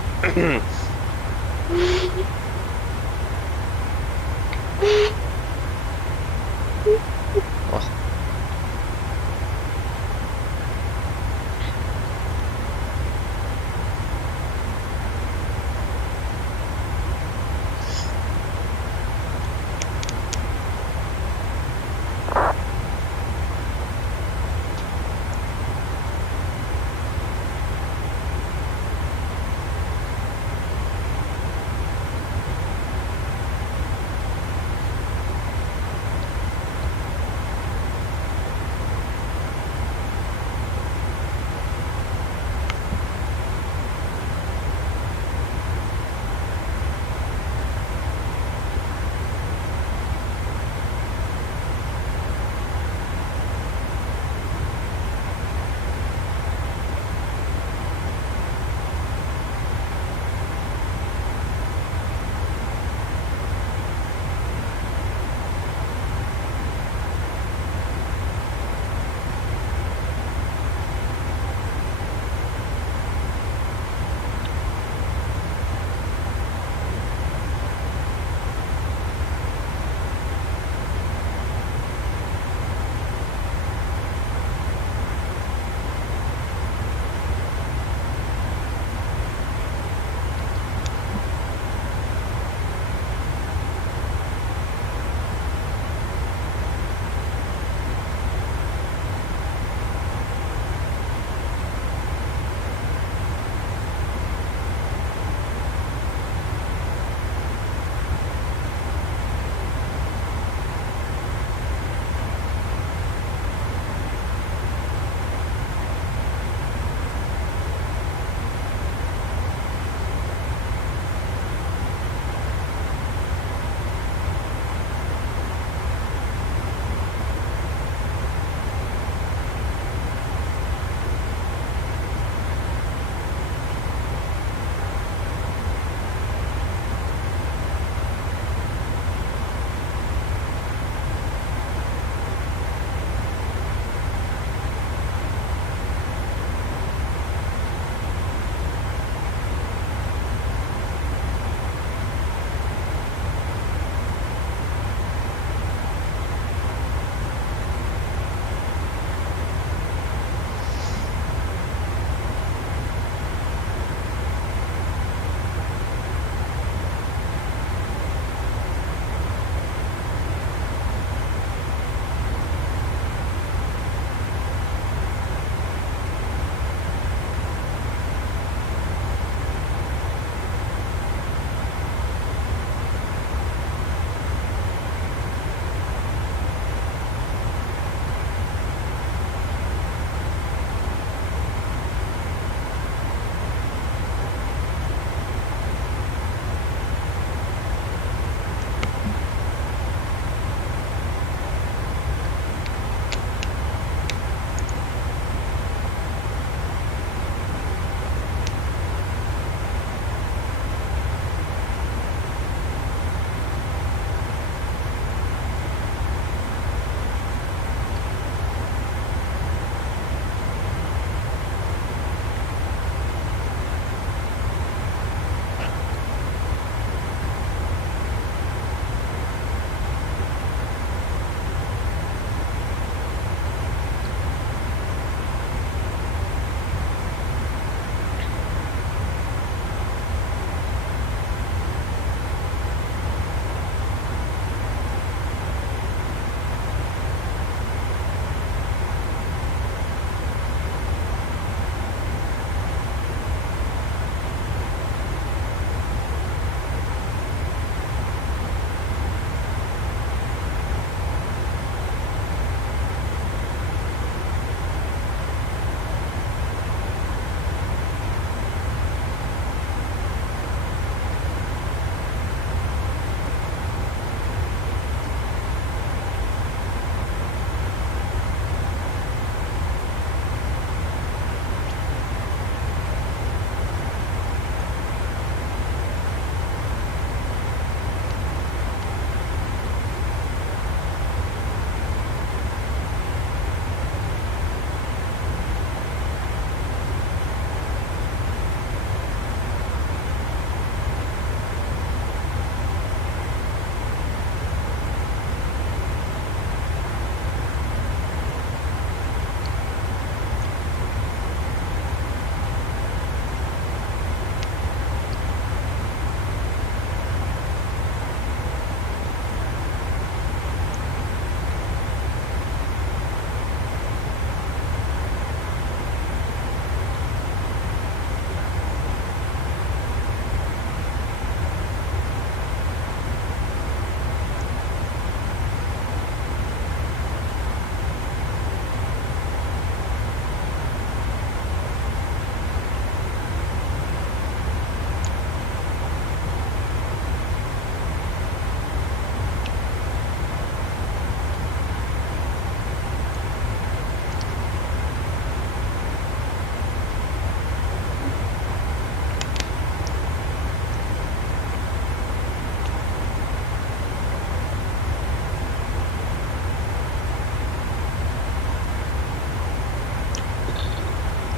Åh.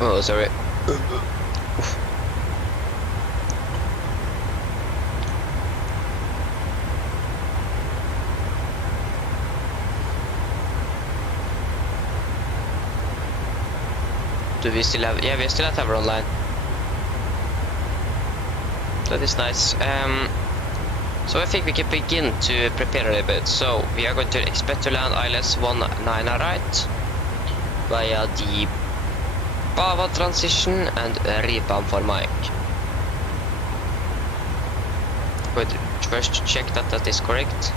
Oh, sorry. Do we still have? Yeah, we still have Tower online. That is nice. So I think we can begin to prepare a little bit. So we are going to expect to land ILS 19 right via the Bava transition and Ripan for Mike. Going to first check that that is correct.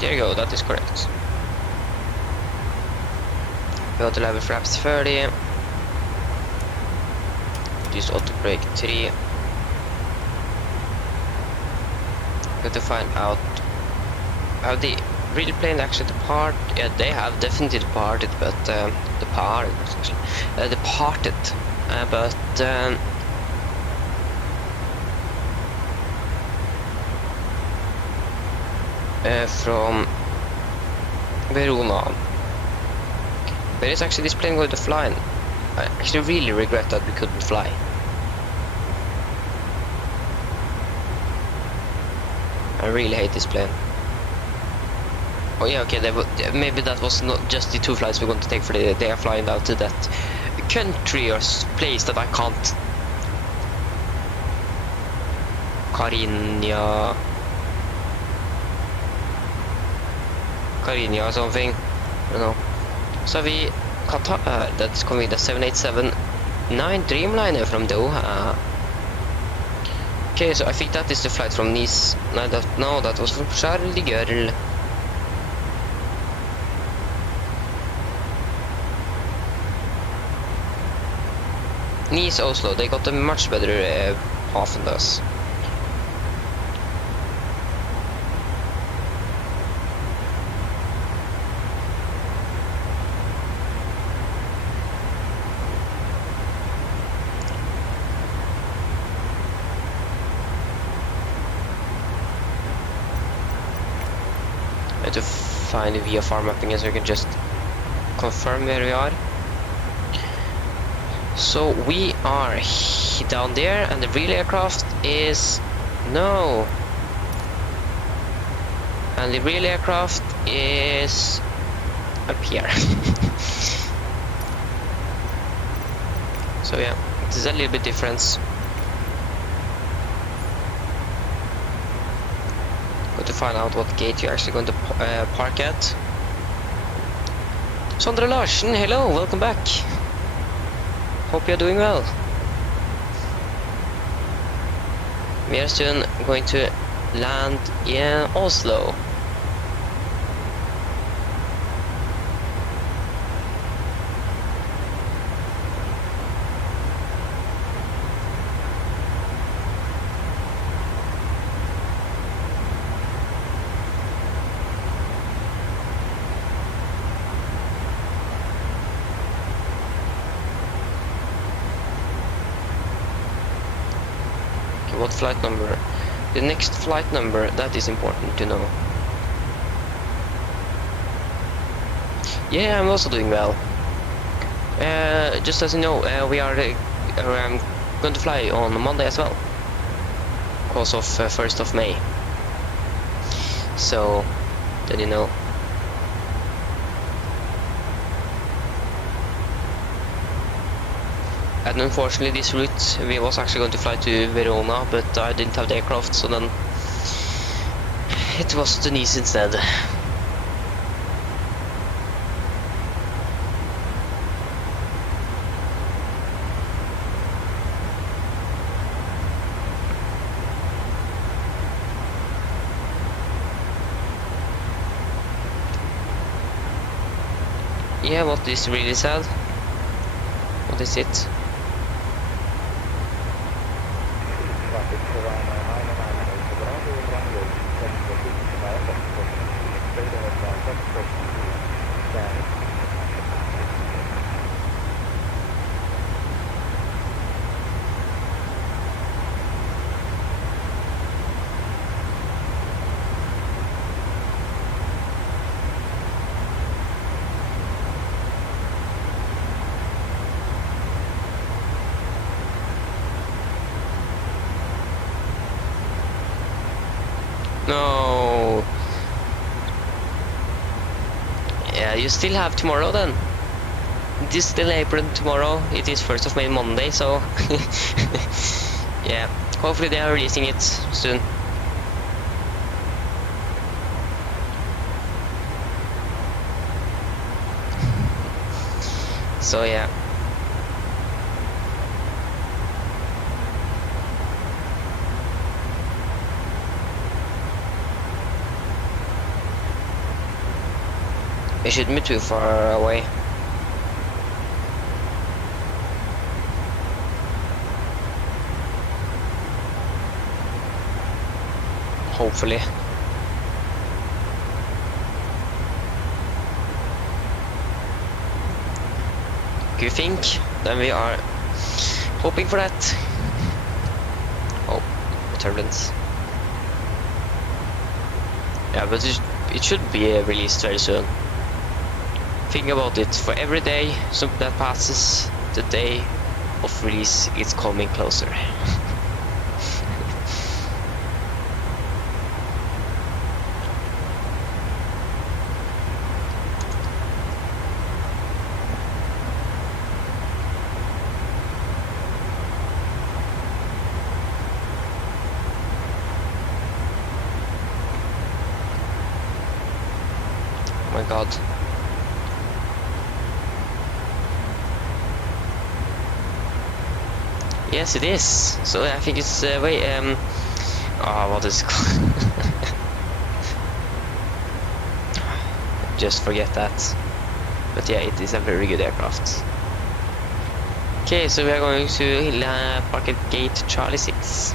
There you go, that is correct. Go to level flaps 30. Use auto brake 3. Got to find out how the real plane actually depart. Yeah, they have definitely departed, but departed, but from Verona. Where is actually this plane going to fly? I actually really regret that we couldn't fly. I really hate this plane. Oh yeah, okay, maybe that was not just the 2 flights we're going to take for the day. They are flying out to that country or place that I can't. Carinia or something. I don't know. So we Qatar, that's coming the 787-9 Dreamliner from Doha. Okay, so I think that is the flight from Nice. No, that was from Charles de Gaulle. Nice, Oslo, they got a much better path than us. To find the VFR mapping so we can just confirm where we are. So we are down there and the real aircraft is no, and the real aircraft is up here. So yeah, there's a little bit difference. To find out what gate you're actually going to park at. Sondre Larsen, hello, welcome back. Hope you're doing well. We are soon going to land in Oslo. What flight number? The next flight number, that is important to know. Yeah, I'm also doing well. Just as you know, we are going to fly on Monday as well, because of 1st of May. So, then you know. And unfortunately this route, we was actually going to fly to Verona, but I didn't have the aircraft, so then it was to Nice instead. Yeah, what is really sad? What is it? No. Yeah, you still have tomorrow then. It is still April tomorrow. It is 1st of May Monday, so yeah. Hopefully they are releasing it soon. So yeah. It shouldn't be too far away. Hopefully. You think? Then we are hoping for that. Oh, turbulence. Yeah, but it should be released very soon. Think about it. For every day something that passes, the day of release is coming closer. Oh my god. Yes, it is. So I think it's wait, what is it called? Just forget that. But yeah, it is a very good aircraft. Okay, so we are going to park at gate Charlie 6.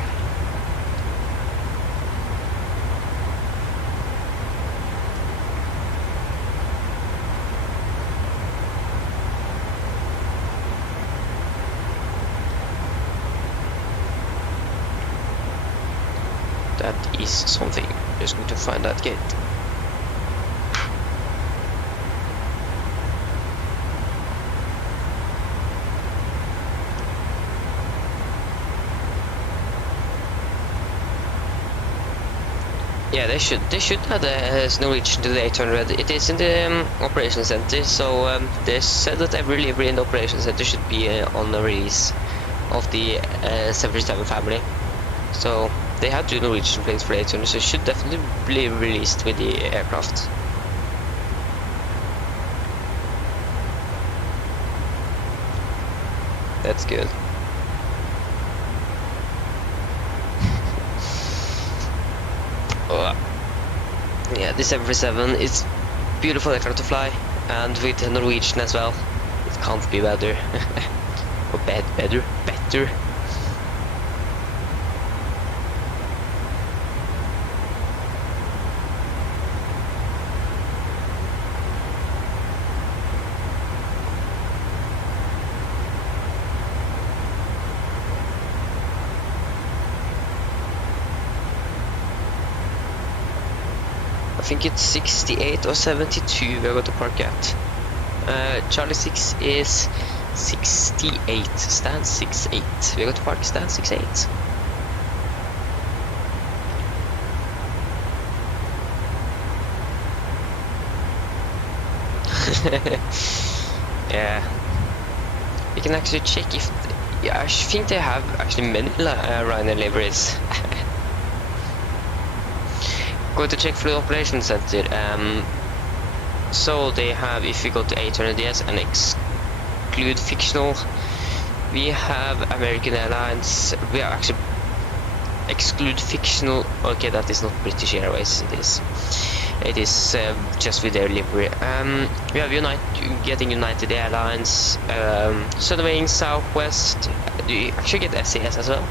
That is something. Just going to find that gate. Yeah, they should have the Norwegian to the 800. It is in the operation center, so they said that every delivery in the operation center should be on the release of the 77 family. So they have 2 Norwegian planes for 800, so it should definitely be released with the aircraft. That's good. Yeah, this 737 is beautiful aircraft to fly, and with Norwegian as well, it can't be better. Or better. I think it's 68 or 72 we're going to park at. Charlie 6 is 68, stand 68. We're going to park stand 68. Yeah. We can actually check if... Yeah, I think they have actually many Ryanair liveries. Going to check through the operation center. So they have, if you go to 800DS and exclude fictional, we have American Airlines. We are actually exclude fictional. Okay, that is not British Airways. It is just with their livery. We have getting United Airlines, Sunwing, Southwest. You actually get SAS as well.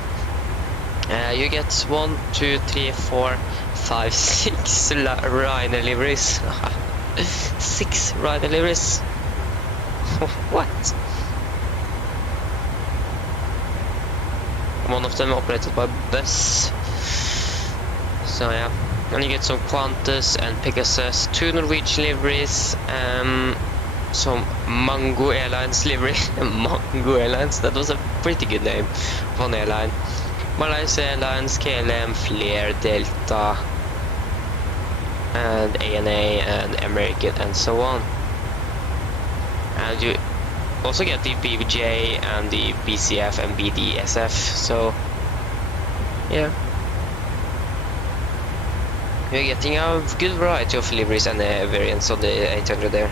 You get 1, 2, 3, 4, 5, 6 Ryanair liveries. 6 Ryanair liveries. What? One of them operated by bus. So yeah, and you get some Qantas and Pegasus, 2 Norwegian liveries, some Mango Airlines livery. Mango Airlines, that was a pretty good name for an airline. Malaysia Airlines, KLM, Flair, Delta, and ANA and American and so on. And you also get the BBJ and the BCF and BDSF, so yeah. You're getting a good variety of liveries and variants on the 800 there.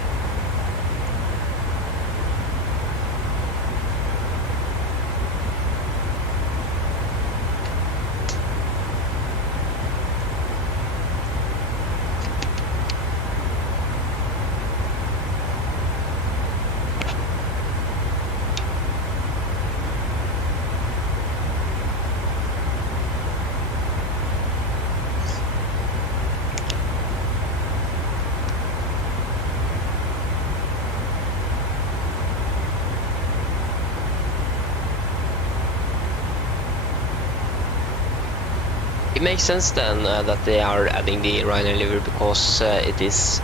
It makes sense then that they are adding the Ryanair livery, because it is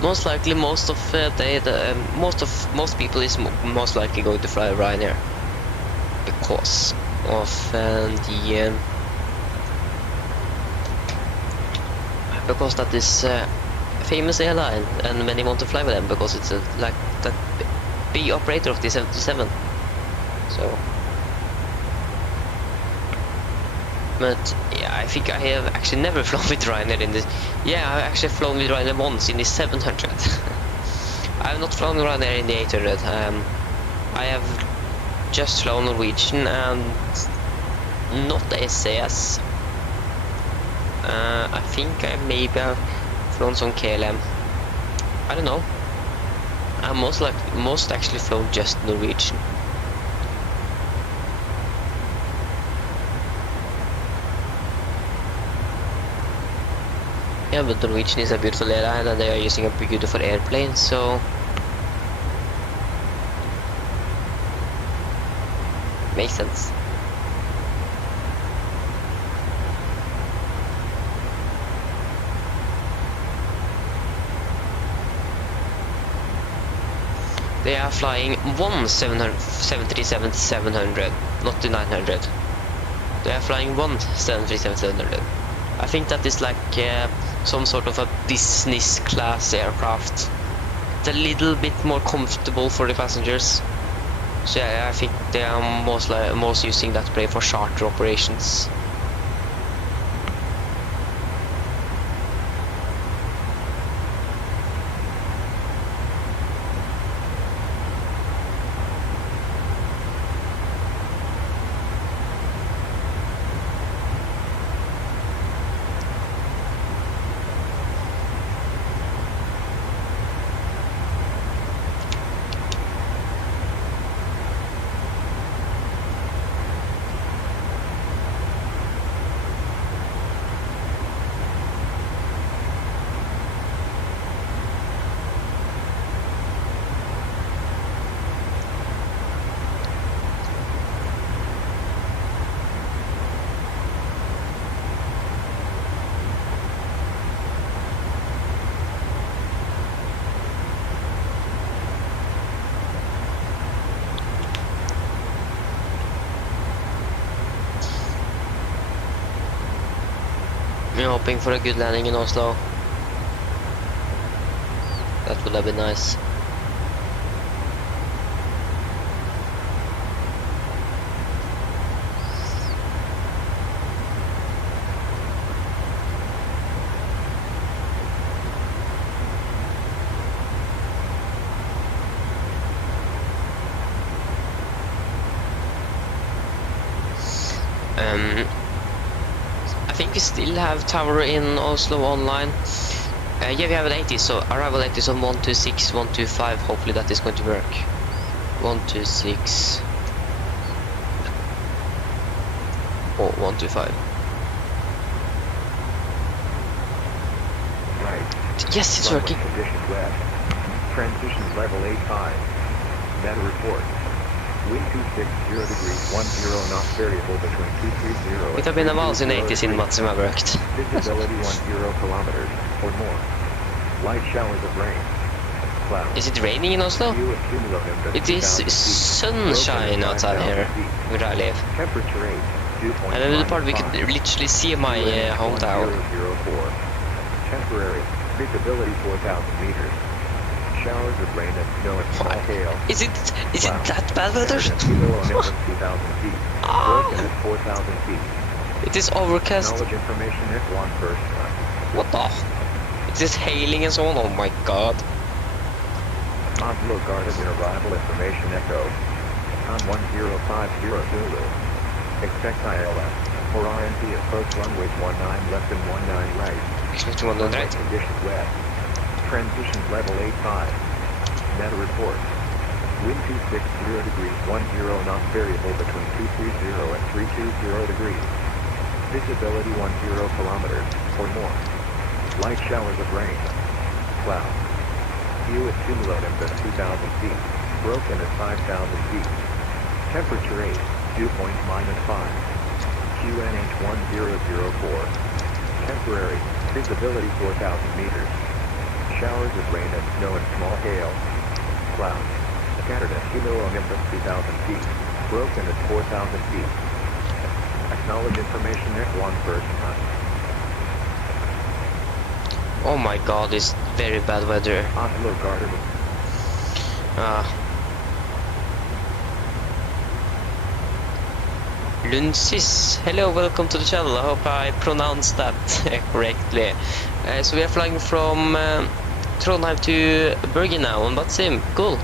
most likely most people is most likely going to fly Ryanair because of because that is a famous airline and many want to fly with them because it's like the big operator of the 737. So. But yeah, I think I have actually never flown with Ryanair in this. Yeah, I've actually flown with Ryanair once in the 700. I have not flown with Ryanair in the 800. I have just flown Norwegian and not SAS. I think I maybe have flown some KLM. I don't know. I most actually flown just Norwegian. Yeah, but Norwegian is a beautiful airline and they are using a beautiful airplane, so makes sense. They are flying one 737-700, not the 900. They are flying one 737-700. I think that is like some sort of a business class aircraft. It's a little bit more comfortable for the passengers. So yeah, I think they are most using that plane for charter operations. We're hoping for a good landing in Oslo. That would have been nice. I think we still have tower in Oslo online. Yeah, we have an 80, so arrival 80 is on 126, 125. Hopefully that is going to work. 126. Oh, 125. Right. Yes, it's working. Conditions west. Transition level 85. Meta report. Wind 260 degrees 10 knots variable between 230 and It har been a while since 80 in Mats som har worked. Visibility 10 kilometers or more. Light showers of rain. Clouds. Is it raining in Oslo? It is sunshine outside here where I live. Temperature 8. And in the part we could literally see my hometown. Temporary. Visibility 4,000 meters. Showers of rain and snow and small hail. Is it that bad weather? Kilo Olympus 2,000 feet. Broken at 4,000 feet. It is overcast. Knowledge information F1 first time. What the? It is hailing and so on. Oh my god. Oslo Garden arrival information Echo. On 1050 Zulu. Expect ILS. For RNT approach runway 19 left and 19 right. Expect 19 right. Conditions west. Transition level 85. Meta report. Wind 260 degrees 10 knots variable between 230 and 320 degrees. Visibility 10 kilometers or more. Light showers of rain. Cloud. View at cumulonimbus 2,000 feet. Broken at 5,000 feet. Temperature 8. Dew point -5. QNH 1004. Temporary. Visibility 4,000 meters. Showers of rain and snow and small hail. Cloud. Scattered at cumulonimbus 2,000 feet. Broken at 4,000 feet. Acknowledge information F1 first time. Oh my god, it's very bad weather. Oslo Garden. Lunsis, hello, welcome to the channel. I hope I pronounced that correctly. So we are flying from Trondheim to Bergen now on Batsim. Cool.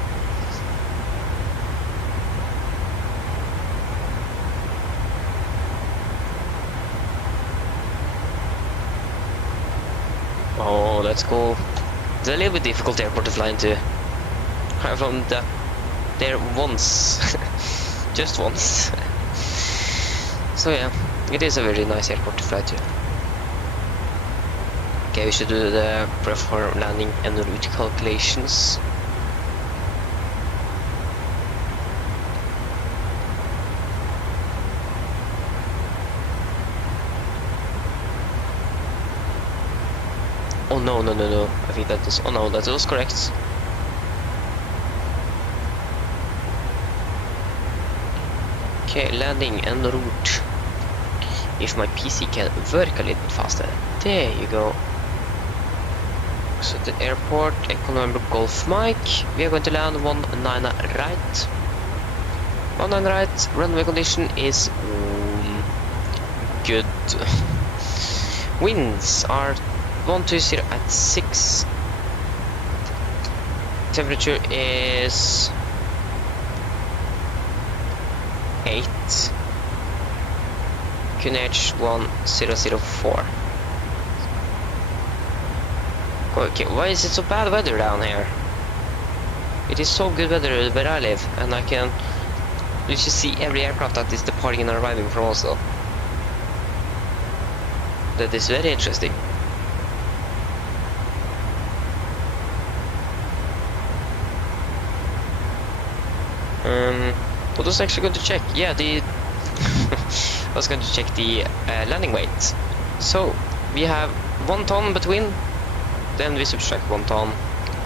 Oh, that's cool. It's a little bit difficult airport to fly into. I've flown there once. Just once. So yeah, it is a very nice airport to fly to. Okay, we should do the prep for landing and route calculations. Oh no, I think that is, oh no, that was correct. Okay, landing en route. If my PC can work a little bit faster. There you go. So the airport, Echo November Golf Mike. We are going to land 19 right. 19 right. Runway condition is good. Winds are 120 at 6. Temperature is 8. QNH 1004. Okay, why is it so bad weather down here? It is so good weather where I live, and I can literally see every aircraft that is departing and arriving from Oslo. That is very interesting. What was I actually going to check? Yeah, I was going to check the landing weight. So we have 1 ton between, then we subtract 1 ton,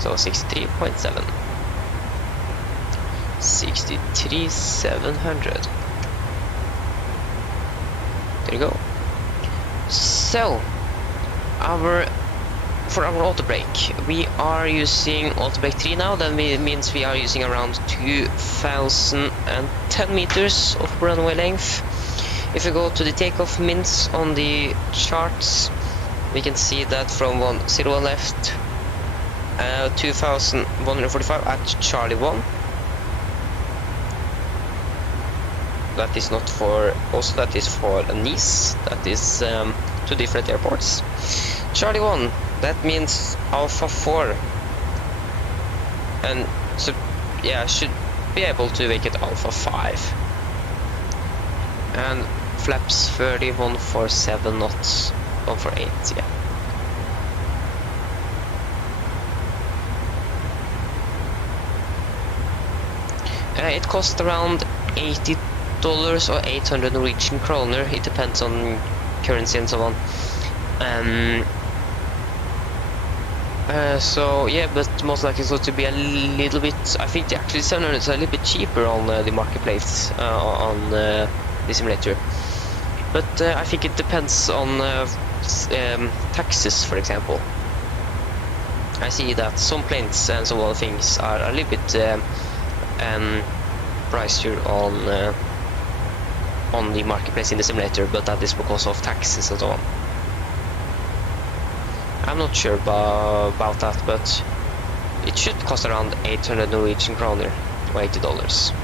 so 63.7. 63,700. There you go. So for our auto brake, we are using auto brake 3 now. That means we are using around 2,010 meters of runway length. If we go to the takeoff mints on the charts, we can see that from 101 left, 2,145 at Charlie 1. That is not for Oslo, that is for Nice. That is 2 different airports. Charlie 1, that means Alpha 4. And so, yeah, should be able to make it Alpha 5. And flaps 30, 147 knots, 148, yeah. It costs around $80 or 800 Norwegian kroner. It depends on currency and so on. So yeah, but most likely it's going to be a little bit, I think actually 700 is a little bit cheaper on the marketplace on the simulator. But I think it depends on taxes, for example. I see that some planes and some other things are a little bit pricier on the marketplace in the simulator, but that is because of taxes and so on. I'm not sure about that, but it should cost around 800 Norwegian kroner or $80.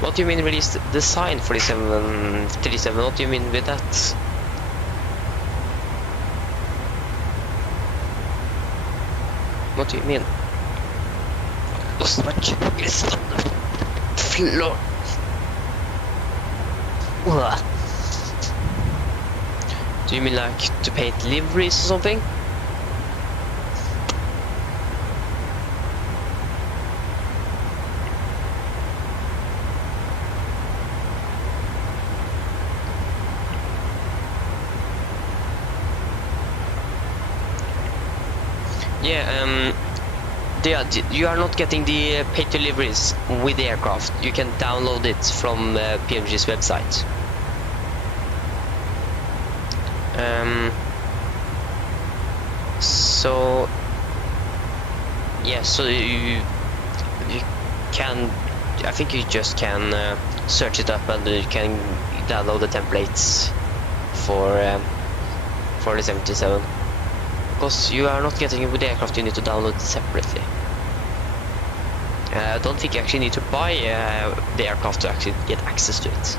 What do you mean release the design for the 737? What do you mean with that? What do you mean? Lost my checklist on the floor. Ugh. Do you mean like to paint liveries or something? Yeah, you are not getting the paid deliveries with the aircraft. You can download it from PMG's website. So yeah, so you can, I think you just can search it up and you can download the templates for the 77. Because you are not getting it with the aircraft, you need to download it separately. I don't think you actually need to buy the aircraft to actually get access to it.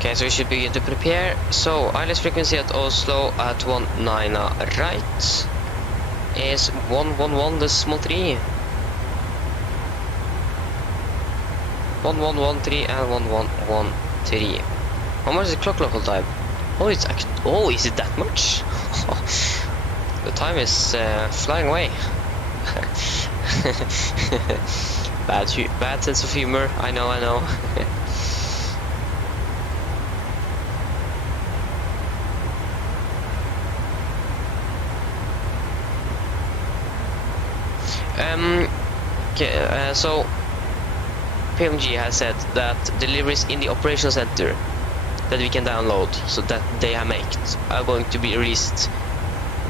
Okay, so we should begin to prepare. So, ILS frequency at Oslo at 19 right is 111.3. 1113 and 1113. How much is the clock local time? Oh, it's actually, oh, is it that much? The time is flying away. Bad sense of humor. I know. Okay, so PMG has said that deliveries in the operational center that we can download, so that they have made, are going to be released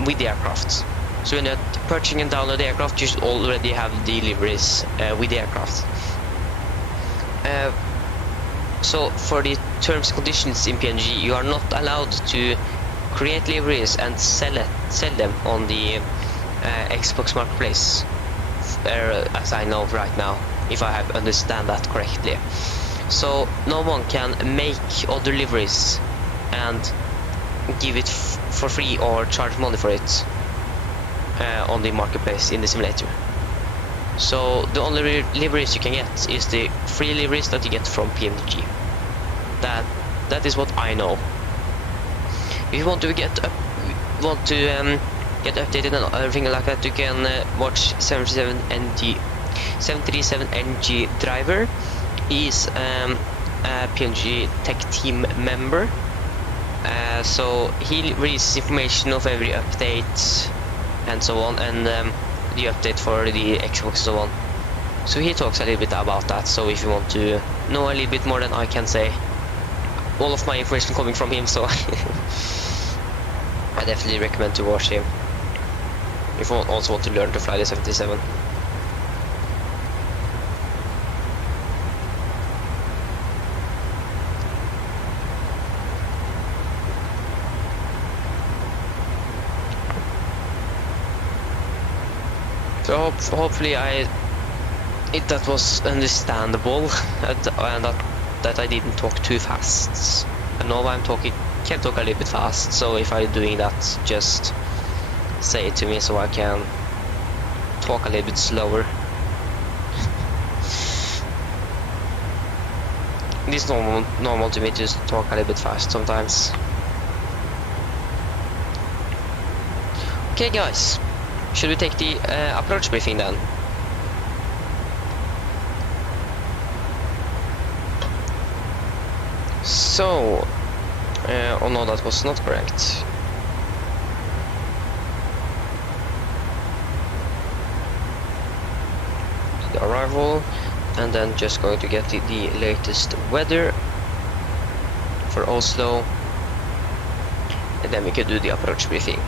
with the aircraft. So when you're purchasing and download the aircraft, you should already have deliveries with the aircraft. So for the terms and conditions in PNG, you are not allowed to create liveries and sell them on the Xbox marketplace, as I know right now, if I have understand that correctly. So no one can make other liveries and give it for free or charge money for it on the marketplace in the simulator. So the only liveries you can get is the free liveries that you get from PMDG. That is what I know. If you want to get updated and everything like that, you can watch 737NG driver. He is a PNG tech team member, so he releases information of every update and so on, and the update for the Xbox and so on. So he talks a little bit about that. So if you want to know a little bit more than I can say, all of my information coming from him, so I definitely recommend to watch him. if you also want to learn to fly the 77. So hopefully that was understandable and that I didn't talk too fast. I know can talk a little bit fast, so if I'm doing that, just say it to me so I can talk a little bit slower. It's normal to me to just talk a little bit fast sometimes. Okay guys, should we take the approach briefing then? So, oh no, that was not correct. The arrival, and then just going to get the latest weather for Oslo, and then we can do the approach briefing.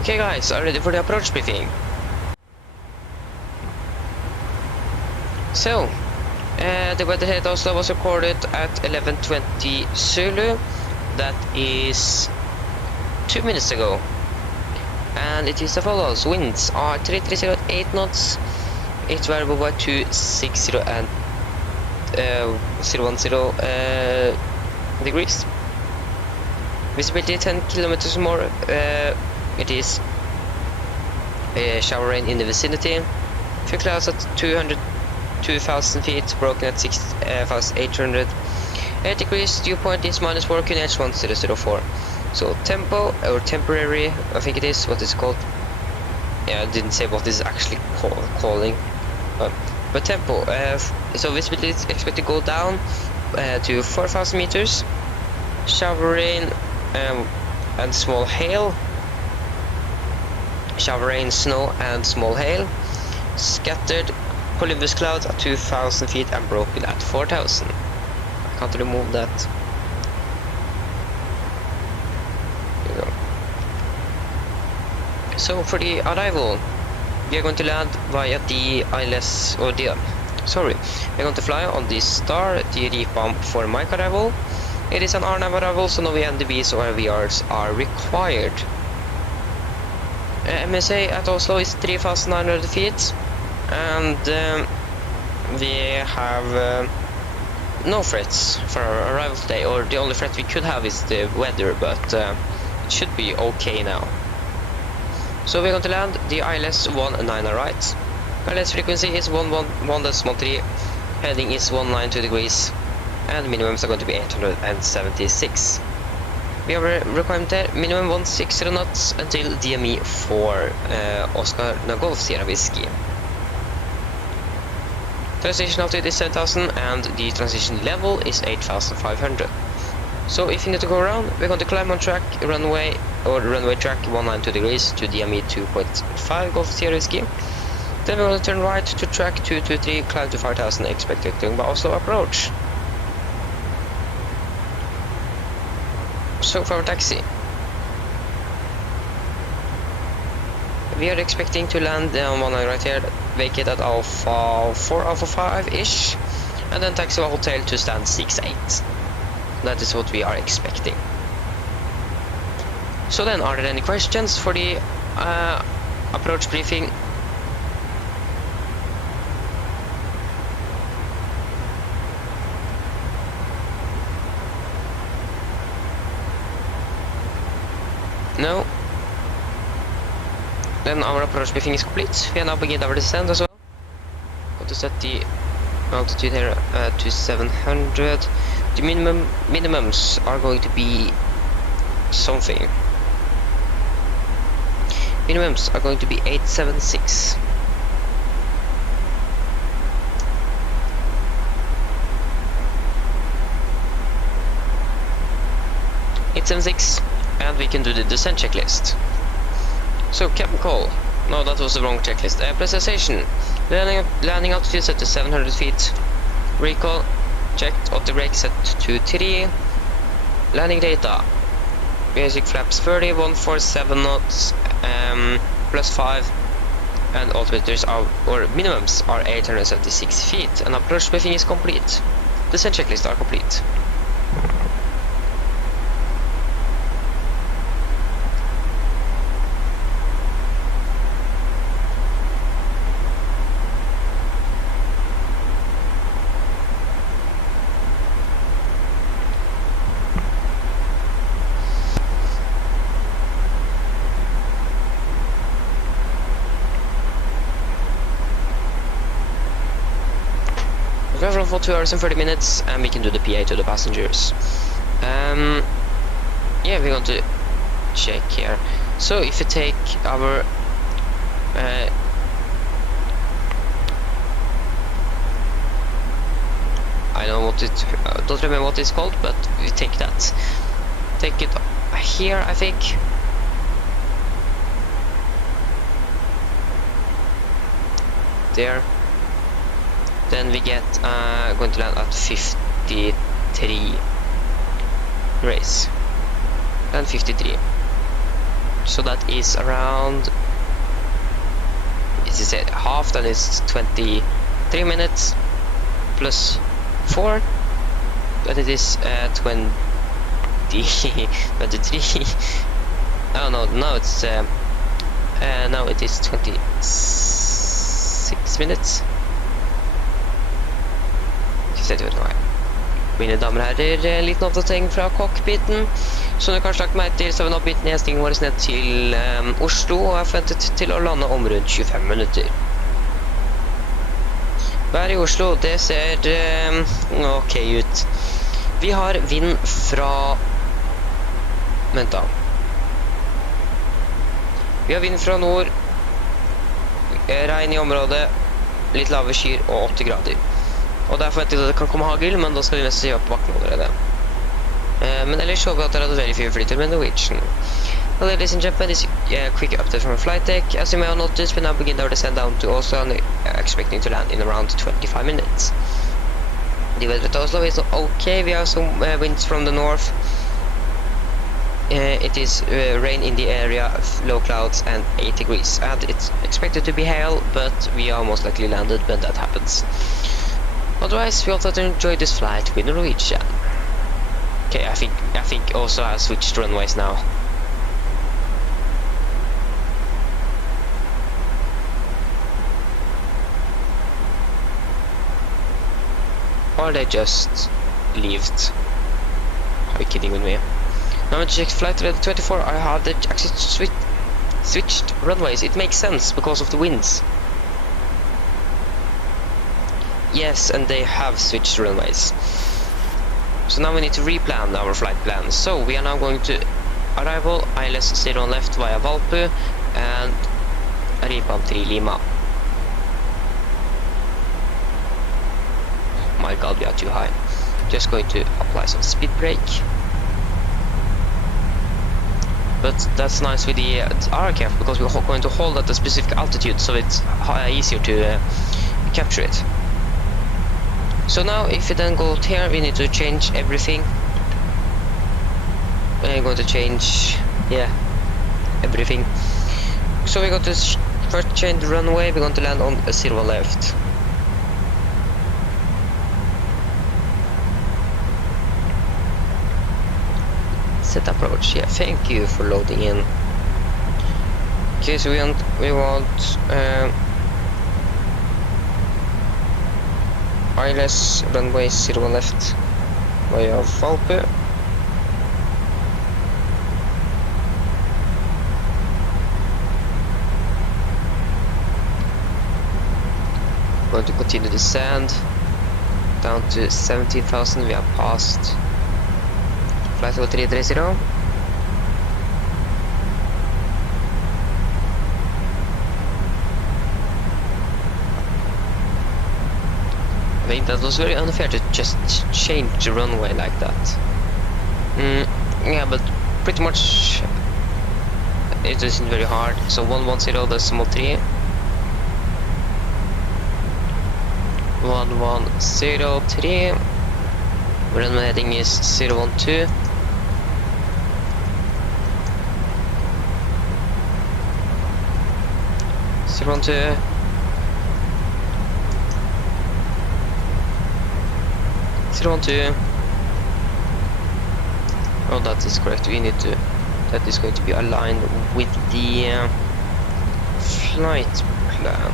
Okay guys, are you ready for the approach briefing? So, the weather here at Oslo was recorded at 11:20 Zulu. That is 2 minutes ago. And it is as follows. Winds are 33 at 8 knots. It's variable by 260 and 010 degrees. Visibility 10 kilometers more. It is shower rain in the vicinity. Few clouds at 2,000 feet, broken at 6,800 degrees. Dew point is -4 QNH 1004. So tempo or temporary, I think it is what it's called. Yeah, I didn't say what this is actually calling. But tempo. So visibility is expected to go down to 4,000 meters. Shower rain and small hail. Shower rain, snow and small hail. Scattered cumulus clouds at 2,000 feet and broken at 4,000. I can't remove that. There you go. So for the arrival, we are going to land via the ILS or the we're going to fly on the Star, the repump for mic arrival. It is an RNAV arrival, so no VNDBs or VRs are required. MSA at Oslo is 3,900 feet, and we have no threats for our arrival today, or the only threat we could have is the weather, but it should be okay now. So we're going to land the ILS 19 right. ILS frequency is 111.3, heading is 192 degrees, and minimums are going to be 876. We have a requirement there, minimum 160 knots until DME for Oscar Golf Sierra Whiskey. Transition altitude is 7,000 and the transition level is 8,500. So if you need to go around, we're going to climb on track runway track 192 degrees to DME 2.5 Golf Sierra Whiskey. Then we're going to turn right to track 223, climb to 5,000, expected by Oslo approach. So for our taxi, we are expecting to land on one right here, vacate at Alpha 4, Alpha 5-ish, and then taxi our hotel to stand 68. That is what we are expecting. So then, are there any questions for the approach briefing? No? Then our approach briefing is complete. We are now beginning our descent as well. Going to set the altitude here to 700. The minimums are going to be something. Minimums are going to be 876. And we can do the descent checklist. So cabin call. No, that was the wrong checklist. Pressurization. Landing altitude set to 700 feet. Recall checked, auto brake set to 3. Landing data. Basic flaps 30, 147 knots, +5, and altimeters are, or minimums are 876 feet, and approach briefing is complete. Descent checklist are complete. Travel for 2 hours and 30 minutes, and we can do the PA to the passengers. Yeah, we're going to check here. So if you take our I don't know what it, don't remember what it's called, but we take that. Take it here, I think. There. Then we get going to land at 53 degrees. And 53. So that is around, is it half? Then it's 23 minutes plus 4. Then it is 20 23. Oh no, now it's now it is 26 minutes. Mine damer og herrer, en liten oppdatering fra cockpiten. Som du kanskje lagt meg til, så har vi nå byttet nedstingen vår ned til Oslo, og er forventet til å lande om rundt 25 minutter. Været i Oslo, det ser ok ut. Vi har vind fra... Vent da. Vi har vind fra nord, regn i området, litt lave skyr og 80 grader. Og det er forventet at det kan komme hagel, men da skal vi mest se opp bakken allerede. Men ellers så håper jeg at dere hadde veldig fin flytur med Norwegian. Well, ladies and gentlemen, this is a quick update from flight deck. As you may have noticed, we now begin our descent down to Oslo and expecting to land in around 25 minutes. The weather at Oslo is okay. We have some winds from the north. It is rain in the area, low clouds and 8 degrees. And it's expected to be hail, but we are most likely landed when that happens. Otherwise, we also have to enjoy this flight with Norwegian. Okay, I think also I switched runways now. Or they just left. Are you kidding with me? Now to check flight ready 24, I have actually switched runways. It makes sense because of the winds. Yes, and they have switched runways. So now we need to replan our flight plan. So we are now going to arrival, ILS 0 left via Valpu and replan 3 Lima. Oh my god, we are too high. Just going to apply some speed brake. But that's nice with the aircraft because we're going to hold at a specific altitude, so it's easier to capture it. So now if we then go here, we need to change everything. We're going to change, yeah, everything. So we're going to first change the runway. We're going to land on a 0 left. Set approach, yeah, thank you for loading in. Okay, so we want ILS runway 0 left via Valpu. Going to continue descend down to 17,000. We have passed flight level 330. I think that was very unfair to just change the runway like that. Yeah, but pretty much it isn't very hard. So 110.3. 1103. Runway heading is 012. Oh, that is correct. We need to. That is going to be aligned with the flight plan.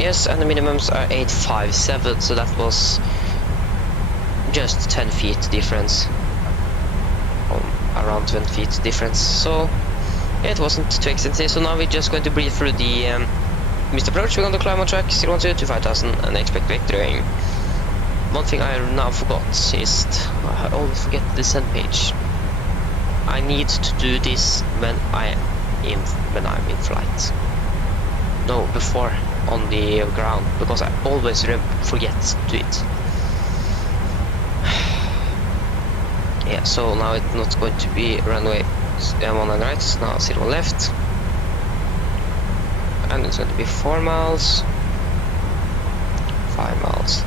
Yes, and the minimums are 857, so that was just 10 feet difference. Around 20 feet difference, so it wasn't too extensive. So now we're just going to breathe through the missed approach. We're going to climb on track 012 to 5000 and expect vectoring. One thing I now forgot is I always forget the descent page. I need to do this when I'm in flight. No, before on the ground, because I always forget to do it. Yeah, so now it's not going to be runway 19 right, it's now 0 left. And it's going to be 4 miles, 5 miles.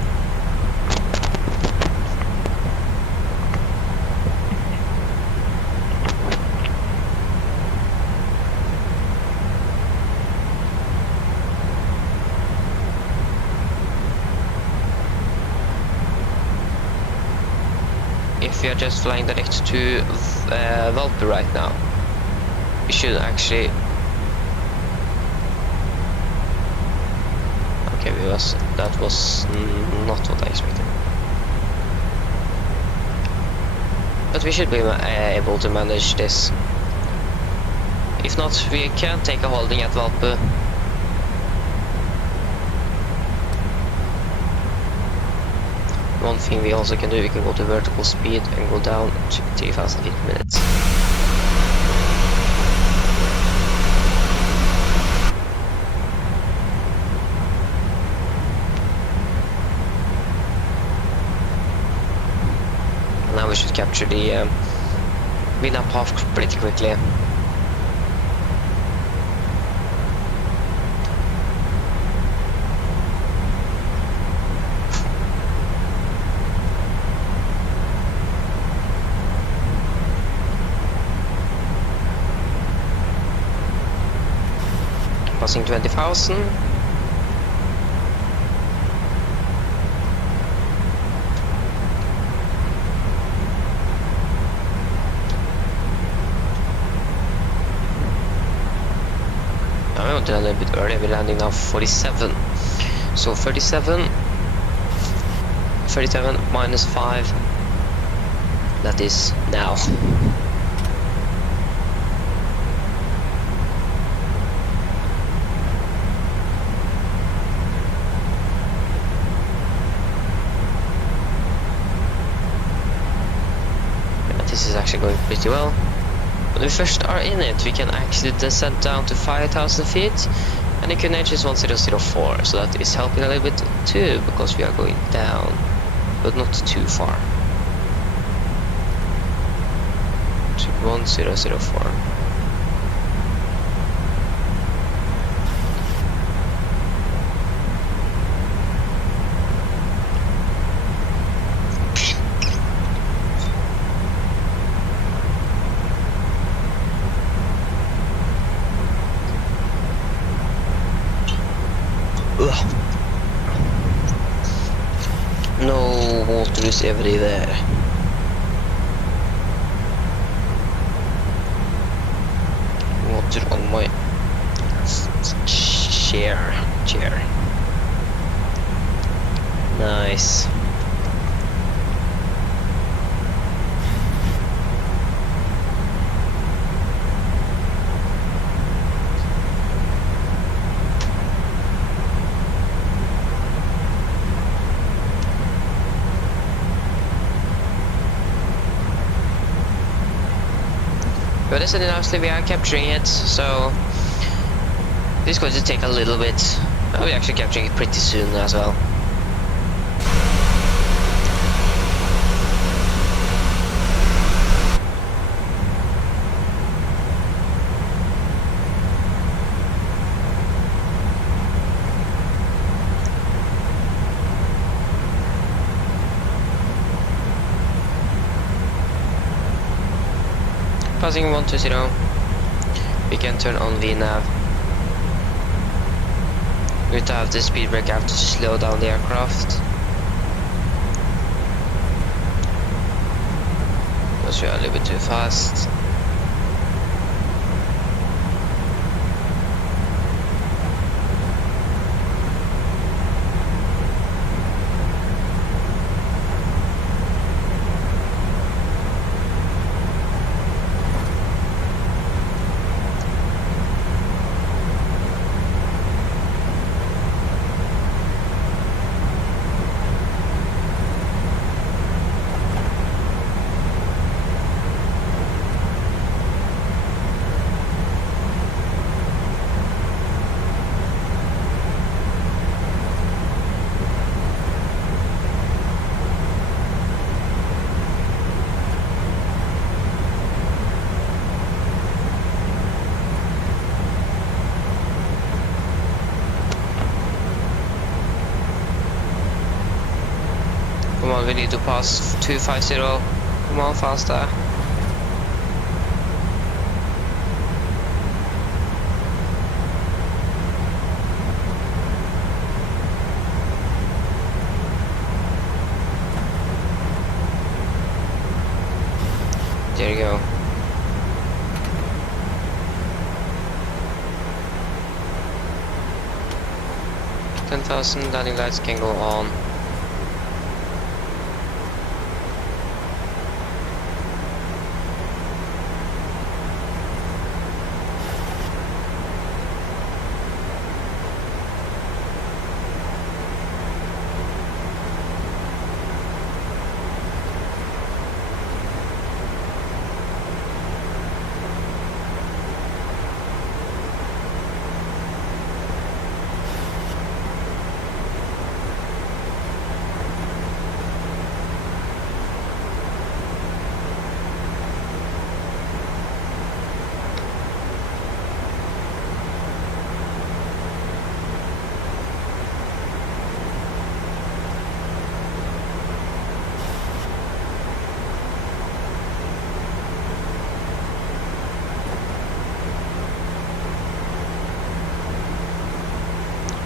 If we are just flying direct to Valpe right now, we should actually. Okay, that was not what I expected. But we should be able to manage this. If not, we can take a holding at Valpe. One thing we also can do, we can go to vertical speed and go down to 3000 feet per minute. Now we should capture the wind up half pretty quickly. Passing 20,000. I want to land a little bit earlier. We're landing now 47. So 37 minus 5. That is now. This is actually going pretty well. When we first are in it, we can actually descend down to 5,000 feet, and the QNH is 1004, so that is helping a little bit too, because we are going down, but not too far. To 1004. No water is everywhere. Water on my chair. Nice. But as announced, we are capturing it, so this is going to take a little bit. We're actually capturing it pretty soon as well. passing 120. We can turn on VNAV. We need to have the speed brake app to slow down the aircraft. Because we are a little bit too fast. Come on, we need to pass 250. Come on, faster. There you go. 10,000 landing lights can go on.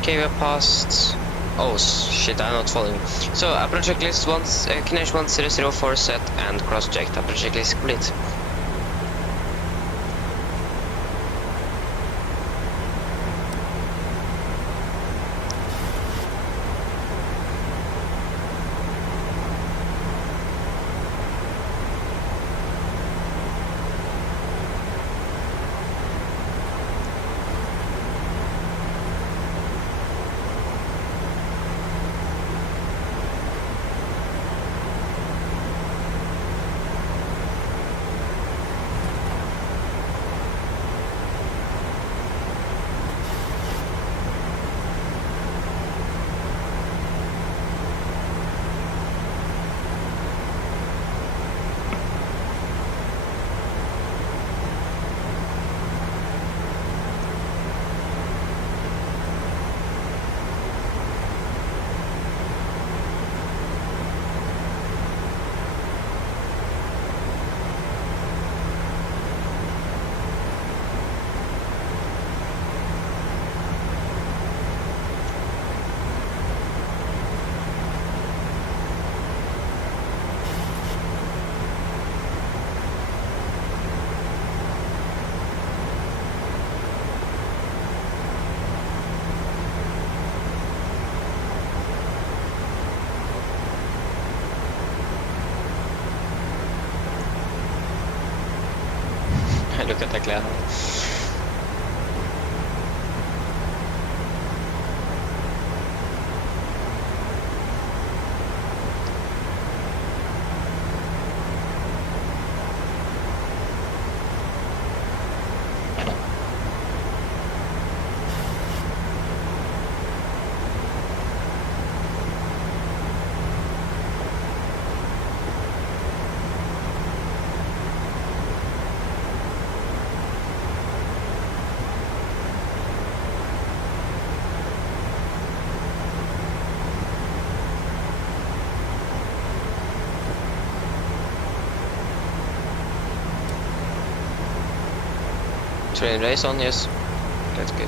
Okay, we're past. Oh shit, I'm not following. So, approach checklist once, Kinesh 1004 set and cross checked. Approach checklist complete. Look at that cloud. Train race on, yes. That's good.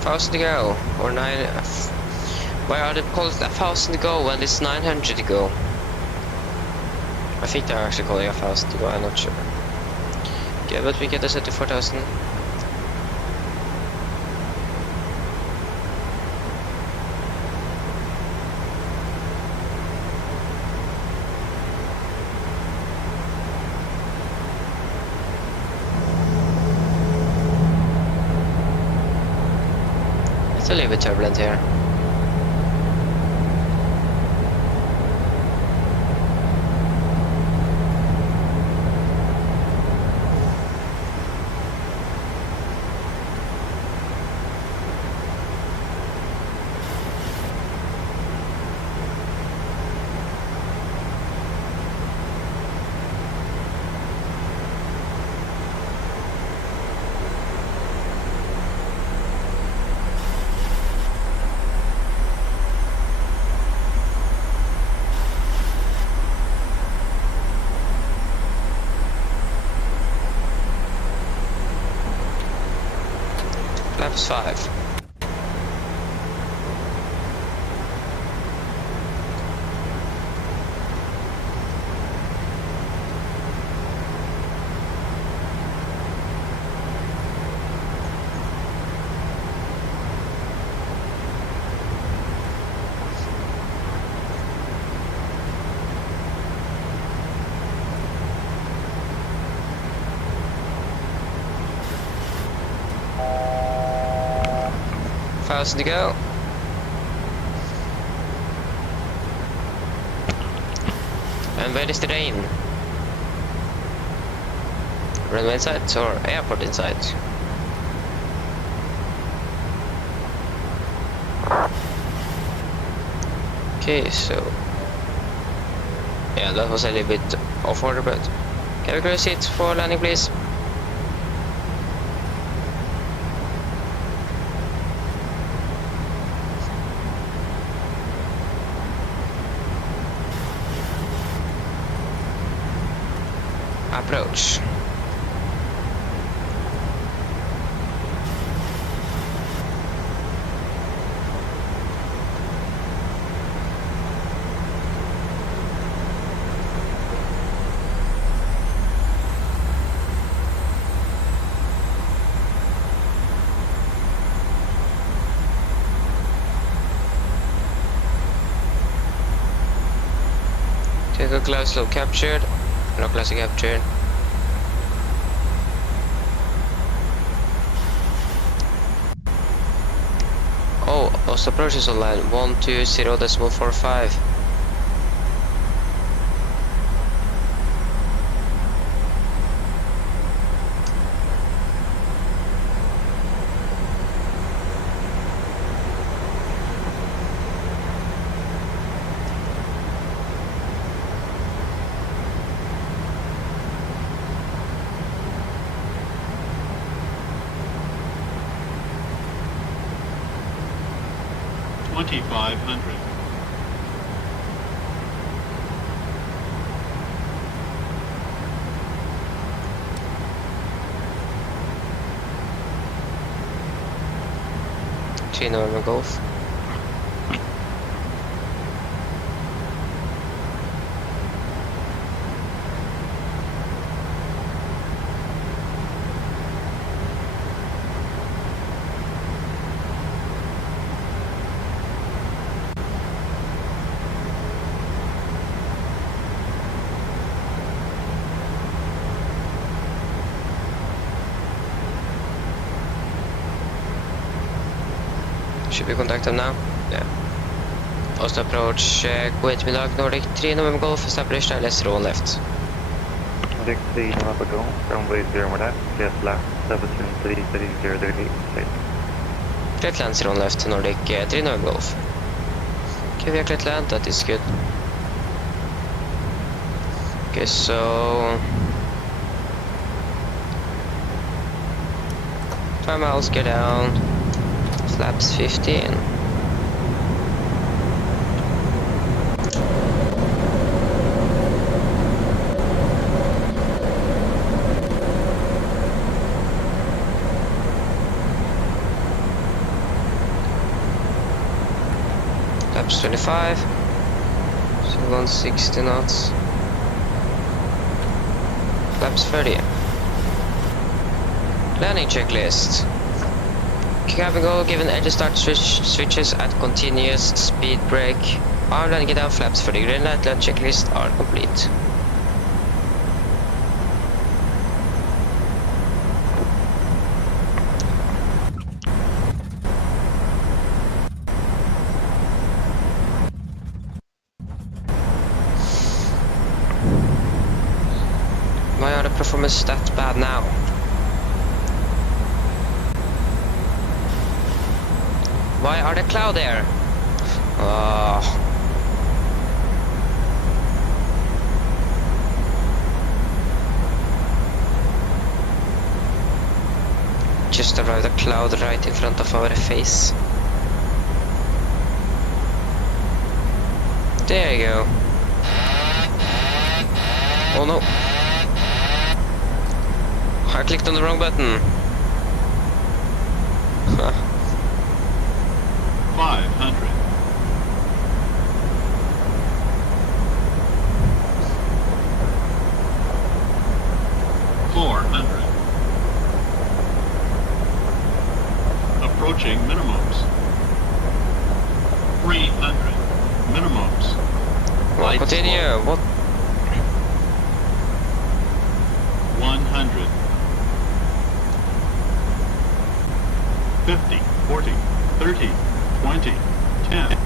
Thousand to go, or 9. Why are they called 1,000 to go when it's 900 to go? I think they're actually calling 1,000 to go, I'm not sure. Okay, but we get the 74,000. It's a little bit turbulent here. Laps 5. To go. And where is the rain? Runway inside or airport inside? Okay, so yeah, that was a little bit off order, but can we close it for landing, please? Approach. Take a close look captured. No classic captured. Oh, Oslo approaches on line 120.45. $2,500. November Golf. Should we contact them now? Yeah. Oslo approach, Kuwait Middle Nordic 3 November Golf, established ILS roll left. 260 November Golf, runway 0 left, clear flat, 730 degrees, Clear land 0 left, Nordic 3 November Golf. Okay, we are clear land, that is good. Okay, so 5 miles, go down, flaps 15. Flaps 25, so 160 knots. Flaps 30. Landing checklist. Cap and go, given edge start switches at continuous speed brake. Arm landing down flaps 30. Green light land checklist are complete. Why are the performance that bad now? Why are the cloud there? Just arrived a cloud right in front of our face. There you go. Oh no. I clicked on the wrong button. 500. Approaching minimums. 300. Minimums. Well, continue. What? 100. 50, 40, 30, 20, 10.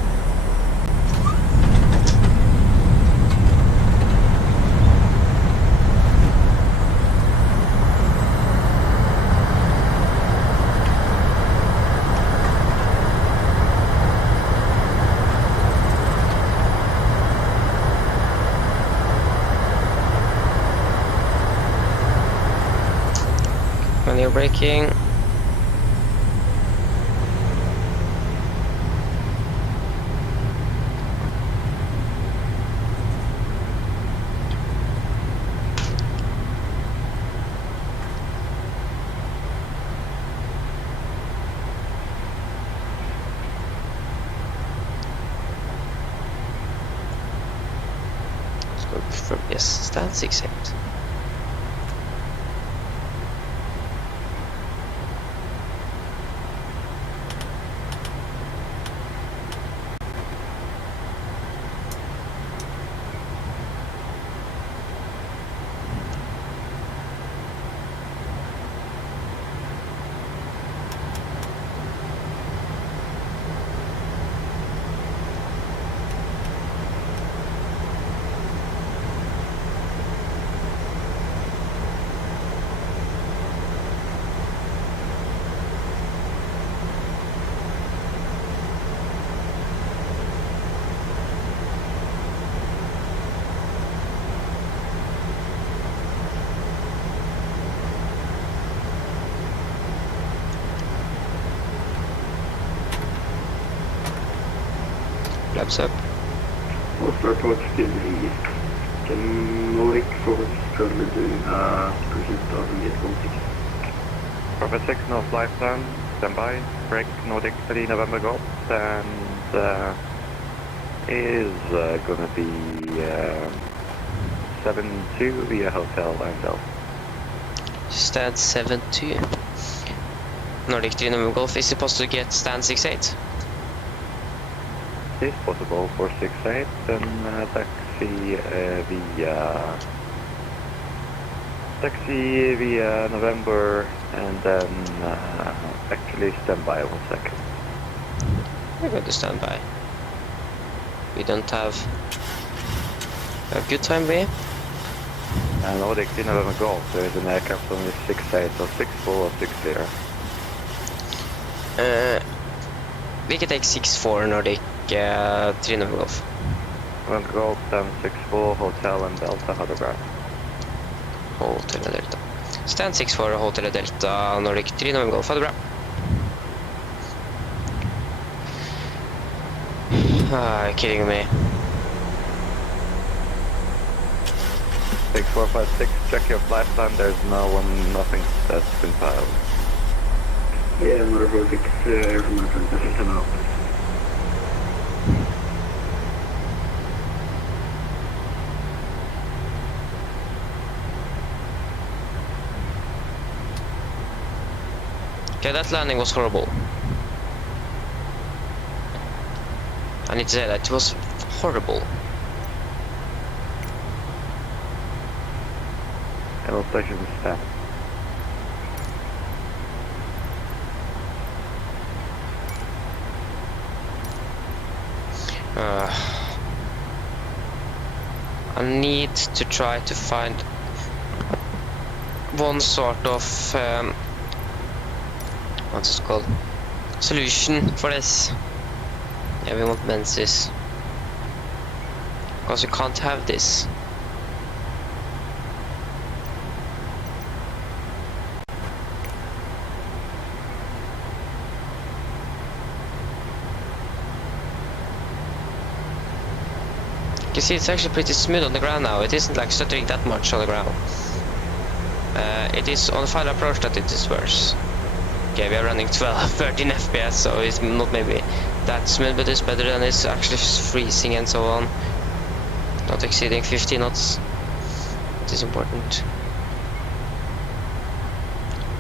When you're braking. Let's go from, yes, stand 68. Flaps up. Oslo approach til East. Can Nordic forward currently doing a pursuit of immediate contact? Prophet 6, no flight plan, standby, break Nordic 3 November Golf, and is gonna be 7-2 via Hotel Angel. Stand 7-2. Nordic 3 November Golf, is it possible to get stand 68? Is possible for 68, then taxi via November, and then actually standby 1 second. We're going to stand by. We don't have a good time here. Nordic 311 Golf, there is an aircraft on the 68 or 64 or 60. We can take 64 Nordic 3 Golf. 1 Golf, 1064, Hotel and Delta Hydrograph. Hotel Delta. Stand 64 Hotel Delta Nordic 3 Golf. Ha det bra. You're kidding me. 6456, check your flight plan, there's nothing that's been filed. Yeah, motor 46, air from my friend, that's 10 out. Okay, that landing was horrible. I need to say that it was horrible. Hello, station staff. I need to try to find one sort of what's it called? Solution for this. Yeah, we want Menzies. Because we can't have this. You see, it's actually pretty smooth on the ground now. It isn't like stuttering that much on the ground. It is on the final approach that it is worse. Okay, we are running 13 FPS, so it's not maybe that smooth, but it's better than it's actually freezing and so on. Not exceeding 50 knots. It is important.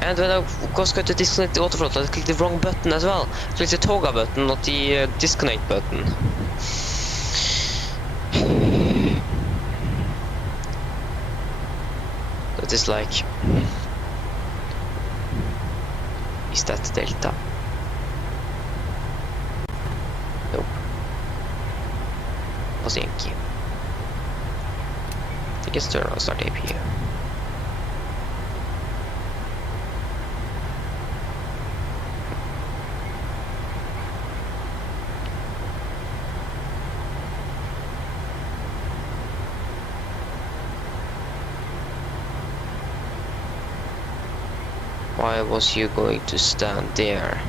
And when I was going to disconnect the autothrottle, I clicked the wrong button as well. I clicked the toga button, not the disconnect button. That is like... Is that Delta? Nope. Was Yankee. I guess turn on start AP here. Why was you going to stand there?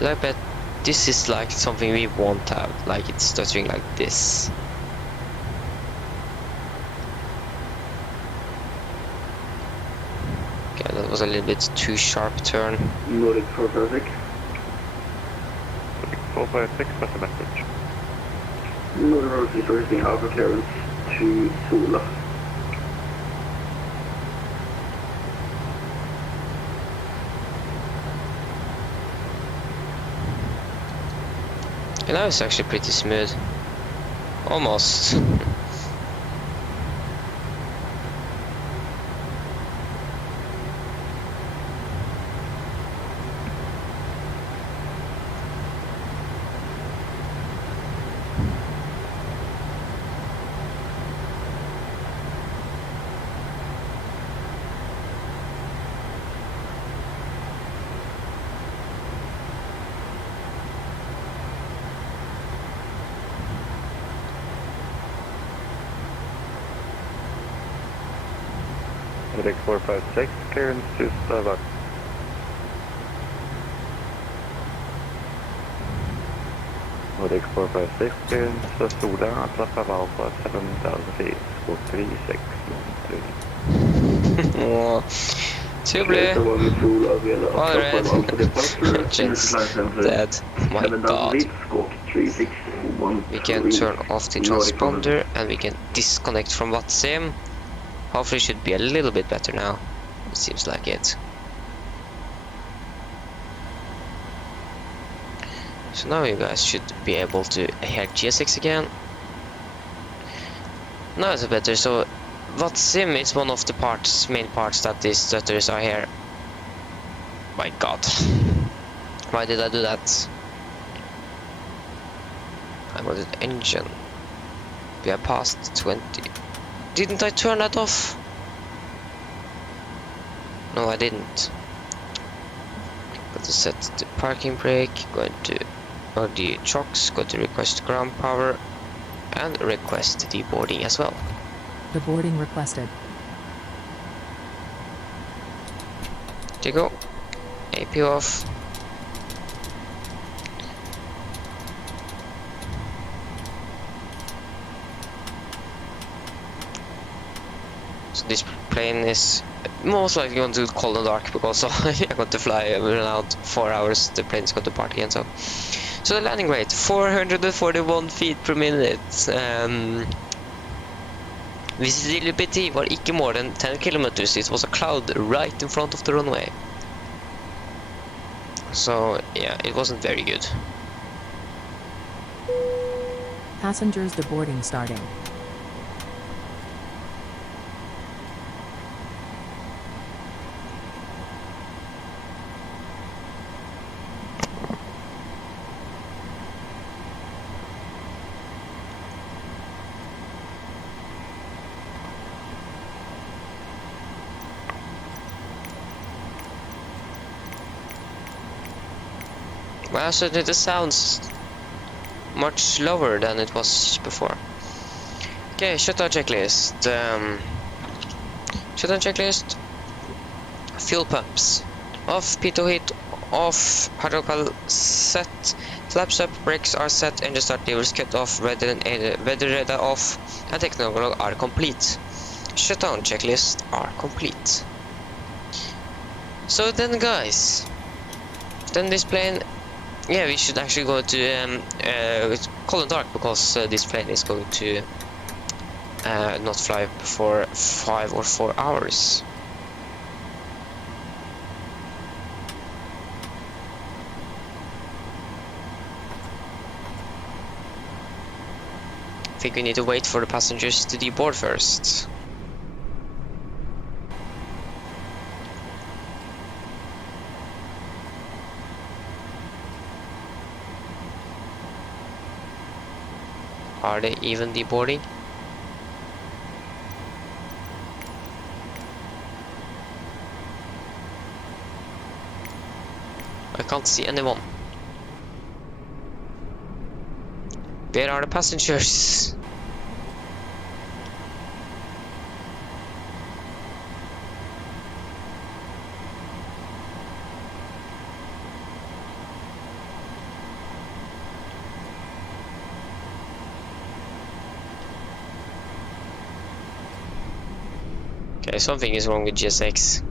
I bet this is like something we won't have, like it's stuttering like this. Okay, that was a little bit too sharp turn. Nordic 456. 456, what's the message? Nordic 456 requesting alpha clearance to Sola. And now it's actually pretty smooth. Almost. Nordic 456, clearance to Slovak. Nordic 456, clearance to Sola, Atlanta Alpha 7000 feet, squawk 3613. Åh, trevlig. All right. Just dead. My god. We can turn off the transponder and we can disconnect from WhatsApp. Hopefully it should be a little bit better now. It seems like it. So now you guys should be able to hear GSX again. Now it's better. So WhatsApp is one of the main parts that these stutters are here. My god. Why did I do that? I wanted engine. We are past 20. Didn't I turn that off? No, I didn't. Got to set the parking brake, going to, or the chocks, got to request ground power, and request deboarding as well. Deboarding requested. There you go. AP off. So this plane is most likely going to cold and dark because I'm going to fly around 4 hours. The plane's going to park again. So the landing rate 441 feet per minute. Visibility var ikke more than 10 kilometers. It was a cloud right in front of the runway. So yeah, it wasn't very good. Passengers deboarding starting. Well, certainly this sounds much lower than it was before. Okay, shutdown checklist. Shutdown checklist. Fuel pumps. Off, pitot heat. Off, hydraulic set. Flaps up, brakes are set, engine start levers cut off, weather radar off, and technology are complete. Shutdown checklist are complete. So then, guys, then this plane. Yeah, we should actually go to cold and dark because this plane is going to not fly for 5 or 4 hours. I think we need to wait for the passengers to deboard first. Are they even deboarding? I can't see anyone. Where are the passengers? Okay, something is wrong with GSX.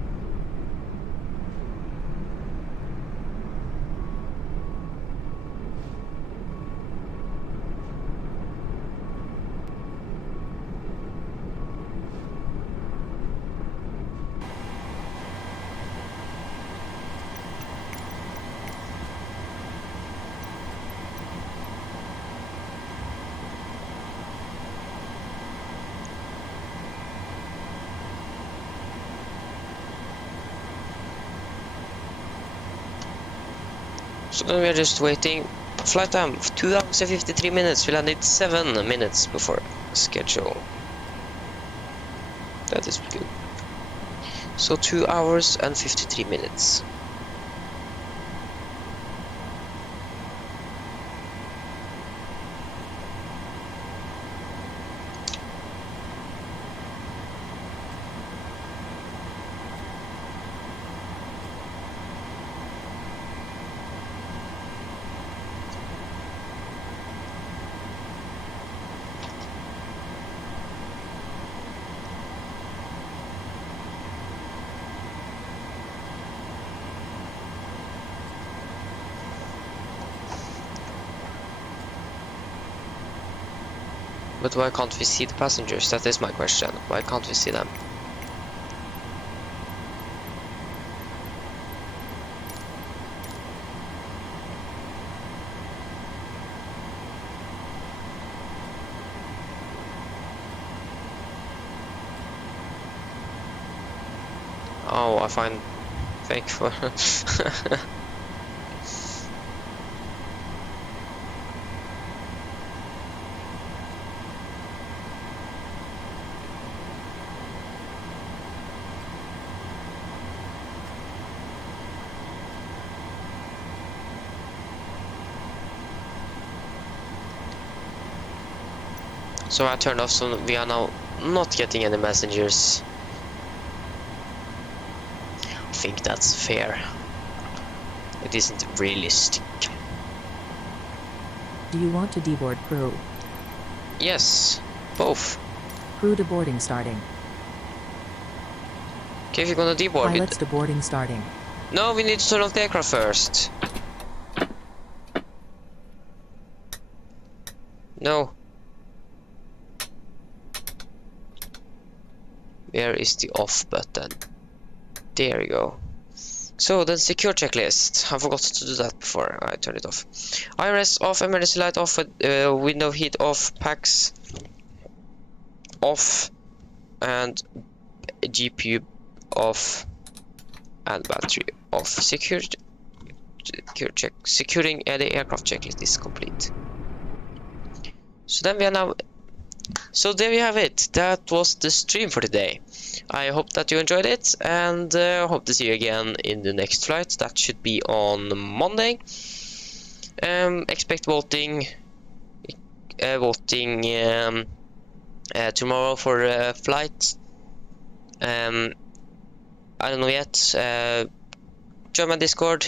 So then we are just waiting. Flight time 2 hours and 53 minutes. We landed 7 minutes before schedule. That is good. So 2 hours and 53 minutes. But why can't we see the passengers? That is my question. Why can't we see them? Oh, I find fake for So I turned off, so we are now not getting any messengers. I think that's fair. It isn't realistic. Do you want to deboard crew? Yes, both. Crew deboarding starting. Okay, if you're gonna deboard Pilots it. deboarding starting. No, we need to turn off the aircraft first. No. Where is the off button? There we go. So then secure checklist. I forgot to do that before I turned it off. IRS off, emergency light off, window heat off, packs off, and GPU off, and battery off. Securing the aircraft checklist is complete. So then we are now. So there you have it. That was the stream for today. I hope that you enjoyed it, and hope to see you again in the next flight. That should be on Monday. Expect voting tomorrow for flight. I don't know yet. Join my Discord.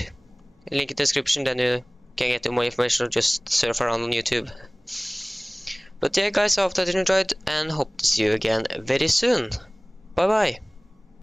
Link in the description. Then you can get more information or just surf around on YouTube. But yeah, guys, I hope that you enjoyed and hope to see you again very soon. Bye bye.